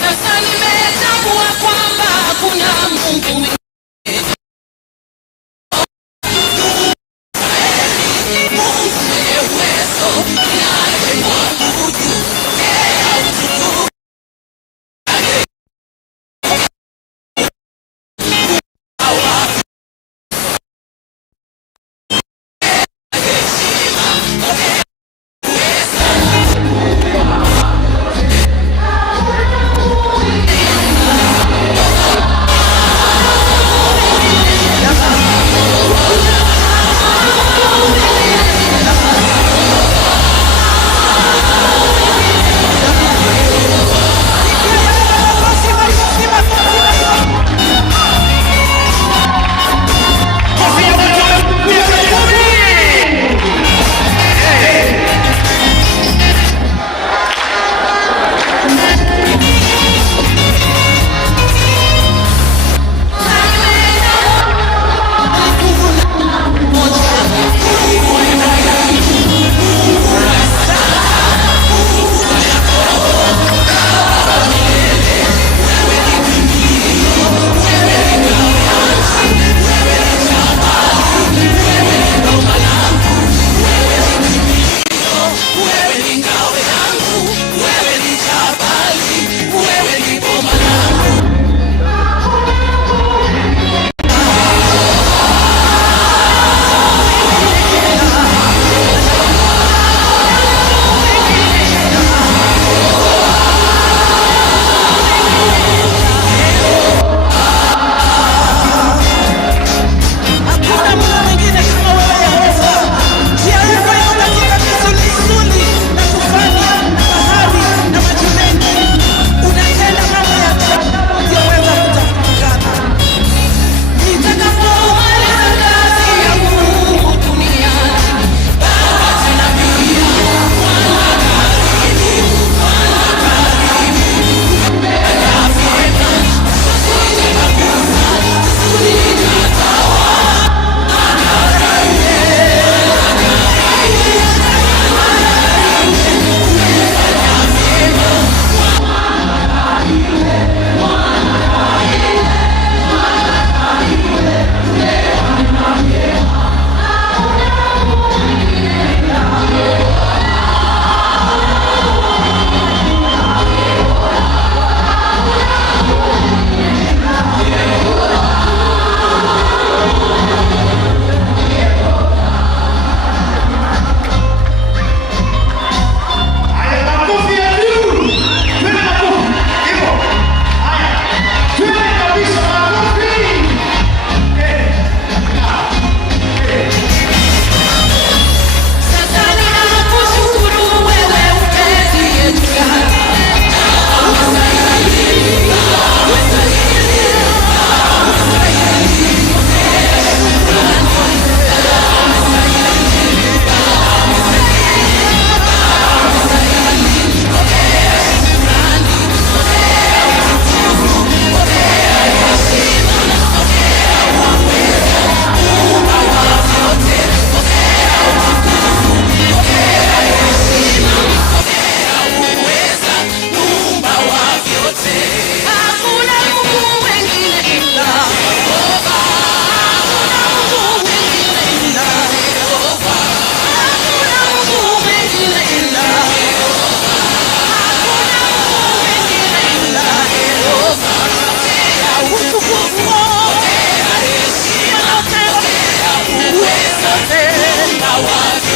Sasa nimetambua kwamba hakuna Mungu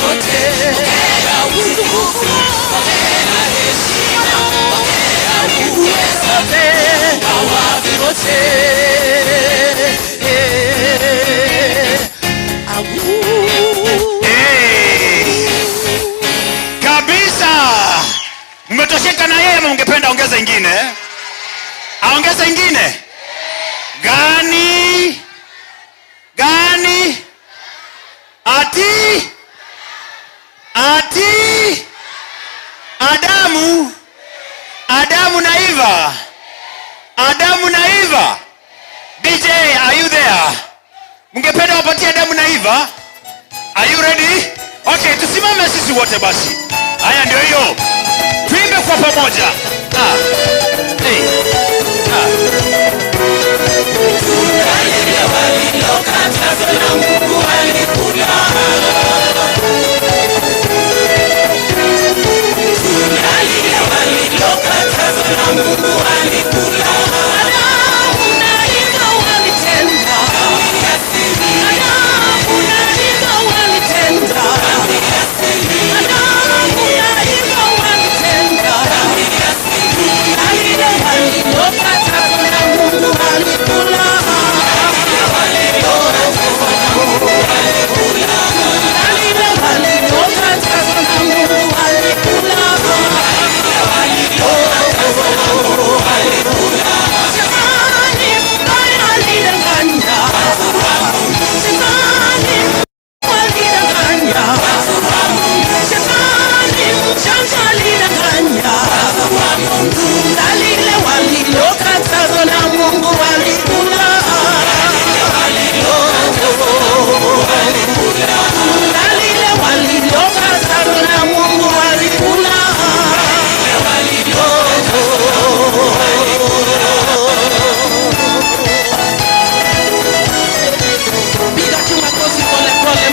vyote, pokea utukufu, pokea heshima, pokea uweza wa vyote. Kabisa. Mmetosheka na yeye ama ungependa ongeza ingine? Aongeza ingine? Gani? Gani? Ati? Adamu? Adamu na Eva? Adamu na Eva? DJ, are you there? Mungependa wapatie Adamu na Eva? Are you ready? Okay, tusimame sisi wote basi. Haya ndio hiyo. Tuimbe kwa pamoja. Hey. Tunalia walilokatazwa na Mungu alikula. Tunalia walilokatazwa na Mungu alikula. Adamu na Eva walitenda dhambi ya siri. Adamu na Eva walitenda dhambi ya siri. Adamu na Eva walitenda dhambi ya siri. Tunalia walilokatazwa na Mungu alikula.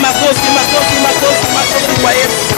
Makofi kwa Yesu.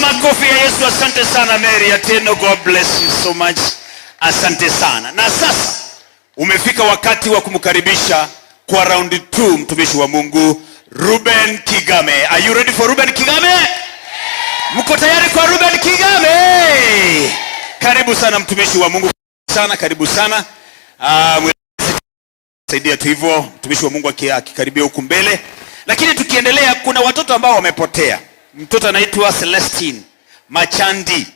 Makofi ya Yesu. Asante sana Mary Atieno, God bless you so much. Asante sana. Na sasa umefika wakati wa kumkaribisha kwa round 2 mtumishi wa Mungu Ruben Kigame. Are you ready for Ruben Kigame? Mko tayari kwa Ruben Kigame? Karibu sana mtumishi wa Mungu sana, karibu sana. Saidia tu hivyo mtumishi wa Mungu akikaribia huku mbele. Lakini tukiendelea, kuna watoto ambao wamepotea. Mtoto anaitwa Celestine Machandi.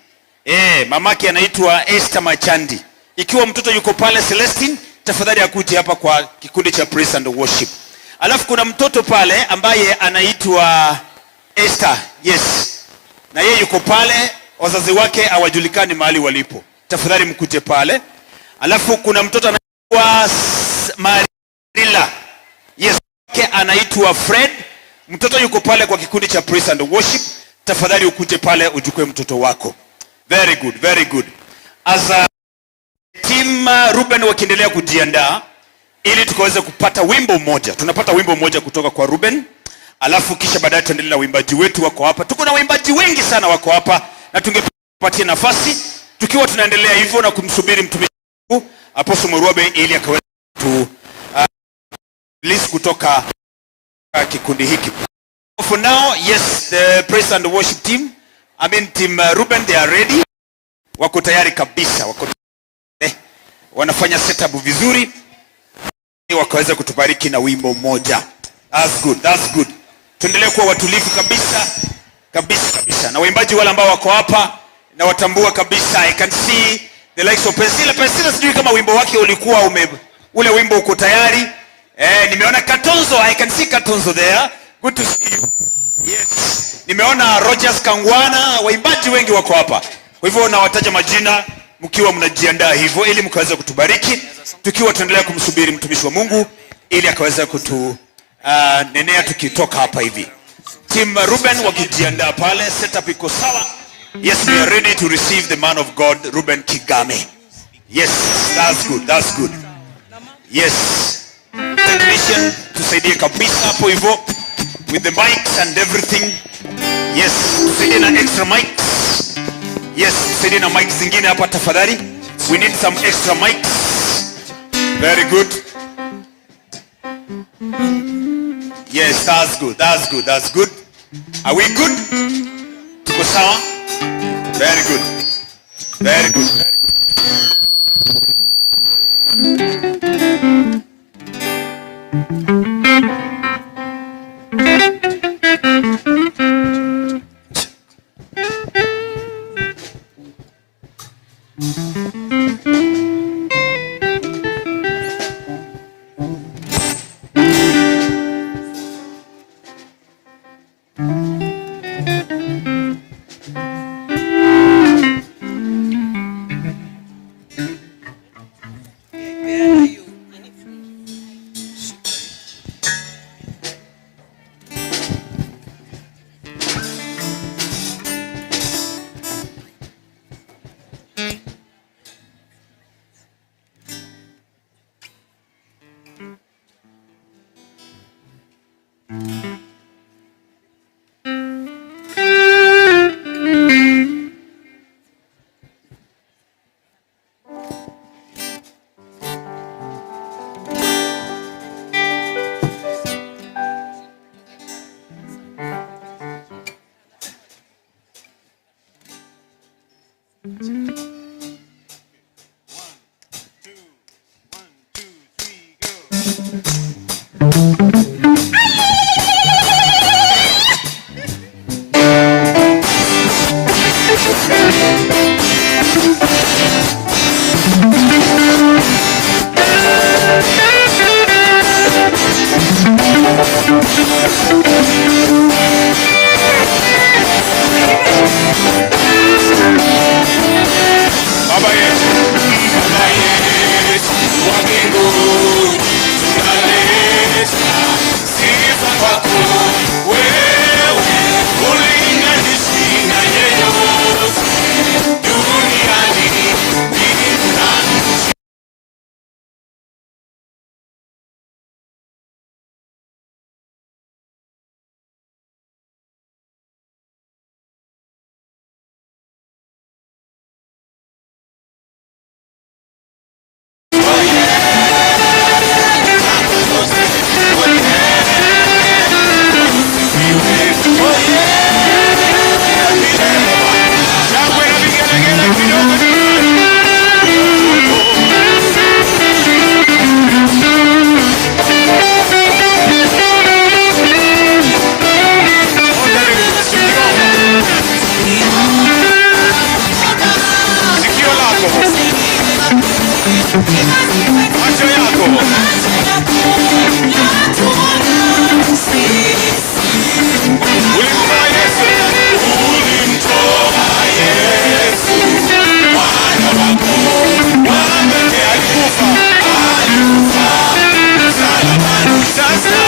Mamake anaitwa Esther Machandi. Ikiwa mtoto yuko pale Celestine, tafadhali akuje hapa kwa kikundi cha praise and worship. Alafu kuna mtoto pale ambaye anaitwa Esther. Yes. Na yeye yuko pale, wazazi wake hawajulikani mahali walipo. Tafadhali mkuje pale. Alafu kuna mtoto anaitwa Marila. Yes, anaitwa Fred. Mtoto yuko pale kwa kikundi cha praise and worship. Tafadhali ukuje pale ujukue mtoto wako. Very good, very good. As a team Ruben wakiendelea kujiandaa ili tukaweze kupata wimbo mmoja. Tunapata wimbo mmoja kutoka kwa Ruben. Alafu kisha baadaye tuendelee na waimbaji wetu wako hapa. Tuko na waimbaji wengi sana wako hapa na tungepatia nafasi tukiwa tunaendelea hivyo na kumsubiri mtumishi Apostle Murwabe ili akaweze list kutoka kikundi hiki. For now, yes, the praise and worship team, team Ruben, they are ready. Wako tayari kabisa. Wanafanya setup vizuri. Wakaweza kutubariki na wimbo mmoja. That's good, that's good. Tuendelee kuwa watulivu kabisa. Kabisa. Na waimbaji wale ambao wako hapa na watambua kabisa. I can see the likes of Pensila. Sijui kama wimbo wake ulikuwa ule wimbo uko tayari. Nimeona Katonzo. I can see Katonzo there. Good to see you. Yes. Nimeona Rogers Kangwana. Waimbaji wengi wako hapa. Kwa hivyo nawataja majina mkiwa mnajiandaa hivyo ili mkaweze kutubariki tukiwa tuendelea kumsubiri mtumishi wa Mungu ili akaweze nenea tukitoka hapa hivi. Team Ruben wakijiandaa pale, setup iko sawa. Yes, we are ready to receive the man of God Ruben Kigame. Yes, that's good. Yes. Technician tusaidie kabisa hapo hivyo with the mics and everything. Yes, tusaidie na extra mics. Yes, tusaidie na mics zingine hapa tafadhali. We need some extra mics. Very good. Yes, that's good. Are we good? Tuko sawa? Very good. Macho yako. Ulimtoa Yesu. Ulimtoa Yesu. Mwana wako. Mwana pekee alikufa. Alikufa. Msalabani. Sasa.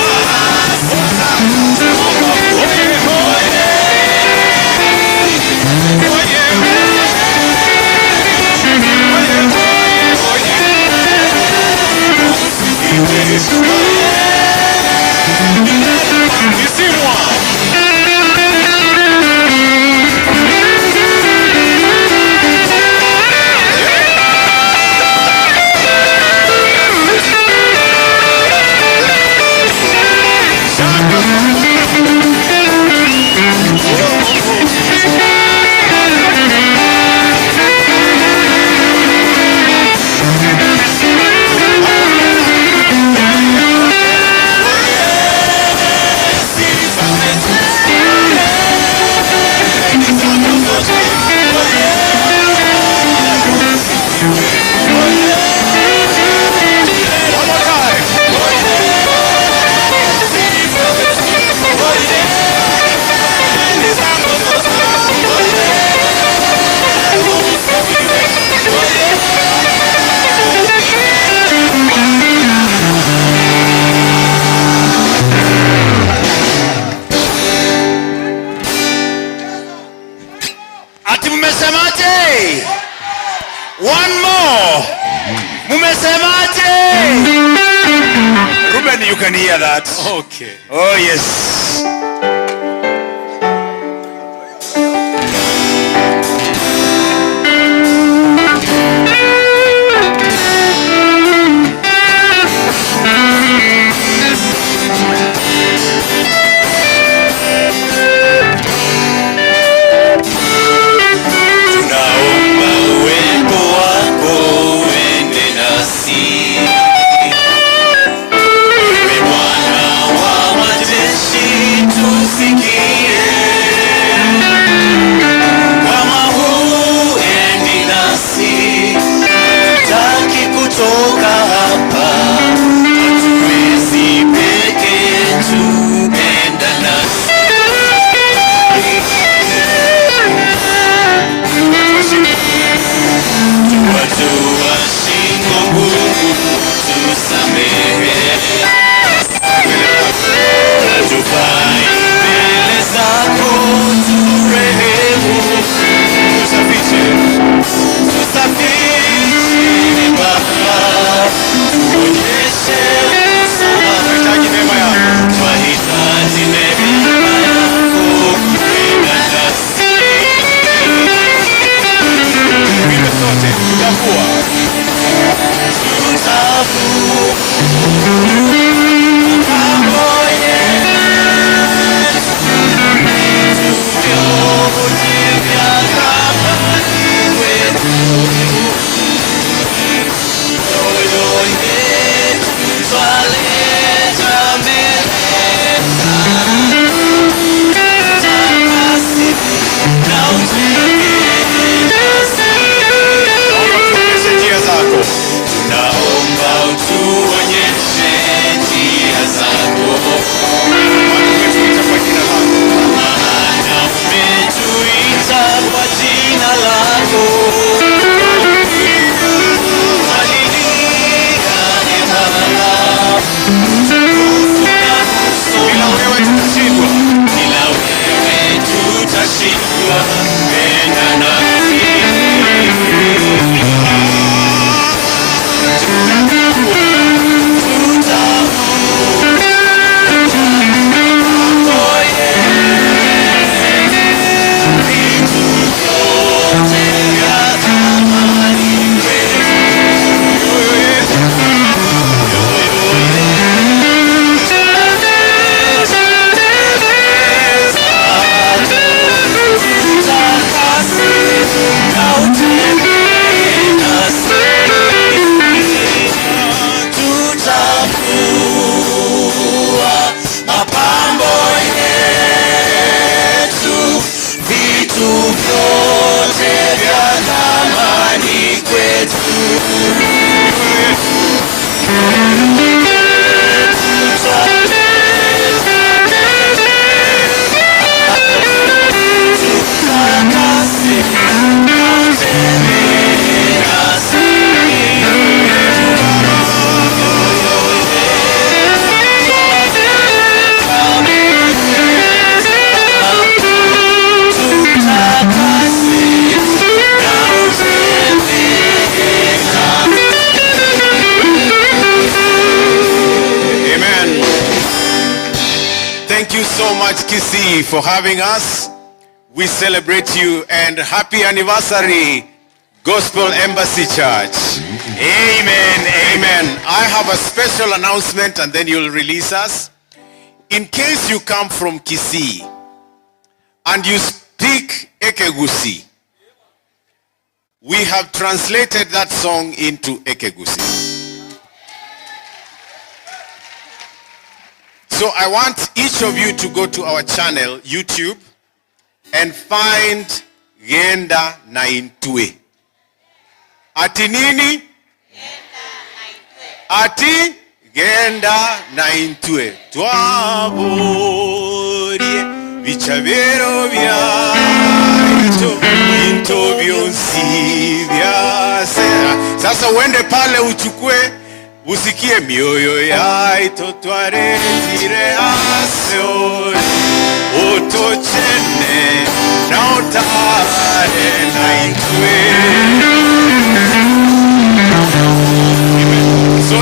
One more. Mumesemaje? Ruben, you can hear that. Okay. Oh yes. Wewe Bwana wa majeshi so much, Kisii, for having us. We celebrate you and happy anniversary, Gospel Embassy Church. Amen, amen. I have a special announcement and then you'll release us. In case you come from Kisii and you speak Ekegusi, we have translated that song into Ekegusi. So I want each of you to go to our channel, YouTube, and find Genda na Intue. Ati nini? Ati Genda na Intue. Twaborie bichabero byaito into byonsi byasera. Sasa uende pale uchukue usikie mioyo yaito twaretire aseo utochene na utare na Intue. So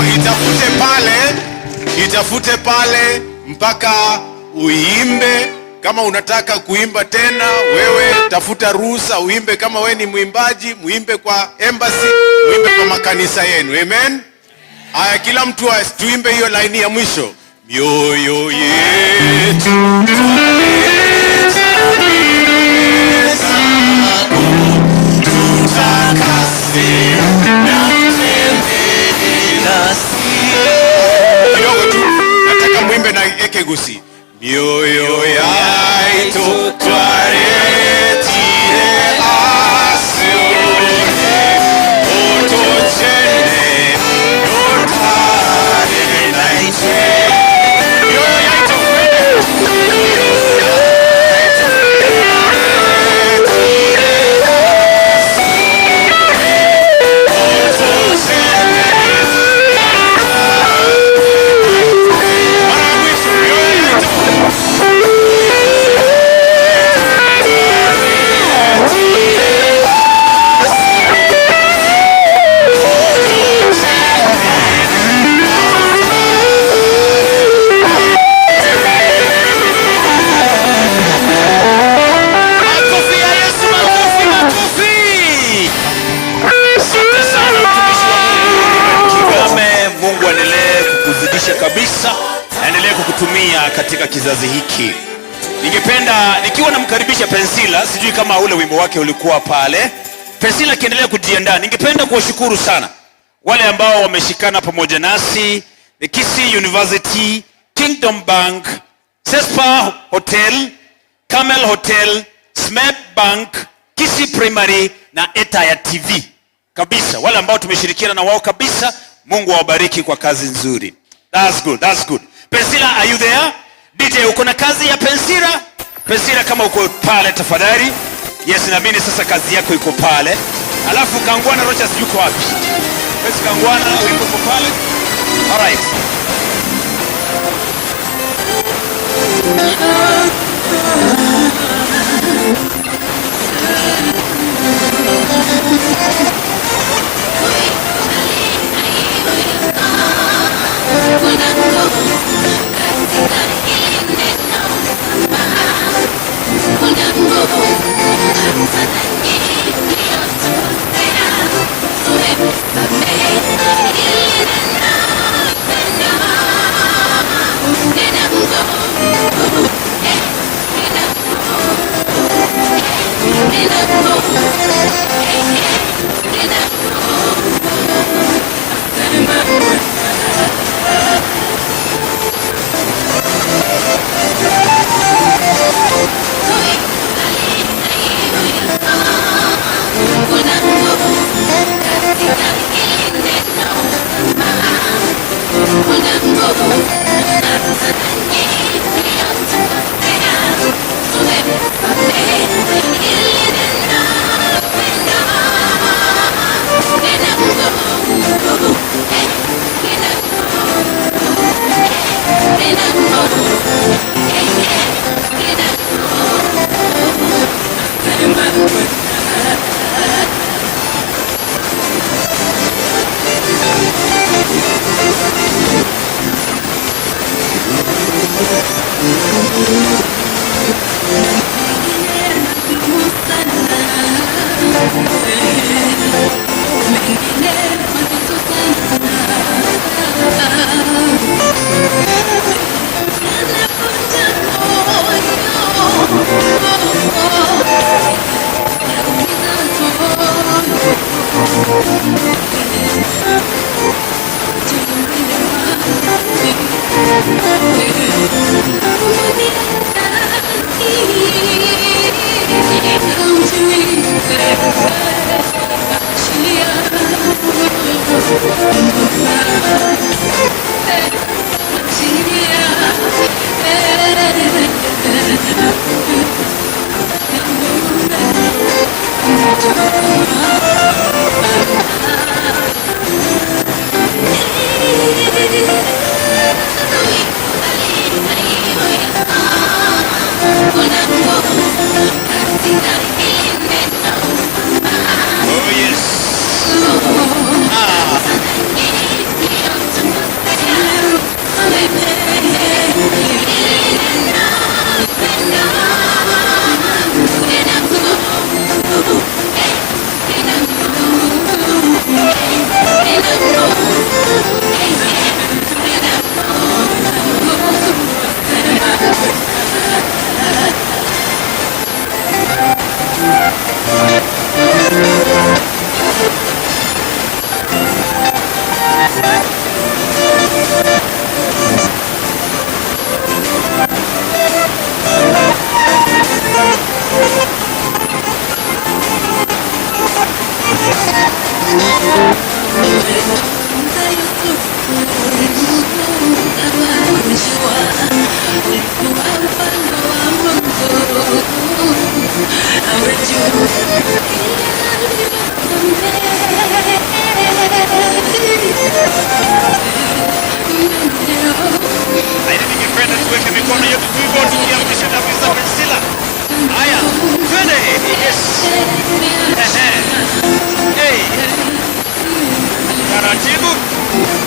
itafute pale mpaka uimbe. Kama unataka kuimba tena, wewe tafuta ruhusa uimbe. Kama wewe ni mwimbaji, muimbe kwa embassy, muimbe kwa makanisa yenu. Amen. Aya, kila mtu tuimbe hiyo line ya mwisho. Mioyo yetu kidogo tu, nataka muimbe na Ekegusi. Mioyo yaito twaretire asione otochene notare na Intue. Mioyo yaito kabisa, endelee kukutumia katika kizazi hiki. Ningependa nikiwa namkaribisha Pensila, sijui kama ule wimbo wake ulikuwa pale. Pensila kiendelea kujiandaa. Ningependa kuwashukuru sana wale ambao wameshikana pamoja nasi, the Kisii University, Kingdom Bank, Sespa Hotel, Camel Hotel, Smep Bank, Kisii Primary na Etaya TV. Kabisa wale ambao tumeshirikiana na wao kabisa, Mungu awabariki kwa kazi nzuri. That's good, that's good. Pensila, are you there? DJ, uko na kazi ya Pensila? Pensila, kama uko pale tafadhali. Yes, naamini sasa kazi yako iko pale. Alafu Kangwana Rochas yuko wapi? Yes, Kangwana uko pale. All right.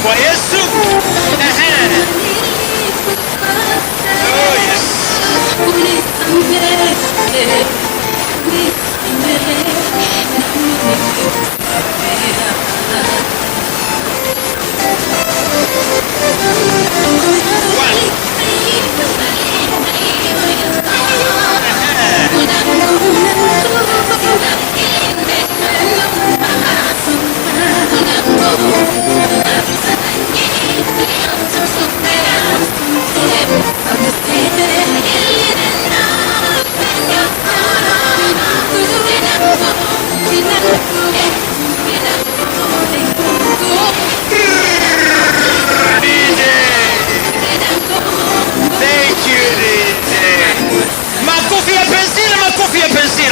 kwa Yesu. Oh yes.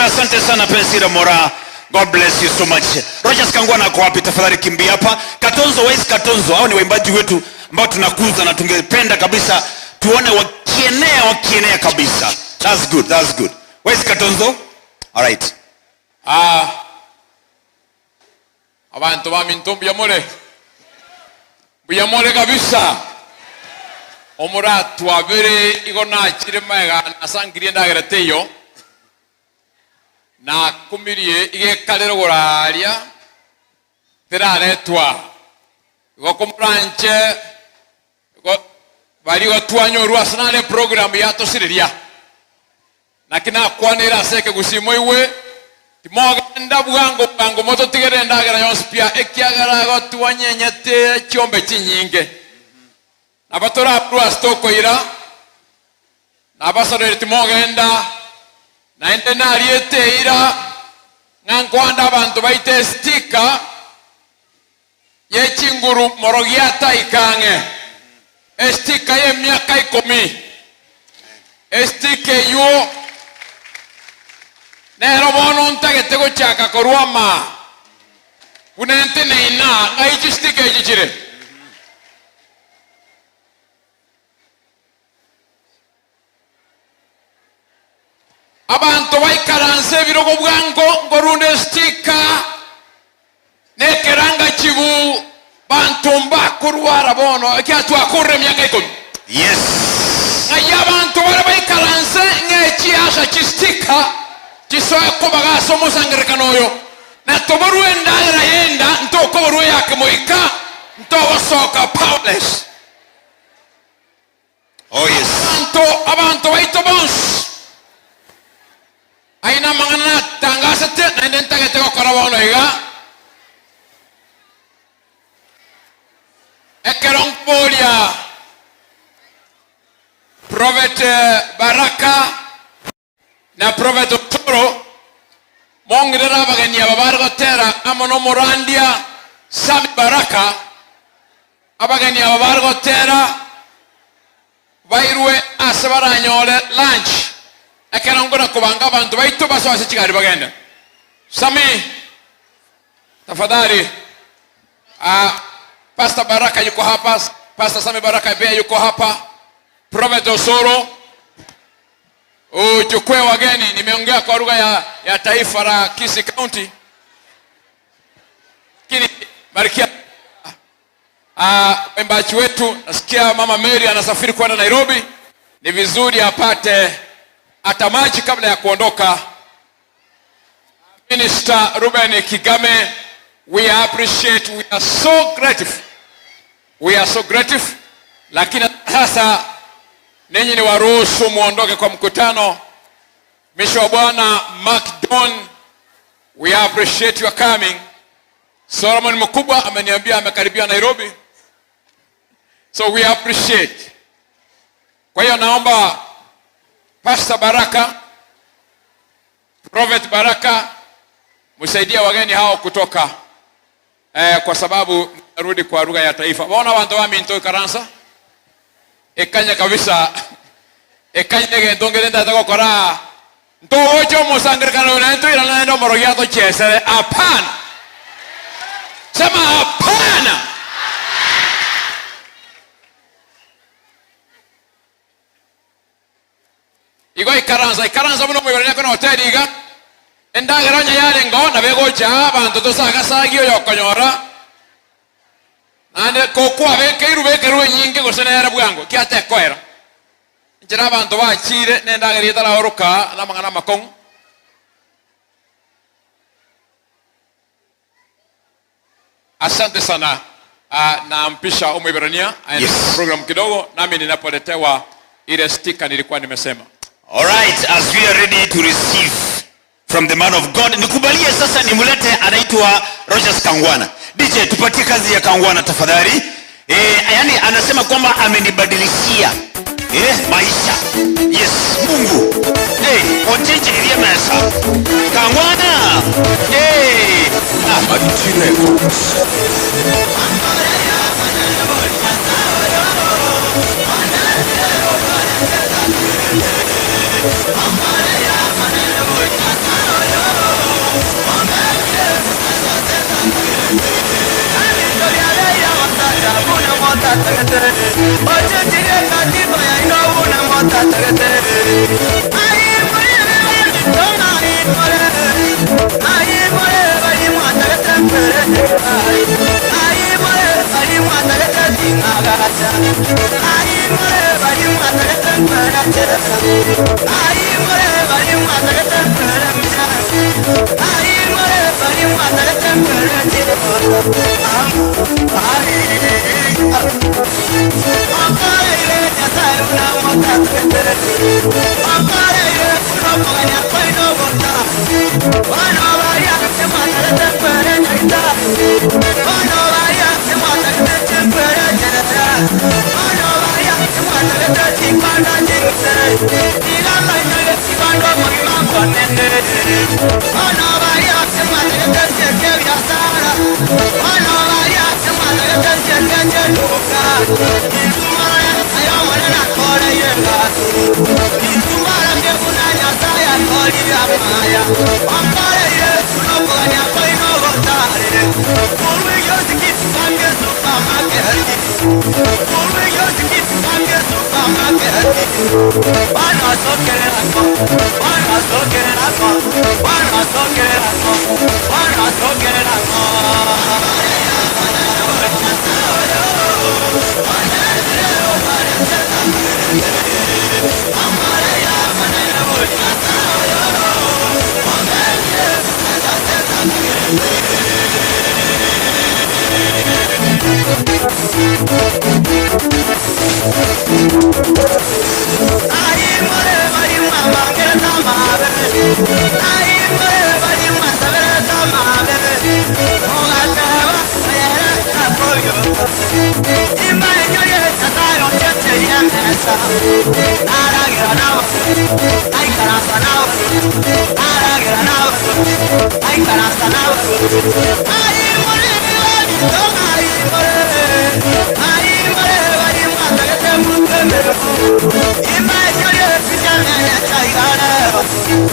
Asante sana Pensira Mora. God bless you so much. Rogers Kangwana ako wapi? Tafadhali kimbia hapa. Katonzo, where's Katonzo? Hao ni waimbaji wetu ambao tunakuza na tungependa kabisa tuone wakienea kabisa. That's good, that's good. Where's Katonzo? All right. Abantu ba mintumbi ya mole. Buya mole kabisa. Omura twabere igona chiremega nasangirie ndagereteyo. Na kumirie igekalero goraria teraretwa go komranche go bari go twanyo ruasnale program ya tosiriria na kina kwanira seke gusimo iwe timoga ndabugango moto tigere ndagera yonspia ekiagara go twanyenyete chiombe chinyinge abatora ruastoko ira na basore timoga enda na ente nariete ira ngankwanda abantu baite stika yechinguru morogiata ikange estika ye miaka 10 estike yo nero bono ntagete gochaka korwama unente neina ngaichi stike ichire abantu baikaranse birogo bwango ngorunde stika nekeranga chibu bantumba kurwara bono kyatu akurre myaka 10. Yes. Aya abantu baikaranse ngechi asha chistika chisoya kobaga somo sangerekanoyo na toboruenda yenda ntokoboru yake moika ntobosoka powerless. Oh yes. Abantu baitobons aina mangana tangasate na ndenta gete ko karabono iga ekerong polia Prophet Baraka na Prophet Toro mongrera bagania babargo tera amono morandia Sami Baraka abagania babargo tera bairwe asabaranyole lunch akana ngona kubanga abantu baito baswase chigari bagenda Sami tafadhali Pastor Baraka yuko hapa, Pastor Sami Baraka pia yuko hapa, Prophet Osoro uchukue wageni. Nimeongea kwa lugha ya taifa la Kisii County kini barikia mbachi wetu. Nasikia Mama Mary anasafiri kwenda Nairobi, ni vizuri apate atamaji kabla ya kuondoka. Minister Ruben Kigame, we appreciate, we are so grateful. We are so grateful. Lakini sasa ninyi ni waruhusu muondoke kwa mkutano. Misho Bwana Mark Don, we appreciate your coming. Solomon Mkubwa ameniambia amekaribia Nairobi, so we appreciate. Kwa hiyo naomba Pastor Baraka, Prophet Baraka, msaidia wageni hao kutoka kwa sababu narudi kwa lugha ya taifa. Bona wantu wa minto karansa ekanya kabisa ekanya ndongerenda takokora ntocho musangirikano na nto ila nando morogiato chesere. Hapana, sema hapana. Igo ikaranza muno mwibere kono hoteli iga endageranya yale ngo na begocha abantu tosaka sagio yokonyora ande kokwa beke nyinge gosenera bwango kiate koera njira abantu bachire nenda gerita la oroka na mangana makong asante sana na mpisha Ibrania program kidogo nami ninapoletewa ile sticker nilikuwa nimesema. All right, as we are ready to receive from the man of God, nikubalie sasa nimulete anaitwa Rogers Kangwana. DJ tupatie kazi ya Kangwana tafadhali. Yani anasema kwamba amenibadilishia maisha. Yes, Mungu. Onjeje ile mesa. Kangwana. Mighty Records.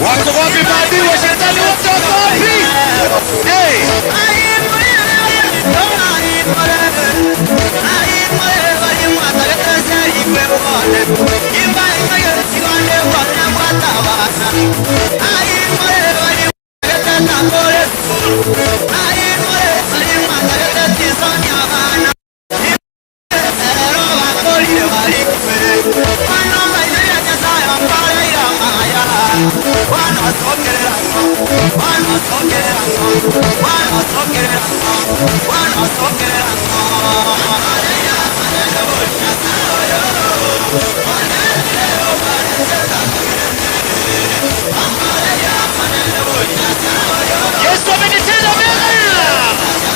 Wako wapi maadui wa shetani wote wako wapi? Yesu amenitenda mema.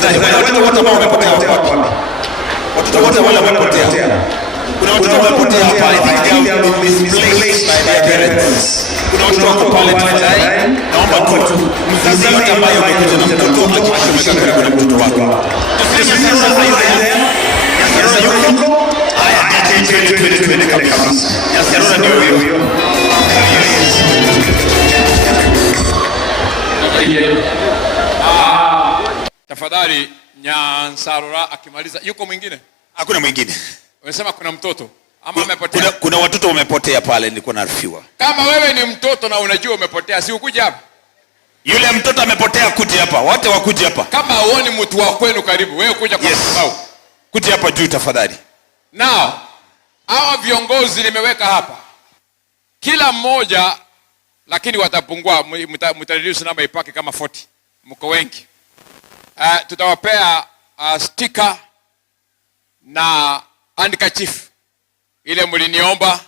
Tafadhali watu wote ambao wamepotea hapa. Watoto wote wale wamepotea. Kuna watoto wamepotea hapa. I think they have been misplaced by their parents. Kuna watoto wako pale tafadhali. Naomba tu mzazi yote ambaye amekuja na mtoto wake amekaa karibu na mtoto wake. Sasa are you there? Yes, yuko. Haya, twende kabisa. Yes, ndio huyo. Tafadhali Nyansarora akimaliza. Yuko mwingine? Hakuna mwingine. Unasema kuna mtoto ama amepotea? Kuna watoto wamepotea pale, nilikuwa naarifiwa. Kama wewe ni mtoto na unajua umepotea, si ukuje hapa? Yule mtoto amepotea, kuja hapa. Wote wakuje hapa. Kama huoni mtu wa kwenu karibu, wewe kuja kwa sababu. Kuja hapa juu tafadhali. Now, hawa viongozi nimeweka hapa. Kila mmoja lakini watapungua, mtareduce namba ipake kama 40. Mko wengi. Tutawapea sticker na handkerchief ile mliniomba,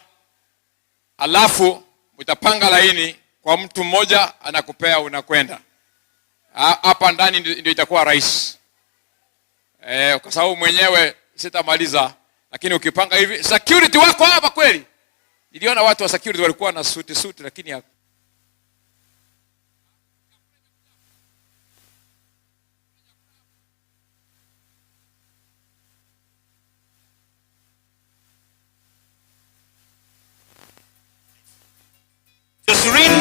alafu mtapanga laini kwa mtu mmoja anakupea unakwenda hapa ndani, ndio itakuwa rahisi kwa sababu mwenyewe sitamaliza, lakini ukipanga hivi. Security wako hapa kweli? Niliona watu wa security walikuwa na suti lakini Josephine,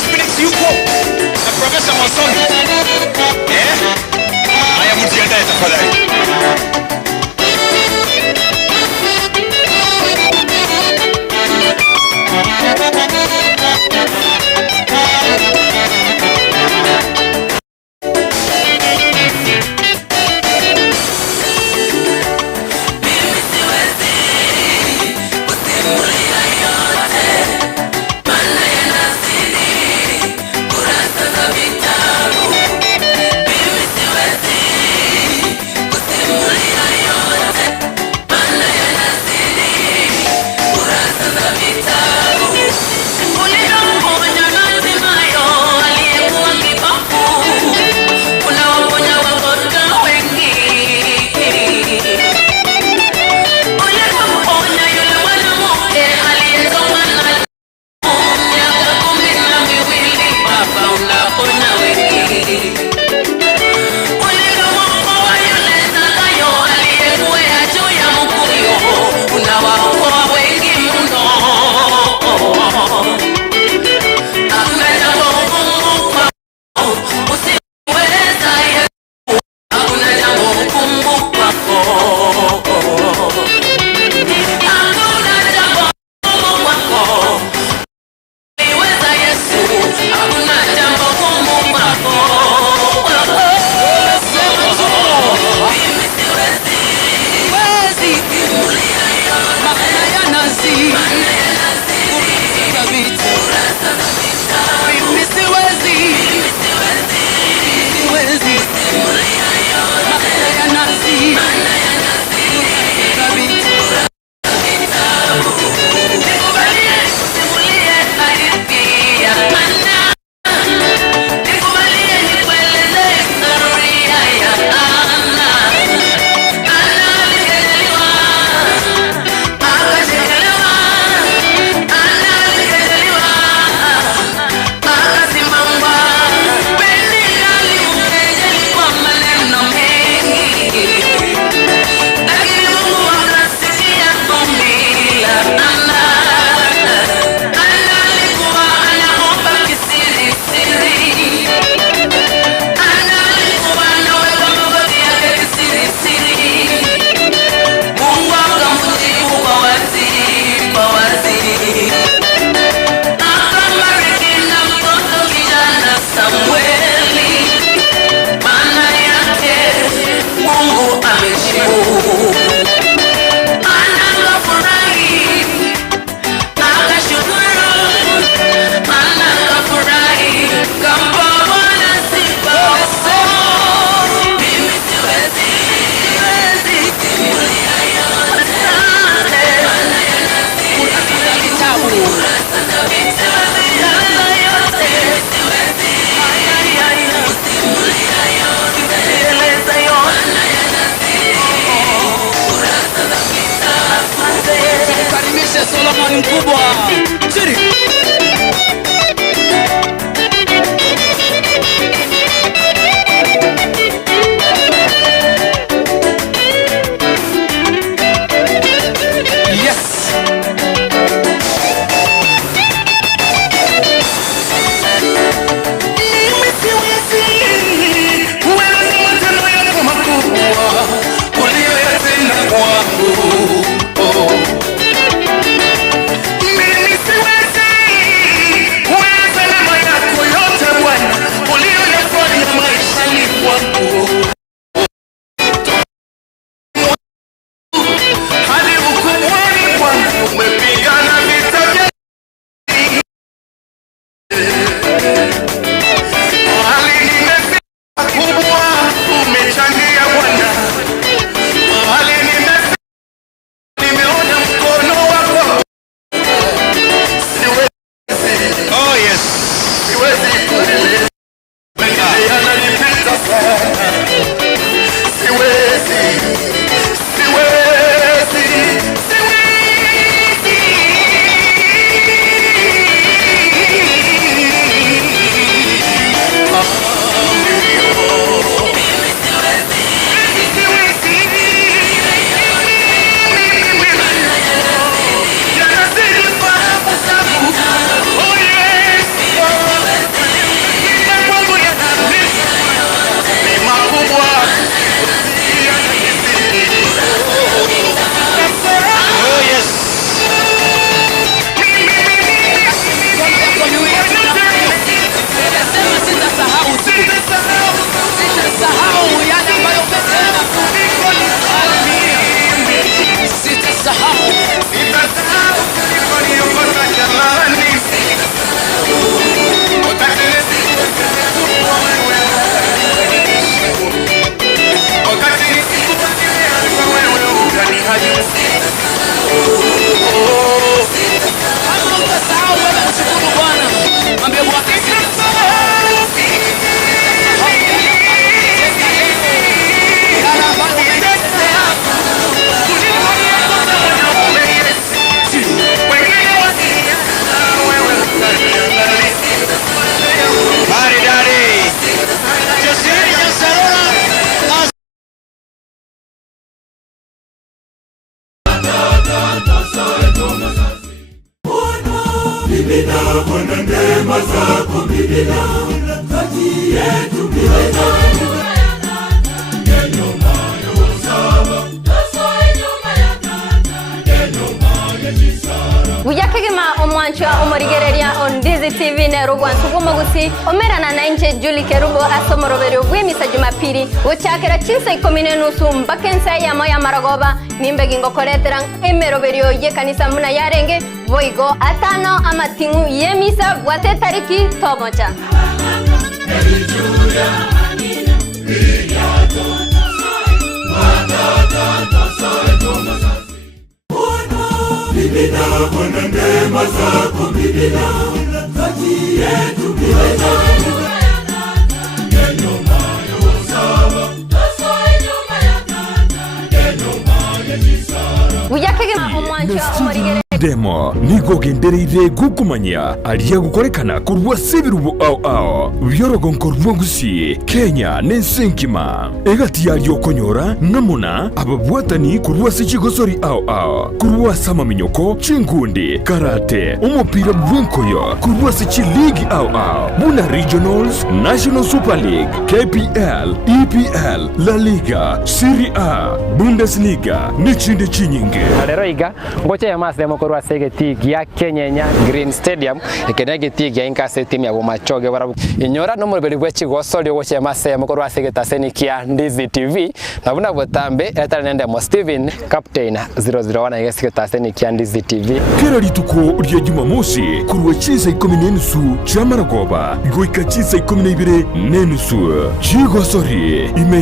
Spinix yuko na Professor Monson. Haya mjiandae tafadhali. makofi mkubwa. Chini. Ujakegema omwanchwa omorigereria on Dizzy TV nero gwansu gomogusi omerana na nje Julie Kerubo asomoroberio gwemisa Jumapili uchakera chinsa 10:30 mbakensa ya moya maragoba nimbe gingokoretera emeroberio ye kanisa muna yarenge voigo atano amatingu yemisa bwate tariki tomocha Biblia Bwana neema zako Biblia kati yetu Biblia neno mayo sawa tasoi nyuma ya kata neno mayo kisara Ujakegema omwanchwa omorigere demo nigogendereire gukumanya aria gukorekana kurwa sebirubo ao byorogonkorwa gusi Kenya nensenkima egati yario konyora namuna ababwatani kurwa sichigosori ao kurwa sama minyoko chingundi karate umupira bwenkoyo kurwa sichi league ao buna regionals national super league KPL EPL La Liga Serie A Bundesliga nichinde chinyinge Alero iga ngoche ya masemo korwa segeti ya Kenya Green Stadium ikenegeti ya inkase timu ya Bomachoge barabu inyora no murberi bwechi gosoli ngoche ya masemo korwa segeta senikia Dizzy TV na buna botambe etale nende mo Steven captain 001 yesiketa senikia Dizzy TV kera rituko rya Jumamosi kurwa chinsa 10:30 chamaragoba goika chinsa 12:30 chigosori ime